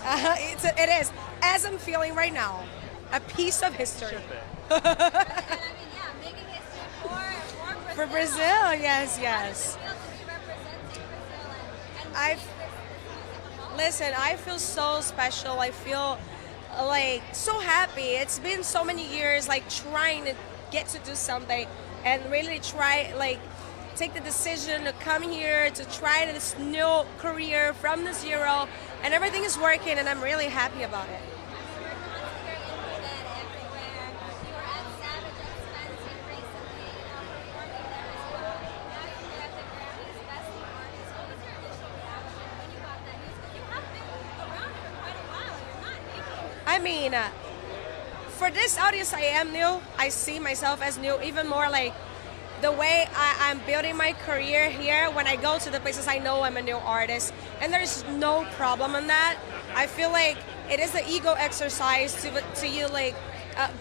It is, as I'm feeling right now, a piece of history. For Brazil, yes. Listen, I feel so special. I feel like so happy. It's been so many years like trying to get to do something and really try, like, take the decision to come here to try this new career from the zero, and everything is working and I'm really happy about it. I mean, for this audience, I am new. I see myself as new, even more like the way I'm building my career here. When I go to the places, I know I'm a new artist, and there's no problem in that. I feel like it is an ego exercise to you like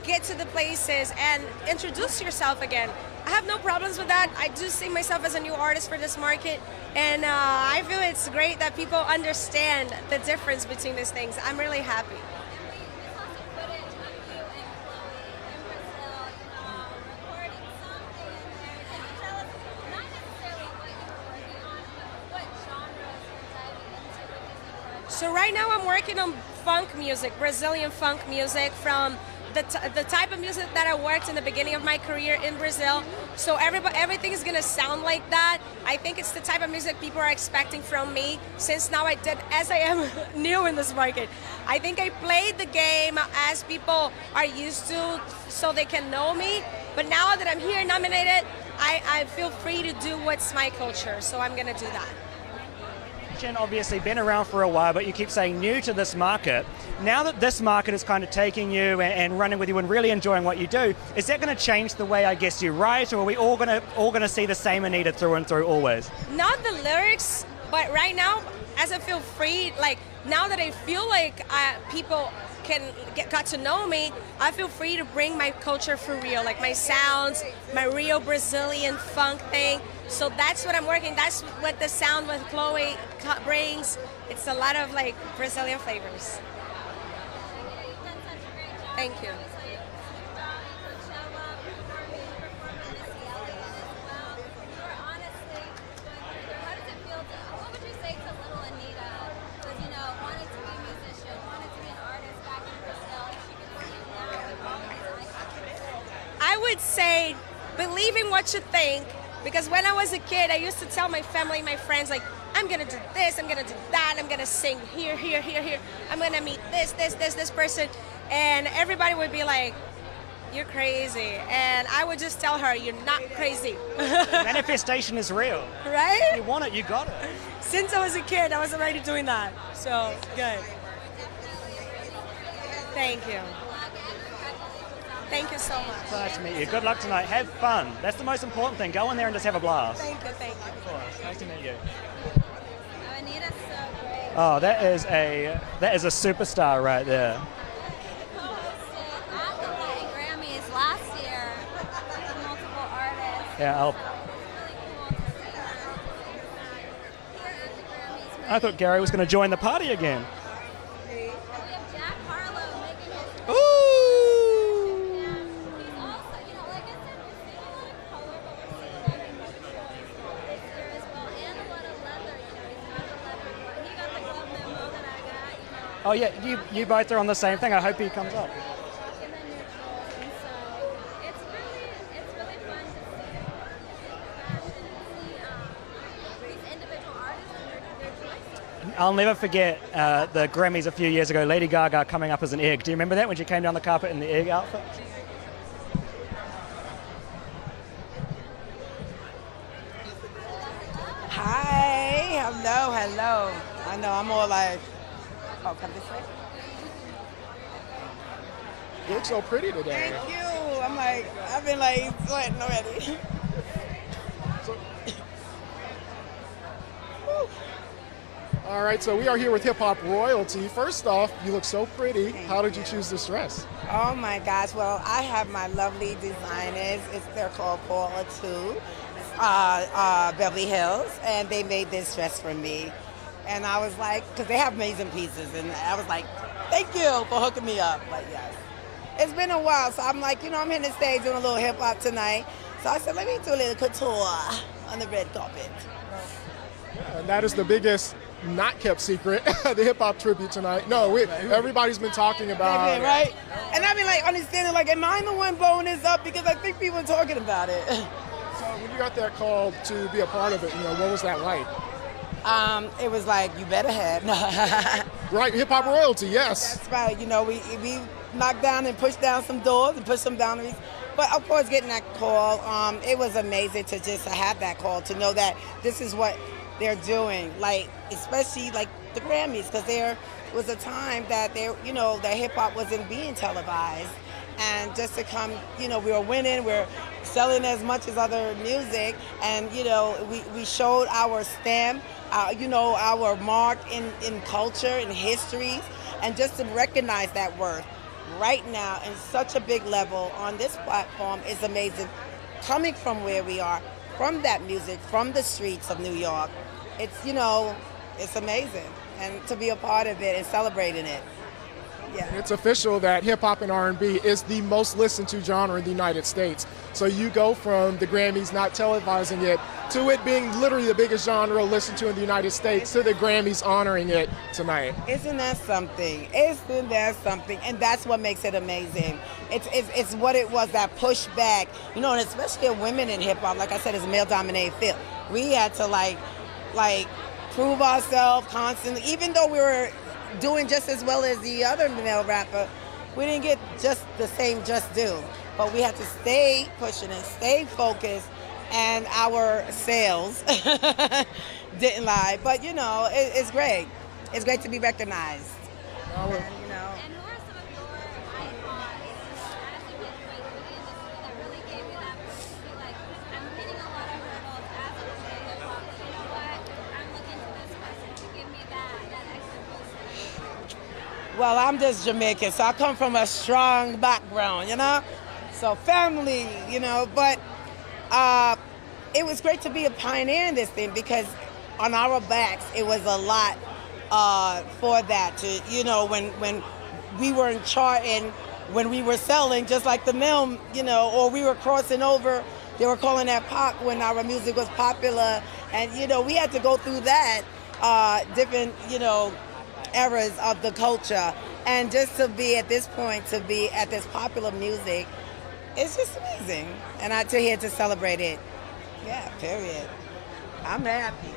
get to the places and introduce yourself again. I have no problems with that. I do see myself as a new artist for this market, and I feel it's great that people understand the difference between these things. I'm really happy. So right now I'm working on funk music, Brazilian funk music, from the type of music that I worked in the beginning of my career in Brazil. So everything is gonna sound like that. I think it's the type of music people are expecting from me, since now as I am new in this market. I think I played the game as people are used to, so they can know me. But now that I'm here nominated, I feel free to do what's my culture, so I'm gonna do that. Obviously been around for a while, but you keep saying new to this market. Now that this market is kind of taking you and running with you and really enjoying what you do, is that going to change the way I guess you write, or are we all going to see the same Anita through and through always? Not the lyrics, but right now, as I feel free, like now that I feel like people got to know me, I feel free to bring my culture for real, like my sounds, my real Brazilian funk thing. So that's what I'm working. That's what the sound with Chloe brings. It's a lot of like Brazilian flavors. Thank you. I would say believe in what you think, because when I was a kid, I used to tell my family, my friends, like, I'm gonna do this, I'm gonna do that, I'm gonna sing here, here, here, here, I'm gonna meet this person, and everybody would be like, you're crazy, and I would just tell her, you're not crazy. Manifestation is real. Right? You want it, you got it. Since I was a kid, I was already doing that, so good. Thank you. Thank you so much. Nice to meet you. Good luck tonight. Have fun. That's the most important thing. Go in there and just have a blast. Thank you, thank you. Of course. Nice to meet you. Anita's so great. Oh, that is a superstar right there. Co-hosted at the Latin Grammys last year with multiple artists. Yeah, I thought Gary was going to join the party again. Oh yeah, you both are on the same thing. I hope he comes up. I'll never forget the Grammys a few years ago, Lady Gaga coming up as an egg. Do you remember that when she came down the carpet in the egg outfit? Hi, hello. I know, I'm all like, oh, come this way? You look so pretty today. Thank you. I'm like, I've been like sweating already. All right, so we are here with Hip Hop Royalty. First off, you look so pretty. How did you choose this dress? Oh my gosh, well, I have my lovely designers. They're called Paula 2, Beverly Hills, and they made this dress for me. And I was like, because they have amazing pieces, and I was like, thank you for hooking me up. But yes, it's been a while, so I'm like, I'm hitting the stage doing a little hip hop tonight. So I said, let me do a little couture on the red carpet. Yeah, and that is the biggest not kept secret, the hip hop tribute tonight. No, everybody's been talking about it. Right? And I've been like understanding, like, am I the one blowing this up? Because I think people are talking about it. So when you got that call to be a part of it, what was that like? It was like, you better have. Right, Hip Hop Royalty, yes. That's right. We knocked down and pushed down some doors and pushed some boundaries. But of course, getting that call, it was amazing to just have that call, to know that this is what they're doing, like, especially like the Grammys, because there was a time that that hip hop wasn't being televised, and just to come, we were winning, we're selling as much as other music, and we showed our stamp, our mark in culture and histories, and just to recognize that worth right now in such a big level on this platform is amazing. Coming from where we are, from that music, from the streets of New York, it's it's amazing, and to be a part of it and celebrating it. Yeah. It's official that hip hop and R&B is the most listened to genre in the United States. So you go from the Grammys not televising it to it being literally the biggest genre listened to in the United States to the Grammys honoring it tonight. Isn't that something? Isn't that something? And that's what makes it amazing. It's what it was, that pushback, and especially women in hip hop. Like I said, it's a male-dominated field. We had to like prove ourselves constantly, even though we were doing just as well as the other male rapper. We didn't get just the same just due, but we had to stay pushing and stay focused, and our sales didn't lie. But it's great. It's great to be recognized. And, Well, I'm just Jamaican, so I come from a strong background, So family, but it was great to be a pioneer in this thing, because on our backs, it was a lot for that. To, when we weren't charting when we were selling, just like the mill, you know, or we were crossing over. They were calling that pop when our music was popular, and you know, we had to go through that different, you know, eras of the culture, and just to be at this point, to be at this popular music, it's just amazing, and to here to celebrate it. Yeah, period. I'm happy.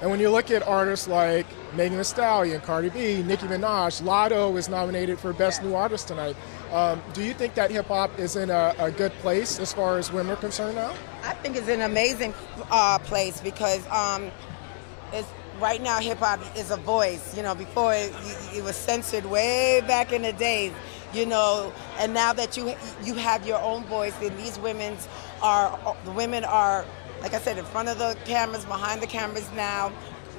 And when you look at artists like Megan Thee Stallion, Cardi B, Nicki Minaj, Lotto is nominated for Best New Artist tonight. Do you think that hip-hop is in a good place as far as women are concerned now? I think it's an amazing place because it's right now hip-hop is a voice. You know, before it was censored way back in the days, you know, and now that you have your own voice, and these women are, like I said, in front of the cameras, behind the cameras now,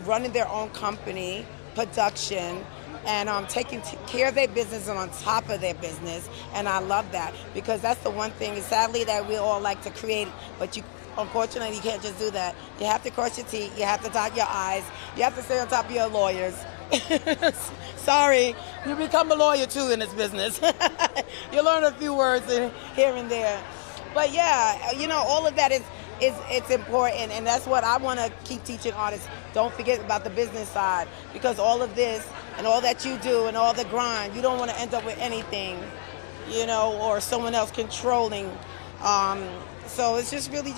running their own company, production, and taking care of their business and on top of their business. And I love that because that's the one thing, sadly, that we all like to create, but unfortunately, you can't just do that. You have to cross your T, you have to dot your I's, you have to stay on top of your lawyers. Sorry, you become a lawyer too in this business. You learn a few words here and there. But yeah, you know, all of that it's important, and that's what I want to keep teaching artists. Don't forget about the business side, because all of this and all that you do and all the grind, you don't want to end up with anything, you know, or someone else controlling. So it's just really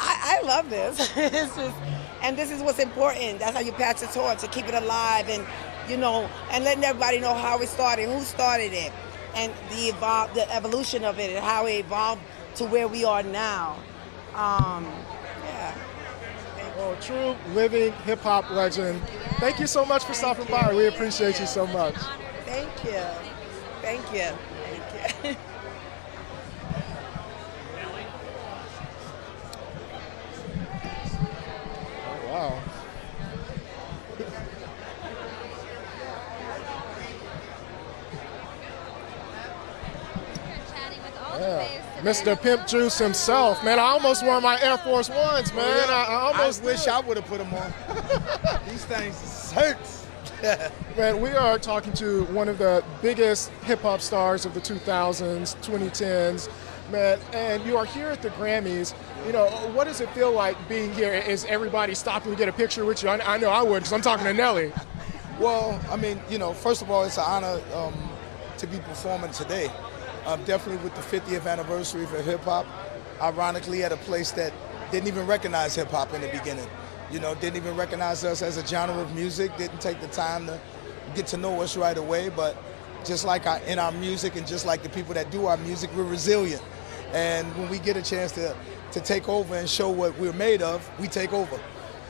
I love this. It's just, and this is what's important. That's how you pass the torch, to keep it alive, and you know, and letting everybody know how it started, who started it, and the evolution of it, and how it evolved to where we are now. Yeah. Oh, true living hip-hop legend. Thank you so much for stopping by. We appreciate you so much. Thank you. Thank you. Thank you. Oh, wow. Yeah. Mr. Pimp Juice himself, man. I almost wore my Air Force Ones, man. I almost wish I would have put them on. These things hurts. Man, we are talking to one of the biggest hip-hop stars of the 2000s, 2010s, man, and you are here at the Grammys. You know, what does it feel like being here? Is everybody stopping to get a picture with you? I know I would, because I'm talking to Nelly. Well, I mean, you know, first of all, it's an honor to be performing today. Definitely with the 50th anniversary for hip-hop, ironically at a place that didn't even recognize hip-hop in the beginning. You know, didn't even recognize us as a genre of music, didn't take the time to get to know us right away, but just like in our music and just like the people that do our music, we're resilient. And when we get a chance to take over and show what we're made of, we take over.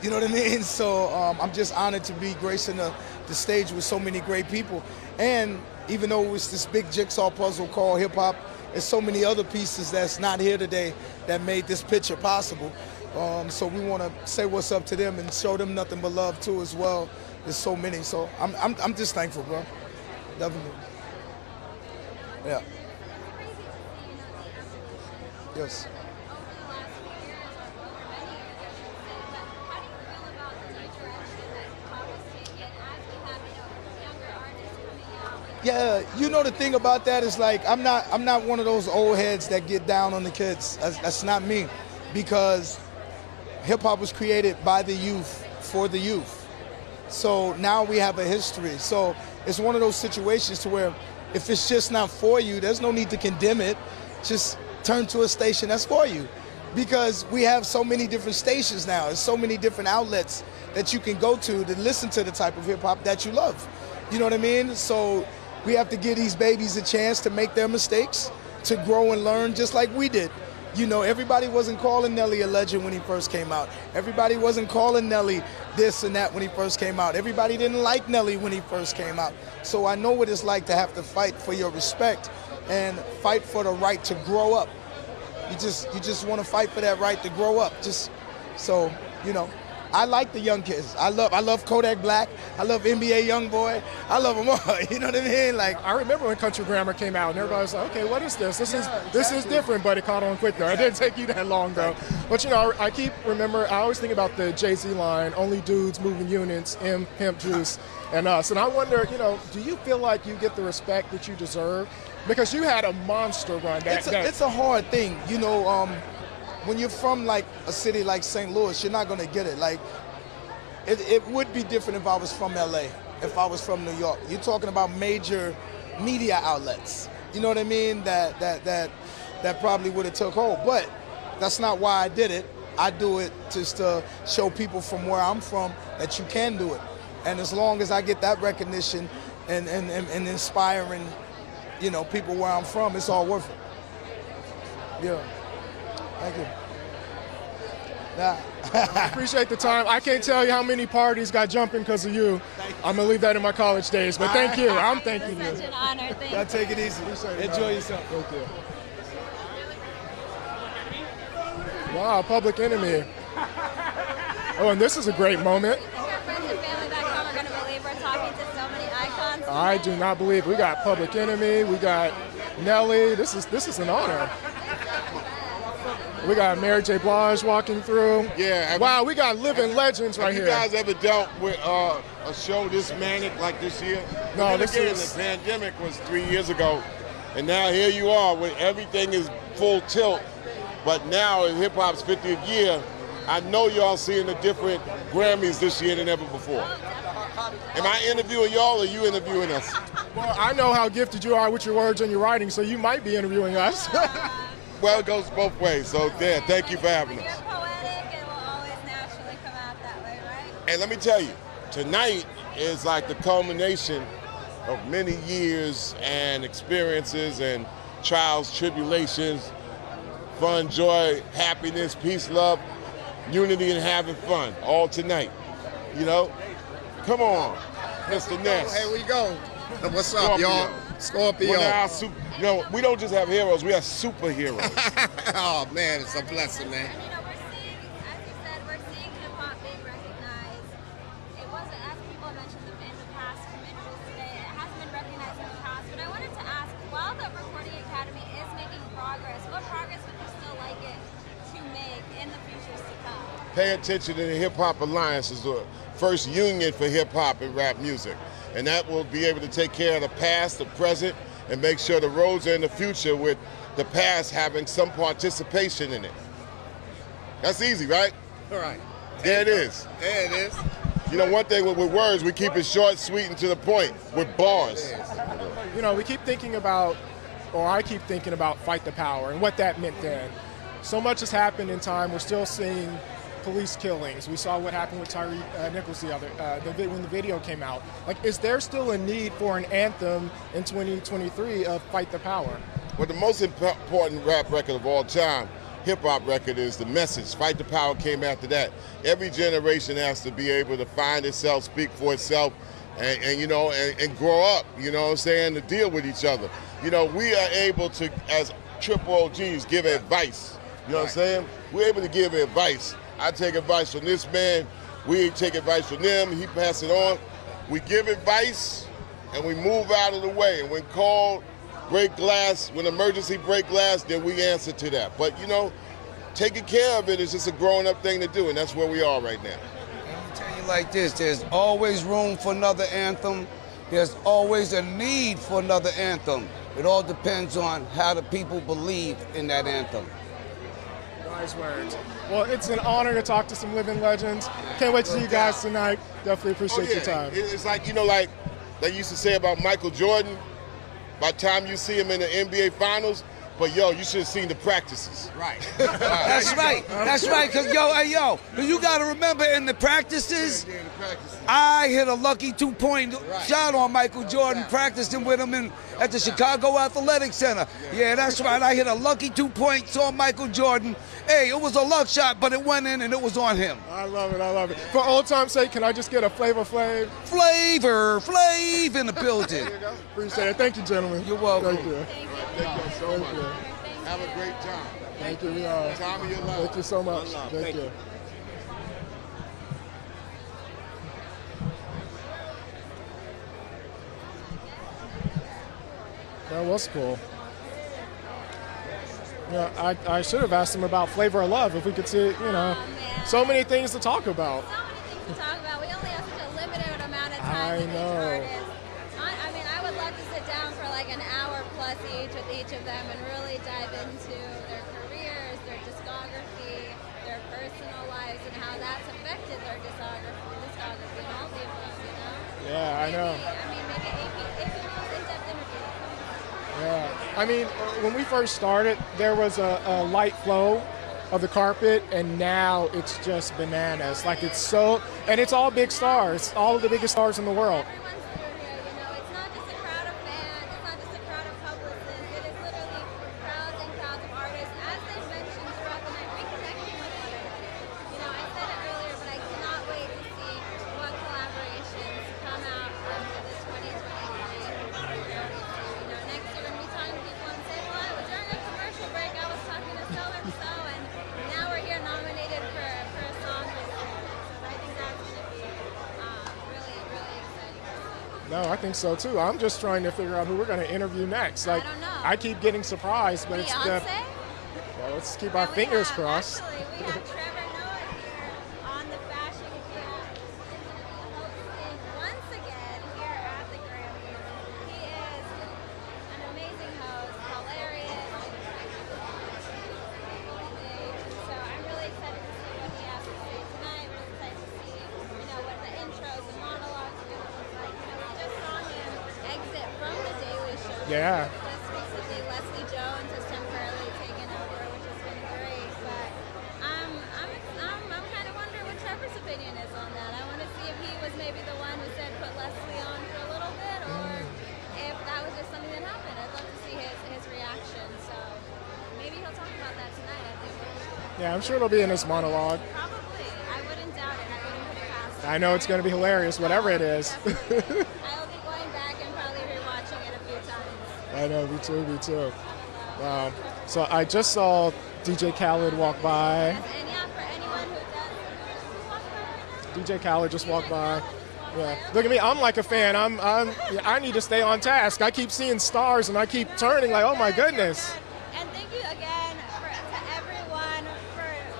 You know what I mean? So I'm just honored to be gracing the stage with so many great people. And even though it was this big jigsaw puzzle called hip-hop, there's so many other pieces that's not here today that made this picture possible. So we want to say what's up to them and show them nothing but love too as well. There's so many, so I'm just thankful, bro. Definitely. Yeah. Yes. Yeah, you know, the thing about that is, like, I'm not one of those old heads that get down on the kids. That's not me, because hip hop was created by the youth for the youth. So now we have a history. So it's one of those situations to where if it's just not for you, there's no need to condemn it. Just turn to a station that's for you, because we have so many different stations now. There's so many different outlets that you can go to listen to the type of hip hop that you love. You know what I mean? So we have to give these babies a chance to make their mistakes, to grow and learn just like we did. You know, everybody wasn't calling Nelly a legend when he first came out. Everybody wasn't calling Nelly this and that when he first came out. Everybody didn't like Nelly when he first came out. So I know what it's like to have to fight for your respect and fight for the right to grow up. You just want to fight for that right to grow up. Just so, you know, I like the young kids. I love Kodak Black. I love NBA Youngboy. I love them all. You know what I mean? Like, I remember when Country Grammar came out, and everybody was like, "Okay, what is this? This is different," but it caught on quick though. It didn't take you that long though. But you know, I always think about the Jay-Z line: "Only dudes moving units, M, pimp, juice, and us." And I wonder, you know, do you feel like you get the respect that you deserve? Because you had a monster run. It's a hard thing, you know. When you're from like a city like St. Louis, you're not gonna get it. Like, it would be different if I was from LA, if I was from New York. You're talking about major media outlets. You know what I mean? That probably would have took hold. But that's not why I did it. I do it just to show people from where I'm from that you can do it. And as long as I get that recognition and inspiring, you know, people where I'm from, it's all worth it. Yeah. Thank you. Yeah. I appreciate the time. I can't tell you how many parties got jumping because of you. I'm going to leave that in my college days, but thank you. I'm thanking you. It's such an honor. Thank Y'all take it easy. Enjoy yourself. Thank you. Wow, Public Enemy. Oh, and this is a great moment. Your friends and family back home are going to believe we're talking to so many icons. I do not believe. We got Public Enemy. We got Nelly. This is an honor. We got Mary J. Blige walking through. Yeah. Wow, we got living legends right here. Have you guys ever dealt with a show this manic like this year? No, The pandemic was 3 years ago, and now here you are where everything is full tilt. But now in hip hop's 50th year, I know y'all seeing the different Grammys this year than ever before. Am I interviewing y'all or you interviewing us? Well, I know how gifted you are with your words and your writing, so you might be interviewing us. Well, it goes both ways. So, yeah, thank you for having us. You're poetic, it will always naturally come out that way, right? And let me tell you, tonight is like the culmination of many years and experiences and trials, tribulations, fun, joy, happiness, peace, love, unity, and having fun, all tonight. You know? Come on, Mr. Ness. Here we go. What's up, y'all? Scorpio. You know, we don't just have heroes, we have superheroes. Oh, man, it's a blessing, man. And, you know, we're seeing hip-hop being recognized. It wasn't, as people mentioned in the past, from interviews today, it hasn't been recognized in the past. But I wanted to ask, while the Recording Academy is making progress, what progress would you still like it to make in the futures to come? Pay attention to the Hip Hop Alliance is the first union for hip hop and rap music. And that will be able to take care of the past, the present, and make sure the roads are in the future with the past having some participation in it. That's easy, right? All right. There it is. There it is. You know, one thing with words, we keep it short, sweet, and to the point with bars. You know, we keep thinking about, or I keep thinking about Fight the Power and what that meant then. So much has happened in time. We're still seeing police killings. We saw what happened with Tyree Nichols when the video came out. Like, is there still a need for an anthem in 2023 of Fight the Power? Well, the most important rap record of all time, hip-hop record, is The Message. Fight the Power came after that. Every generation has to be able to find itself, speak for itself, and you know, and grow up, you know what I'm saying, to deal with each other. You know, we are able to, as triple OGs, give advice. You know what I'm saying? We're able to give advice. I take advice from this man, we take advice from them, he passes it on. We give advice and we move out of the way. And when called, break glass, when emergency break glass, then we answer to that. But you know, taking care of it is just a grown up thing to do, and that's where we are right now. Let me tell you like this, there's always room for another anthem. There's always a need for another anthem. It all depends on how the people believe in that anthem. Nice words. Well, it's an honor to talk to some living legends. Can't wait to see you guys tonight. Definitely appreciate your time. It's like, you know, like they used to say about Michael Jordan, by the time you see him in the NBA Finals, but yo, you should have seen the practices. Right. That's right. That's right. Cause yo, you gotta remember in the practices, I hit a lucky 2-point shot on Michael Jordan, practicing with him at the Chicago Athletic Center. Yeah, that's right. I hit a lucky 2 points on Michael Jordan. Hey, it was a luck shot, but it went in and it was on him. I love it. I love it. For old time's sake, can I just get a Flavor Flav? Flav in the building. There you go. Appreciate it. Thank you, gentlemen. You're welcome. Thank you. Thank you so much. Have a great time. Thank you. Time of your life. Thank you so much. Thank you. That was cool. Yeah, I should have asked him about Flavor of Love if we could see, so many things to talk about. So many things to talk about. We only have such a limited amount of time I with know. each artist. I mean, I would love to sit down for like an hour plus each with each of them and really dive into their careers, their discography, their personal lives, and how that's affected their discography and all the above, Yeah, I know. I mean, maybe AP most in-depth interview. Yeah, I mean, when we first started, there was a light flow of the carpet, and now it's just bananas. Like it's so, and it's all big stars, all of the biggest stars in the world. It's not just a crowd of fans, it's not just a crowd of publicists, it is literally crowds and crowds of artists, as they mentioned throughout the night, reconnecting with one another. I said it earlier, but I cannot wait to see what collaborations come out from the 2023 next year when we talk to people and say, well, during a commercial break, I was talking to so-and-so, and now we're here nominated for a song this year. So I think that's going to be really, really exciting. No, I think so too. I'm just trying to figure out who we're going to interview next. Like, I keep getting surprised, but it's the. Well, let's keep our fingers crossed. Actually, we have Trevor Noah here on the Fashion Cam. He's going to be hosting once again here at the Grammys. He is an amazing host, hilarious. So I'm really excited to see what he has to say tonight. Really excited to see, what the intros and monologues are going to look like. We just saw him exit from the Daily Show. Yeah. Just recently, Leslie Jones has temporarily taken over, which has been great. But I'm kind of wondering what Trevor's opinion is on that. I want to see if he was maybe the one who said put Leslie on for a little bit, or if that was just something that happened. I'd love to see his reaction. So maybe he'll talk about that tonight. I think. Yeah, I'm sure it'll be in his monologue. Probably. I wouldn't doubt it. I wouldn't put it past him. I know it's going to be hilarious, whatever it is. I'll be going back and probably rewatching it a few times. I know, me too. So I just saw DJ Khaled walk by. And yeah, for anyone who does, DJ Khaled just walked by. Yeah, look at me. I'm like a fan. I need to stay on task. I keep seeing stars and I keep turning like, oh my goodness. and thank you again to everyone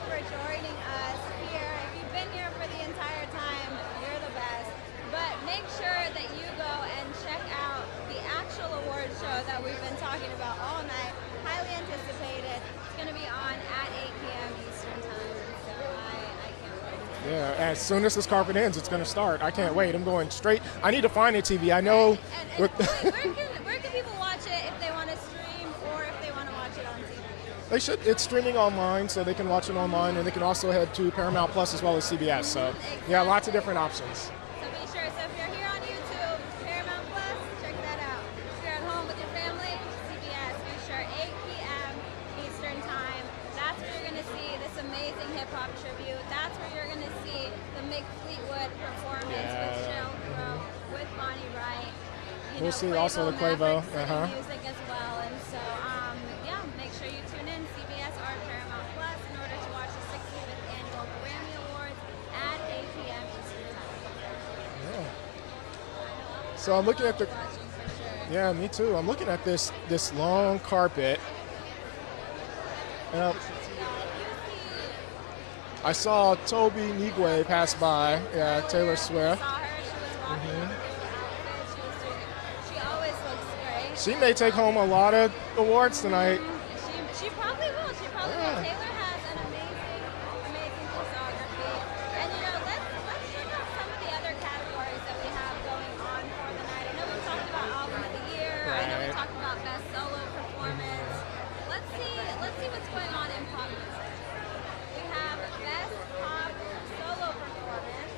for joining us here. If you've been here for the entire time, you're the best. But make sure that you go and check out the actual award show that we've been talking about all night. Highly anticipated. It's going to be on at 8 p.m. Eastern Time. So I can't wait. Yeah, as soon as this carpet ends, it's going to start. I can't wait. I'm going straight. I need to find a TV. I know. Where can people watch it if they want to stream or if they want to watch it on TV? They should. It's streaming online, so they can watch it online, and they can also head to Paramount Plus as well as CBS. So, yeah, lots of different options. So be sure. So if you're here on YouTube, Paramount Plus, check that out. If you're at home with your family, CBS. Be sure 8 p.m. Eastern Time. That's where you're going to see this amazing hip hop tribute. That's where you're going to see the Mick Fleetwood performance with Sheryl Crow, with Bonnie Wright. We'll see also the Quavo. Music as well. And so, yeah, make sure you tune in CBS or Paramount Plus in order to watch the 65th Annual Grammy Awards at 8 p.m. Eastern Time. Yeah. So I'm looking at the. Yeah, me too. I'm looking at this long carpet. I saw Toby Nigwe pass by. Yeah, Taylor Swift. She always looks great. She may take home a lot of awards tonight. She probably will. She probably will. Taylor has an amazing discography. And let's check out some of the other categories that we have going on for the night. I know we talked about album of the year. I know we talked about best solo performance. Let's see what's going on in pop music. We have best pop solo performance.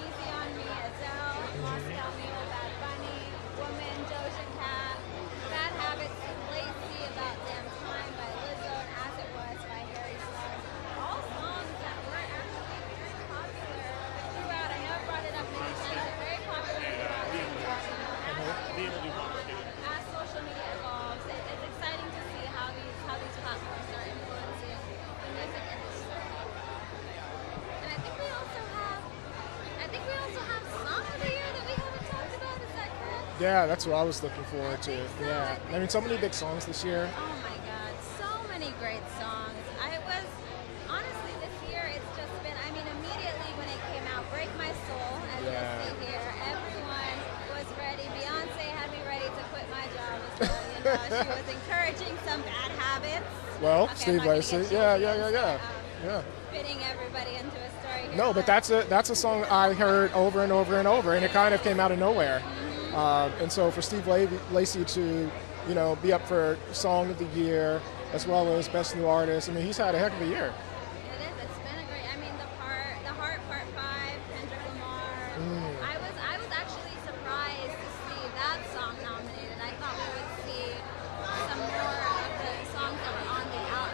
Easy on Me, Adele, Moscow Mule, Bad Bunny, Woman, Doja Cat, Bad Habits, Lazy, About Damn Time by Lizzo, and As It Was by Yeah, that's what I was looking forward to. Yeah, I mean, so many big songs this year. Oh my God, so many great songs. Honestly, this year it's just been, I mean, immediately when it came out, Break My Soul, as you'll see here, everyone was ready. Beyonce had me ready to quit my job as well, you know. She was encouraging some bad habits. Well, Okay, Steve Lacy, yeah. Fitting everybody into a story here. No, but that's a song I heard over and over and over, and it kind of came out of nowhere. And so for Steve Lacy to, you know, be up for Song of the Year as well as Best New Artist, I mean, he's had a heck of a year. It is. It's been a great. I mean, the Heart Part 5, Kendrick Lamar. I was actually surprised to see that song nominated. I thought we would see some more of the songs that were on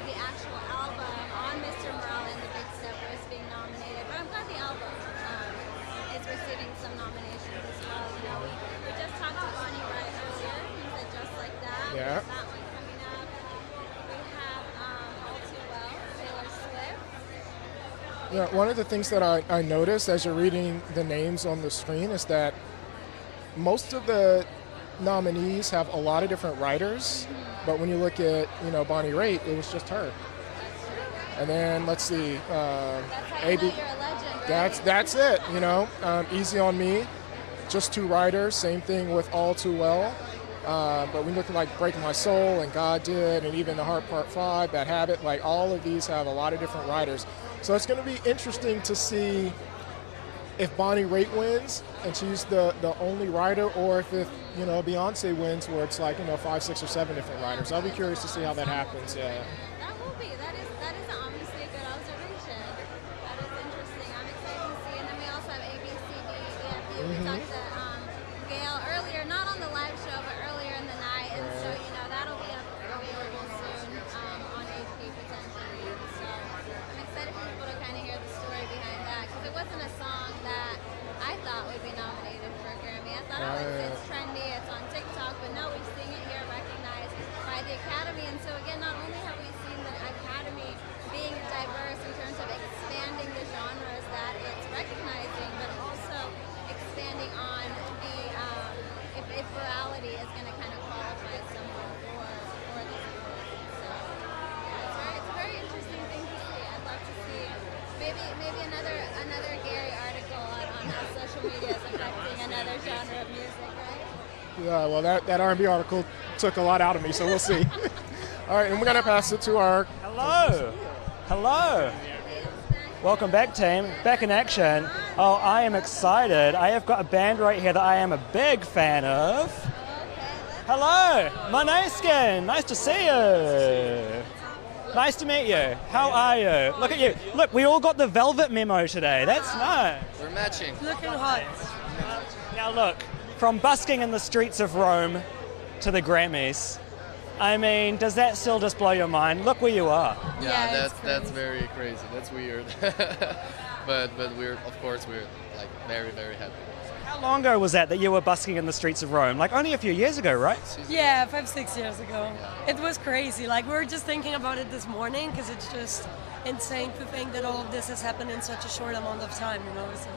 the actual album on Mr. Morale and the Big Steppers being nominated. But I'm glad the album is receiving some nominations as well. You know, we just talked to Bonnie Wright earlier. He said Just Like That. Yeah. That one coming up. We have All Too Well, Taylor Swift. Yeah, one of the things that I noticed as you're reading the names on the screen is that most of the nominees have a lot of different writers, but when you look at, you know, Bonnie Raitt, it was just her. And then let's see, You're a legend, right? that's it, you know. Easy on Me, just 2 writers. Same thing with All Too Well. But we look at like Break My Soul and God Did, and even The Heart Part 5, Bad Habit. Like all of these have a lot of different writers. So it's going to be interesting to see if Bonnie Raitt wins and she's the only writer, or if you know, Beyonce wins where it's like, you know, 5, 6, or 7 different writers. I'll be curious to see how that happens. Yeah. That will be. That is honestly a good observation. That is interesting. I'm excited to see. And then we also have ABCD, We talked to Gail earlier, not on the live show, but earlier in the night. And so, you know, that'll be available soon on AP potentially. So I'm excited for people to kind of hear the story behind that, because it wasn't a song that I thought would be nominated for a Grammy. I thought, it's trendy, it's on TikTok, but no, we've seen it here recognized by the Academy. And so again, not only have we seen the Academy being diverse in terms of expanding the genres that it's recognizing, but also expanding on the if virality is going to kind of qualify someone for these awards. So yeah, it's a very interesting thing to see. I'd love to see maybe another Gary article on how social media is affecting another genre of music, right? Yeah, well, that R&B article took a lot out of me, so we'll see. All right, and we're going to pass it to our... Hello. Welcome back, team. Back in action. Oh, I am excited. I have got a band right here that I am a big fan of. Hello, Moneskin. Nice to see you. Nice to meet you. How are you? Look at you. Look, we all got the velvet memo today. That's nice. We're matching. Looking hot. Now look, from busking in the streets of Rome to the Grammys, I mean, does that still just blow your mind? Look where you are. Yeah, that's very crazy. That's weird. but we're, of course, we're like very, very happy. How long ago was that you were busking in the streets of Rome? Like only a few years ago, right? Yeah, 5-6 years ago. It was crazy. Like we were just thinking about it this morning, because it's just insane to think that all of this has happened in such a short amount of time, you know. So.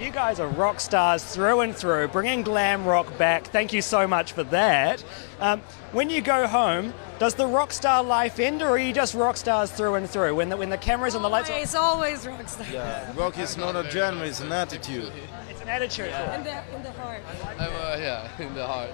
You guys are rock stars through and through, bringing glam rock back. Thank you so much for that. When you go home, does the rock star life end, or are you just rock stars through and through? When the cameras and the lights... It's always rock star. Yeah, rock is not a genre, it's an attitude. It's an attitude. In the heart. In the heart.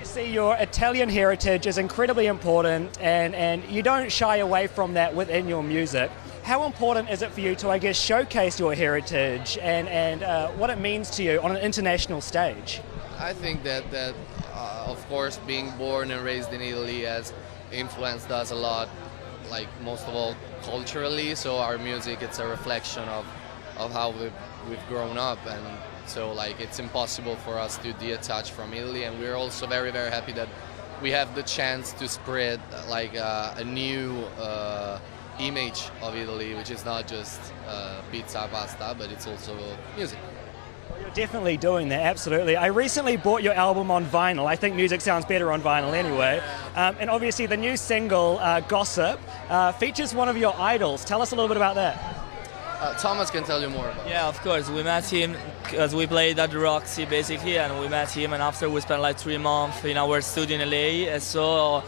You see, your Italian heritage is incredibly important, and you don't shy away from that within your music. How important is it for you to, I guess, showcase your heritage and what it means to you on an international stage? I think that of course, being born and raised in Italy has influenced us a lot, like most of all culturally. So our music, it's a reflection of how we've grown up, and so like it's impossible for us to detach from Italy. And we're also very, very happy that we have the chance to spread like a new image of Italy, which is not just pizza, pasta, but it's also music. You're definitely doing that, absolutely. I recently bought your album on vinyl. I think music sounds better on vinyl anyway. And obviously the new single, Gossip, features one of your idols. Tell us a little bit about that. Thomas can tell you more about it. Yeah, of course. We met him because we played at the Roxy basically, and we met him, and after we spent like 3 months in our studio in LA. And so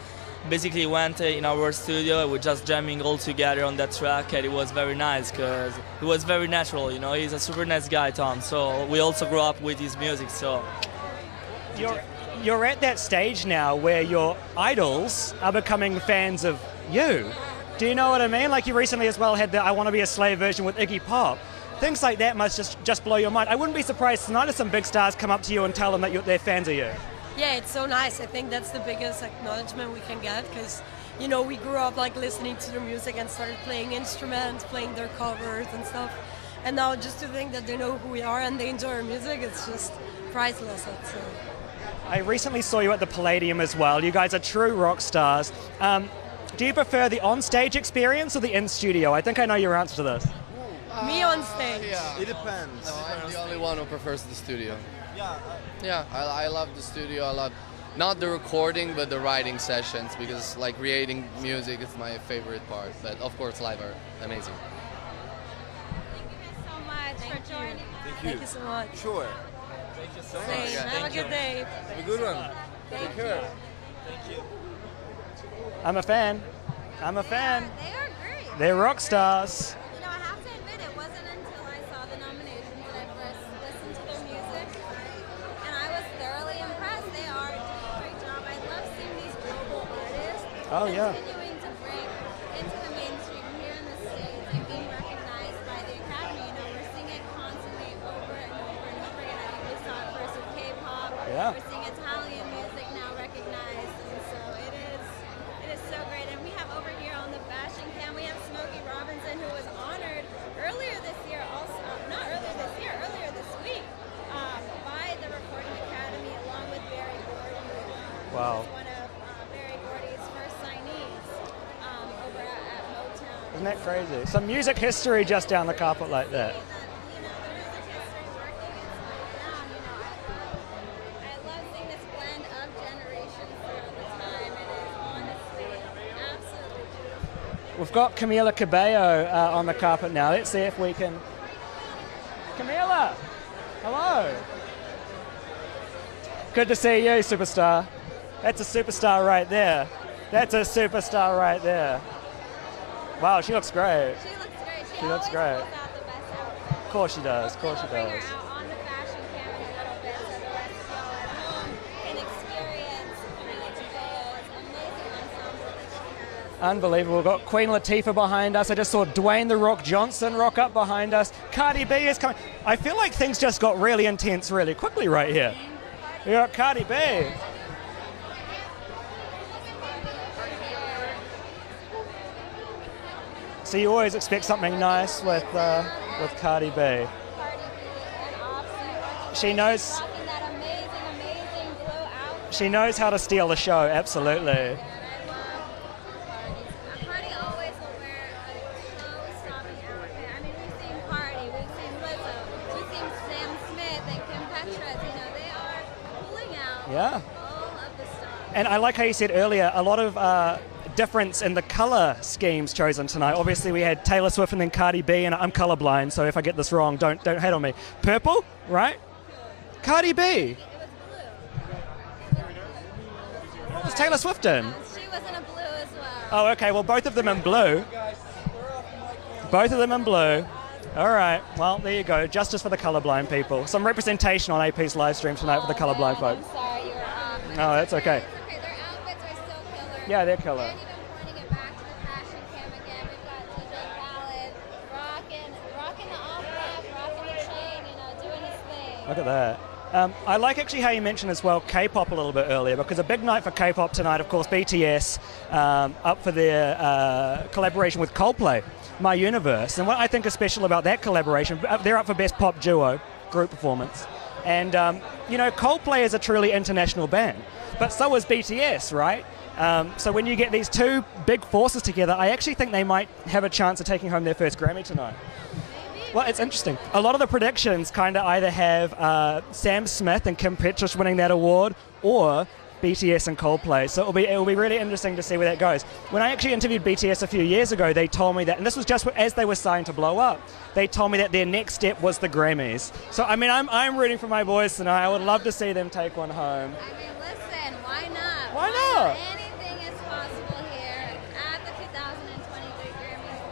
basically went in our studio, we're just jamming all together on that track, and it was very nice because it was very natural, you know. He's a super nice guy, Tom. So we also grew up with his music. So you're at that stage now where your idols are becoming fans of you. Do you know what I mean? Like you recently as well had the I Want to Be a Slave version with Iggy Pop. Things like that must just blow your mind. I wouldn't be surprised tonight if some big stars come up to you and tell them that they're fans of you. Yeah, it's so nice. I think that's the biggest acknowledgement we can get because, you know, we grew up like listening to their music and started playing instruments, playing their covers and stuff. And now just to think that they know who we are and they enjoy our music, it's just priceless, I'd say. I recently saw you at the Palladium as well. You guys are true rock stars. Do you prefer the on-stage experience or the in-studio? I think I know your answer to this. Me on stage. Yeah. It depends. No, I'm the only one who prefers the studio. Yeah, I love the studio. I love not the recording, but the writing sessions because like creating music is my favorite part. But of course, live are amazing. Thank you so much for joining us. Thank you so much. Sure. Thank you so much. Have a good day. Have a good one. Thank you. Thank you. I'm a fan. I'm a fan. They are great. They're rock stars. You know, I have to admit, it wasn't until I saw the nominations that I first listened to their music, and I was thoroughly impressed. They are doing a great job. I love seeing these global artists continuing to break into the mainstream here in the States and being recognized by the Academy. You know, we're seeing it constantly over and over and over again. I think we saw it first with K-pop. Yeah. We're seeing Italian music now recognized, and so it is so great. And we have over here on the fashion cam, we have Smokey Robinson, who was honored earlier this year, also not earlier this year, earlier this week, by the Recording Academy, along with Barry Gordy. Wow. Who's one of Barry Gordy's first signees over at Motown. Isn't that crazy? Some music history just down the carpet like that. I love seeing this blend of generations throughout the time. It is honestly absolutely beautiful. We've got Camila Cabello on the carpet now. Let's see if we can... Camila! Hello! Good to see you, superstar. That's a superstar right there. That's a superstar right there. Wow, she looks great. She looks great. She looks great. Pulls out the best outfit. Of course she does. Of course she We'll bring does. her out on the fashion cam in a little bit so the rest of y'all at home can experience Camila Cabello's amazing ensemble that she has. Unbelievable. We've got Queen Latifah behind us. I just saw Dwayne The Rock Johnson rock up behind us. Cardi B is coming. I feel like things just got really intense really quickly right here. We got Cardi B. So you always expect something nice with Cardi B. She knows. She knows how to steal the show. Absolutely. Cardi always will wear a show-stopping outfit. I mean, we've seen Cardi, we've seen Lizzo, we've seen Sam Smith and Kim Petras. You know, they are pulling out Yeah. all of the stars. And I like how you said earlier, a lot of difference in the color schemes chosen tonight. Obviously, we had Taylor Swift and then Cardi B, and I'm colorblind, so if I get this wrong, don't hate on me. Purple, right? Cardi B. What was Taylor Swift in? She was in a blue as well. Oh, okay. Well, both of them in blue. Both of them in blue. All right. Well, there you go. Justice for the colorblind people. Some representation on AP's live stream tonight for the colorblind folk. I'm sorry, you were off. Oh, that's okay. Okay, their outfits are still killer. Yeah, they're killer. And even pointing it back to the fashion cam again, we've got DJ Khaled rocking the off-wrap, rocking the chain, you know, doing his thing. Look at that. I like actually how you mentioned as well K-pop a little bit earlier, because a big night for K-pop tonight, of course, BTS up for their collaboration with Coldplay, My Universe. And what I think is special about that collaboration, they're up for Best Pop Duo Group Performance. And, you know, Coldplay is a truly international band, but so is BTS, right? So when you get these two big forces together, I actually think they might have a chance of taking home their first Grammy tonight. Well, it's interesting. A lot of the predictions kind of either have Sam Smith and Kim Petras winning that award, or BTS and Coldplay. So it'll be really interesting to see where that goes. When I actually interviewed BTS a few years ago, they told me that, and this was just as they were starting to blow up, they told me that their next step was the Grammys. So I mean, I'm rooting for my boys tonight. I would love to see them take one home. I mean, listen, why not? Why not? Anything is possible here at the 2023 Grammys.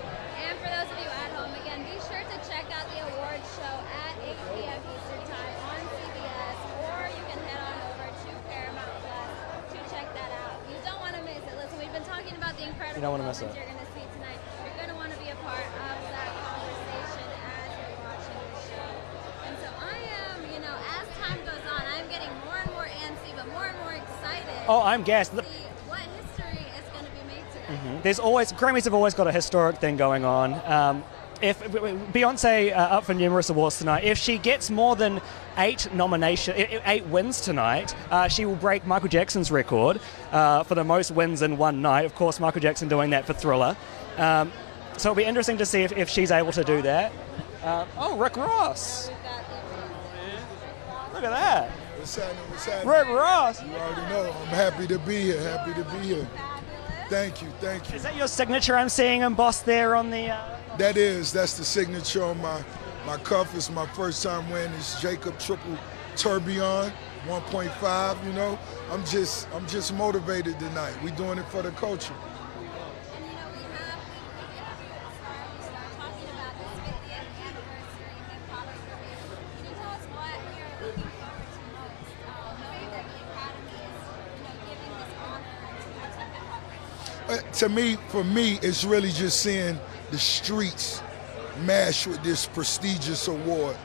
And for those of you at home, again, be sure to check out the awards show at 8 p.m. Eastern Time on CBS, or you can head on over to Paramount Plus to check that out. You don't want to miss it. Listen, we've been talking about the incredible moments you're going to see tonight. You're going to want to be a part of that conversation as you're watching the show. And so I am, you know, as time goes on, I'm getting more and more antsy, but more and more excited. Oh, I'm gassed. To see what history is going to be made today. There's always, Grammys have always got a historic thing going on. If Beyonce up for numerous awards tonight, if she gets more than 8 wins tonight, she will break Michael Jackson's record for the most wins in one night. Of course, Michael Jackson doing that for Thriller. So it'll be interesting to see if she's able to do that. Oh, Rick Ross. Look at that. What's happening? What's happening? Rick Ross. You already know. I'm happy to be here. Happy to be here. Thank you. Thank you. Is that your signature I'm seeing embossed there on the... That's the signature on my cuff. It's my first time wearing this Jacob Triple Tourbillon 1.5, you know. I'm just motivated tonight. We're doing it for the culture. For me, it's really just seeing the streets mash with this prestigious award.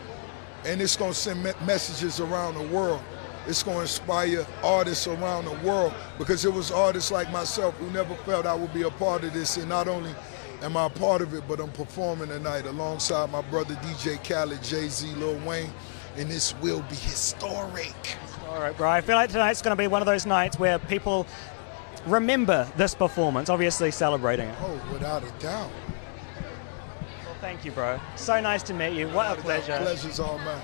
And it's going to send messages around the world. It's going to inspire artists around the world, because it was artists like myself who never felt I would be a part of this. And not only am I a part of it, but I'm performing tonight alongside my brother DJ Khaled, Jay-Z, Lil Wayne, and this will be historic. All right, bro. I feel like tonight's going to be one of those nights where people remember this performance, obviously celebrating it. Oh, without a doubt. Well, thank you, bro. So nice to meet you. What a pleasure. Pleasure's all mine.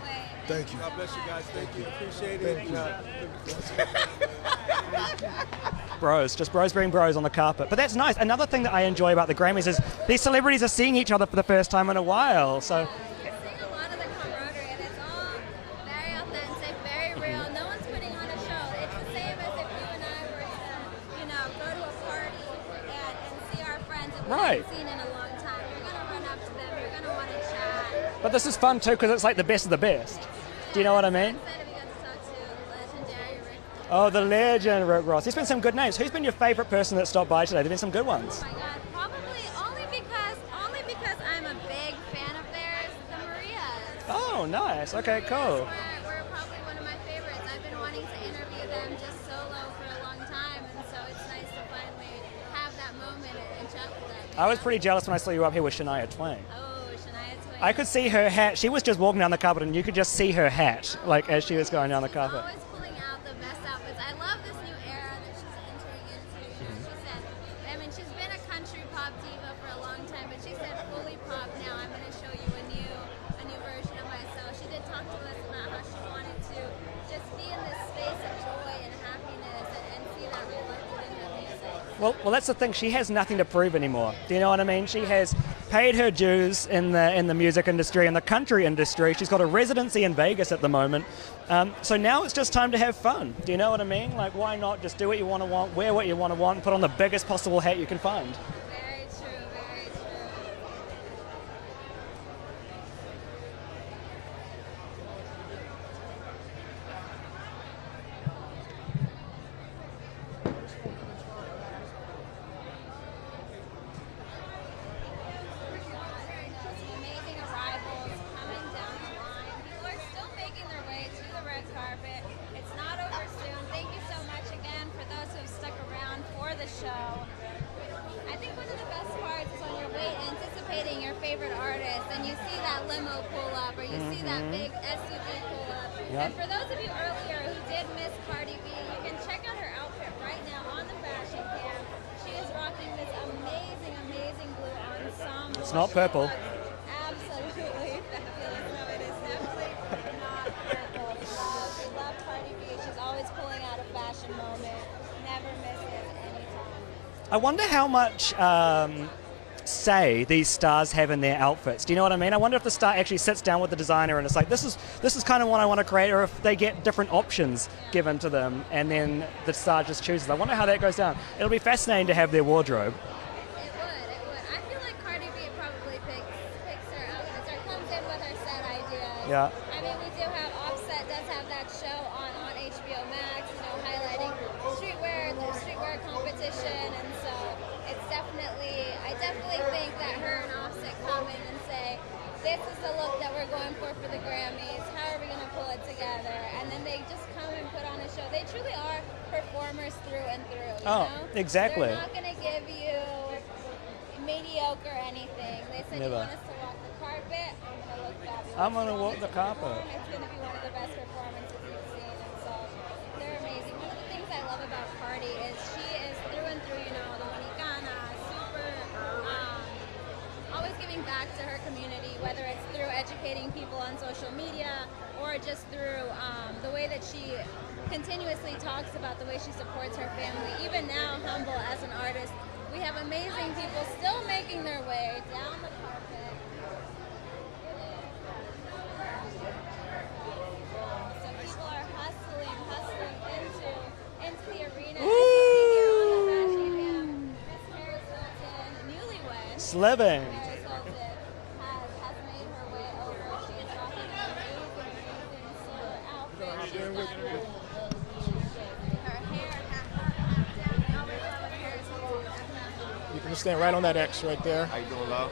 Thank you. God bless you guys. Thank you. Appreciate it. Bros, just bros being bros on the carpet. But that's nice. Another thing that I enjoy about the Grammys is these celebrities are seeing each other for the first time in a while. So. Right. Seen in a long time. You're gonna run up to them. You're gonna want to chat. But this is fun too, because it's like the best of the best. Do you know what I mean? Oh, the legend, Rick Ross. There's been some good names. Who's been your favorite person that stopped by today? There've been some good ones. Oh my God, probably only because I'm a big fan of theirs, the Marias. Oh, nice. Okay, cool. We're probably one of my favorites. I've been wanting to interview them just solo for a long time, and so it's nice to finally have that moment and chat with them. I was pretty jealous when I saw you up here with Shania Twain. Oh, Shania Twain. I could see her hat. She was just walking down the carpet, and you could just see her hat, like as she was going down the carpet. Always pulling out the best outfits. I love this new era that she's entering into. She said, I mean, she's been a country pop diva for a long time, but she said fully pop now. I'm going to show you a new version of myself. She did talk to us about how she wanted to just be in this space of joy and happiness and see that reflected in her music. Well, that's the thing. She has nothing to prove anymore. Do you know what I mean? She has paid her dues in the music industry and the country industry. She's got a residency in Vegas at the moment. So now it's just time to have fun. Do you know what I mean? Like, why not just do what you want to want, wear what you want to want, and put on the biggest possible hat you can find? Very true, very true. Amazing arrivals coming down the line. People are still making their way to the red carpet. It's not over soon. Thank you so much again for those who have stuck around for the show. I think one of the best parts is when you're anticipating your favorite artist and you see that limo pull up or you see that big SUV pull up. Yep. And for those of you earlier who did miss Cardi B, you can check out her outfit right now on the fashion cam. She is rocking this amazing, amazing blue ensemble. It's not purple. Absolutely fabulous. No, it is definitely not purple. We love Cardi B. She's always pulling out a fashion moment. I wonder how much say these stars have in their outfits. Do you know what I mean? I wonder if the star actually sits down with the designer and it's like, this is kind of what I want to create, or if they get different options given to them and then the star just chooses. I wonder how that goes down. It'll be fascinating to have their wardrobe. It would. I feel like Cardi B probably picks her outfits or comes in with her set ideas. Yeah. I mean, we do have Offset does have that show on HBO Max, you know, highlighting streetwear, the streetwear competition, and so it's definitely, I definitely think that her and Offset come in and say, this is the look that we're going for the Grammys, how are we going to pull it together? And then they just come and put on a show. They truly are performers through and through, you know? Exactly. They're not going to give you mediocre anything. They said, Never. you want us to walk the carpet? I'm going to look fabulous. I'm going to walk the carpet. It's going to be one of the best performances you've seen, and so they're amazing. One of the things I love about Cardi is she is through and through, you know, Dominicana, super, always giving back to her community, whether it's through educating people on social media or just through the way that she continuously talks about the way she supports her family. Even now, humble as an artist, we have amazing people still making their way down the carpet. So people are hustling into the arena. Newlywed. Sliving. Paris Hilton has made her way over. She is rocking an amazing silver outfit. She's done her hair, down. They always love a Paris Hilton. You can just stand right on that X right there. How you doing, love?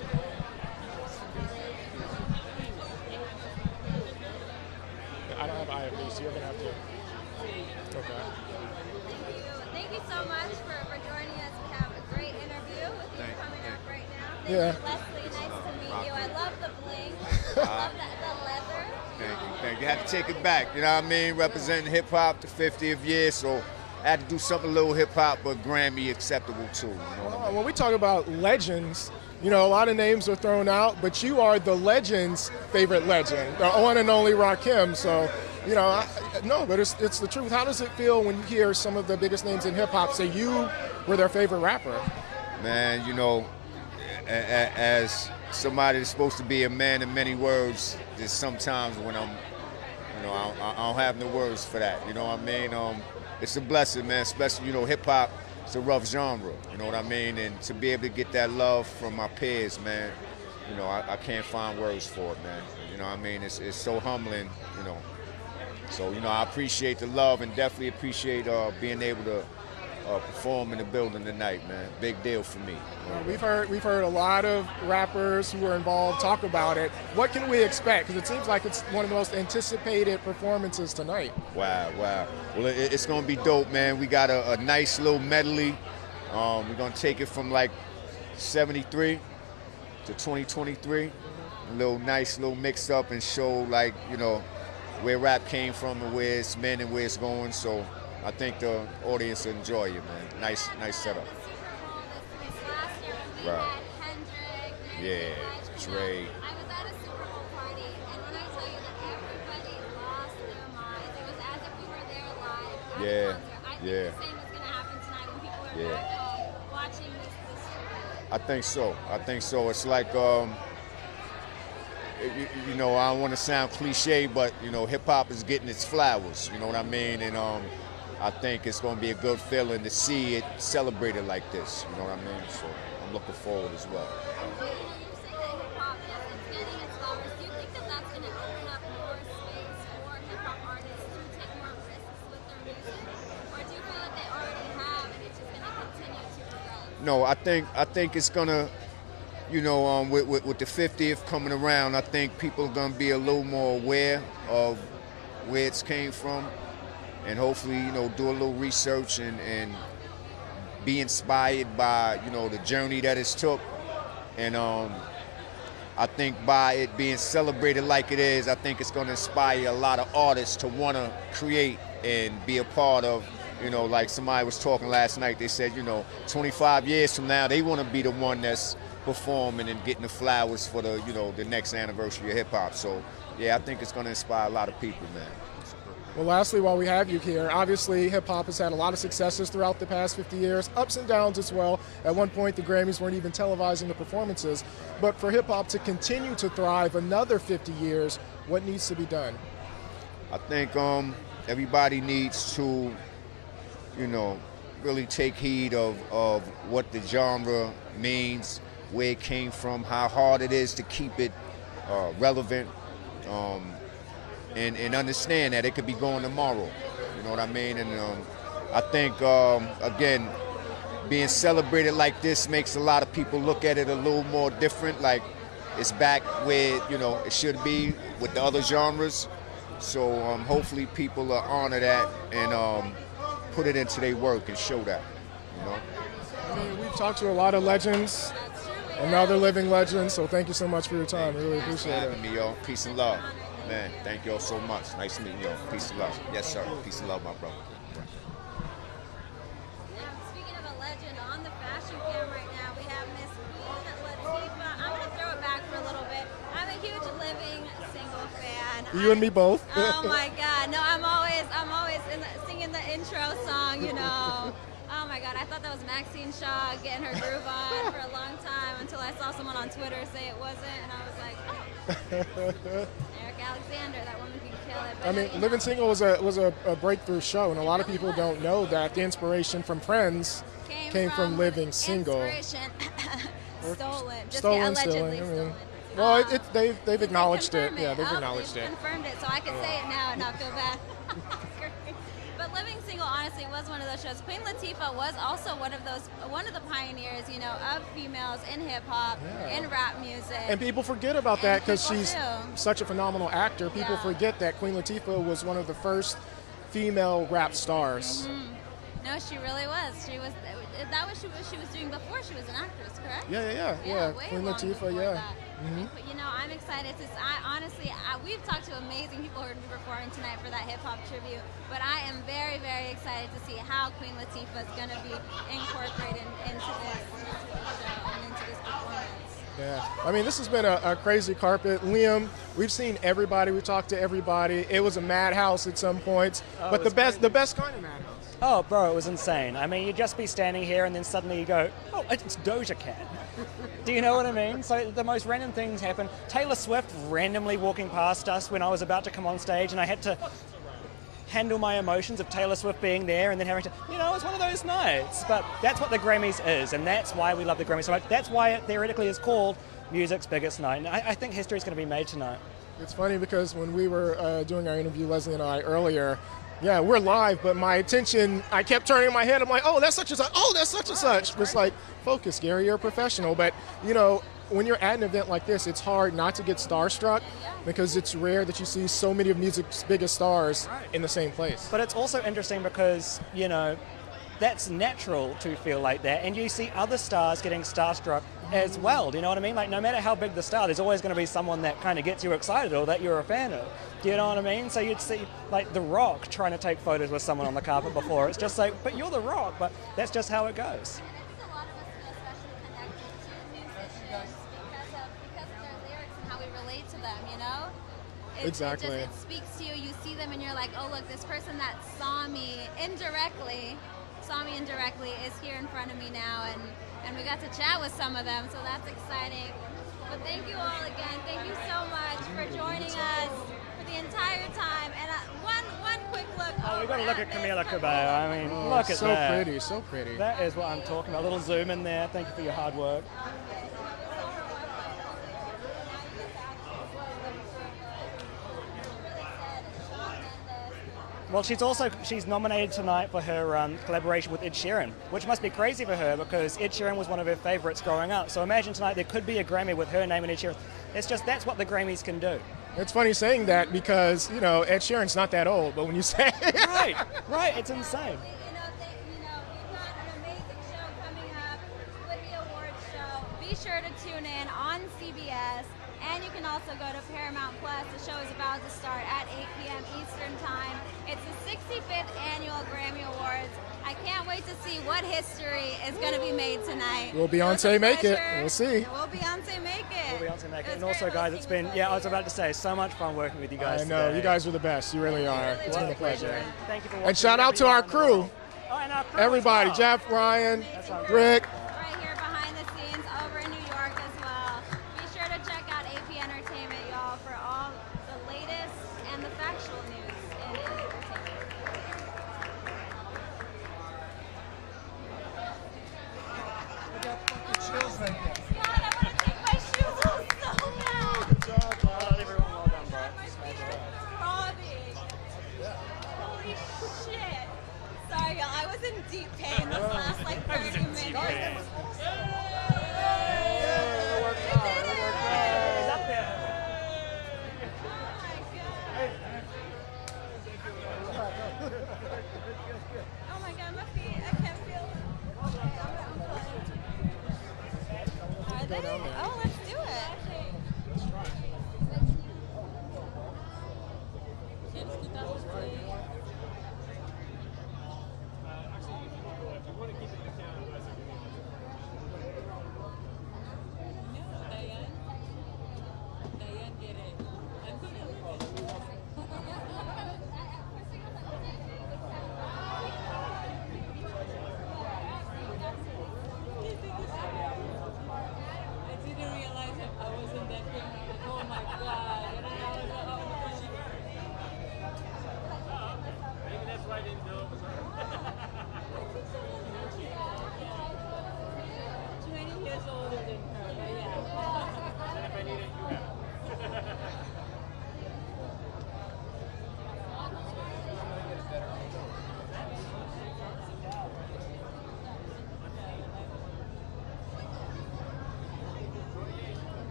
I don't have IFB, so you're going to have to. Okay. Thank you so much for joining us. We have a great interview with you coming up right now. Yeah. Thank you, Leslie. Nice to meet you. I love the bling. I love the leather. Thank you. Had to take it back, you know what I mean? Representing hip hop, the 50th year, so I had to do something a little hip hop, but Grammy acceptable too. You know what I mean? When we talk about legends, you know, a lot of names are thrown out, but you are the legend's favorite legend, the one and only Rakim. So, you know, no, but it's the truth. How does it feel when you hear some of the biggest names in hip hop say you were their favorite rapper? Man, you know, as somebody that's supposed to be a man of many words, there's sometimes when I'm, you know, I don't have no words for that. You know what I mean? It's a blessing, man. Especially, you know, hip hop. It's a rough genre. You know what I mean? And to be able to get that love from my peers, man. You know, I can't find words for it, man. You know what I mean? It's so humbling. You know. So, you know, I appreciate the love and definitely appreciate being able to perform in the building tonight, man. Big deal for me. We've heard a lot of rappers who were involved talk about it. What can we expect? Because it seems like it's one of the most anticipated performances tonight. Wow. Well, it's going to be dope, man. We got a nice little medley. We're going to take it from like 73 to 2023. A little nice little mix up and show, like, you know, where rap came from and where it's been and where it's going. So I think the audience will enjoy it, man. Nice setup. Right. Yeah, Dre. I was at a Super Bowl party, and when I tell you that everybody lost their minds, it was as if we were there live. Yeah, I think the same is going to happen tonight when people are back home watching this. I think so. It's like, you know, I don't want to sound cliche, but, you know, hip-hop is getting its flowers, you know what I mean? And I think it's going to be a good feeling to see it celebrated like this, you know what I mean? So I'm looking forward as well. You say that hip-hop is getting its flowers. Do you think that that's going to open up more space for hip-hop artists to take more risks with their music? Or do you feel like they already have and it's just going to continue to progress? No, I think it's going to, you know, with the 50th coming around, I think people are going to be a little more aware of where it's came from, and hopefully, you know, do a little research and be inspired by, you know, the journey that it's took. And I think by it being celebrated like it is, I think it's going to inspire a lot of artists to want to create and be a part of, you know, like somebody was talking last night, they said, you know, 25 years from now, they want to be the one that's performing and getting the flowers for the, you know, the next anniversary of hip hop. So, yeah, I think it's going to inspire a lot of people, man. Well, lastly, while we have you here, obviously hip-hop has had a lot of successes throughout the past 50 years, ups and downs as well. At one point, the Grammys weren't even televising the performances. But for hip-hop to continue to thrive another 50 years, what needs to be done? I think everybody needs to, you know, really take heed of what the genre means, where it came from, how hard it is to keep it relevant, and understand that it could be going tomorrow. You know what I mean? And I think, again, being celebrated like this makes a lot of people look at it a little more different, like it's back where, you know, it should be with the other genres. So hopefully people will honor that and put it into their work and show that, you know? I mean, we've talked to a lot of legends, and now they're living legends, so thank you so much for your time. I really appreciate it. Me, y'all. Peace and love. Man, thank y'all so much. Nice meeting y'all. Peace and love. Yes, sir. Peace and love, my brother. Speaking of a legend, on the fashion cam right now, we have Miss Queen Latifah. I'm going to throw it back for a little bit. I'm a huge Living Single fan. You and me both. Oh my God. No, I'm always singing the intro song, you know. Oh my God, I thought that was Maxine Shaw getting her groove on for a long time until I saw someone on Twitter say it wasn't, and I was like, oh. Eric Alexander, that woman can kill it. But I mean, Living Single was a breakthrough show, and a lot of people don't know that the inspiration from Friends came from Living Single. Inspiration stolen. Just Stolen. allegedly I mean, stolen. well, they've acknowledged it. Yeah, they've Oh, acknowledged they've it. confirmed it, so I can say it now and not feel bad. But Living Single, honestly, was one of those shows. Queen Latifah was also one of the pioneers, you know, of females in hip hop, in rap music. And people forget about that because people she's do. such a phenomenal actor. People forget that Queen Latifah was one of the first female rap stars. No, she really was. She was. That was what she was doing before she was an actress, correct? Yeah. Way Queen long Latifah, before yeah. that. But, you know, I'm excited to. We've talked to amazing people who are going to be performing tonight for that hip hop tribute. But I am very, very excited to see how Queen Latifah is going to be incorporated into this show and into this performance. Yeah, I mean, this has been a crazy carpet. Liam, we've seen everybody. We've talked to everybody. It was a madhouse at some points, but the best kind of madhouse. Oh, bro, it was insane. I mean, you'd just be standing here and then suddenly you go, oh, it's Doja Cat. Do you know what I mean? So the most random things happen. Taylor Swift randomly walking past us when I was about to come on stage, and I had to handle my emotions of Taylor Swift being there and then having to, you know, it's one of those nights. But that's what the Grammys is, and that's why we love the Grammys so much. That's why it theoretically is called music's biggest night. And I think history is going to be made tonight. It's funny because when we were doing our interview, Leslie and I, earlier, yeah, we're live, but my attention, I kept turning my head. I'm like, oh, that's such and such. Oh, that's such and such. It's like, focus, Gary, you're a professional. But, you know, when you're at an event like this, it's hard not to get starstruck because it's rare that you see so many of music's biggest stars in the same place. But it's also interesting because, you know, that's natural to feel like that. And you see other stars getting starstruck as well. Do you know what I mean? Like, no matter how big the star, there's always going to be someone that kind of gets you excited or that you're a fan of. Do you know what I mean? So you'd see, like, The Rock trying to take photos with someone on the carpet before. It's just like, but you're The Rock. But that's just how it goes. Exactly. It speaks to you. You see them and you're like, oh, look, this person that saw me indirectly is here in front of me now. And we got to chat with some of them, so that's exciting. But thank you all again. Thank you so much for joining us for the entire time. And one quick look. Oh, we've got to look at Camila Cabello. I mean, look at so that. So pretty, so pretty. That is what I'm talking about. A little zoom in there. Thank you for your hard work. Well, she's nominated tonight for her collaboration with Ed Sheeran, which must be crazy for her because Ed Sheeran was one of her favorites growing up. So imagine tonight there could be a Grammy with her name and Ed Sheeran. It's just, that's what the Grammys can do. It's funny saying that because, you know, Ed Sheeran's not that old, but when you say Right, it's insane. Be sure to tune in on CBS, and you can also go to Paramount Plus. The show is about to start at 8 p.m. Eastern Time. It's the 65th Annual Grammy Awards. I can't wait to see what history is going to be made tonight. Will Beyonce make it? We'll see. Will Beyonce make it? announcing that. And also, guys, it's been, I was about to say, so much fun working with you guys I know. today. You guys are the best. You really are. It's been a pleasure. Thank you for watching. And shout out to our crew. Oh, and our crew Everybody, as well. Jeff, Ryan, That's our Rick,